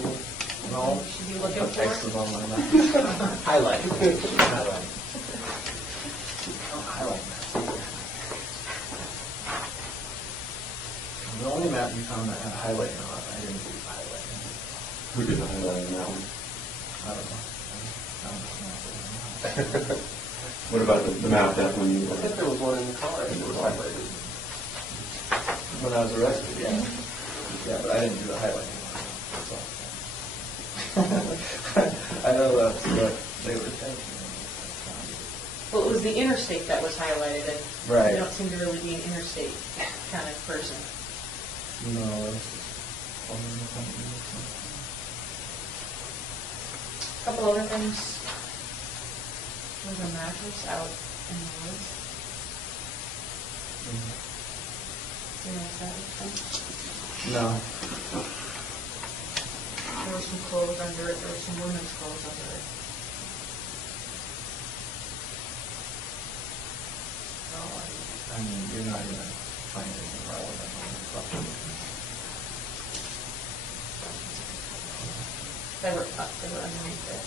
No. We should be looking for? X's on my map. Highlight. Highlight. Highlight. The only map you found that had highlighting on it, I didn't do highlighting. Who did the highlighting on that one? I don't know. What about the map that when you... I think there was one in the car and it was highlighted. When I was arrested, yeah. Yeah, but I didn't do the highlighting. That's all. I know that's what they were thinking. Well, it was the interstate that was highlighted, and Right. you don't seem to really be an interstate kind of person. No, that's just following the company. A couple other things. There's a mattress out in the woods. You know what that is? No. There were some clothes under it. There were some women's clothes under it. So, I mean, you're not going to find anything relevant on the question. they were underneath it.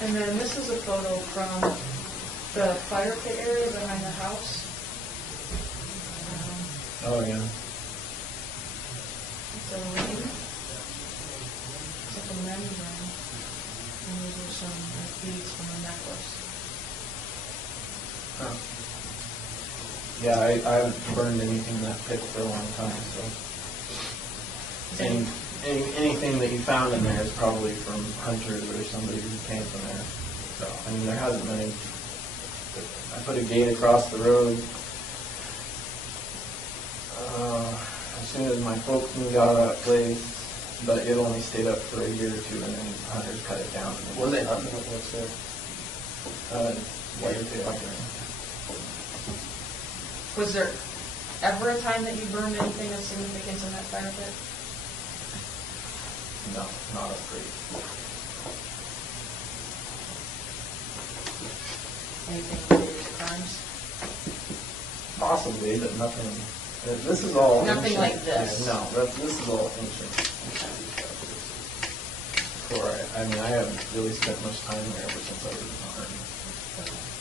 And then this is a photo from the fire pit area behind the house. Oh, yeah. It's a ring. It's like a men's ring. And these are some beads from a necklace. Huh. Yeah, I haven't burned anything in that pit for a long time, so. Anything that you found in there is probably from hunters or somebody who came from there. So, I mean, there hasn't been any. I put a gate across the road. As soon as my folks moved out of that place, but it only stayed up for a year or two, and then hunters cut it down. Were they hunting? What's there? Whitetail. Was there ever a time that you burned anything of significance in that fire pit? No, not a great. Anything related to crimes? Possibly, but nothing. This is all Nothing ancient. like this. Yeah, no, this is all ancient. Before I haven't really spent much time there ever since I was in the Army.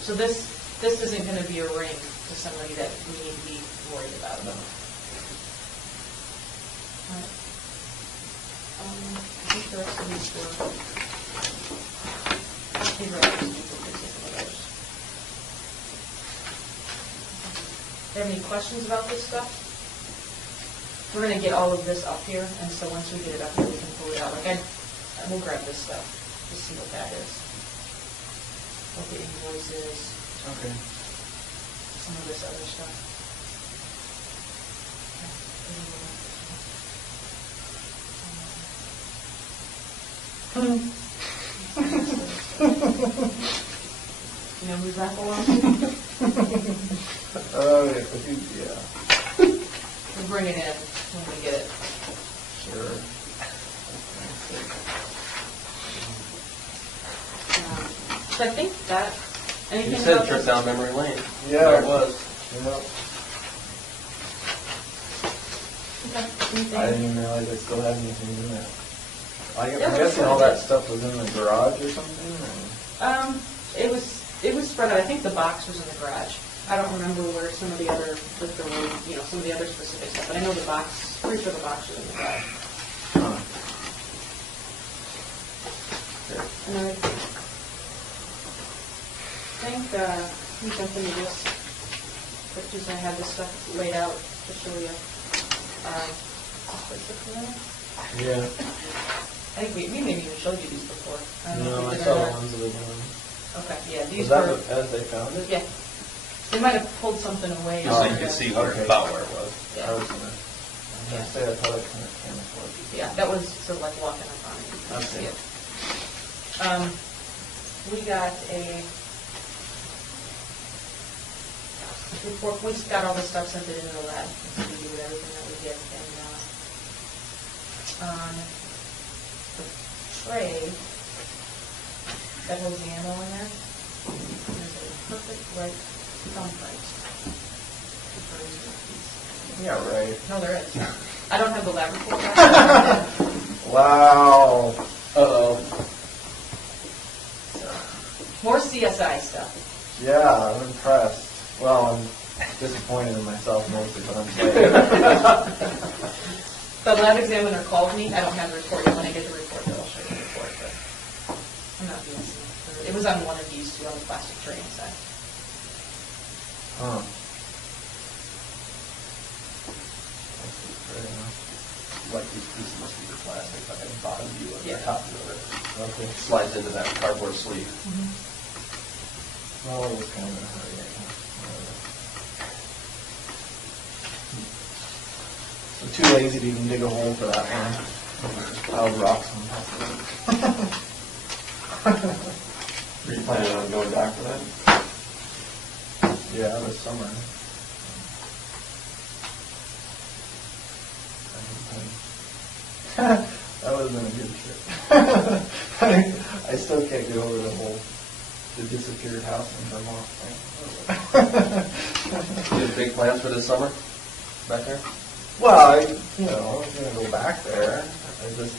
So this isn't going to be a ring to somebody that we need to be worried about. No. Right. I think the rest of these were. These are all duplicates of others. Do you have any questions about this stuff? We're going to get all of this up here, and so once we get it up here, we can pull it out. Like we'll grab this stuff, just see what that is. What the invoice is. Okay. Some of this other stuff. You know who's that belongs to? Oh, yeah. We'll bring it in when we get it. or... So I think that, You anything said about trip this? down memory lane. Yeah, There it was. Yeah. Okay, anything? I didn't even realize I still had anything in there. I'm Yeah, guessing that's all what I that stuff was in the garage or something? Or? It was spread out. I think the box was in the garage. I don't remember where some of the other, if there were, some of the other specific stuff, but I know the box, pretty sure the box was in the garage. Huh. And I think, we jump into this, pictures, I had this stuff laid out to show you. What's it called? Yeah. I think we maybe even showed you these before. I don't know No, if I we did saw or the not. ones that were done. Okay, yeah, Was these that were, as they found it? yeah. They might have pulled something away. Just so you could see Okay. about where it was. I was gonna say I thought I kind of camouflaged it. Yeah, that was sort of like walking up on it. You can see Okay. it. We got a report, we just got all this stuff sent it into the lab, and we do everything that we get, and, on the tray, that holds the ammo in there, there's a perfect right thumbprint. Yeah, right. No, there is. I don't have the lab report back. Wow. Uh-oh. So, more CSI stuff. Yeah, I'm impressed. Well, I'm disappointed in myself mostly, but I'm saying. The lab examiner called me. I don't have the report yet. When I get the report, I'll show you the report. But I'm not doing it. It was on one of these two on the plastic tray inside. Huh. Like these pieces must be the plastic, like a bottom view of Yeah. the top view of it. Okay. Slides into that cardboard sleeve. Well, it was kind of in a hurry right now. I'm too lazy to even dig a hole for that one. Just piled rocks on top of Are you planning on going back for that? it. Yeah, this summer. That would have been a good trip. I still can't get over the disappeared house in Vermont thing. You have big plans for this summer? Back there? Well, I was going to go back there. I just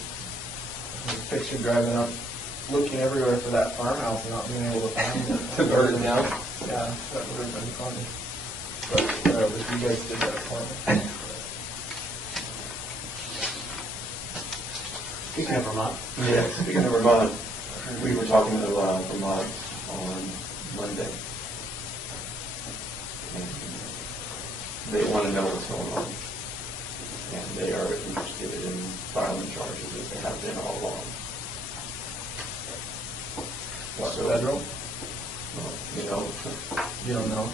pictured driving up, looking everywhere for that farmhouse and not being able to find it. To burn it down? Yeah, that would have been funny. But you guys did that for me. Speaking of Vermont, Yeah, speaking of Vermont, we were talking to Vermont on Monday. And they want to know what's going on. And they are interested in filing charges as they have been all along. What, So- federal? Well, you know, You don't know?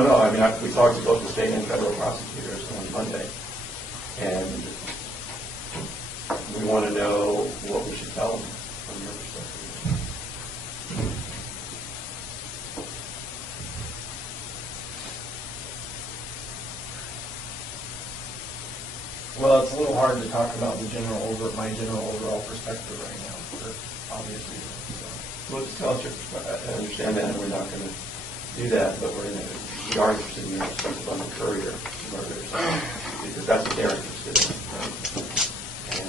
no, I mean, we talked to both the state and federal prosecutors on Monday. And we want to know what we should tell them from your perspective. Well, it's a little hard to talk about my general overall perspective right now, for obvious reasons. Well, just tell us your perspective. I understand that, and we're not going to do that, but we are interested in your perspective on the Courier murders, because that's what they're interested in. And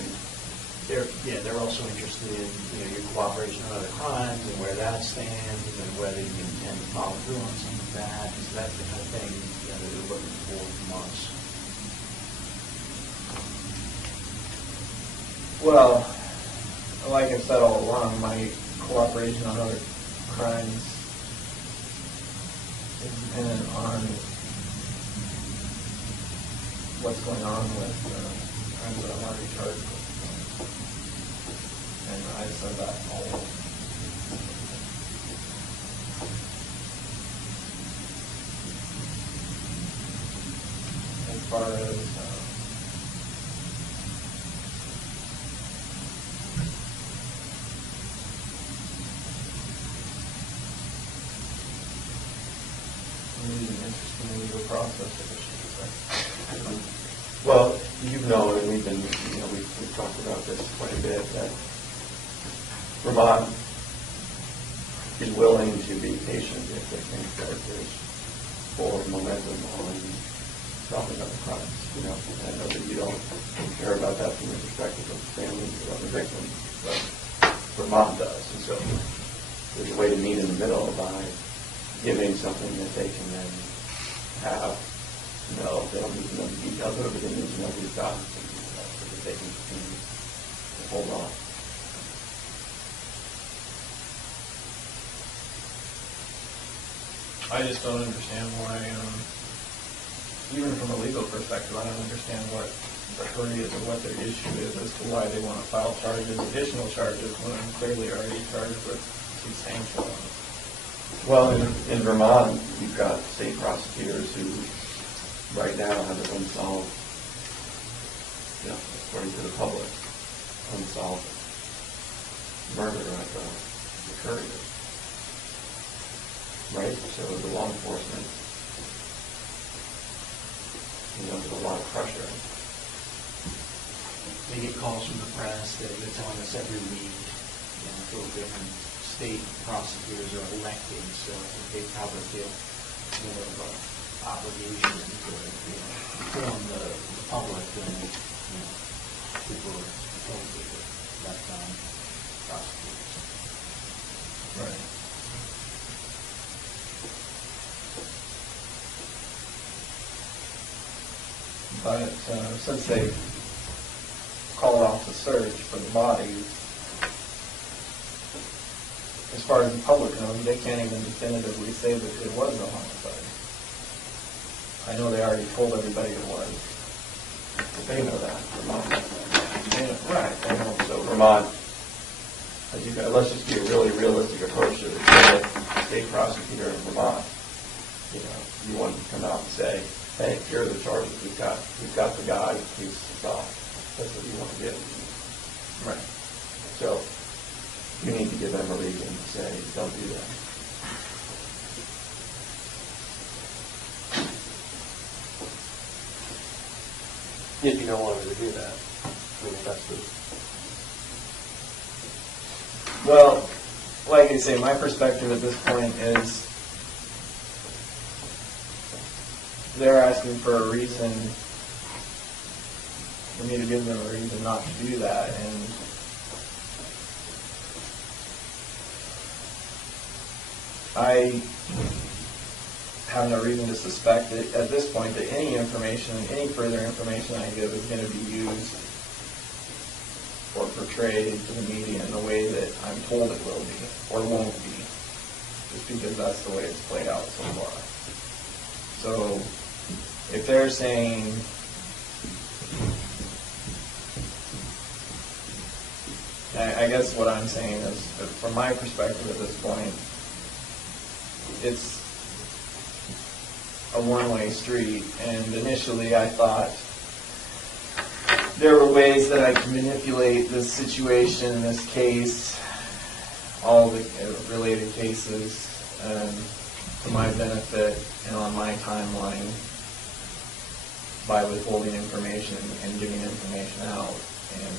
They're also interested in, your cooperation on other crimes and where that stands, and whether you intend to follow through on some of that. So that's the kind of thing that they're looking for from us. Well, like I've said all along, my cooperation on other crimes is dependent on what's going on with crimes that I'm already charged with. And I've said that all along. As far as really an interesting legal process, I guess you could say. well, you know, and we've talked about this quite a bit, that Vermont is willing to be patient if they think that there's forward momentum on solving other crimes. You know, I know that you don't care about that from the perspective of families or other victims, but Vermont does. And so there's a way to meet in the middle by giving something that they can then have. No, they don't need to know the details of it, but they need to know who's got it, so that they can continue to hold on. I just don't understand why, even from a legal perspective, I don't understand what the hurry is or what their issue is as to why they want to file charges, additional charges, when I'm clearly already charged with substantial. Well, in Vermont, you've got state prosecutors who right now have an unsolved, you know, according to the public, unsolved murder of the courier. Right? So the law enforcement, you know, there's a lot of pressure. They get calls from the press that they're telling us every week, you know, feel different state prosecutors are elected, so I think they probably feel more of an obligation to, you know, inform the public than, you know, people are told to let prosecutors. Right. But since they called off the search for the bodies, as far as the public knows, they can't even definitively say that it was a homicide. I know they already told everybody it was. They know that. Vermont knows that. Right. They know. So Vermont, let's just be a really realistic approach to it. State prosecutor in Vermont, you know, you want to come out and say, hey, here are the charges we've got the guy, he's solved. That's what you want to do. Right. So you need to give them a reason to say, don't do that. If you don't want them to do that, I mean, that's the... Well, like I say, my perspective at this point is they're asking for a reason, for me to give them a reason not to do that, and I have no reason to suspect that at this point that any further information I give is going to be used or portrayed to the media in the way that I'm told it will be or won't be, just because that's the way it's played out so far. So if they're saying I guess what I'm saying is, from my perspective at this point, it's a one-way street, and initially I thought there were ways that I could manipulate this situation, this case, all the related cases, to my benefit and on my timeline by withholding information and giving information out. And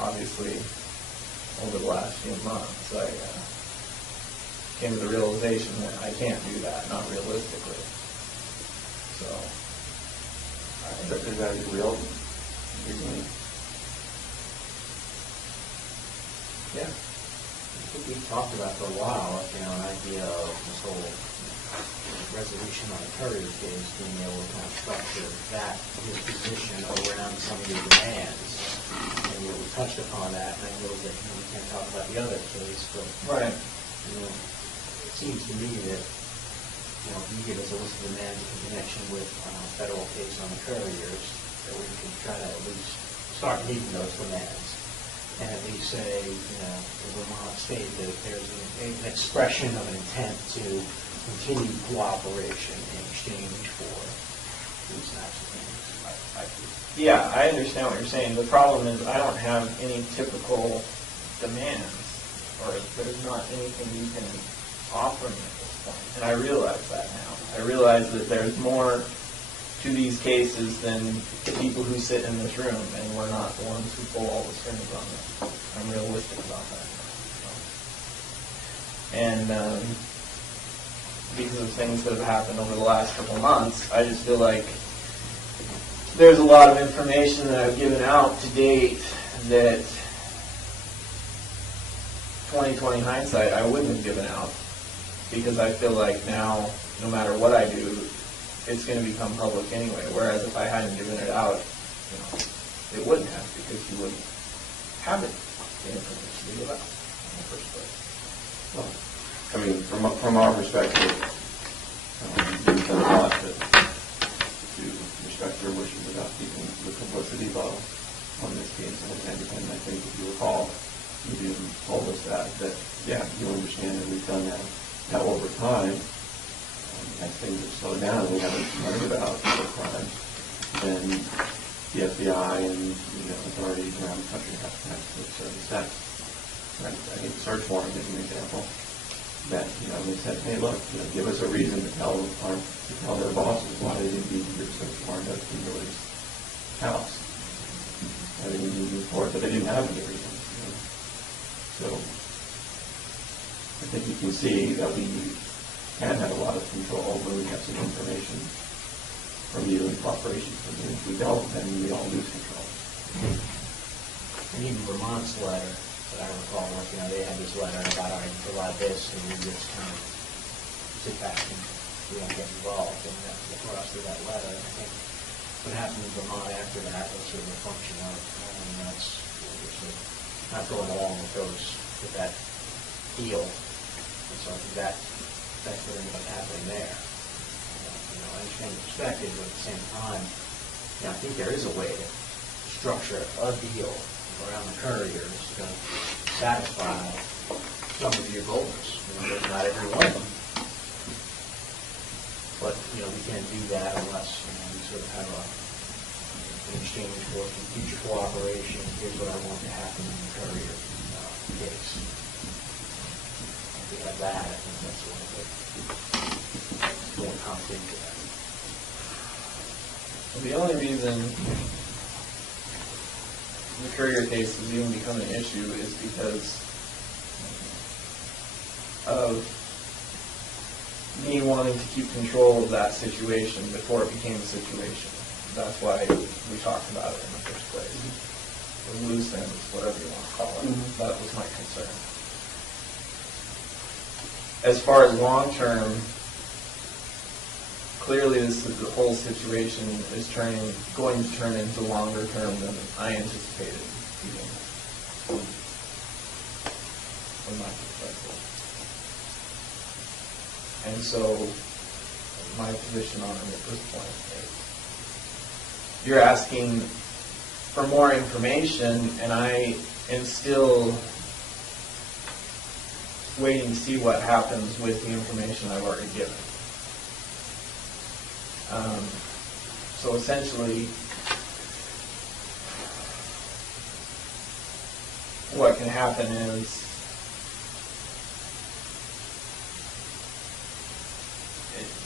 obviously, over the last few months, I came to the realization that I can't do that, not realistically. So, Is that real reasoning? Yeah. I think we've talked about for a while, you know, an idea of this whole resolution on the courier case, being able to kind of structure that, his position around some of your demands. And we touched upon that, and I know that we can't talk about the other case, but right. You know, it seems to me that, you know, if you give us a list of demands in connection with federal case on the couriers, that we can try to at least start meeting those demands. And at least say, you know, the Vermont state that if there's an expression of an intent to continue cooperation in exchange for these types of things. Yeah, I understand what you're saying. The problem is I don't have any typical demands, or there's not anything you can offer me at this point. And I realize that now. I realize that there's more to these cases than the people who sit in this room, and we're not the ones who pull all the strings on this. I'm realistic about that. And because of things that have happened over the last couple of months, I just feel like there's a lot of information that I've given out to date that 20/20 hindsight I wouldn't have given out, because I feel like now, no matter what I do, it's going to become public anyway. Whereas if I hadn't given it out, it wouldn't have, because you wouldn't have it, the information to give out in the first place. Well, I mean, from our perspective, we've done a lot to respect your wishes about keeping the publicity low on this case, and I think if you recall, you told us that yeah, you understand that we've done that. Now over time, as things have slowed down and we haven't learned about other crimes, then the FBI and authorities around the country have to take certain steps. Right? I think the search warrant is an example that they said, hey, look, give us a reason to tell their bosses why they didn't need your search warrant at Kimberly's house. Why they didn't need your report, but they didn't have any reason. So I think you can see that we can have a lot of control when we have some information from you and cooperation from you. If we don't, then we all lose control. And even Vermont's letter that I recall, they had this letter about, all right, you provide this, and we just kind of sit back and we don't get involved. And for us through that letter, I think what happened in Vermont after that was sort of a function of, that's not going along with that deal. And so I think that's what ended up happening there. I understand the perspective, but at the same time, I think there is a way to structure a deal around the couriers to satisfy some of your goals. Not every one of them. But, we can't do that unless, we sort of have an exchange for future cooperation. Here's what I want to happen in the courier case. If we have that, I think that's a little bit more concrete to that. The only reason the courier case has even become an issue is because of me wanting to keep control of that situation before it became a situation. That's why we talked about it in the first place. Or loose ends, whatever you want to call it. Mm-hmm. That was my concern. As far as long term, clearly the whole situation is going to turn into longer term than I anticipated, even from my perspective. And so my position on it at this point is, you're asking for more information, and I am still waiting to see what happens with the information I've already given. So essentially, what can happen is,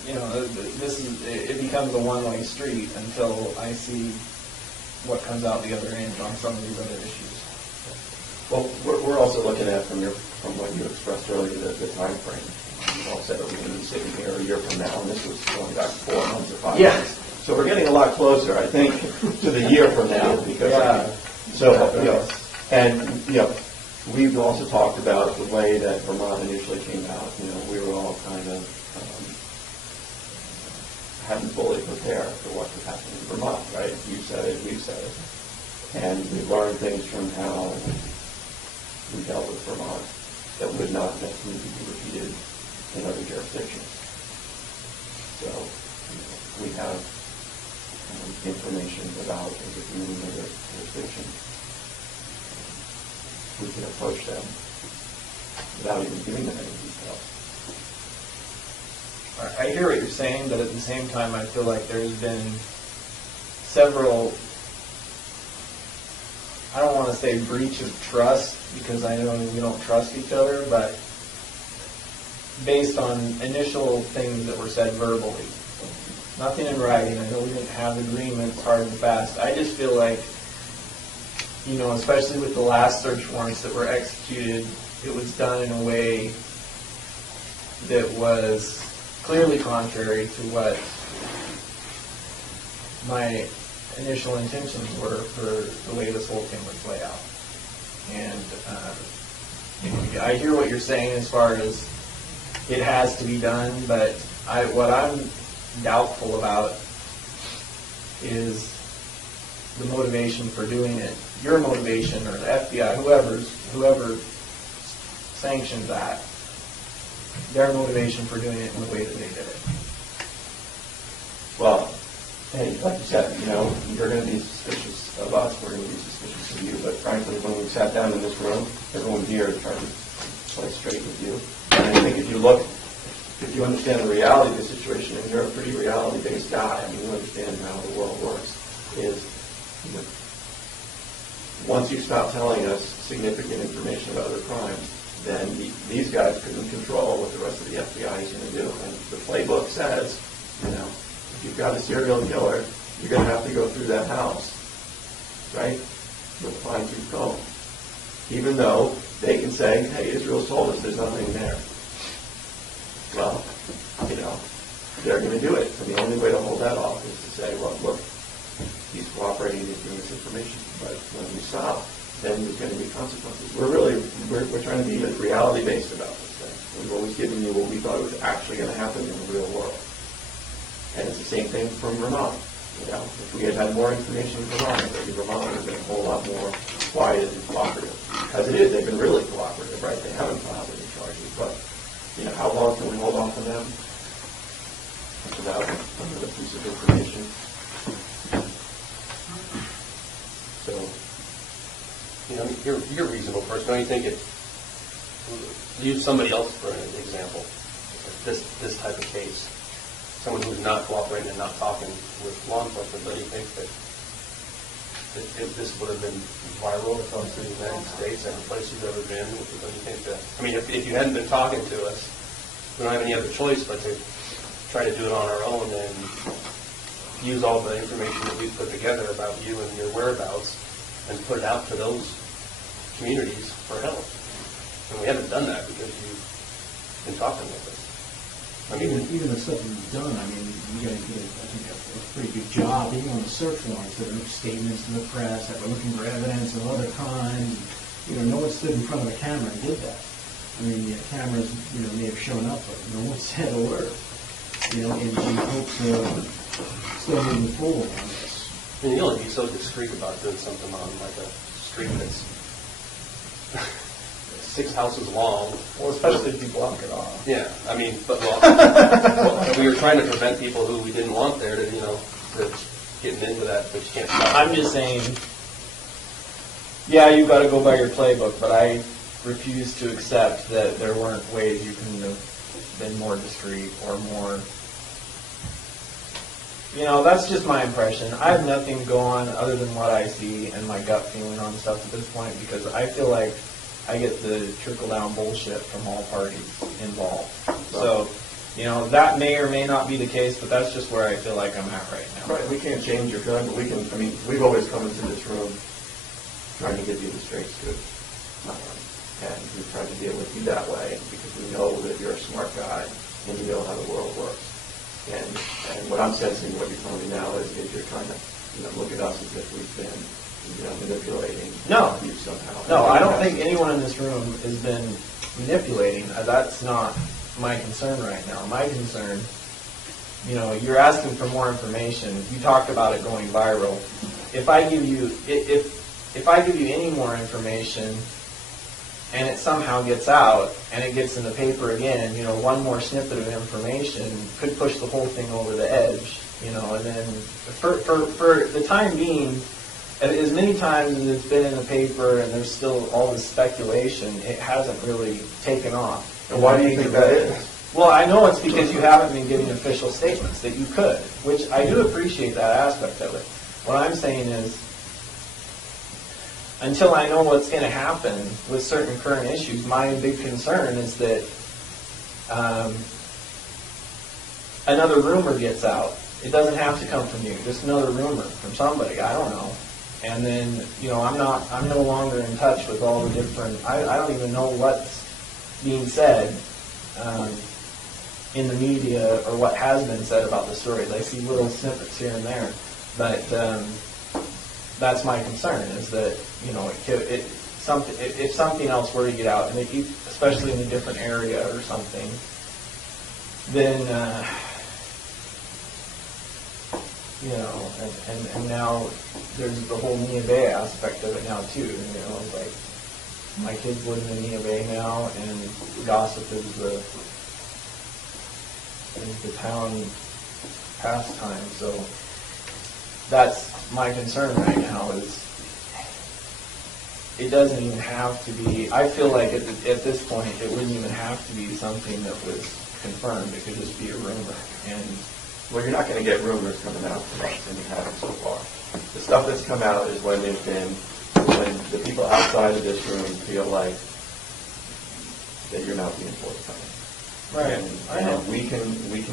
it becomes a one-way street until I see what comes out the other end on some of these other issues. Well, we're also looking at from what you expressed earlier, the time frame. You all said that we're going to be sitting here a year from now, and this was going back 4 months or 5 months. So we're getting a lot closer, I think, to the year from now. Because we've also talked about the way that Vermont initially came out. We were all kind of hadn't fully prepared for what could happen in Vermont, right? You said it, we've said it, and we've learned things from how we dealt with Vermont that would not necessarily be repeated in other jurisdictions. So we have information about if it's in another jurisdiction. We can approach them without even giving them any details. I hear what you're saying, but at the same time, I feel like there's been several, I don't want to say breach of trust, because I know we don't trust each other, but based on initial things that were said verbally, nothing in writing. I know we didn't have agreements hard and fast. I just feel like, especially with the last search warrants that were executed, it was done in a way that was clearly contrary to what my initial intentions were for the way this whole thing would play out. And I hear what you're saying as far as it has to be done, but what I'm doubtful about is the motivation for doing it. Your motivation, or the FBI, whoever sanctioned that, their motivation for doing it in the way that they did it. Well, hey, like you said, you're going to be suspicious of us, we're going to be suspicious of you, but frankly, when we sat down in this room, everyone here is trying to play straight with you. And I think if you understand the reality of the situation, and you're a pretty reality-based guy, you understand how the world works, is, once you stop telling us significant information about other crimes, then these guys couldn't control what the rest of the FBI is going to do. And the playbook says, if you've got a serial killer, you're going to have to go through that house, right, with a fine-tooth comb. Even though they can say, hey, Israel told us there's nothing there. Well, they're going to do it. And the only way to hold that off is to say, well, look, he's cooperating, he's giving us information. But when we stop, then there's going to be consequences. We're trying to be reality-based about this thing. We've always given you what we thought was actually going to happen in the real world. And it's the same thing from Vermont. If we had had more information from Vermont, maybe Vermont would have been a whole lot more quiet and cooperative. As it is, they've been really cooperative, right? They haven't filed any charges. But, how long can we hold on to them without another piece of information? So, you're a reasonable person. Don't you think use somebody else for an example, this type of case? Someone who's not cooperating and not talking with law enforcement, don't you think that if this would have been viral across the United States and places you've ever been, don't you think that, if you hadn't been talking to us, we don't have any other choice but to try to do it on our own and use all the information that we've put together about you and your whereabouts and put it out to those communities for help. And we haven't done that because you've been talking with us. Even the stuff that you've done, you guys did, I think, a pretty good job, even on the search warrants. There were statements to the press that we're looking for evidence of other crimes. No one stood in front of a camera and did that. The cameras, may have shown up, but no one said a word. In hopes of still moving forward on this. You only be so discreet about doing something on like a street that's 6 houses long. Well, especially if you block it off. Yeah, we were trying to prevent people who we didn't want there to getting into that, but you can't stop. I'm just saying, yeah, you've got to go by your playbook, but I refuse to accept that there weren't ways you couldn't have been more discreet or more. That's just my impression. I have nothing to go on other than what I see and my gut feeling on stuff at this point, because I feel like I get the trickle-down bullshit from all parties involved. So, that may or may not be the case, but that's just where I feel like I'm at right now. Right, we can't change your feeling, but we can, we've always come into this room trying to give you the straight scoop. And we've tried to deal with you that way because we know that you're a smart guy and you know how the world works. And what I'm sensing, what you're telling me now is you're trying to look at us as if we've been manipulating you somehow. No, I don't think anyone in this room has been manipulating. That's not my concern right now. My concern, you're asking for more information. You talked about it going viral. If I give you any more information and it somehow gets out and it gets in the paper again, one more snippet of information could push the whole thing over the edge, and then for the time being, as many times as it's been in the paper and there's still all this speculation, it hasn't really taken off. And why do you think that is? Well, I know it's because you haven't been giving official statements that you could, which I do appreciate that aspect of it. What I'm saying is, until I know what's going to happen with certain current issues, my big concern is that another rumor gets out It doesn't have to come from you, just another rumor from somebody, I don't know. And then, I'm no longer in touch with all the different, I don't even know what's being said in the media or what has been said about the stories. I see little snippets here and there, but that's my concern, is that, if something else were to get out, and especially in a different area or something, then, and now there's the whole Nia Bay aspect of it now too. Like my kids live in Nia Bay now, and gossip is the town pastime. So that's my concern right now. Is it doesn't even have to be. I feel like at this point it wouldn't even have to be something that was confirmed. It could just be a rumor. And well, you're not going to get rumors coming out from us, and you haven't so far. The stuff that's come out is when the people outside of this room feel like that you're not being forthcoming. Right. And we can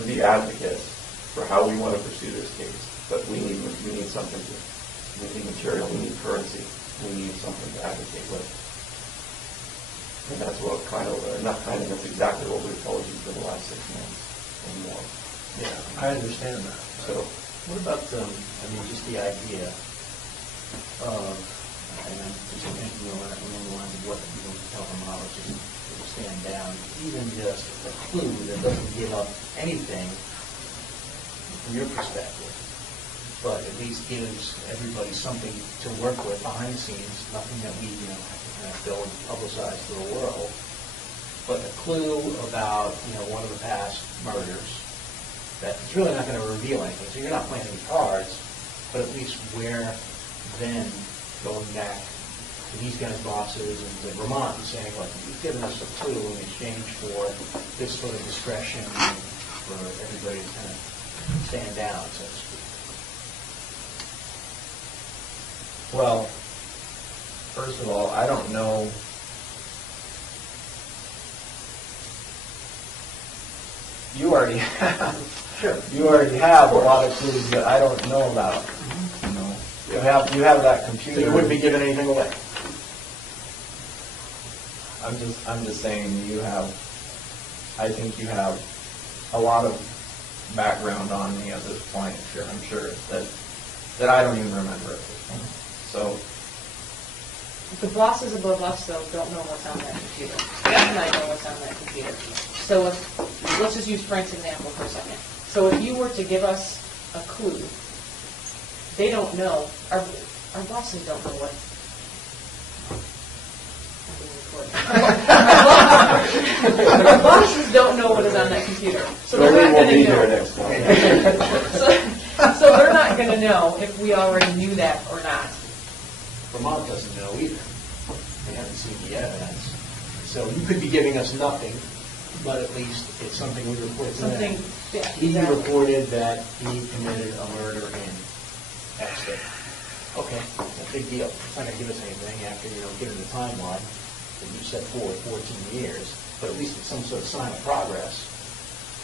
be advocates for how we want to pursue this case, but we need something we need material, we need currency, we need something to advocate with. And that's what that's exactly what we've told you for the last 6 months and more. Yeah, I understand that. So, What about, just the idea of, and I'm just thinking along the lines of what telemonologists stand down, even just a clue that doesn't give up anything from your perspective, but at least gives everybody something to work with behind the scenes, nothing that we, have to go and publicize to the world, but a clue about, one of the past murders, that it's really not going to reveal anything. So you're not playing any cards, but at least where then going back to these guys' bosses and to Vermont and saying, like, you've given us a clue in exchange for this sort of discretion for everybody to kind of stand down, so to speak. Well, first of all, I don't know. You already have. Sure. You already have a lot of clues that I don't know about. You have that computer. So you wouldn't be giving anything away. I'm just saying I think you have a lot of background on me at this point. Sure, I'm sure that I don't even remember at this point. So. The bosses above us, though, don't know what's on that computer. Jeff and I know what's on that computer. So let's just use Frank's example for a second. So if you were to give us a clue, they don't know. Our bosses don't know what. Our bosses don't know what is on that computer. So they're not going to know. Next time. So they're not going to know if we already knew that or not. Vermont doesn't know either. They haven't seen the evidence. So you could be giving us nothing, but at least it's something we report to them. Yeah, He exactly. reported that he committed a murder in X state. Okay, a big deal. It's not going to give us anything after, given the timeline that you set forward, 14 years, but at least it's some sort of sign of progress.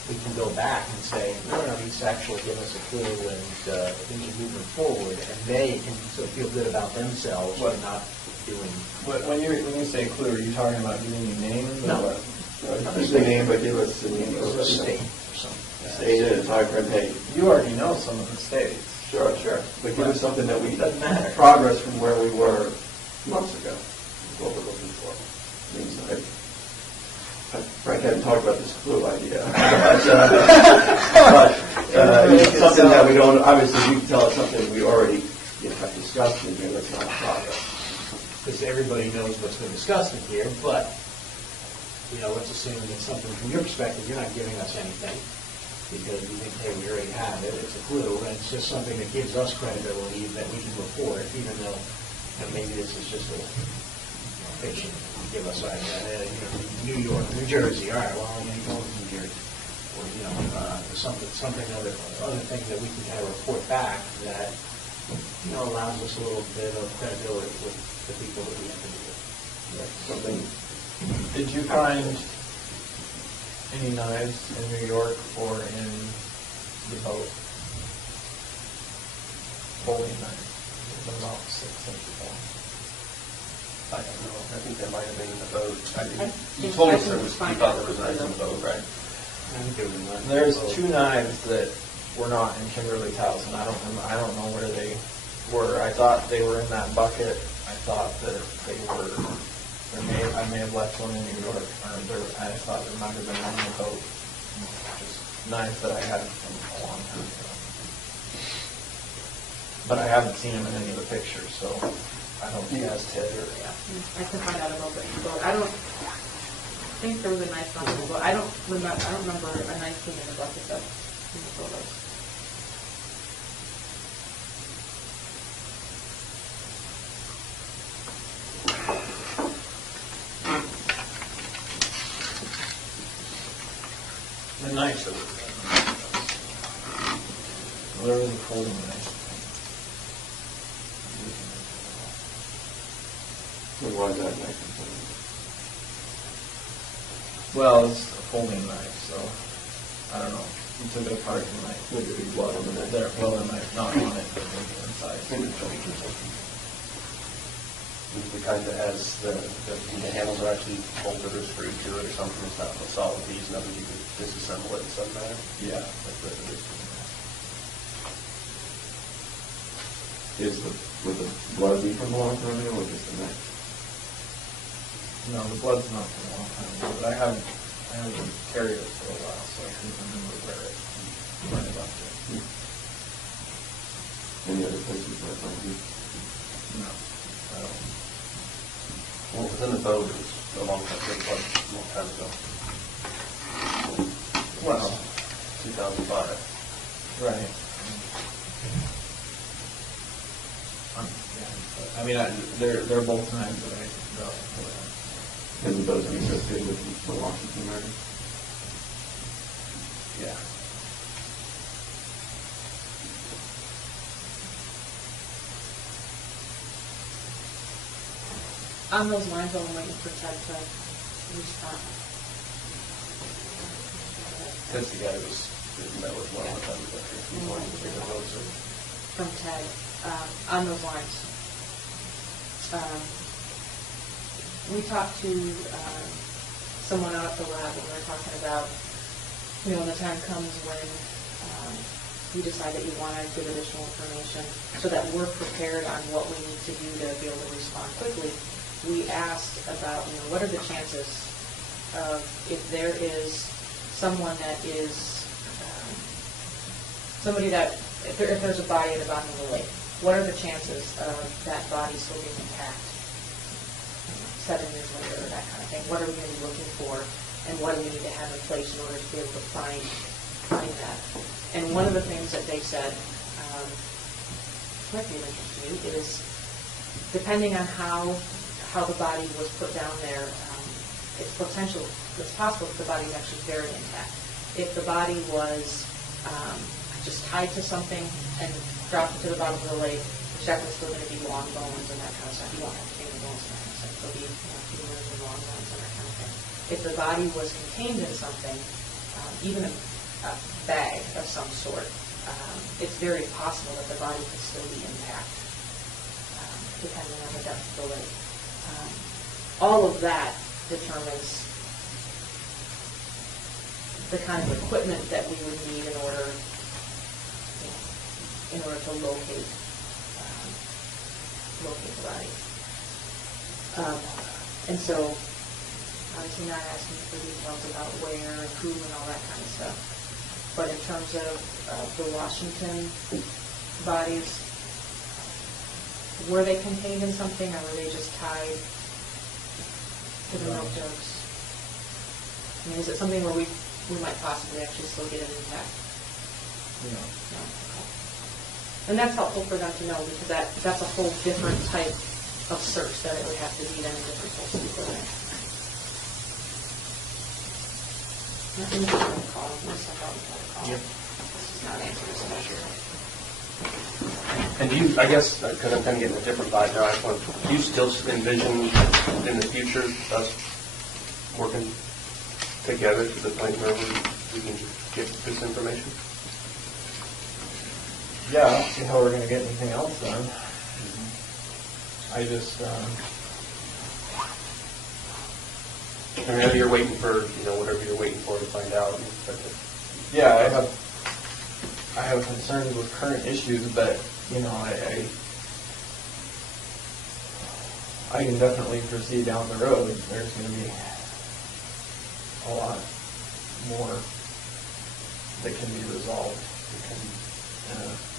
We can go back and say, no, he's actually given us a clue and things are moving forward, and they can sort of feel good about themselves for not doing. When you say clue, are you talking about giving me names? No. Use the name, but give us the name of a the state or something. state at a time frame. Hey, You already know some of the states. sure. But give us something that we Doesn't matter. progress from where we were months ago. Is what we're looking for. Frank hadn't talked about this clue idea, but something that we don't. Obviously, you can tell us something we already have discussed in here. That's not progress. Because everybody knows what's been discussed in here, but, let's assume that something from your perspective, you're not giving us anything, because you think, hey, we already have it, it's a clue, and it's just something that gives us credibility that we can report, even though, maybe this is just a fiction. Give us New York, New Jersey, all right, well, I'm going to go to New Jersey. Or, something other thing that we can kind of report back that, allows us a little bit of credibility with the people that we have to deal with. Something. Did you find any knives in New York or in the boat? folding knife. It's about 6 inches long. I don't know. I think that might have been in the boat. I You think- told I us think there was, it's fine. you thought there was knives in the boat, right? There's 2 knives that were not in Kimberly's house, and I don't know where they were. I thought they were in that bucket. I thought that they were. I may have left one in New York. I thought there might have been one in the boat. Just knives that I had from a long time ago. But I haven't seen them in any of the pictures, so I don't. He has Ted or I can find out about that. But I don't think there was a knife on the boat. I don't remember a knife being in the bucket though in the photos. The knives that were there was a folding knife. Why is that knife? Well, it's a folding knife, so I don't know. You took it apart and like would there be blood on the knife? There, well, the knife not on it, but maybe inside. the kind that has the handles are actually bolted or screwed to it or something. It's not a solid piece, nothing you could disassemble it in some manner. Yeah, that's what it is. Would the blood be from a long time ago or just the knife? No, the blood's not from a long time ago, but I haven't carried it for a while, so I couldn't remember where I left it. Any other places where it might be? No, I don't. Well, within the boat, it was a long time ago. Well, 2005. right. Yeah, I mean, they're both knives that I know. And would those be associated with the Washington murder? Yeah. On those lines, I'm waiting for Ted to respond. That's the guy who was met with one of the times after he wanted to take a photo. From Ted, on those lines. We talked to someone out at the lab and we were talking about, when the time comes when you decide that you want to give additional information so that we're prepared on what we need to do to be able to respond quickly. We asked about, what are the chances of if there is someone that is, if there's a body at the bottom of the lake, what are the chances of that body still being intact 7 years later, or that kind of thing? What are we going to be looking for, and what do we need to have in place in order to be able to find that? And one of the things that they said, might be of interest to you, is depending on how the body was put down there, it's possible that the body is actually very intact. If the body was just tied to something and dropped it to the bottom of the lake, there's definitely still going to be long bones and that kind of stuff. You won't have finger bones and that kind of stuff. There'll be femurs and long bones and that kind of thing. If the body was contained in something, even a bag of some sort, it's very possible that the body could still be intact, depending on the depth of the lake. All of that determines the kind of equipment that we would need in order to locate the body. And so, obviously not asking for details about where and who and all that kind of stuff. But in terms of the Washington bodies, were they contained in something, or were they just tied to the milk jugs? I mean, is it something where we might possibly actually still get it intact? No. No. Okay. And that's helpful for them to know, because that's a whole different type of search that it would have to be done in different places before that. Nothing you can call. Yep. This is not answering this question. And do you, I guess, because I'm kind of getting a different vibe now, do you still envision in the future us working together to the point where we can get this information? yeah, I don't see how we're going to get anything else done. I just, I know you're waiting for, whatever you're waiting for to find out. yeah, I have concerns with current issues, but, I can definitely foresee down the road there's going to be a lot more that can be resolved.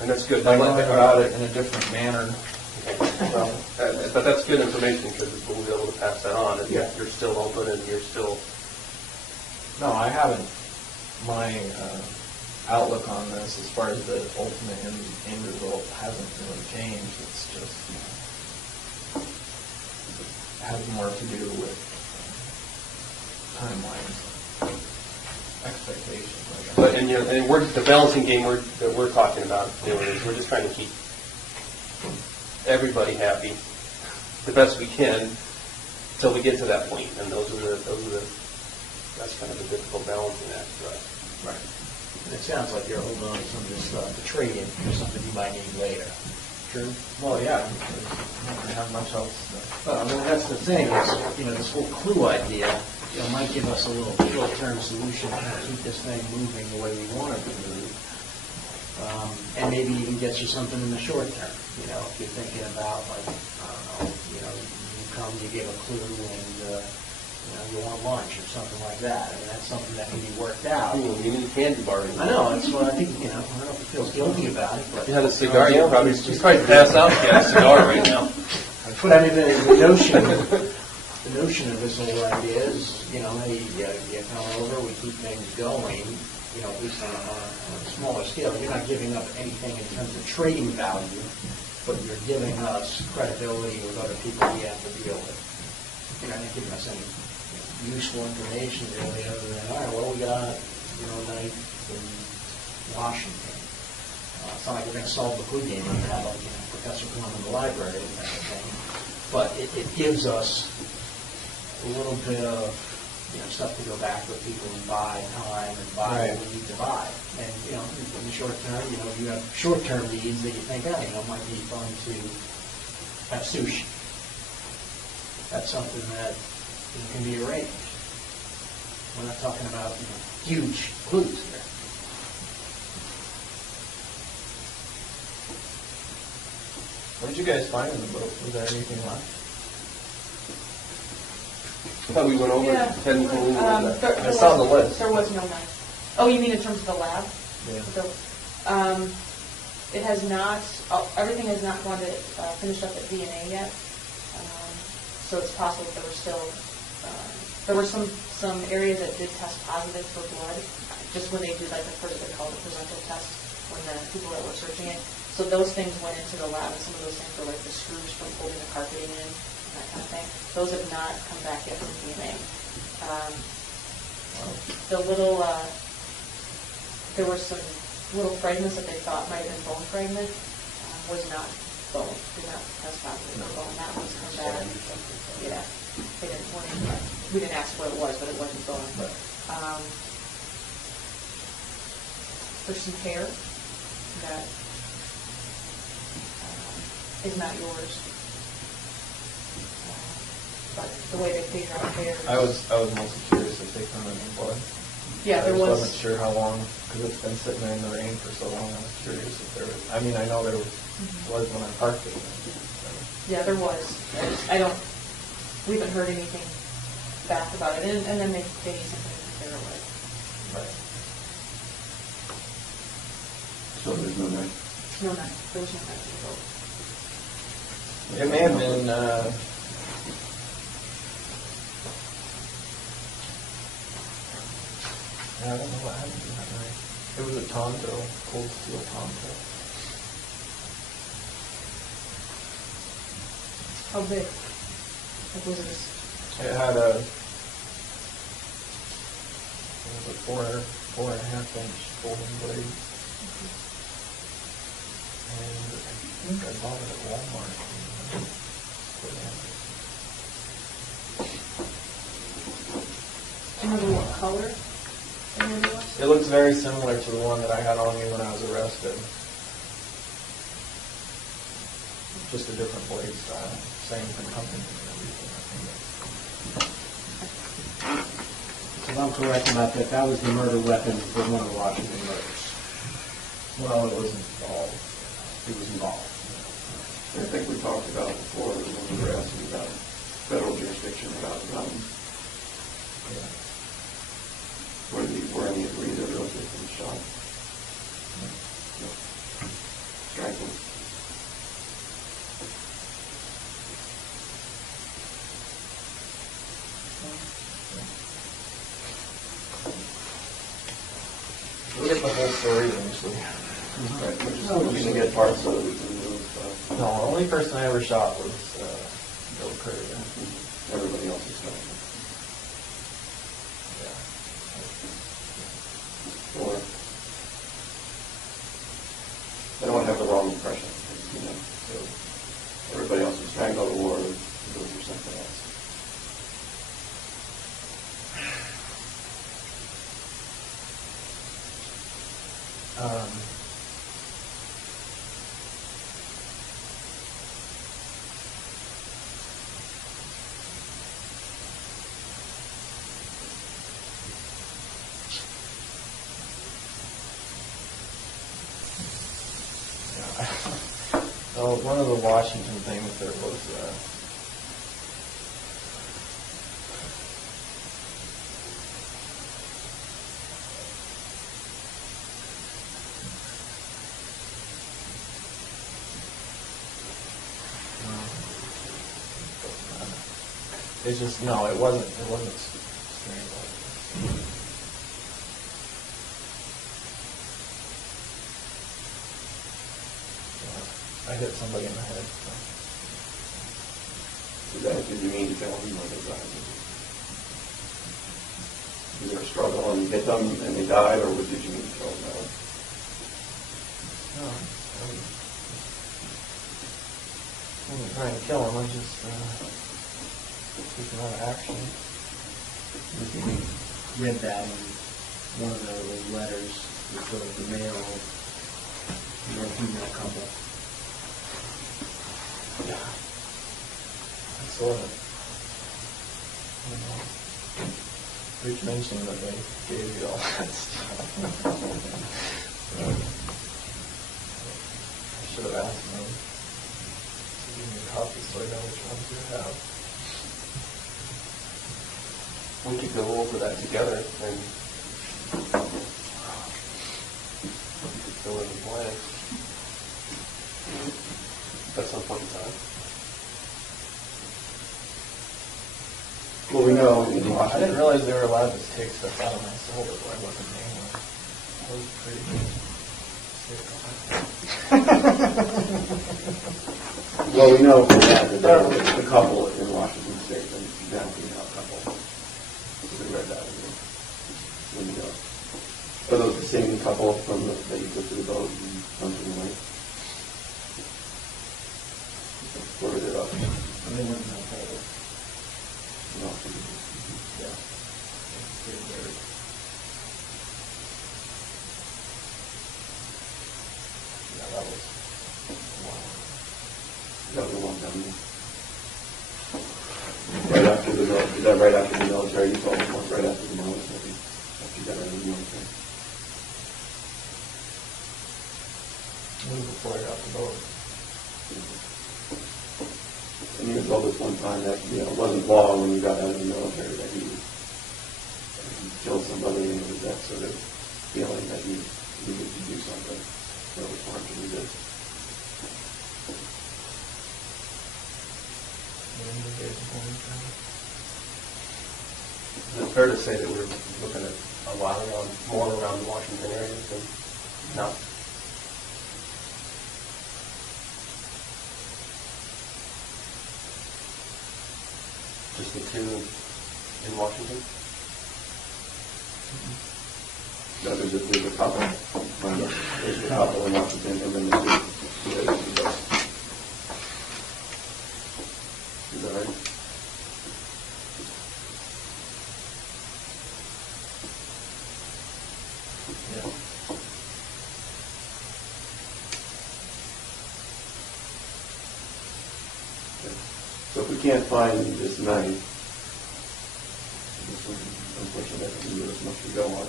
And that's good. I might think about it in a different manner. Well, but that's good information because we'll be able to pass that on. And Yeah. You're still open and you're still... No, I haven't. My outlook on this, as far as the ultimate end result, hasn't really changed. It's just has more to do with timelines, expectations. I guess. But and the balancing game that we're talking about doing is we're just trying to keep everybody happy the best we can until we get to that point. And that's kind of a difficult balancing act for us. Right. And it sounds like you're holding on to some of this stuff to trade in for something you might need later. True? Well, yeah, because I'm not going to have much else. Well, I mean, that's the thing, is, this whole clue idea, might give us a little short-term solution to kind of keep this thing moving the way we want it to move. And maybe even gets you something in the short term, if you're thinking about, like, I don't know, you come, you give a clue, and, you want lunch or something like that. I mean, that's something that can be worked out. You need a candy bar. I know, that's what I think, I don't know if he feels guilty about it, but... If you had a cigar, you'd probably pass out if you had a cigar right now. But I mean, the notion of this whole idea is, hey, you come over, we keep things going, at least on a smaller scale. You're not giving up anything in terms of trading value, but you're giving us credibility with other people we have to deal with. You're not giving us any useful information really, other than, all right, well, we got, a night in Washington. It's not like we're going to solve the clue game and have like, professor come in the library and that kind of thing. But it gives us a little bit of, stuff to go back with people and buy time and buy what we need to buy. And, in the short term, if you have short-term needs that you think, it might be fun to have sushi. That's something that can be arranged. We're not talking about huge clues here. What did you guys find in the book? Was there anything left? I thought we went over Yeah. technically. I saw the list. There was no knife. Oh, you mean in terms of the lab? Yeah. It has not, everything has not gone to, finished up at DNA yet. So it's possible that there were some areas that did test positive for blood, just when they do like the first, they call it the presental test, when the people that were searching it. So those things went into the lab, and some of those things were like the screws from holding the carpeting in, that kind of thing. Those have not come back yet from DNA. The little, there were some little fragments that they thought might have been bone fragment, was not bone, did not test positive for bone. That one's come back. Yeah, they didn't, we didn't ask what it was, but it wasn't bone. There's some hair that is not yours. But the way they figure out hair. I was mostly curious if they found any blood. Yeah, there I was. wasn't sure how long, because it's been sitting there in the rain for so long. I was curious if there was. I mean, I know there was when I parked it. Yeah, there was. We haven't heard anything back about it, and then they need something to compare it with. Right. So there's no knife? No knife. There was no knife in the boat. It may have been. I don't know what happened to that night. It was a Tonto, cold steel Tonto. How big? Like, was it It had a 4.5 inch folding blade. And I think I bought it at Walmart. Do you remember what color it was? It looks very similar to the one that I had on me when I was arrested. just a different voice, same company and everything. So if I'm correct about that, that was the murder weapon for one of the Washington murders. Well, it was involved. It was involved. I think we talked about before when we were asking about federal jurisdiction about guns. Yeah. Were any of those victims shot? No. Strangled. We'll get the whole story eventually. Right, we're just get parts so that we can move. No, the only person I ever shot was Bill Curry. Everybody else is done. Yeah. Or I don't want to have the wrong impression. So everybody else was strangled or those or something else. So one of the Washington things there was it's just no, it wasn't strangled. I hit somebody in the head. So. Did you mean to tell them what they died? Was there a struggle and you hit them and they died, or did you mean to tell them that? No, I wasn't trying to kill him. I just taking out of action. We read that in one of the letters, which was the male and female couple. Yeah. I sort of. Rich mentioned that they gave you all that stuff. I should have asked them to give me a copy so I know which ones you have. We could go over that together and fill in the blanks at some point in time. Well, we know. I didn't realize they were allowed to take stuff out of my soul that I wasn't paying with. That was pretty good. Well, we know from that there was a couple in Washington State, and now we know a couple. So we read that when you go. Are those the same couple from that you took to the boat and dumped in the lake? Or is it up? They weren't in that hole. No. Yeah. Pretty buried. Yeah, that was wow. That was a long time ago. Right after the military, is that right after the military? You told me once, right after the military. After you got out of the military. It was before I got the boat. And you told us one time that, it wasn't long when you got out of the military that you killed somebody, and it was that sort of feeling that you needed to do something that was hard to resist. Is it fair to say that we're looking at a lot more around the Washington area than now? Just the two in Washington? No, there's a couple. There's a couple in Washington, and then there's two. Is that right? Yeah. So if we can't find this knife, this one, unfortunately, I can do as much as we go on.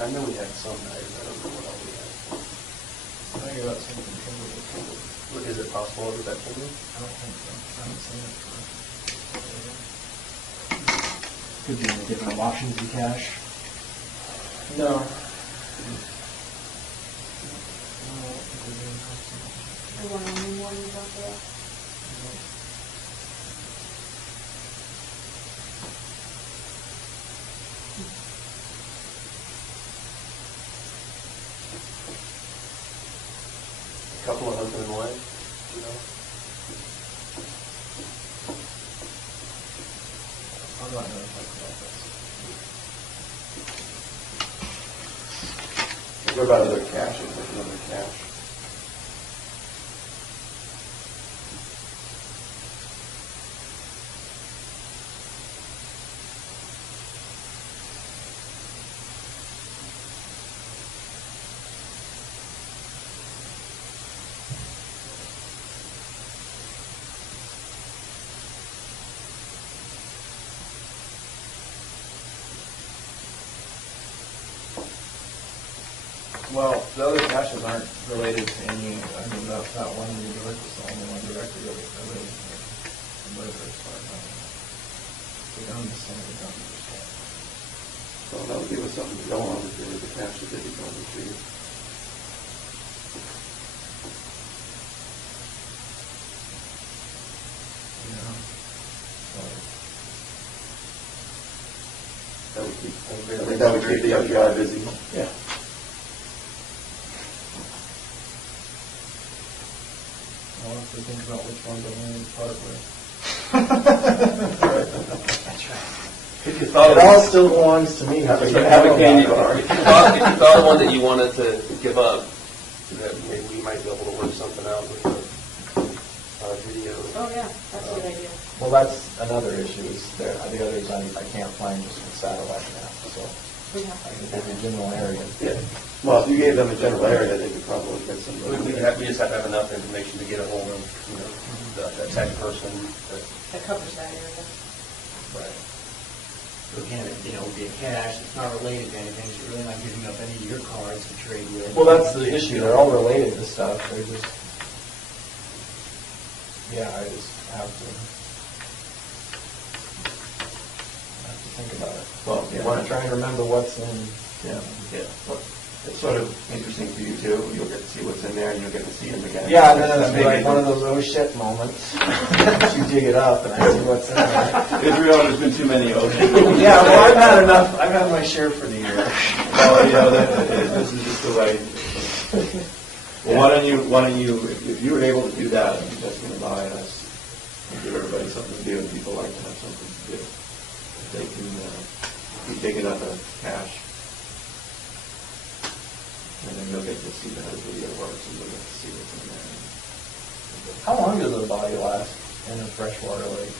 I know we had some knives, I don't know what all we had. I think about something from Is it possible that that can be? I don't think so. I haven't seen it for. Could be different options in cash. No. You want any more you got there? A couple of husband and wife, you know? I'm not going to talk about this. What about other caches? There's another cache. Well, the other caches aren't related to any, I mean, that one you directed is the only one directly related to the murder as far as I know. We don't understand the gun. So that would give us something to go on if there was a cache that did become retrieved. Yeah. That would keep, I think that would keep the FBI busy. Yeah. I'll have to think about which one to only part with. That's right. If you thought It all still belongs to me. Have so a I don't candy know. bar. If you thought of one that you wanted to give up, that maybe we might be able to work something out with a video. Oh, yeah, that's a good idea. Well, that's another issue, is the others I can't find just with satellite maps, so We have I to can do give that. a general area. Yeah. Well, if you gave them a general area, they could probably get some. We just have to have enough information to get a hold of, you know, the tech person. That covers that area. Right. So again, you know, being cash, it's not related to anything, so you're really not giving up any of your cards to trade with. Well, that's the issue. They're all related to stuff. They're just, yeah, I just have to think about it. Well, You want to try and remember what's in. Yeah. Well, it's sort of interesting for you too. You'll get to see what's in there, and you'll get to see them again. Yeah, and then it's Maybe like one of those oh shit moments. You dig it up and I see what's in there. Israel, there's been too many oceans. Yeah, well, I've had enough. I've had my share for the year. Well, you know, this is just the way. Well, why don't you, if you were able to do that, I'm just going to buy us and give everybody something to do, and people like to have something to do. If they can be digging up a cache, and then you'll get to see how the video works, and you'll get to see what's in there. How long does a body last in a freshwater lake?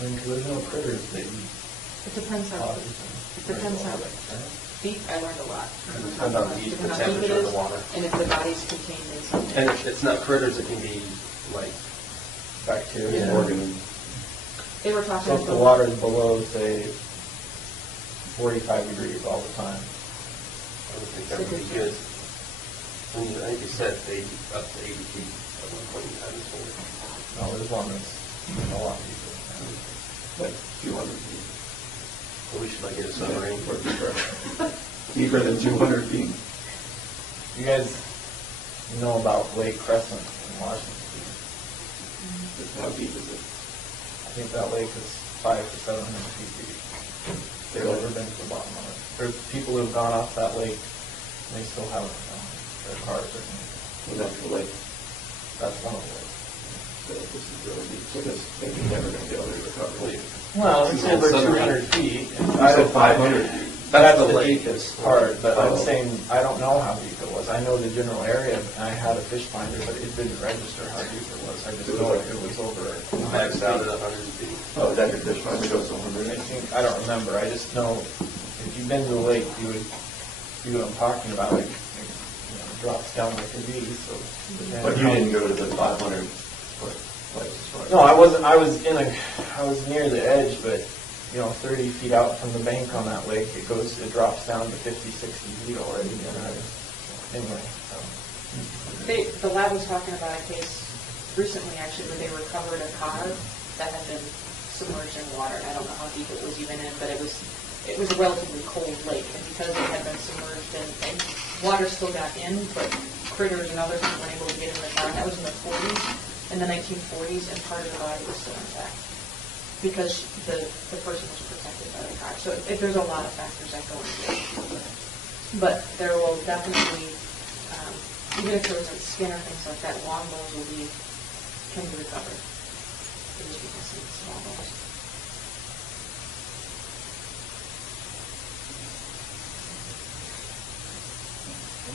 I mean, 'cause there's no critters that eat It depends how, bodies in it depends how freshwater lakes, right? deep, I learned a lot. Depends on the heat, the Depends how deep it temperature of is, the water. and if the body's contained in something. And it's not critters, it can be like Bacteria. Organisms. They were talking So if the water is below, say, 45 degrees all the time. I would think that would be good. I think you said 80, up to 80 feet at one point in time. No, there's one that's a lot deeper. Like 200 feet. So we should like get a submarine. Or deeper. Deeper than 200 feet. You guys know about Lake Crescent in Washington? How deep is it? I think that lake is 500 to 700 feet deep. They've never been to the bottom of it. There's people who've gone off that lake, and they still haven't found their cars or anything. Well, that's the lake. That's one of the lakes. So this is really deep. So this thing is never going to be able to recover. Well, it's over Submarine. 200 feet. I said 500 feet. That's the the lake. deepest part, but I'm Oh. saying, I don't know how deep it was. I know the general area, and I had a fish finder, but it didn't register how deep it was. I just know it was over. Maxed out at 100 feet. Oh, that your fish finder goes to I 100? think, I don't remember, I just know, if you've been to the lake, you would see what I'm talking about. Like, you know, drops down like a V. So, But you didn't go to the 500-foot place, right? No, I wasn't. I was near the edge, but 30 feet out from the bank on that lake, it drops down to 50, 60 feet already. Anyway, so. The lab was talking about a case recently, actually, where they recovered a car that had been submerged in water. I don't know how deep it was even in, but it was a relatively cold lake, and because it had been submerged and water still got in, but critters and others weren't able to get in the car. And that was in the 40s, in the 1940s, and part of the body was still intact because the person was protected by the car. So there's a lot of factors that go into it. But there will definitely, even if there wasn't skin or things like that, long bones can be recovered. It just because it's small bones.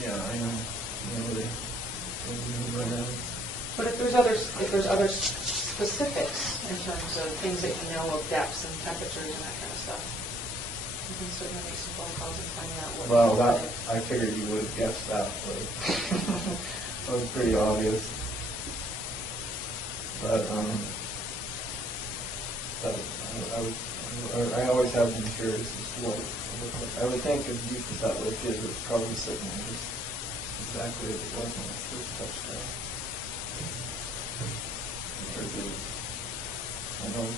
Yeah, I know. But if there's other specifics in terms of things that you know of depths and temperatures and that kind of stuff, you can certainly make some phone calls and find out what. Well, I figured you would have guessed that, but that was pretty obvious. But I always have been curious as to what it looked like. I would think as deep as that lake is, it's probably sitting just exactly as it was when I first touched down. I know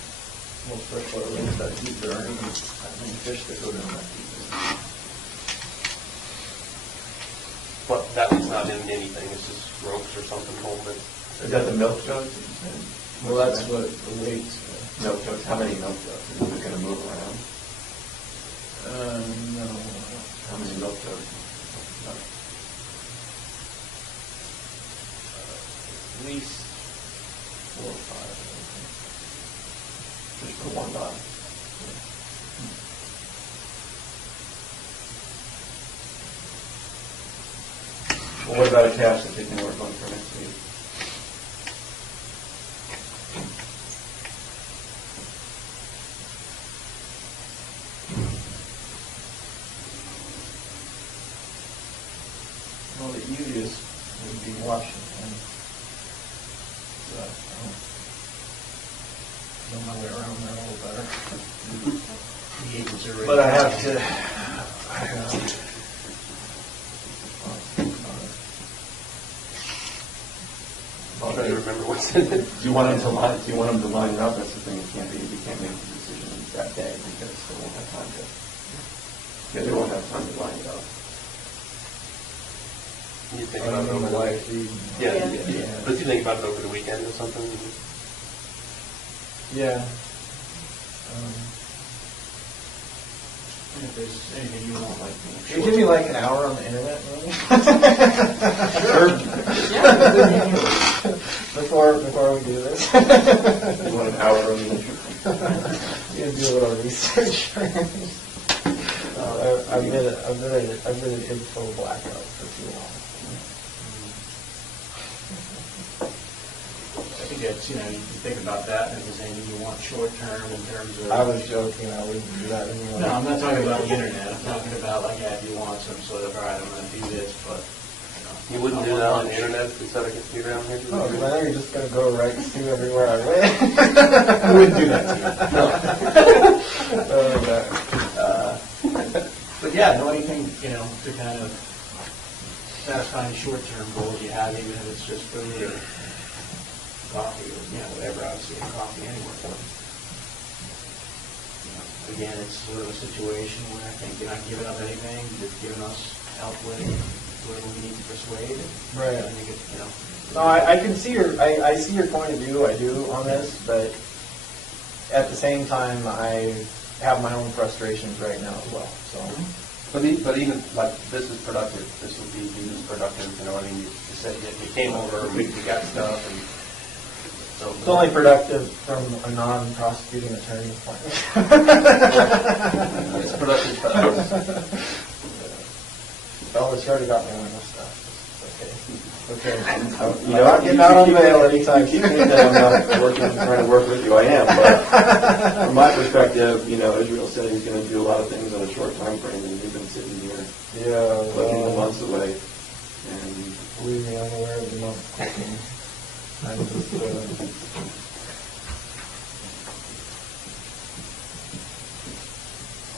most freshwater lakes that deep, there aren't even that many fish that go down that deep. But that was not in anything, it's just ropes or something holding it. Is that the milk jugs? Well, that's what the weights were. Milk jugs, how many milk jugs? Is it going to move around? No. How many milk jugs? At least 4 or 5. Just for one bottle. Well, what about a cache that they can work on for next week? Well, the easiest would be Washington. So, know my way around there a little better. But I have to. I'm trying to remember what's in it. Do you want them to line it up? That's the thing. You can't make the decision that day because they won't have time to. Yeah, they won't have time to line it up. You think about it over the weekend. Yeah. But you think about it over the weekend or something. Yeah. If there's anything you want, like, Can you give me like an hour on the internet, maybe? Before we do this. You want an hour on the internet? You gotta do a little research. I've been in full blackout for too long. I think it's, you think about that, and if there's anything you want short term in terms of... I was joking, I wouldn't do that anyway. No, I'm not talking about the internet. I'm talking about, like, if you want some sort of, all right, I'm going to do this, but... You wouldn't do that on the internet if you set a computer down here? Oh, because I know you're just going to go right to everywhere I went. I wouldn't do that to you. No. But yeah, no, anything, to kind of satisfy any short-term goals you have, even if it's just food or coffee or, whatever, obviously, coffee anywhere. Again, it's sort of a situation where I think you're not giving up anything, you're giving us help with whatever we need to persuade. Right. I think it's, No, I can see I see your point of view, I do, on this, but at the same time, I have my own frustrations right now as well, so. But even, like, this is productive. This would be used as productive, I mean, you said you came over, we got stuff, and so... It's only productive from a non-prosecuting attorney's point of view. It's productive for us. Well, it's already got me on this stuff. Okay. You're not getting out on bail anytime soon. I'm not trying to work with you. I am, but from my perspective, Israel said he's going to do a lot of things on a short time frame, and we've been sitting here looking the months away. And Believe me, I'm aware of the not clicking. I'm just,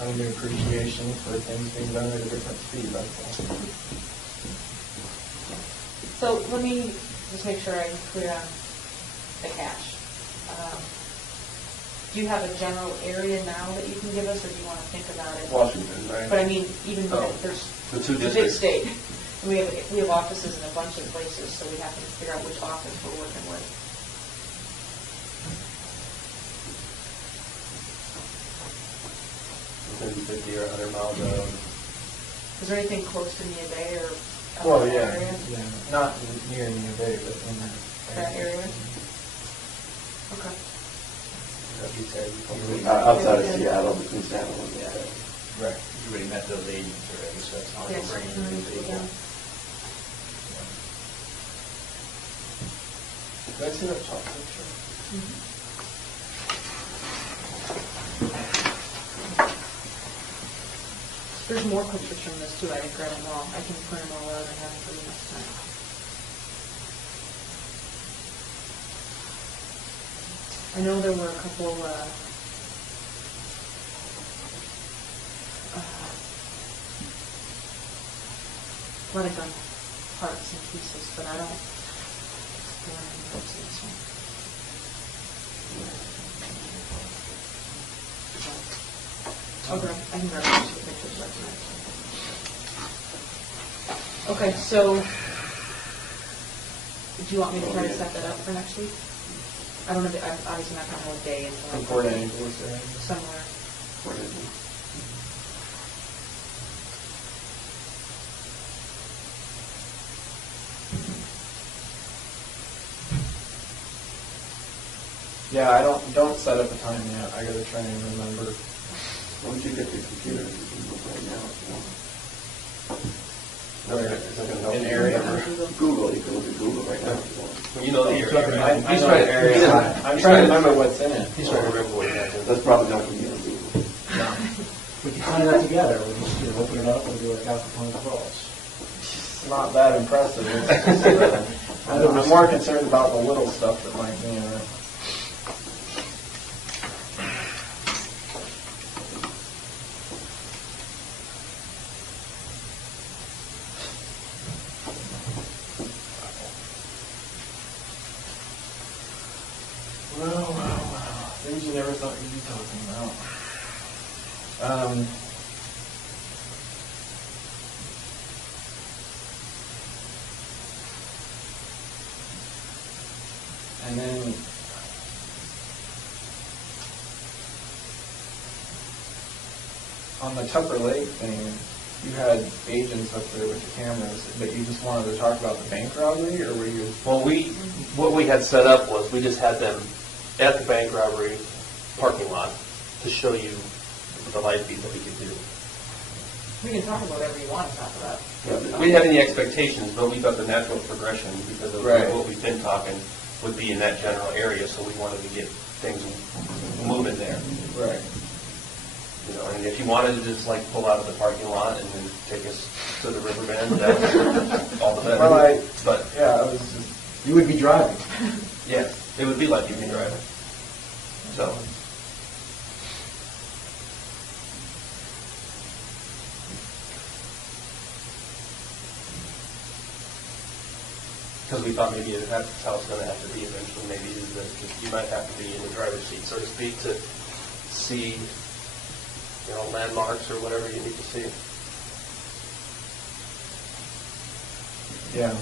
I have an appreciation for things being done at a different speed, that's all. So let me just make sure I'm clear on the cache. Do you have a general area now that you can give us, or do you want to think about it? Washington, right? But I mean, even Oh, there's the two it's a big districts. state, and we have offices in a bunch of places, so we have to figure out which office we're working with. Within 50 or 100 miles of. Is there anything close to Nia Bay or Well, that yeah, area? yeah, not near Nia Bay, but in That area? Okay. Outside of Seattle, between Seattle and Seattle. Right. You already met those agents already, so it's not like Yes. bringing in new people. Did I see that top picture? There's more pictures from this too. I didn't grab them all. I can print them all out and have them for you next time. I know there were a couple blood and gun parts and pieces, but I don't. This one. Okay, I can grab most of the pictures right tonight. Okay, so do you want me to try to set that up for next week? I don't know, I'm obviously not going to have a day until From Port Angeles or anything? somewhere. Yeah, I don't set up a time yet. I gotta try and remember. Once you get the computer, you can look right now if you want. Where? It's not gonna help An you area? remember. Google, you can look at Google right now if you want. Well, you know the area, right? I know the area. I'm trying to remember what's in it. He's trying to remember what it is. That's probably not going to be on Google. We can find that together. We'll just open it up and do like Al Capone calls. It's not that impressive. It's just, I'm more concerned about the little stuff that might be in it. Well. Things you never thought you'd be talking about. And then on the Tupper Lake thing, you had agents up there with the cameras, but you just wanted to talk about the bank robbery, or were you? Well, what we had set up was we just had them at the bank robbery parking lot to show you the live feed that we could do. We can talk about whatever you want to talk about. We didn't have any expectations, but we thought the natural progression, because of Right. what we've been talking, would be in that general area, so we wanted to get things moving there. Right. You know, and if you wanted to just like pull out of the parking lot and then take us to the river bend, that's all the better. Well, but yeah, I was just. You would be driving. yeah, it would be like you'd be driving. So. Because we thought maybe that's how it's going to have to be eventually. Maybe is that you might have to be in the driver's seat, so to speak, to see, you know, landmarks or whatever you need to see. Yeah.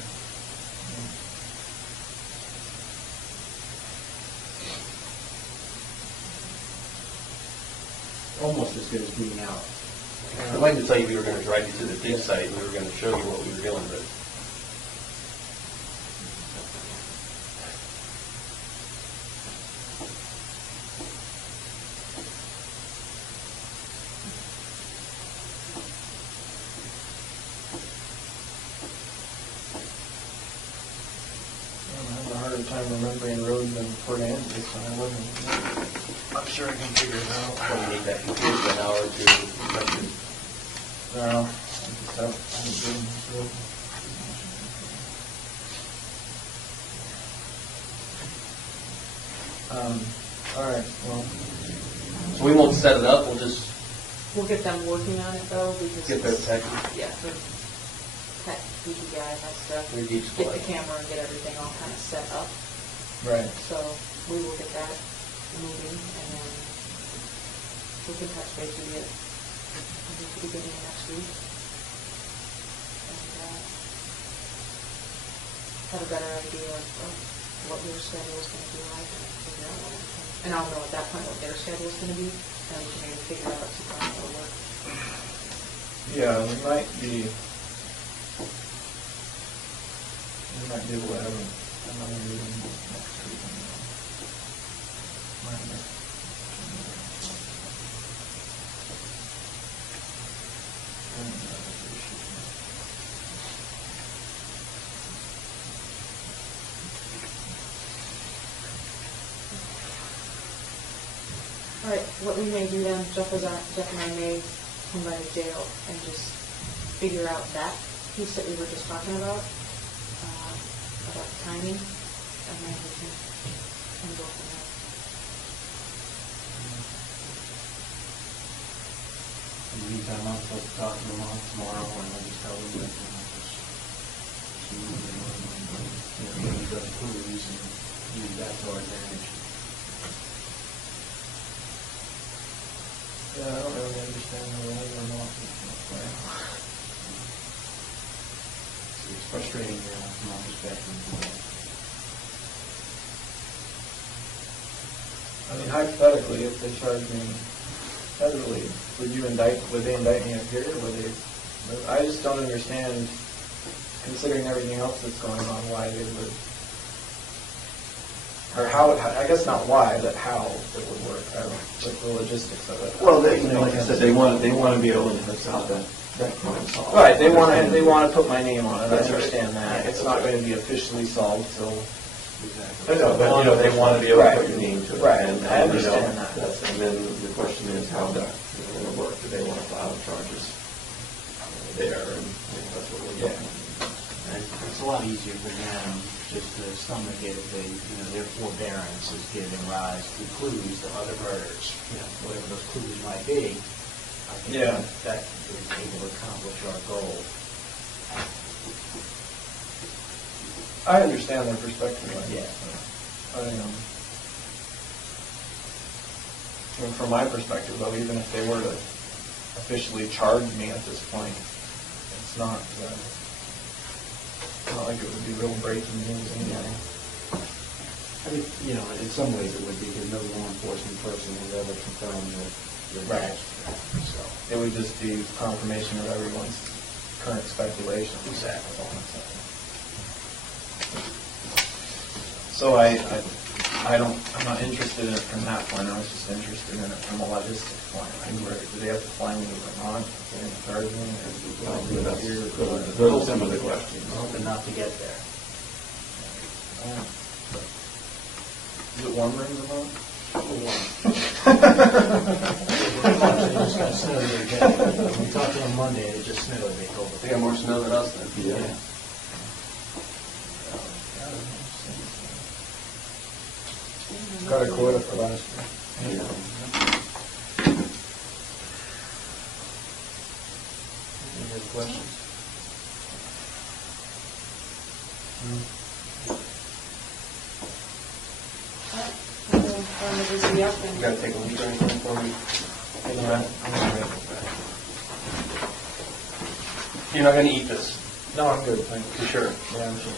Almost as good as being out. I'd like to tell you we were going to drive you to the dig site and we were going to show you what we were dealing with. I'm having a harder time remembering roads in Port Angeles than I was in. I'm sure I can figure it out. When you need that computer for an hour or two. No, I just haven't been this road. All right, well, So we won't set it up, We'll get them working on it though, because get their tech. yeah, the tech PPI has to Their geek get squad. the camera and get everything all kind of set up. right. So we will get that moving, and then we can touch base with you at the beginning of next week. And have a better idea of what your schedule is going to be like, and figure out what, and I'll know at that point what their schedule is going to be, and we can maybe figure out some time that'll work. Yeah, we might be able to have another meeting next week. All right, what we may do then, Jeff and I may come by the jail and just figure out that piece that we were just talking about the timing, and then we can go from there. In the meantime, I'm supposed to talk to them all tomorrow, and I'll just tell them that, use those clues and use that to our advantage. Yeah, I don't really understand the role or not. It's frustrating from my perspective. I mean, hypothetically, if they charge me federally, would they indict me up here? I just don't understand, considering everything else that's going on, why they would, or how, I guess not why, but how it would work. I don't, like the logistics of it. Well, like I said, they want to be able to solve that crime solved. Right, they want to put my name on it. I That's right. understand that. It's not going to be officially solved till. I know, but they want to be able to put your name to it. Right, And, I understand that. And then the question is how that's going to work. Do they want to file charges there? And that's what we're looking at. It's a lot easier for them just to stomach it if they, their forbearance is giving rise to clues to other murders, whatever those clues might be. I think that is able to accomplish our goal. I understand their perspective. Yeah. From my perspective, though, even if they were to officially charge me at this point, it's not like it would be real breaking news anyway. I think, in some ways it would be, because no law enforcement person has ever confirmed the Right. So It would just be confirmation of everyone's current speculation. Exactly. So I'm not interested in it from that point. I was just interested in it from a logistics point. Do they have to fly me to Vermont? Are they charge me? Those are some of the questions. I'm hoping not to get there. Is it warmer in Vermont? It's going to snow there again. When we talked to them Monday, it just snowed, they told us. They got more snow than us then. Yeah. Got a quota for last year. Yeah. Any other questions? You gotta take a week or anything before we take them back? You're not gonna eat this? No, I'm good, thank you. For sure. Yeah, I'm sure.